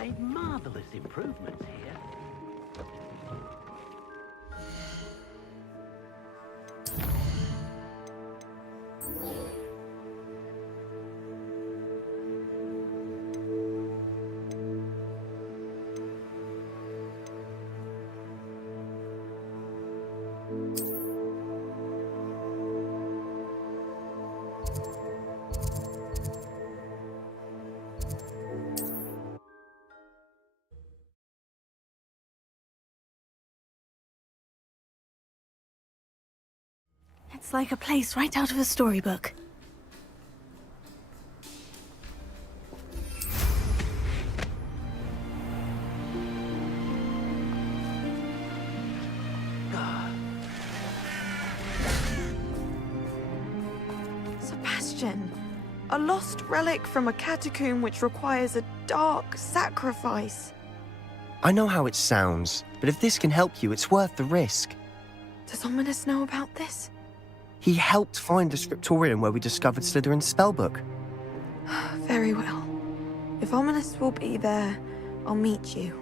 made marvelous improvements here. It's like a place right out of a storybook. Sebastian, a lost relic from a catacomb which requires a dark sacrifice. I know how it sounds, but if this can help you, it's worth the risk. Does Ominous know about this? He helped find the scriptorium where we discovered Slytherin's spellbook. Very well. If Ominous will be there, I'll meet you.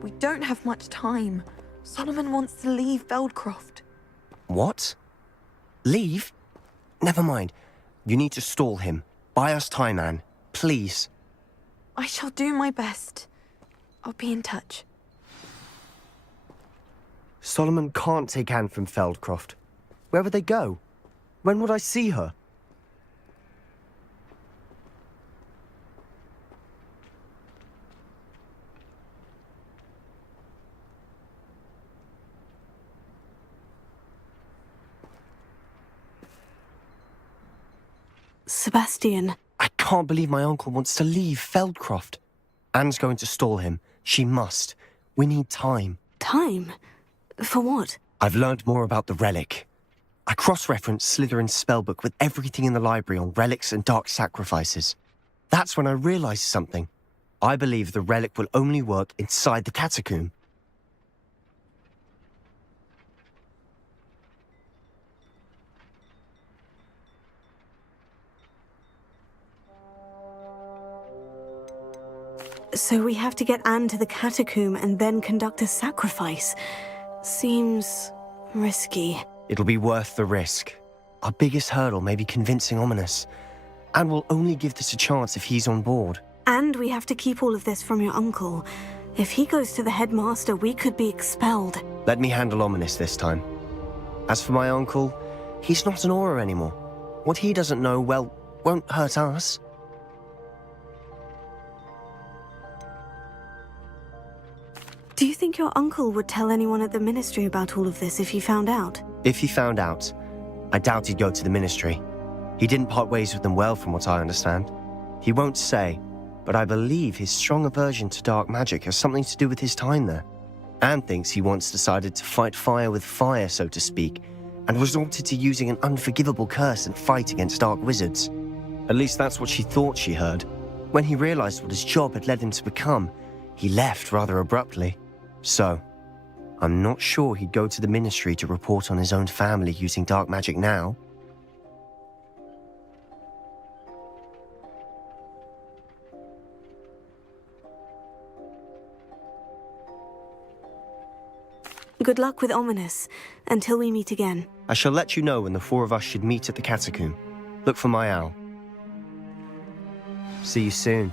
We don't have much time. Solomon wants to leave Feldcroft. What? Leave? Never mind. You need to stall him. Buy us time, Anne. Please. I shall do my best. I'll be in touch. Solomon can't take Anne from Feldcroft. Where would they go? When would I see her? Sebastian. I can't believe my uncle wants to leave Feldcroft. Anne's going to stall him. She must. We need time. Time? For what? I've learned more about the relic. I cross-referenced Slytherin's spellbook with everything in the library on relics and dark sacrifices. That's when I realized something. I believe the relic will only work inside the catacomb. So we have to get Anne to the catacomb and then conduct a sacrifice. Seems risky. It'll be worth the risk. Our biggest hurdle may be convincing Ominous. And we'll only give this a chance if he's on board. And we have to keep all of this from your uncle. If he goes to the headmaster, we could be expelled. Let me handle Ominous this time. As for my uncle, he's not an Auror anymore. What he doesn't know, well, won't hurt us. Do you think your uncle would tell anyone at the ministry about all of this if he found out? If he found out, I doubt he'd go to the ministry. He didn't part ways with them well, from what I understand. He won't say, but I believe his strong aversion to dark magic has something to do with his time there. Anne thinks he once decided to fight fire with fire, so to speak, and resorted to using an unforgivable curse and fight against dark wizards. At least that's what she thought she heard. When he realized what his job had led him to become, he left rather abruptly. So, I'm not sure he'd go to the ministry to report on his own family using dark magic now. Good luck with Ominous, until we meet again. I shall let you know when the four of us should meet at the catacomb. Look for my owl. See you soon.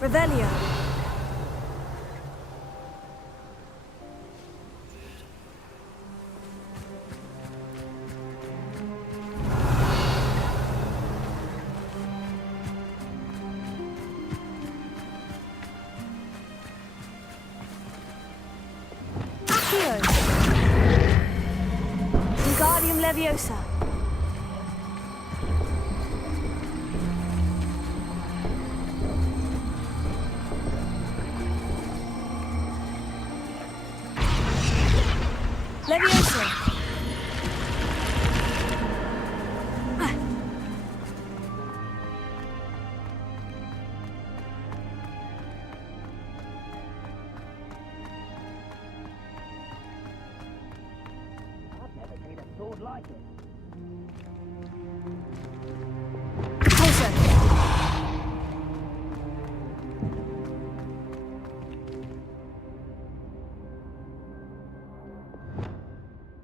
Revelio. Accio. Wingardium Leviosa. Leviosa. I've never seen a sword like it.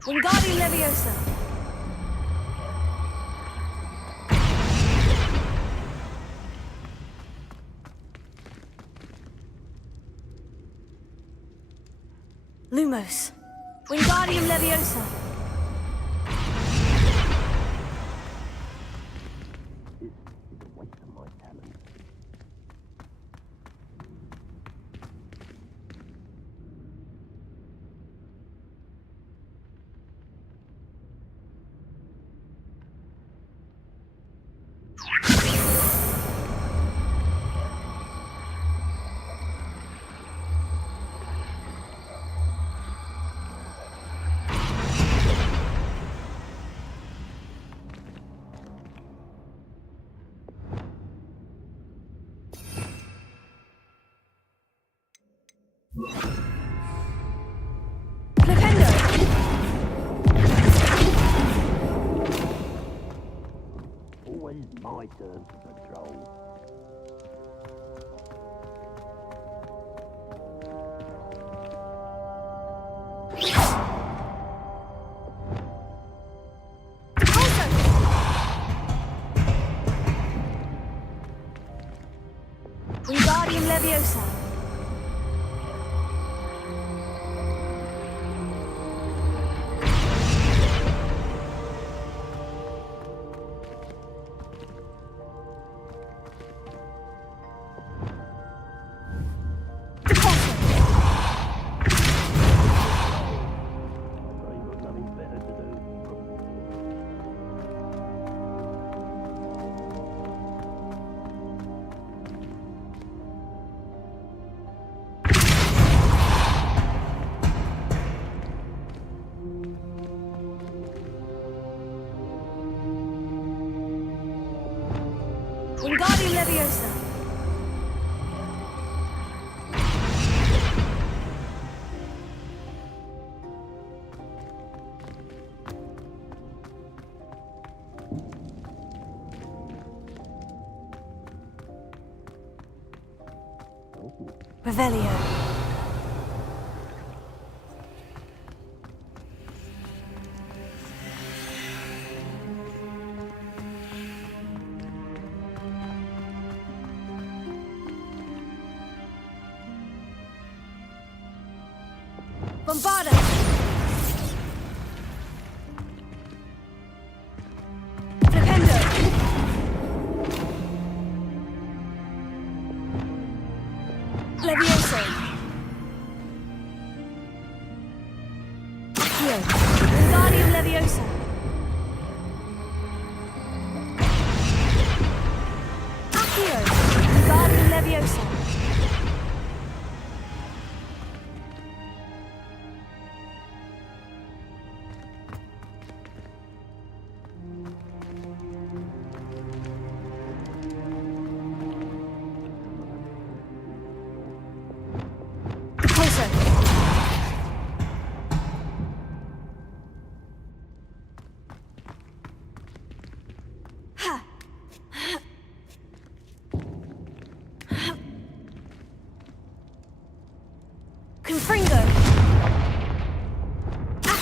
Wingardium Leviosa. Lumos. Wingardium Leviosa. Always my turn to patrol. Wingardium Leviosa. Wingardium Leviosa. Revelio. Bombarda. Flipendo. Leviosa. Accio. Wingardium Leviosa. Accio. Wingardium Leviosa.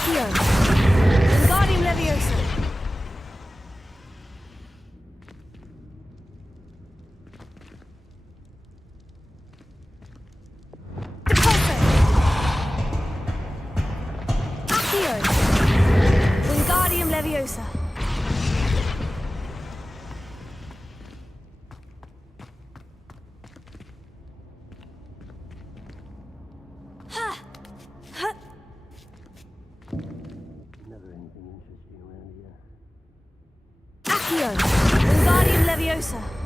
Accio. Wingardium Leviosa. Accio. Wingardium Leviosa. Accio. Wingardium Leviosa.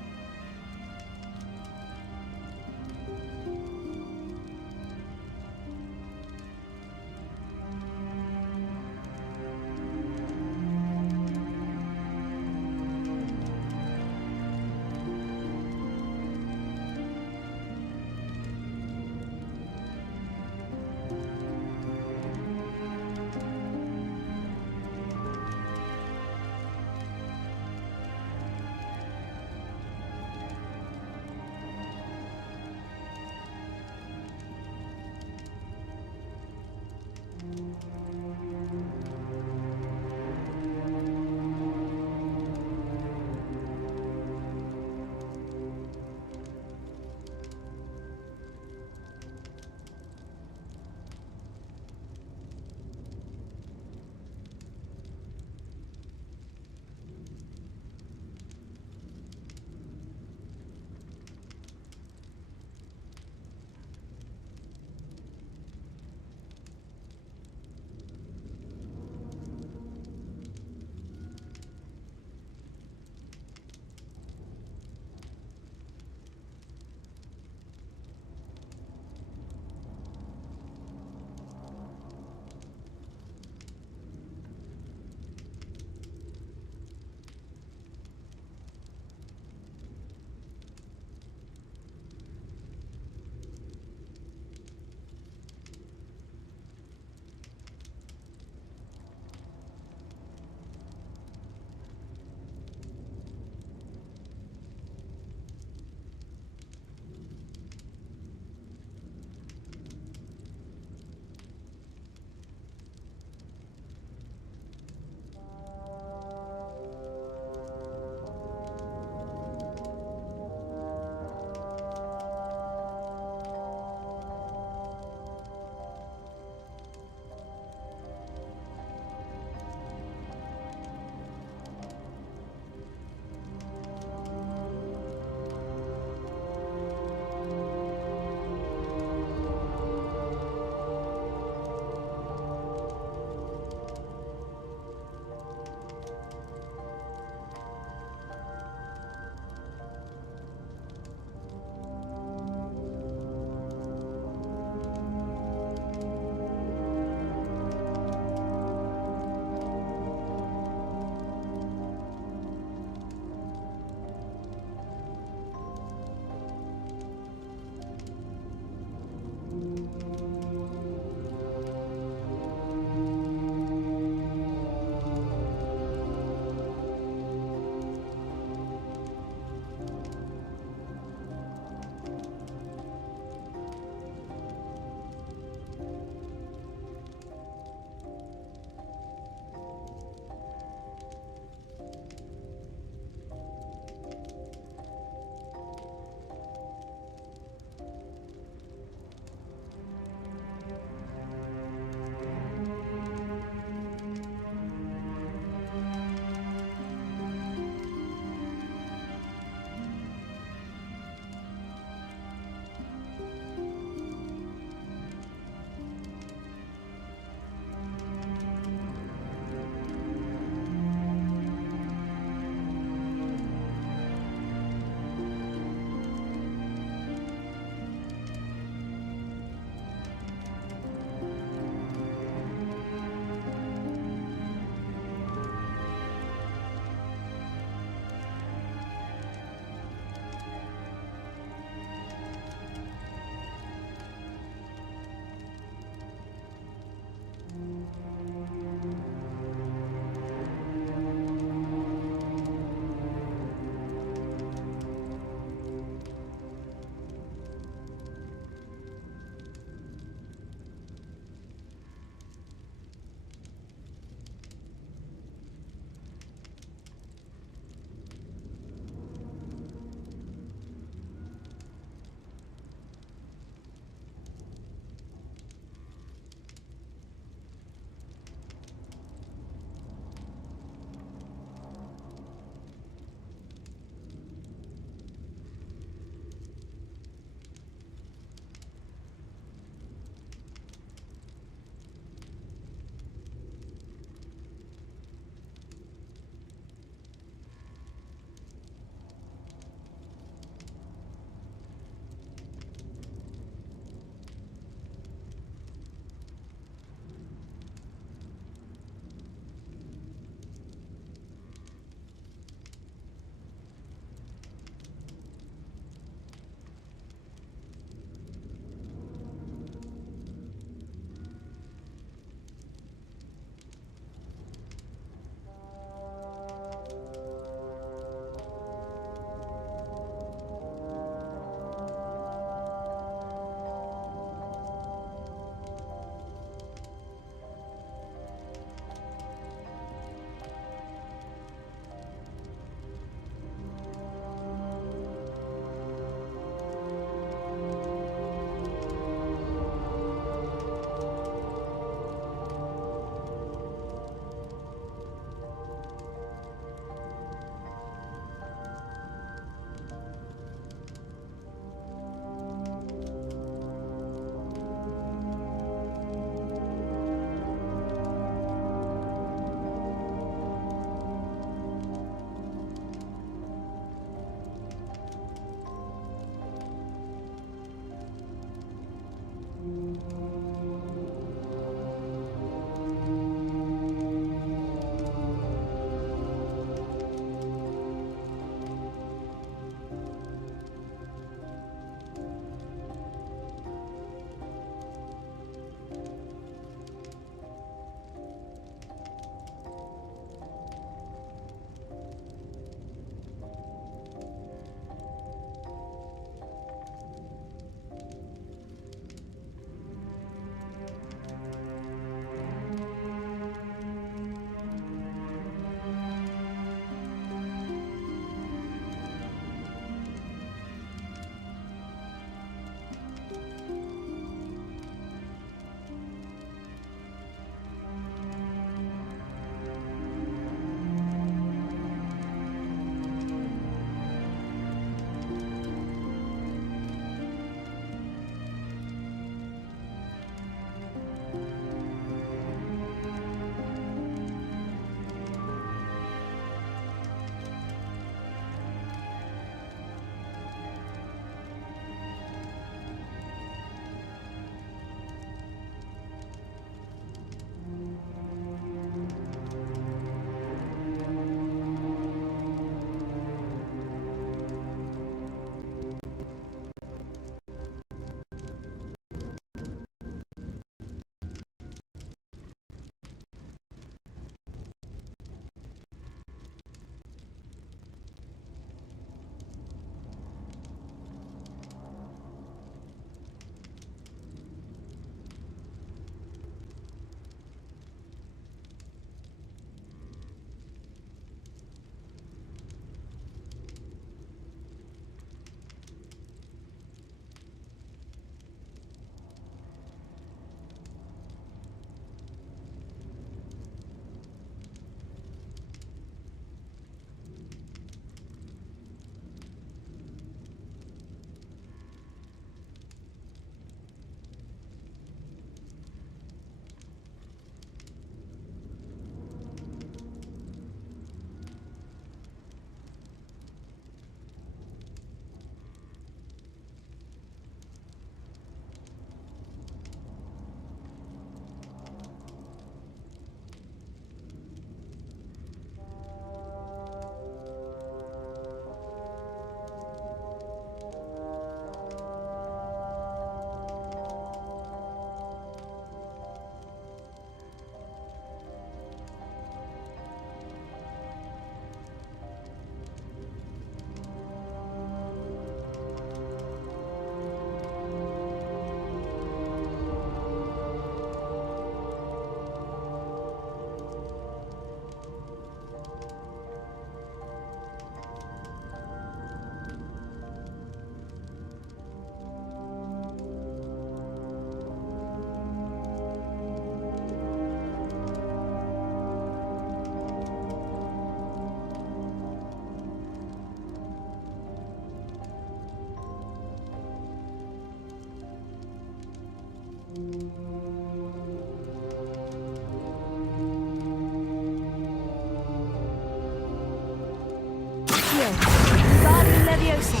Accio, Wingardium Leviosa.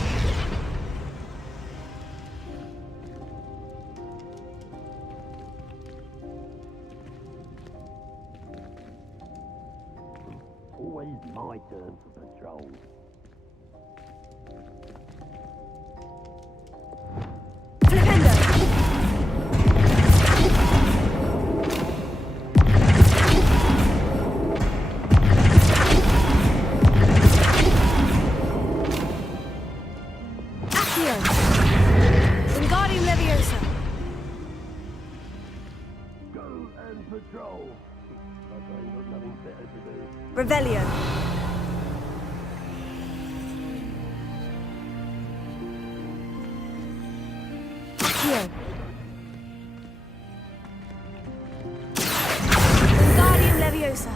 Always my turn for patrol. Flipendo. Accio, Wingardium Leviosa. Go and patrol. Like I ain't got nothing better to do. Revelio. Accio. Wingardium Leviosa.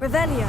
Revelio.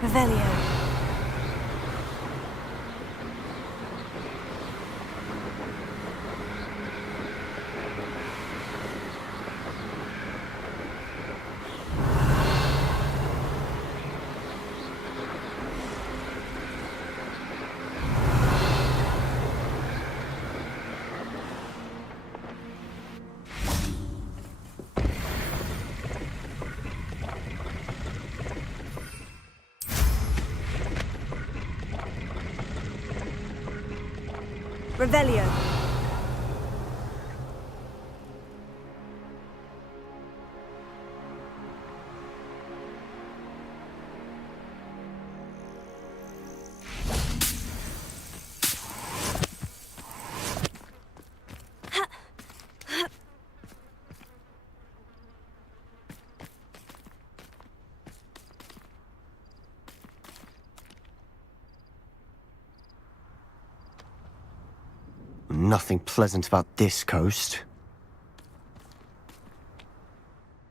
Revelio. Revelio. Nothing pleasant about this coast.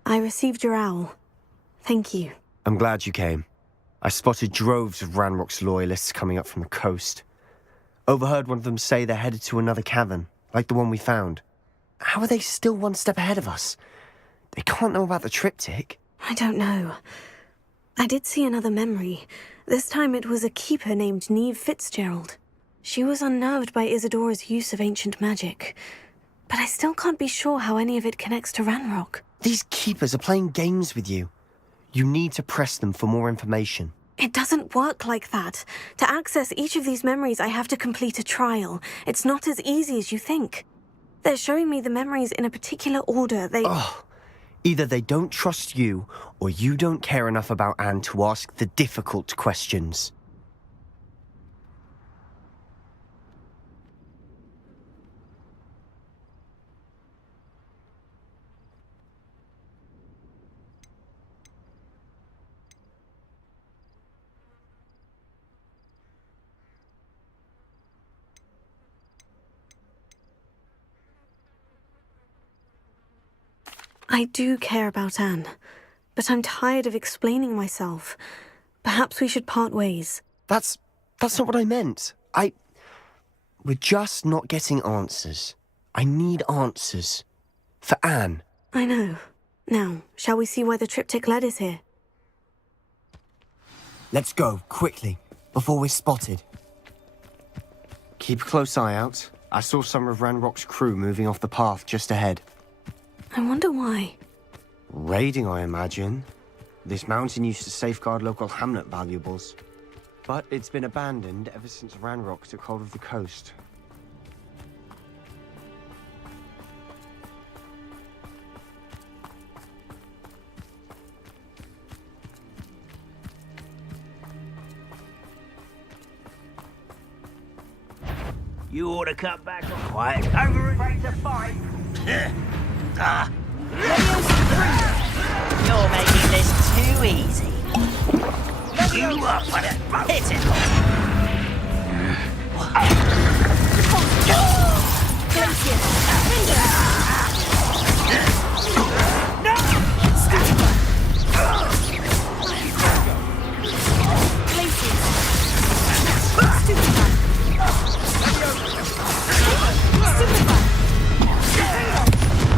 I received your owl. Thank you. I'm glad you came. I spotted droves of Ranrock's loyalists coming up from the coast. Overheard one of them say they're headed to another cavern, like the one we found. How are they still one step ahead of us? They can't know about the triptych. I don't know. I did see another memory. This time it was a keeper named Neve Fitzgerald. She was unnerved by Isadora's use of ancient magic. but I still can't be sure how any of it connects to Ranrock. These keepers are playing games with you. You need to press them for more information. It doesn't work like that. To access each of these memories, I have to complete a trial. It's not as easy as you think. They're showing me the memories in a particular order. Either they don't trust you, or you don't care enough about Anne to ask the difficult questions. I do care about Anne, but I'm tired of explaining myself. Perhaps we should part ways. That's not what I meant. We're just not getting answers. I need answers. For Anne. I know. Now, shall we see why the triptych lead is here? Let's go, quickly, before we're spotted. Keep a close eye out. I saw some of Ranrock's crew moving off the path just ahead. I wonder why. Raiding, I imagine. This mountain used to safeguard local hamlet valuables. But it's been abandoned ever since Ranrock took hold of the coast. You ought to cut back on quiet. Overafraid to fight. You're making this too easy. You up for it. Hit it.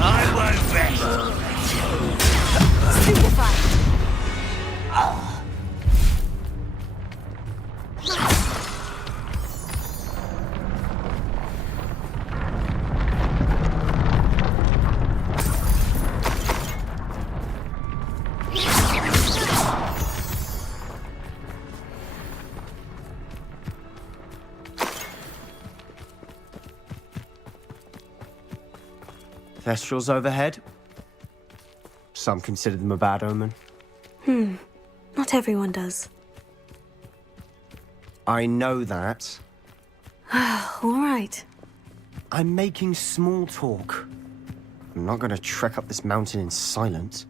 I won't rest. Thestrals overhead. Some consider them a bad omen. Not everyone does. I know that. All right. I'm making small talk. I'm not going to trek up this mountain in silence.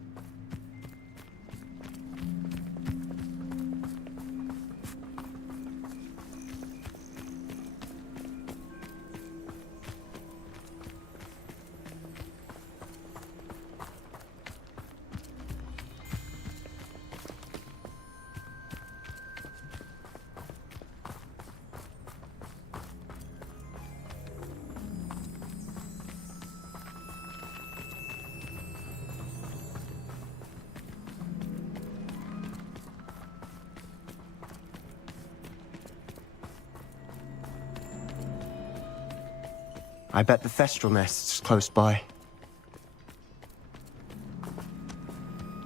I bet the Thestral nest's close by.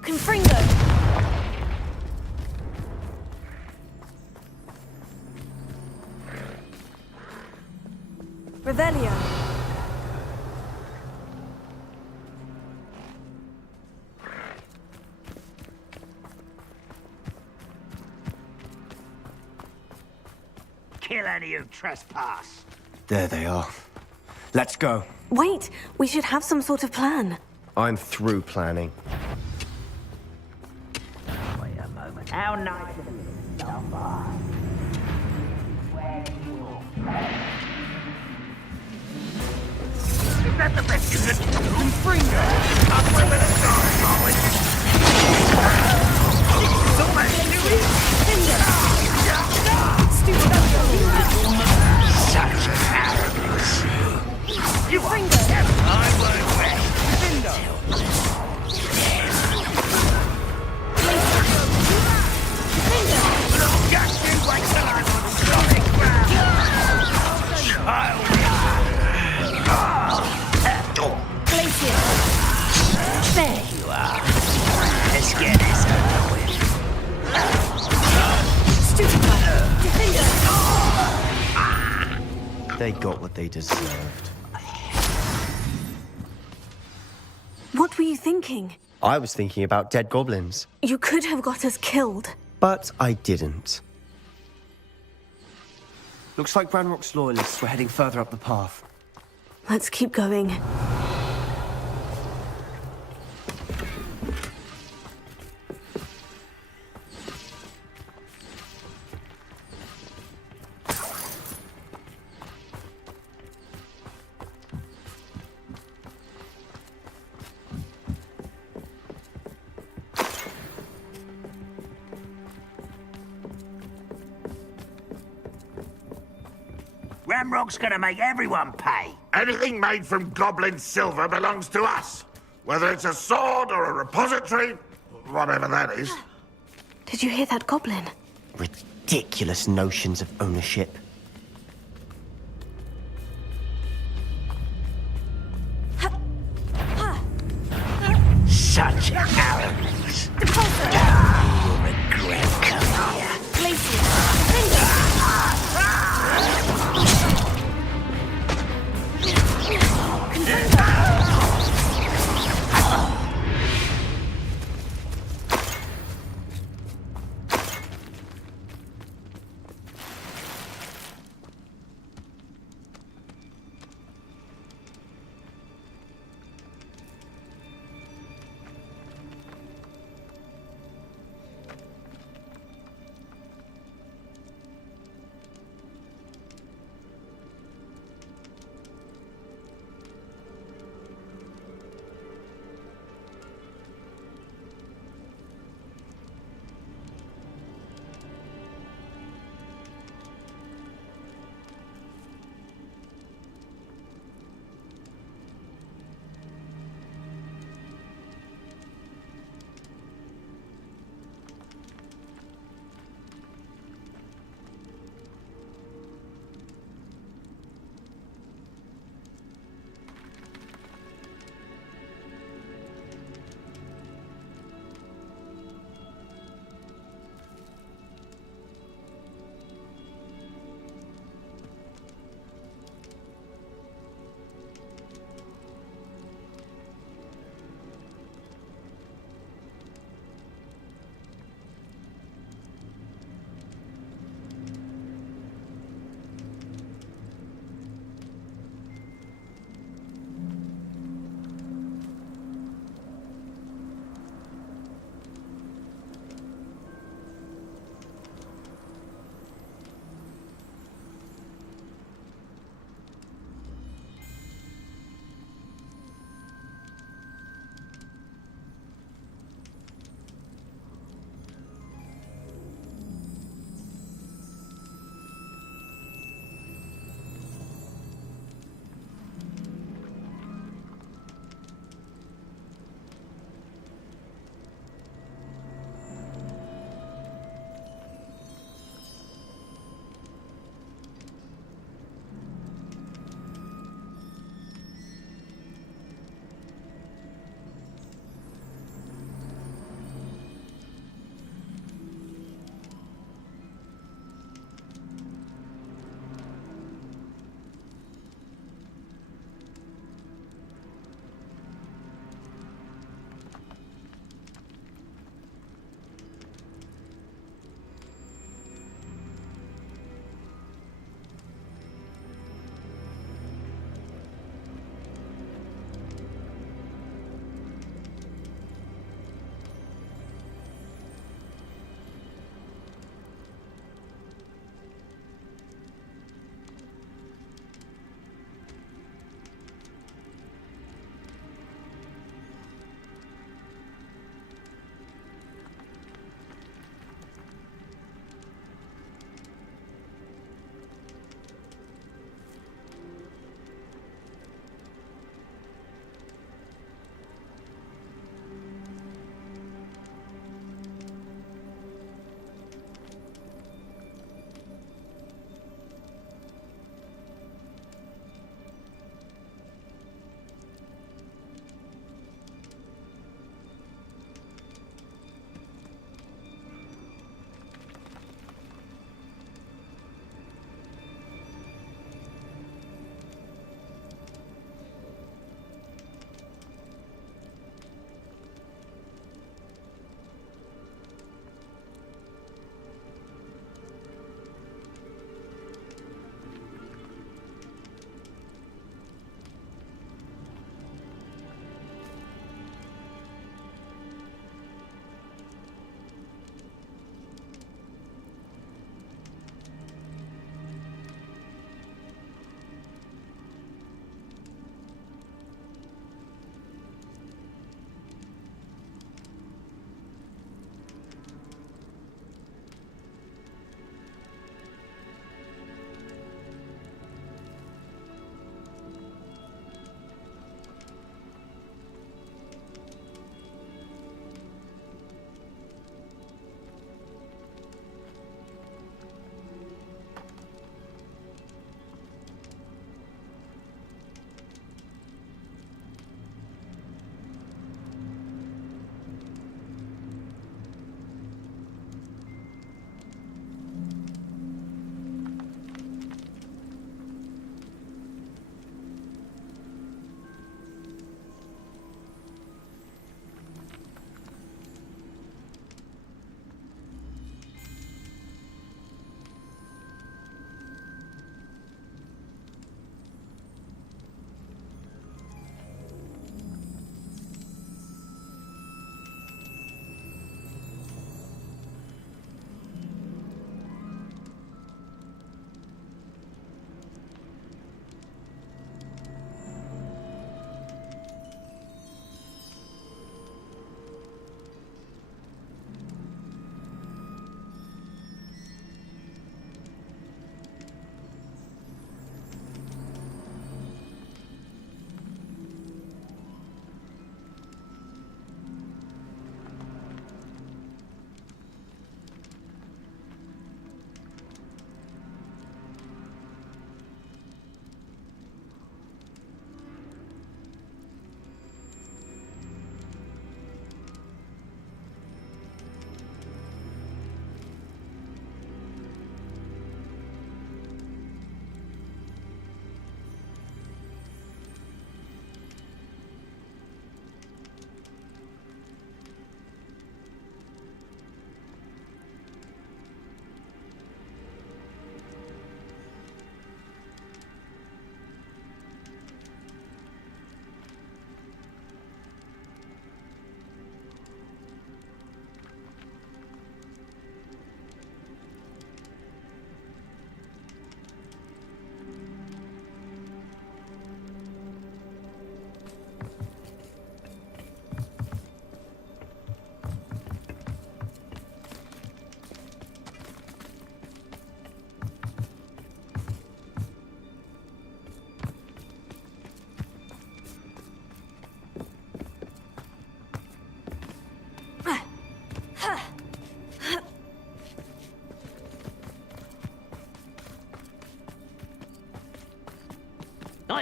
Confringo! Revelio. Kill any who trespass. There they are. Let's go. Wait, we should have some sort of plan. I'm through planning. Wait a moment. How nice of you to stop by. Is that the best you can do? Confringo! I'm with a start, always. So much doing. Such arrogance. You are never. I won't rest. Just you wait till I'm on solid ground. Child. They got what they deserved. What were you thinking? I was thinking about dead goblins. You could have got us killed. But I didn't. Looks like Branrock's loyalists were heading further up the path. Let's keep going. Ramrock's gonna make everyone pay. Anything made from goblin silver belongs to us. Whether it's a sword or a repository, whatever that is. Did you hear that goblin? Ridiculous notions of ownership. Such arrogance. You'll regret coming here.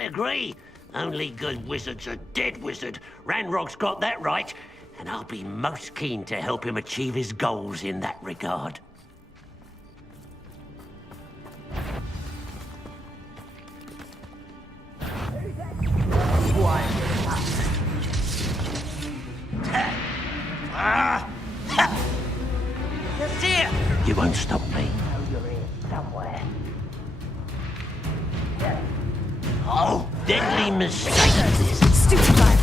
agree. Only good wizard's a dead wizard. Ranrock's got that right, and I'll be most keen to help him achieve his goals in that regard. Dear! You won't stop me. Somewhere. Oh, deadly mistake. Stupid lad.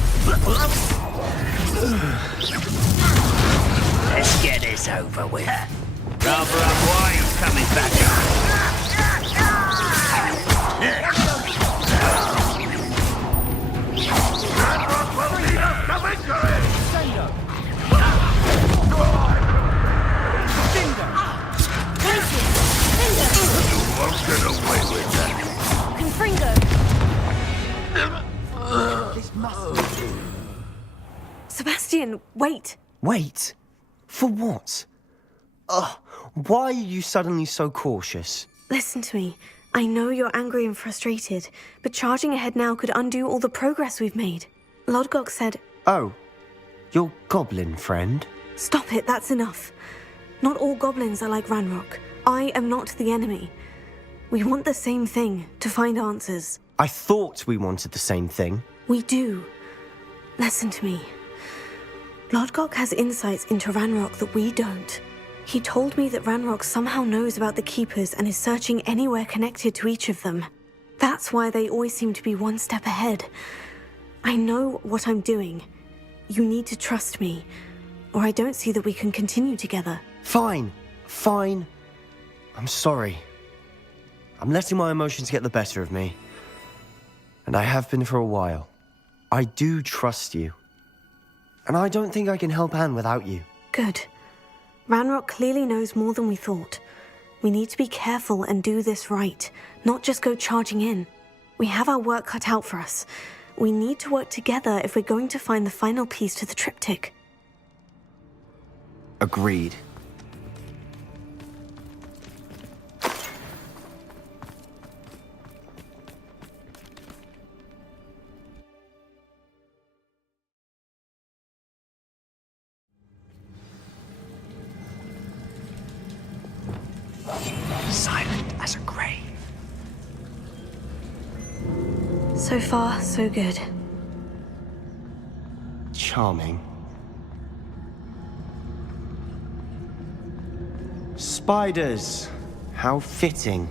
Let's get this over with. Rather unwise coming back won't get away with that. Confringo! Sebastian, wait! Wait? For what? Ugh, why are you suddenly so cautious? Listen to me. I know you're angry and frustrated, but charging ahead now could undo all the progress we've made. Lodgok said... Oh, your goblin friend? Stop it, that's enough. Not all goblins are like Ranrock. I am not the enemy. We want the same thing, to find answers. I thought we wanted the same thing. We do. Listen to me. Lodgok has insights into Ranrock that we don't. He told me that Ranrock somehow knows about the Keepers and is searching anywhere connected to each of them. That's why they always seem to be one step ahead. I know what I'm doing. You need to trust me, or I don't see that we can continue together. Fine. I'm sorry. I'm letting my emotions get the better of me. And I have been for a while. I do trust you. And I don't think I can help Anne without you. Good. Ranrock clearly knows more than we thought. We need to be careful and do this right, not just go charging in. We have our work cut out for us. We need to work together if we're going to find the final piece to the triptych. Agreed. Silent as a grave. So far, so good. Charming. Spiders. How fitting.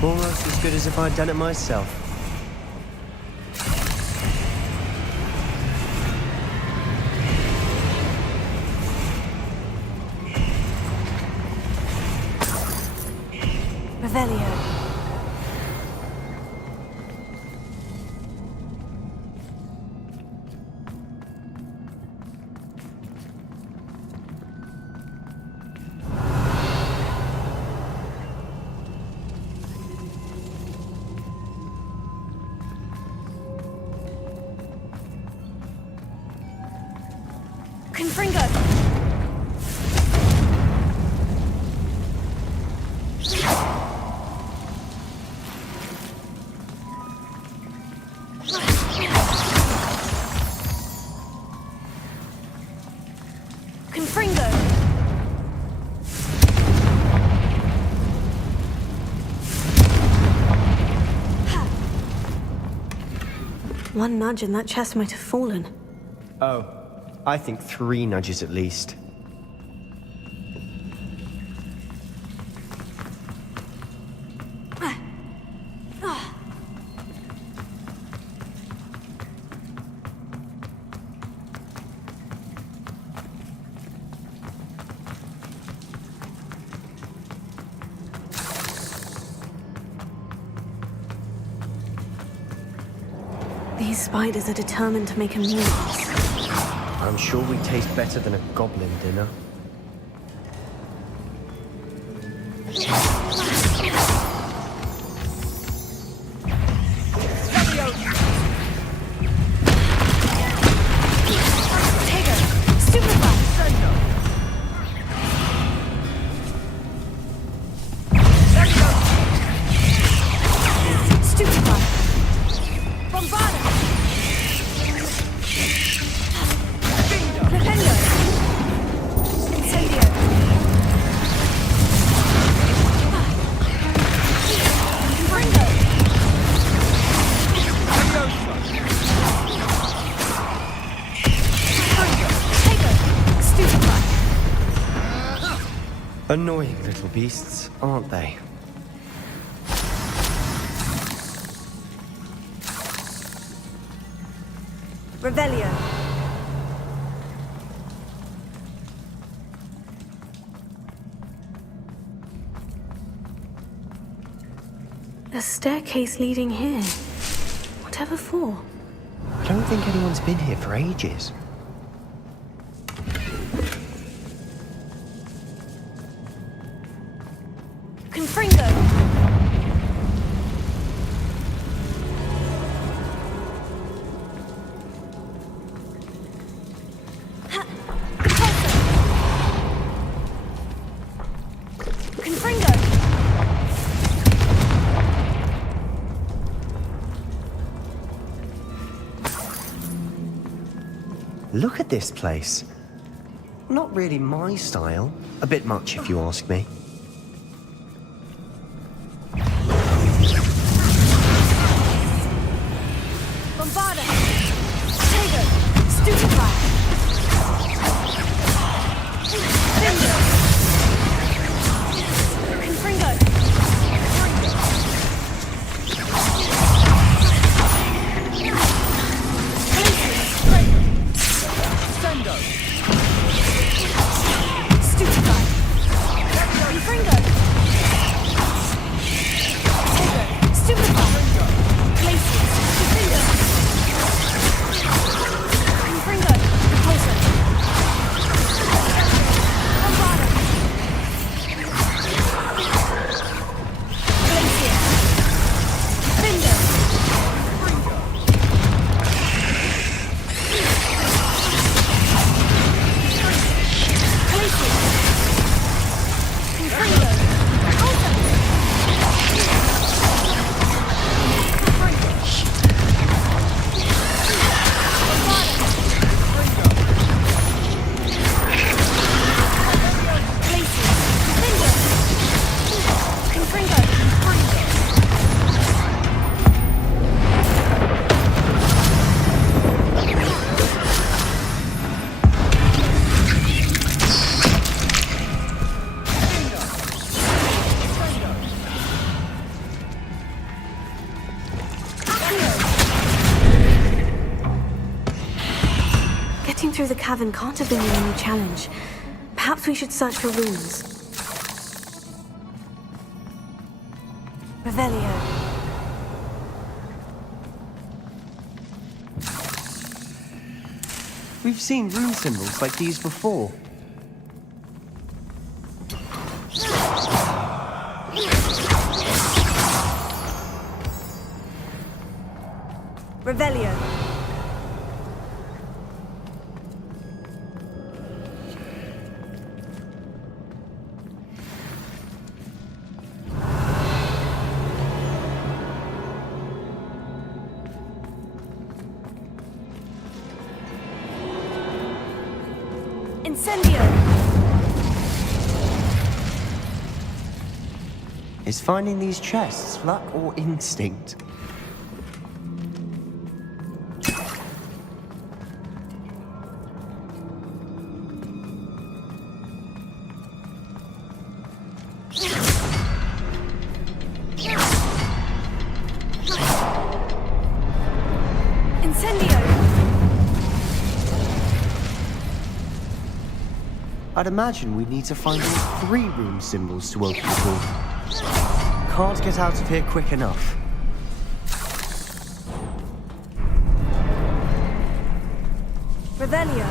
Almost as good as if I'd done it myself. Revelio. Confringo! Confringo! One nudge and that chest might have fallen. Oh, I think 3 nudges at least. These spiders are determined to make a meal of us. I'm sure we taste better than a goblin dinner. Annoying little beasts, aren't they? Revelio. A staircase leading here. Whatever for? I don't think anyone's been here for ages. Confringo! Look at this place. Not really my style. A bit much, if you ask me. Bombarda! Tego! Stupefy! Bingo! Confringo! Sendo! Stupefy! Confringo! Tego! Stupefy! Glacius! Confringo! Confringo! Closer! Bombarda! Glacius! Bingo! Getting through the cavern can't have been the only challenge. Perhaps we should search for runes. Revelio. We've seen rune symbols like these before. Revelio. Incendio! Is finding these chests luck or instinct? I'd imagine we'd need to find all 3 room symbols to open the door. Can't get out of here quick enough. Revelio.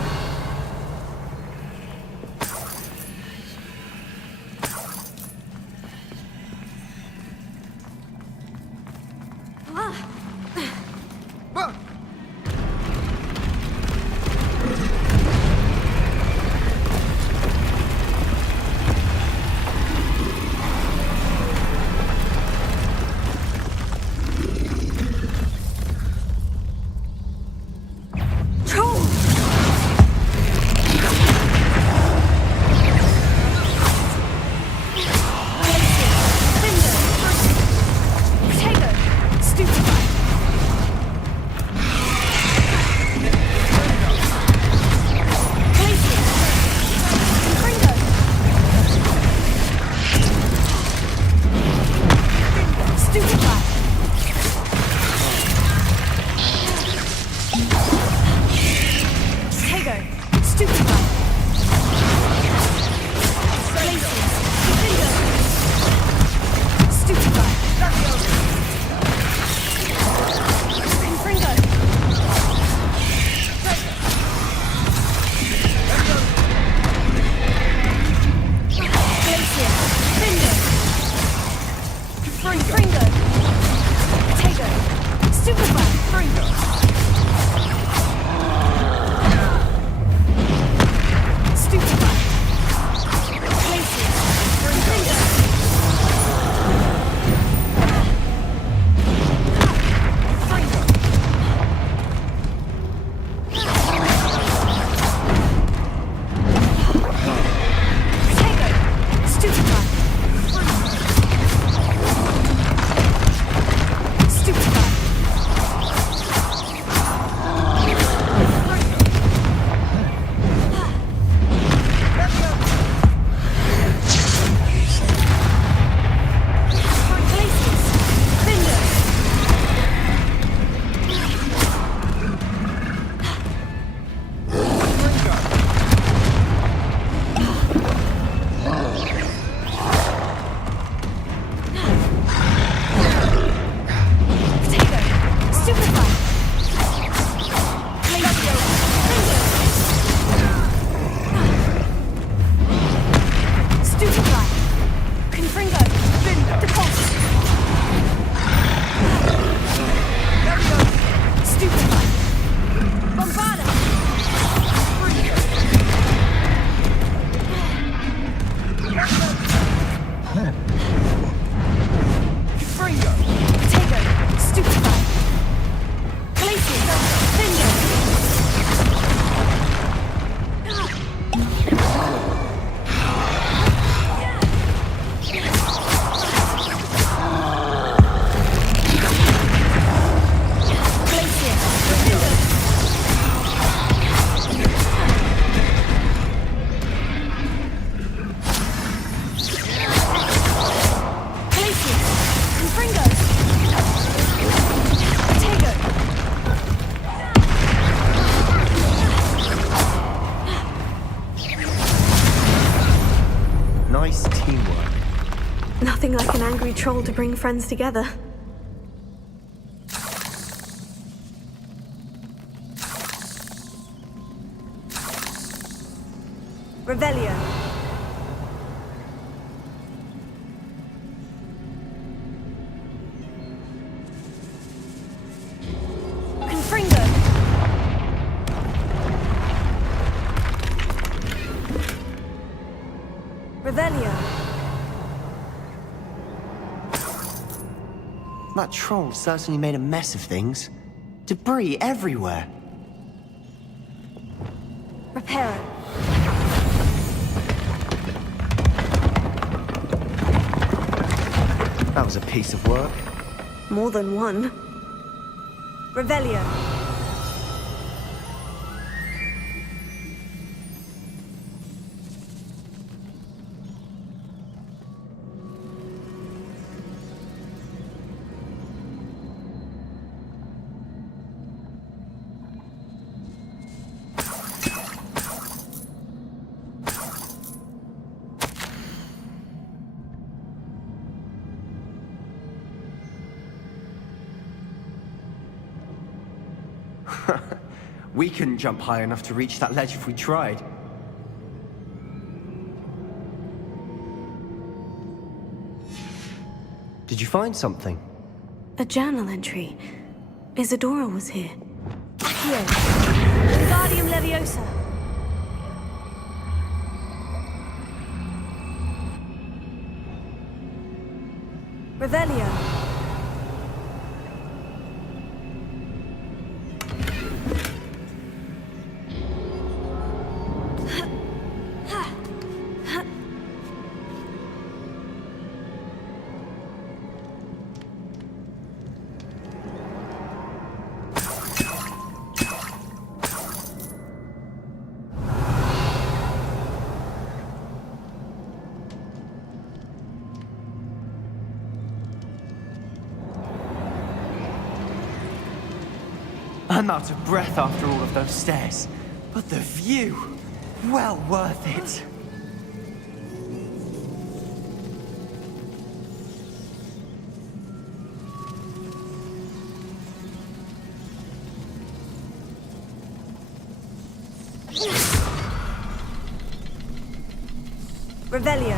Nothing like an angry troll to bring friends together. Revelio. Confringo. Revelio. That troll certainly made a mess of things. Debris everywhere. Reparo. That was a piece of work. More than one. Revelio. We couldn't jump high enough to reach that ledge if we tried. Did you find something? A journal entry. Isadora was here. Accio. Wingardium Leviosa. Revelio. I'm out of breath after all of those stairs. But the view, well worth it. Revelio.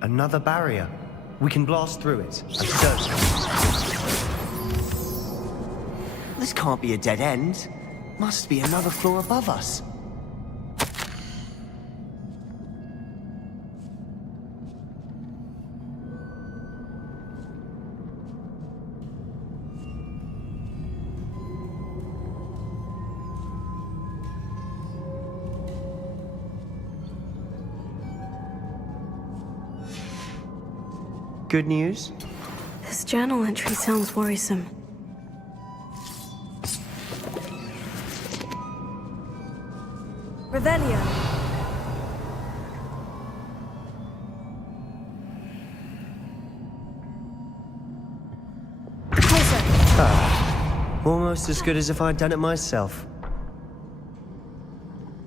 Another barrier. We can blast through it. I'm certain. This can't be a dead end. Must be another floor above us. Good news? This journal entry sounds worrisome. Revelio. Almost as good as if I'd done it myself.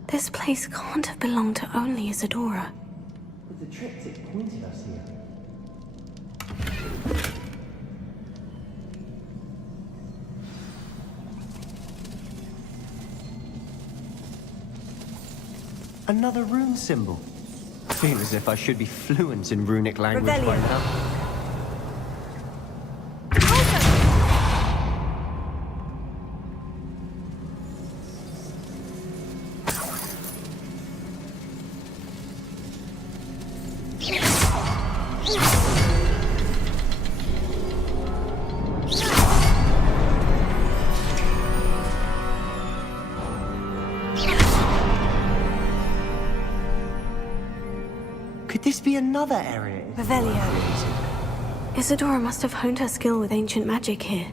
This place can't have belonged to only Isadora. But the triptych pointed us here. Another rune symbol. Feel as if I should be fluent in runic language by now. Could this be another area? Revelio. Isadora must have honed her skill with ancient magic here.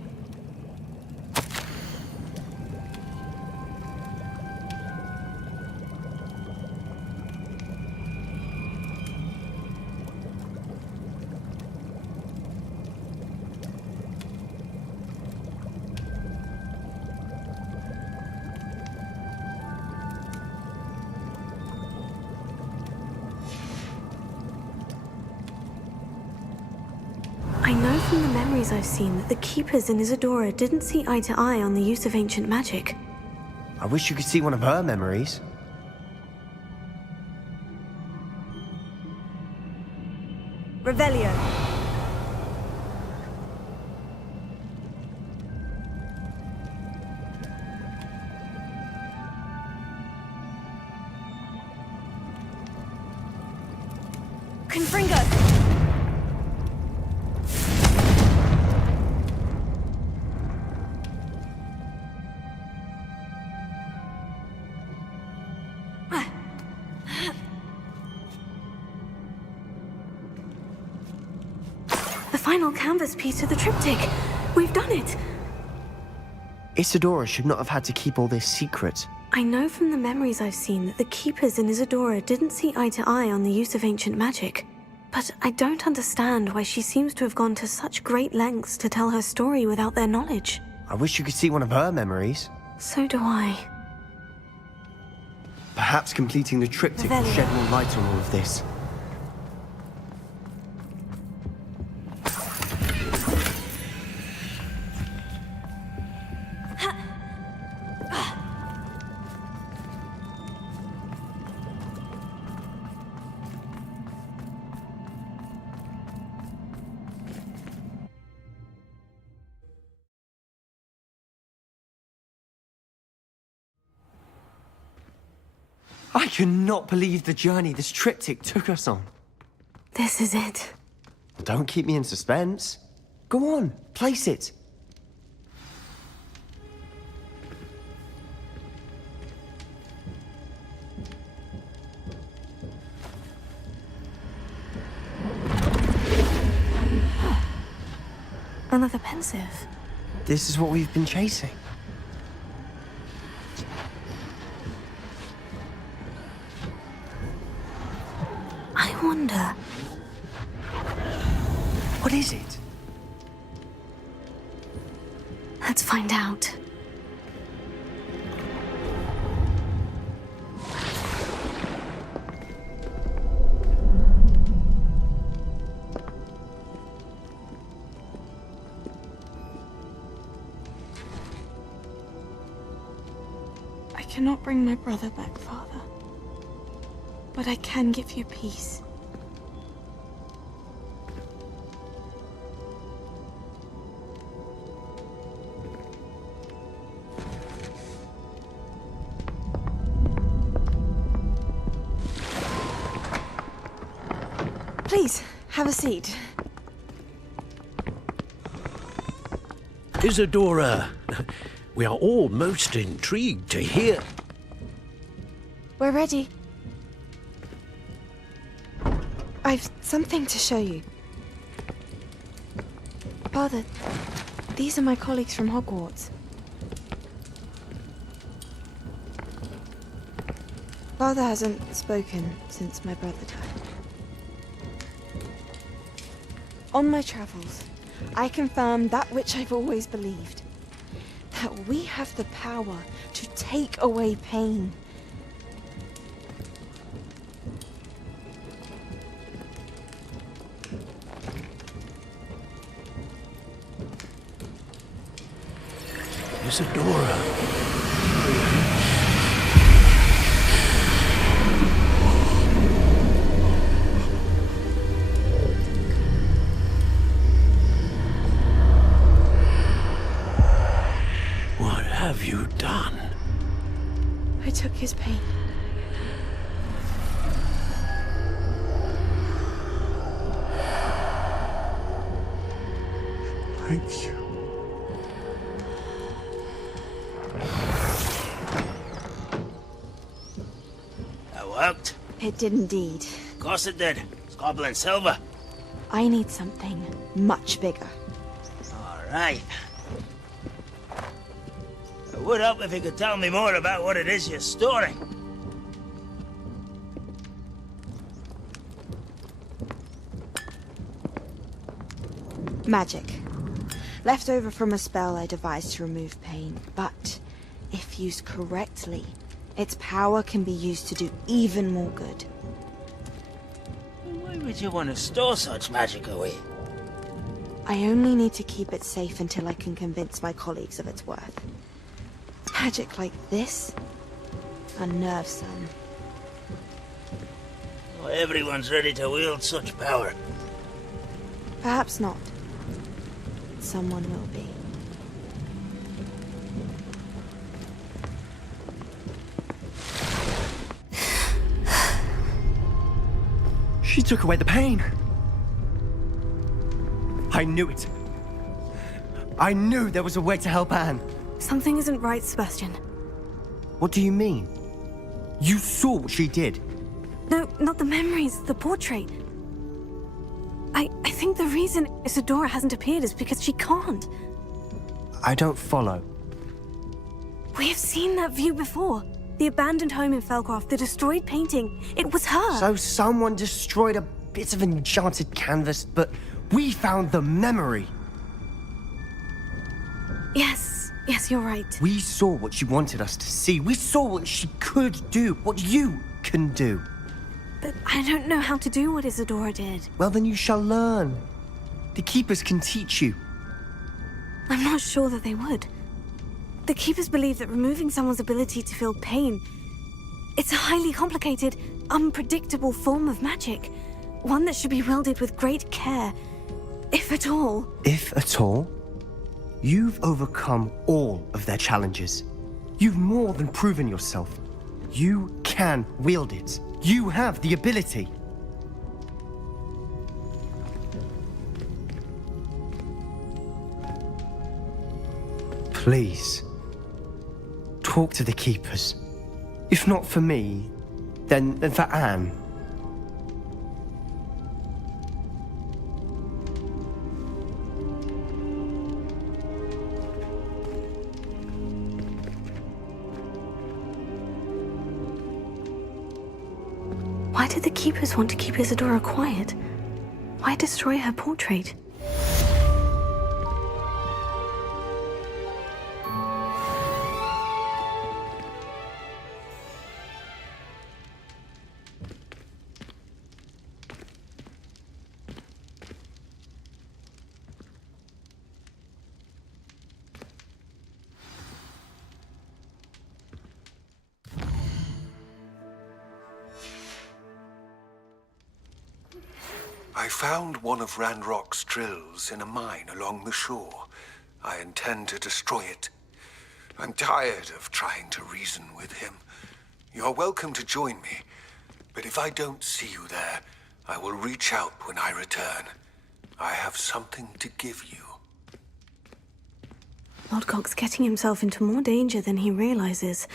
I know from the memories I've seen that the Keepers in Isadora didn't see eye to eye on the use of ancient magic. I wish you could see one of her memories. Revelio. Confringo. final canvas piece of the triptych. We've done it. Isadora should not have had to keep all this secret. I know from the memories I've seen that the Keepers in Isadora didn't see eye to eye on the use of ancient magic. But I don't understand why she seems to have gone to such great lengths to tell her story without their knowledge. I wish you could see one of her memories. So do I. Perhaps completing the triptych will shed more light on all of this. I cannot believe the journey this triptych took us on. This is it. Don't keep me in suspense. Go on, place it. Another pensive. This is what we've been chasing. I wonder... What is it? Let's find out. I cannot bring my brother back, Father. But I can give you peace. Please, have a seat. Isadora, we are all most intrigued to hear. We're ready. I've something to show you. Father, these are my colleagues from Hogwarts. Father hasn't spoken since my brother died. On my travels, I confirmed that which I've always believed. That we have the power to take away pain. Isadora. What have you done? I took his pain. Thank you. Worked? It did indeed. Of course it did. It's goblin silver. I need something much bigger. All right. It would help if you could tell me more about what it is you're storing. Magic. Left over from a spell I devised to remove pain, but if used correctly, its power can be used to do even more good. Why would you want to store such magic away? I only need to keep it safe until I can convince my colleagues of its worth. Magic like this unnerves some. Not everyone's ready to wield such power. Perhaps not. Someone will be. She took away the pain. I knew it. I knew there was a way to help Anne. Something isn't right, Sebastian. What do you mean? You saw what she did. No, not the memories, the portrait. I think the reason Isadora hasn't appeared is because she can't. I don't follow. We have seen that view before. The abandoned home in Felcroft, the destroyed painting. It was her. So someone destroyed a bit of enchanted canvas, but we found the memory. Yes, you're right. We saw what she wanted us to see. We saw what she could do, what you can do. But I don't know how to do what Isadora did. Well, then you shall learn. The Keepers can teach you. I'm not sure that they would. The Keepers believe that removing someone's ability to feel pain, it's a highly complicated, unpredictable form of magic. One that should be wielded with great care, if at all. If at all? You've overcome all of their challenges. You've more than proven yourself. You can wield it. You have the ability. Please, talk to the Keepers. If not for me, then for Anne. Why did the Keepers want to keep Isadora quiet? Why destroy her portrait? I found one of Ranrock's drills in a mine along the shore. I intend to destroy it. I'm tired of trying to reason with him. You're welcome to join me, but if I don't see you there, I will reach out when I return. I have something to give you. Lodgok's getting himself into more danger than he realizes.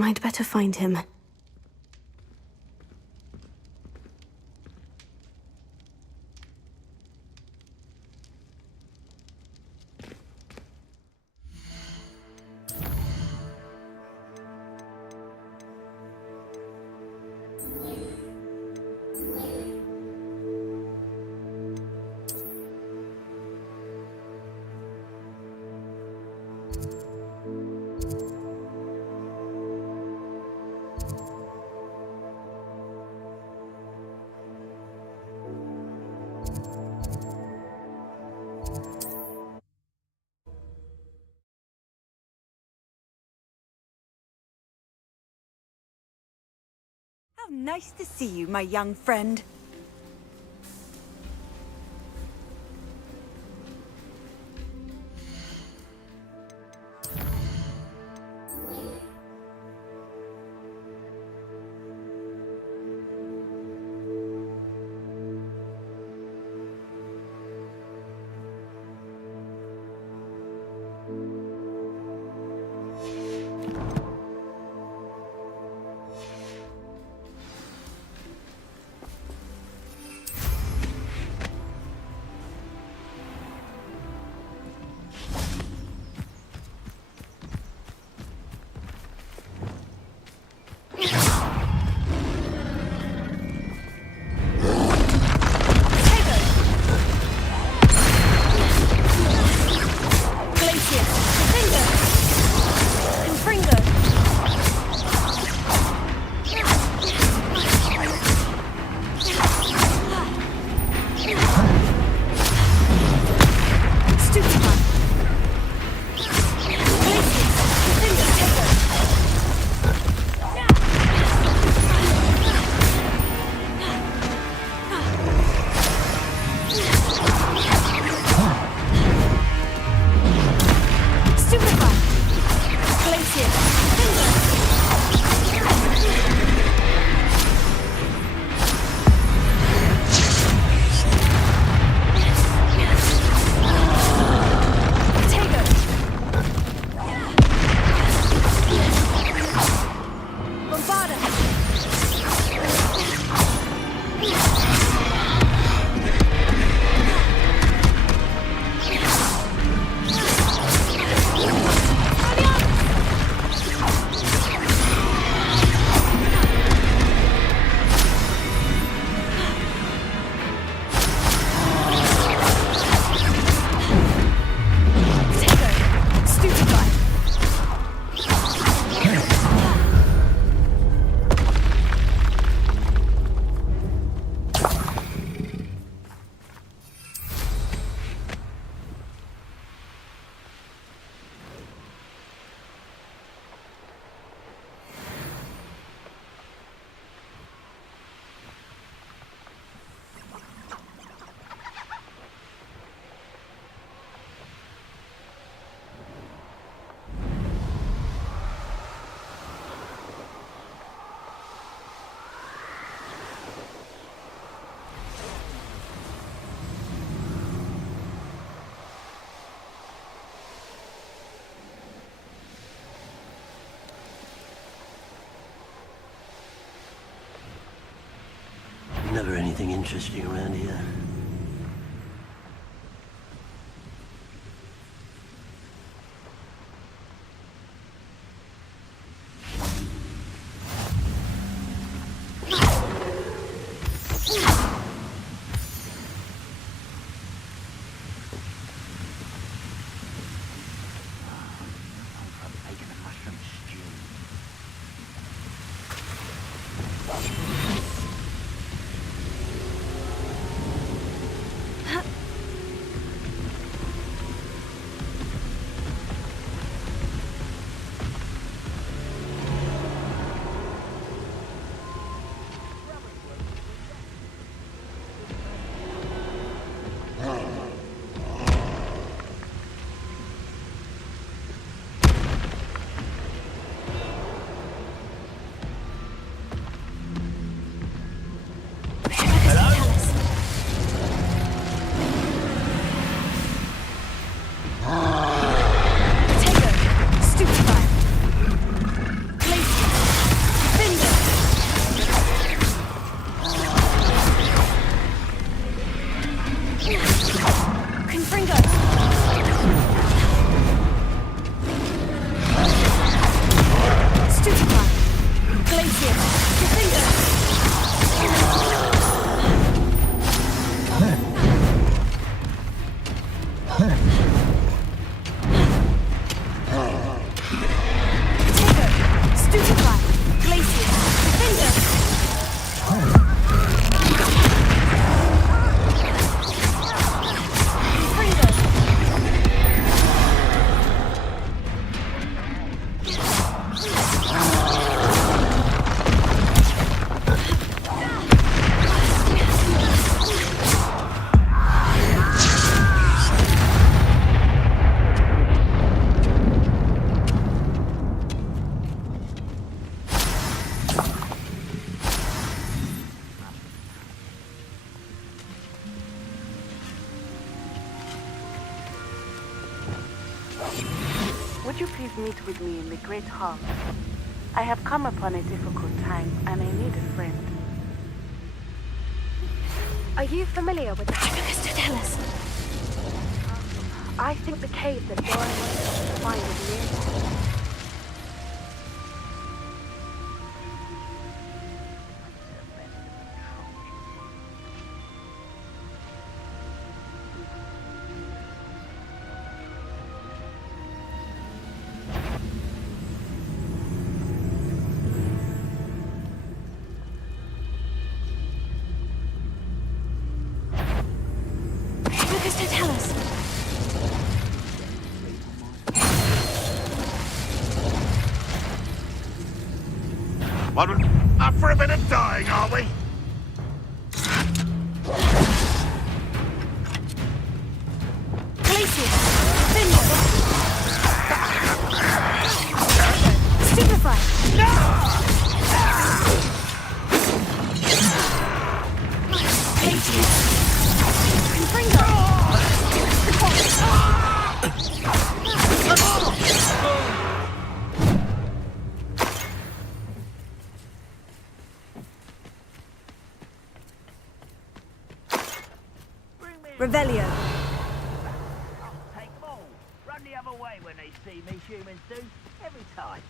I'd better find him. How nice to see you, my young friend. Ever anything interesting around here? Would you please meet with me in the Great Hall? I have come upon a difficult time, and I need a friend. Are you familiar with the Hypocastotelus? I think the cave that Doran wants us to find is nearby. What? Up for a bit of dying, are we? Glacier! Finger! Stupefy! Glacier! Confringo! Revelio. Take them all. Run the other way when they see me, humans do. Every time.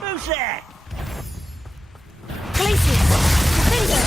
Who's there? Glacier! Finger!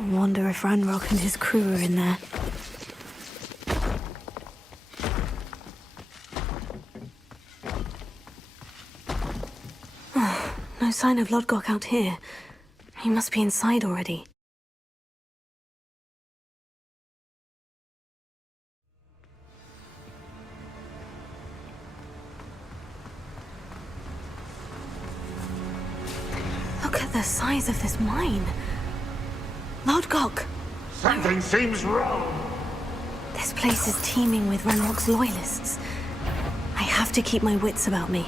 I wonder if Ranrock and his crew are in there. No sign of Lodgok out here. He must be inside already. Look at the size of this mine. Lodgok! Something seems wrong. This place is teeming with Ranrock's loyalists. I have to keep my wits about me.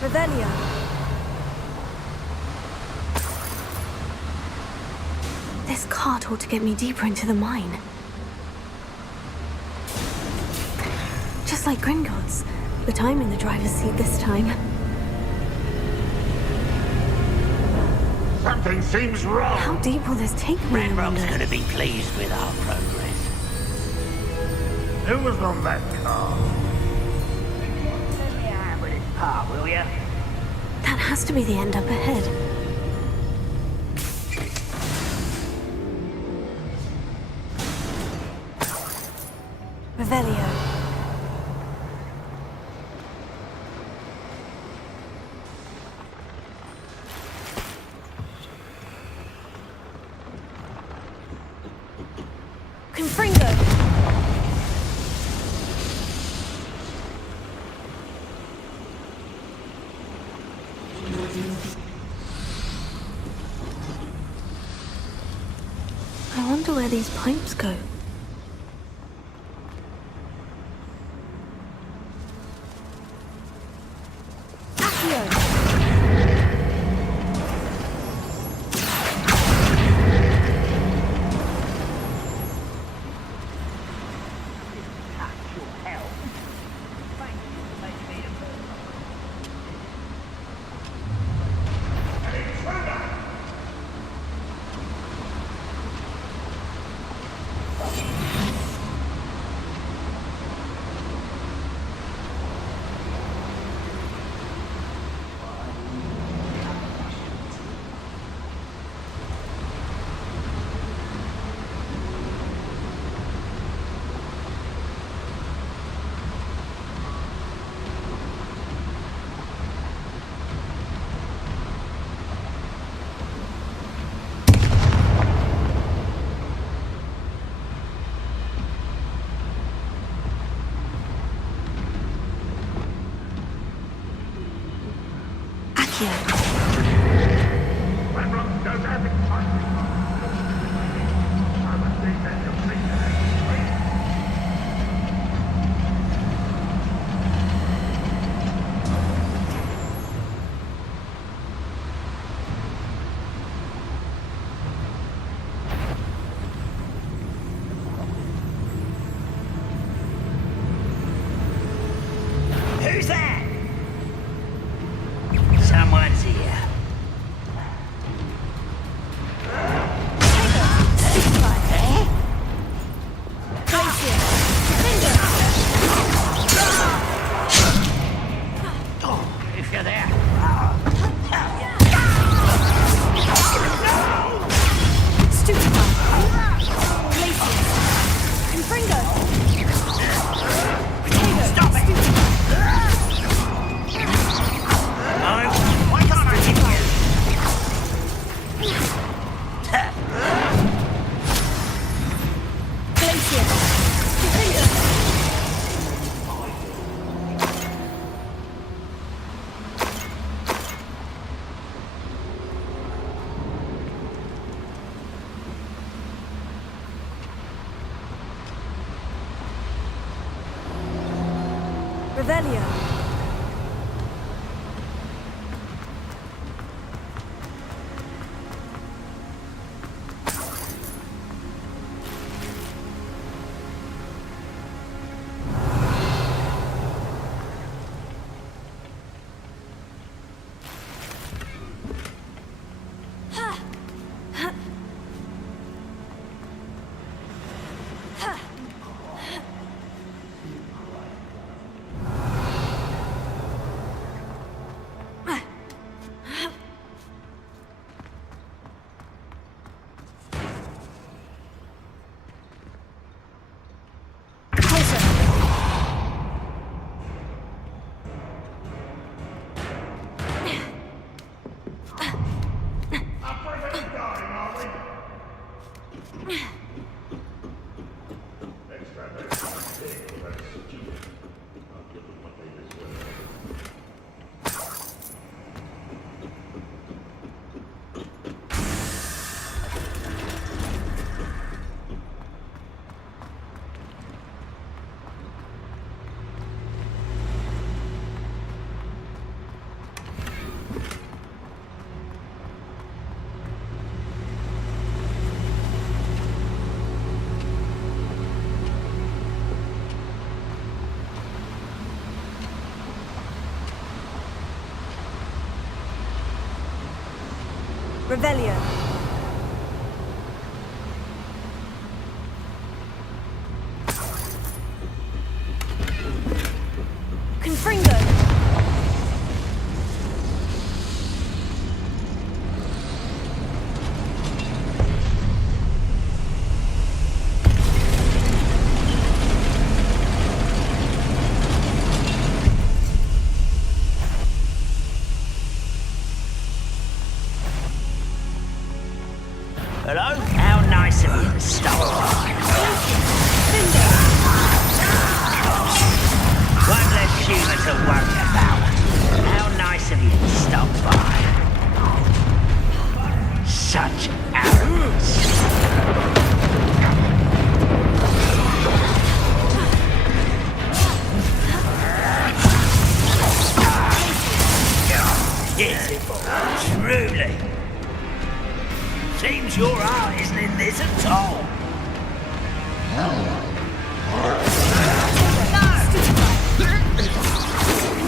Revelio. This cart ought to get me deeper into the mine. Just like Gringotts, but I'm in the driver's seat this time. Something seems wrong. How deep will this take me? Ranrock's gonna be pleased with our progress. Who was on that car? Let me out with this part, will ya? That has to be the end up ahead. Revelio. Confringo. I wonder where these pipes go. Who's that? Someone's here. If you're there. Revelio. Revelio. Confringo. Hello? How nice of you to stop by. One less human to worry about. How nice of you to stop by. Such arrogance. Pitiful, truly. Seems your heart isn't in this at all.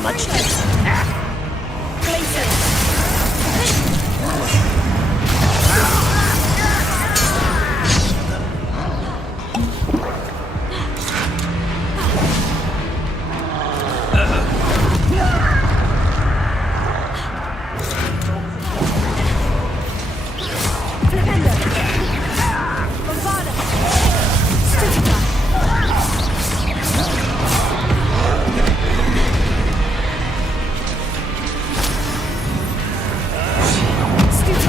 Much Stupid.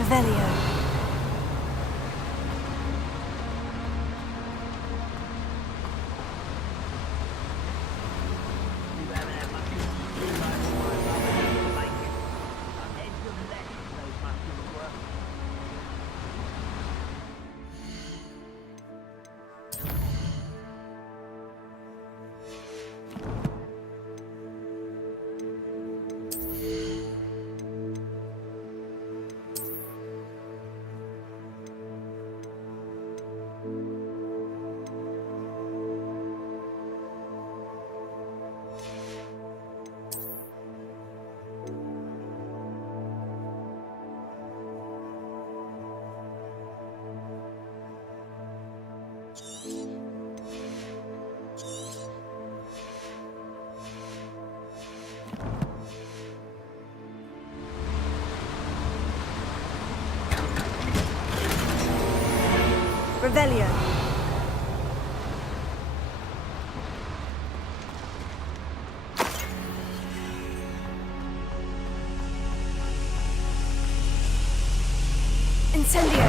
Revelio. Revelio. Incendio.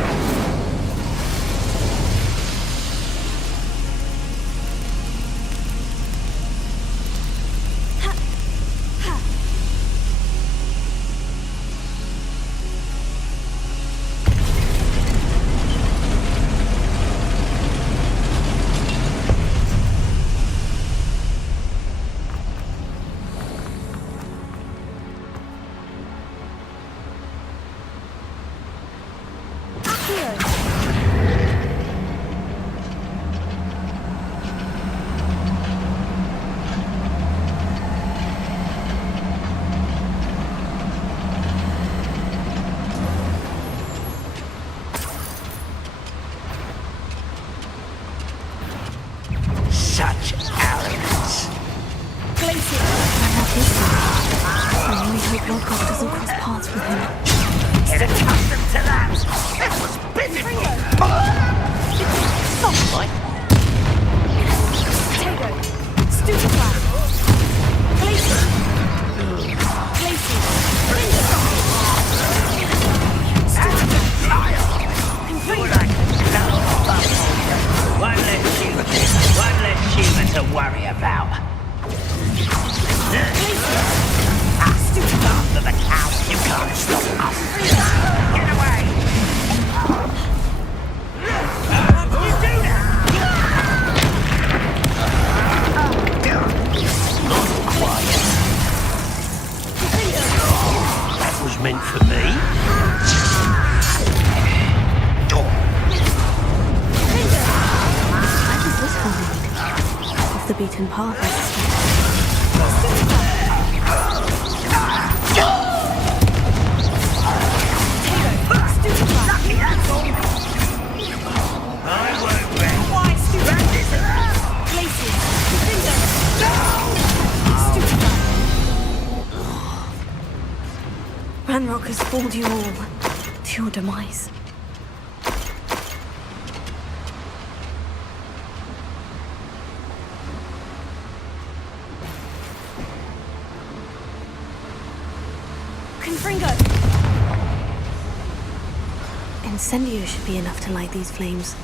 Such arrogance. Glacier. I really hope Hogwarts doesn't cross paths with him. Get accustomed to that. That was pitiful. Not right. Tego. Stupefy. Glacier. Glacier. You're like one less human to worry about. After the cow, you can't stop us. Get away! You do that! Not quiet. That was meant for me. Off the beaten path, I suspect. Ranrock has fooled you all to your demise. Incendio should be enough to light these flames.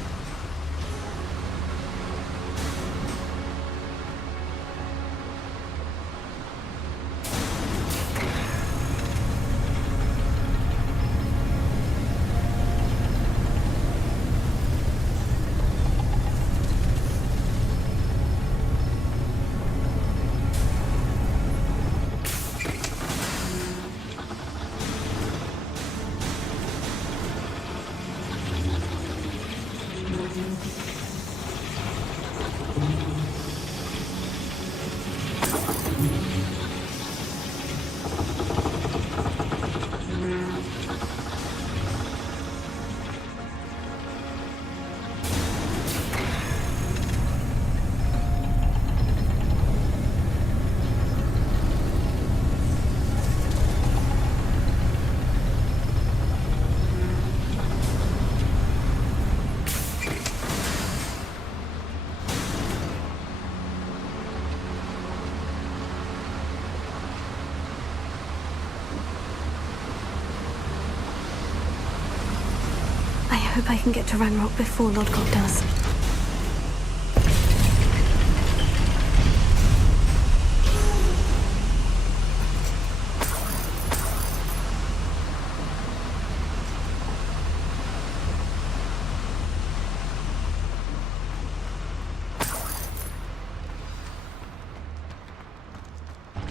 hope I can get to Ranrock before Lodgok does.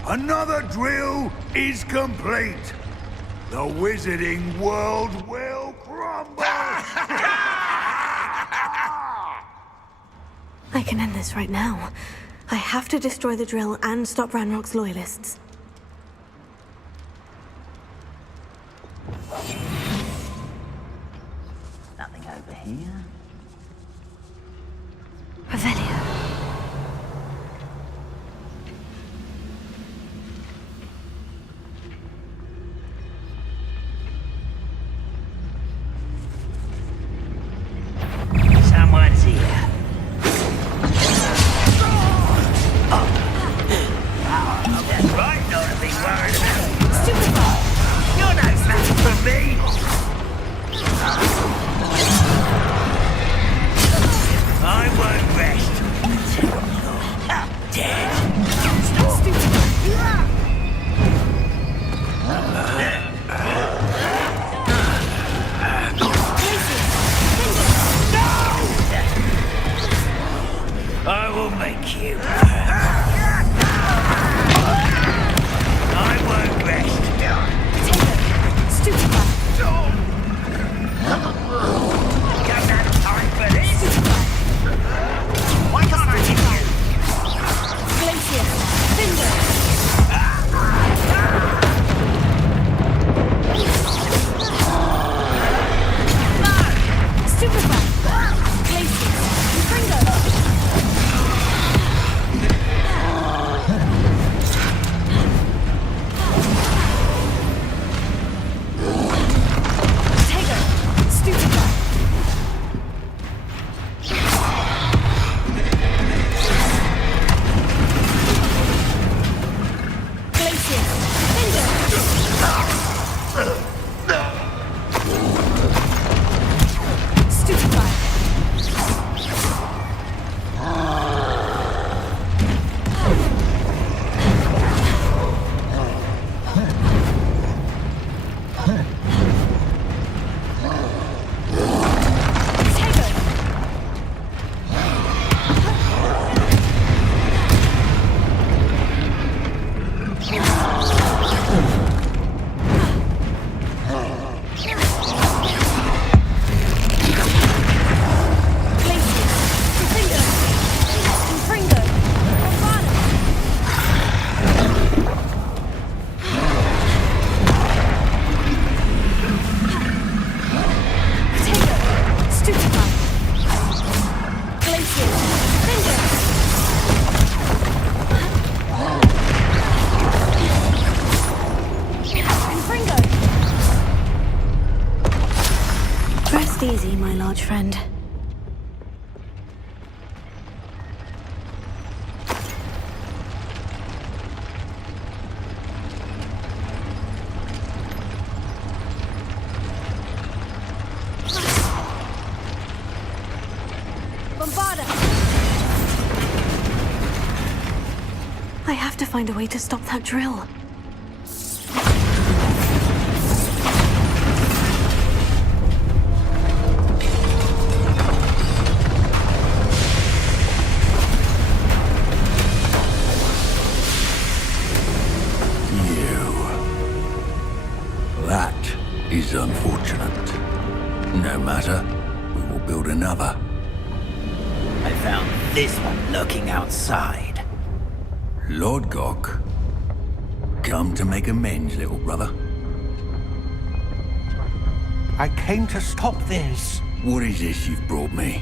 Another drill is complete. The wizarding world will crumble! I can end this right now. I have to destroy the drill and stop Ranrock's loyalists. Nothing over here. Revelio. Someone's here. That's right, not to be worried about. Stupefy! You're no match for me! I won't rest until you're dead. I will make you. I won't rest. Stupefy! Don't have time for this. Why can't I hit you? Glacier! Finger! Stupefy! Glacier! Fringo! Rest easy, my large friend. Bombarda! I have to find a way to stop that drill. That is unfortunate. No matter, we will build another. I found this one lurking outside. Lord Gok, come to make amends, little brother. I came to stop this. What is this you've brought me?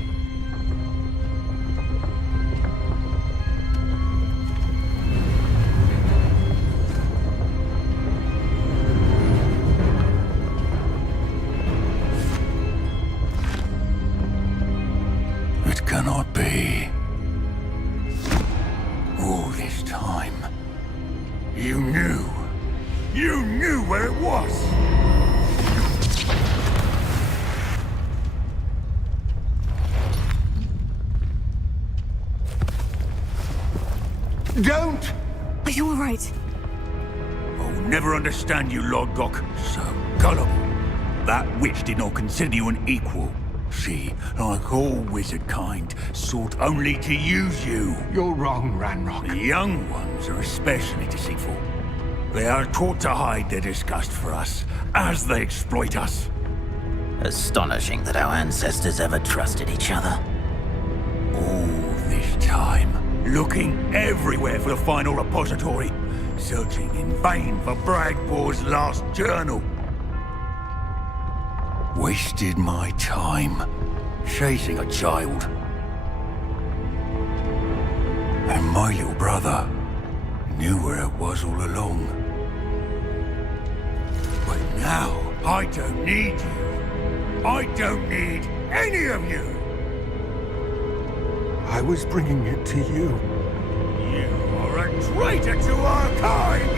It cannot be. All this time, you knew. You knew where it was. Don't! Are you all right? I'll never understand you, Lord Gok. So gullible. That witch did not consider you an equal. She, like all wizard kind, sought only to use you. You're wrong, Ranrock. The young ones are especially deceitful. They are taught to hide their disgust for us, as they exploit us. Astonishing that our ancestors ever trusted each other. All this time, looking everywhere for the final repository, searching in vain for Bragbor's last journal. Wasted my time, chasing a child. And my little brother knew where it was all along. But now, I don't need you. I don't need any of you. I was bringing it to you. You are a traitor to our kind!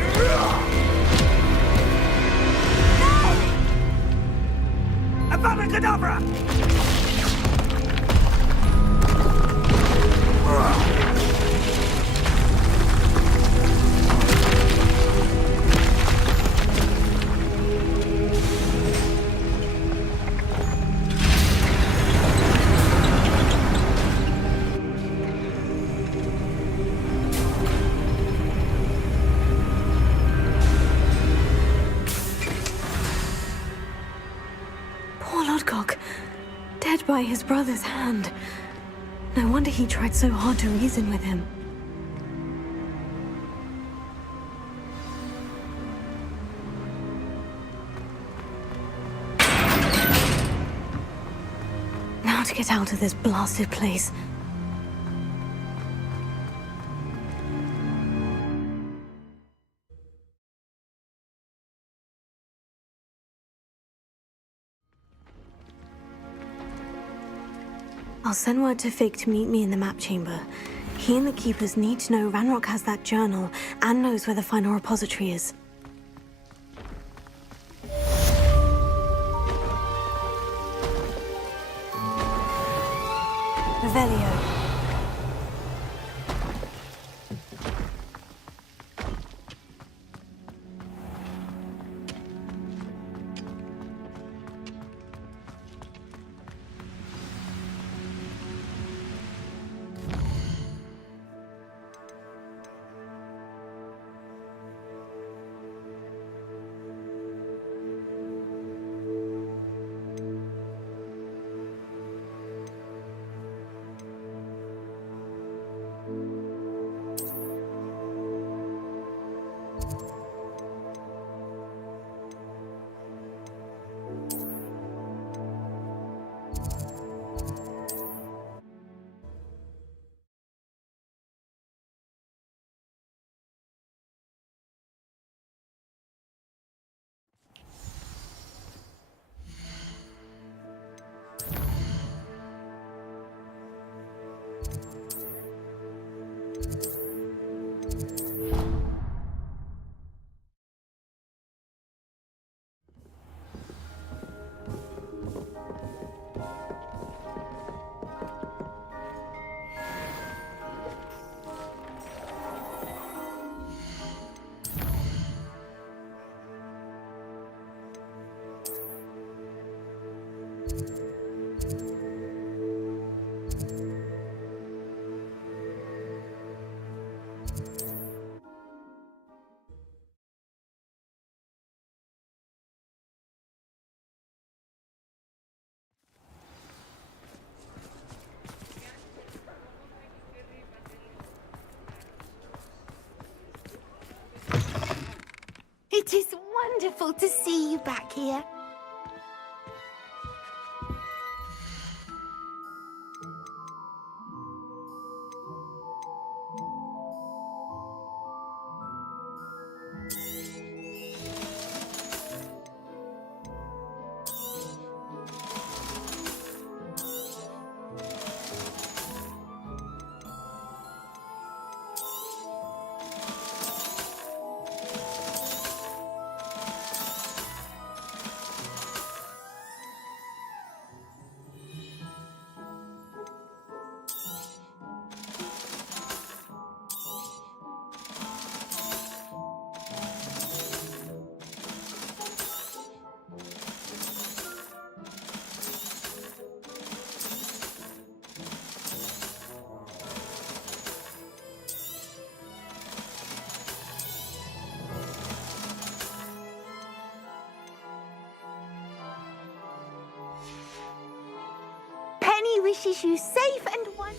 Abracadabra! Poor Lodgok, dead by his brother's hand. No wonder he tried so hard to reason with him. Now to get out of this blasted place. I'll send word to Fig to meet me in the map chamber. He and the Keepers need to know Ranrock has that journal and knows where the final repository is. Revelio. It is wonderful to see you back here. wishes you safe and one.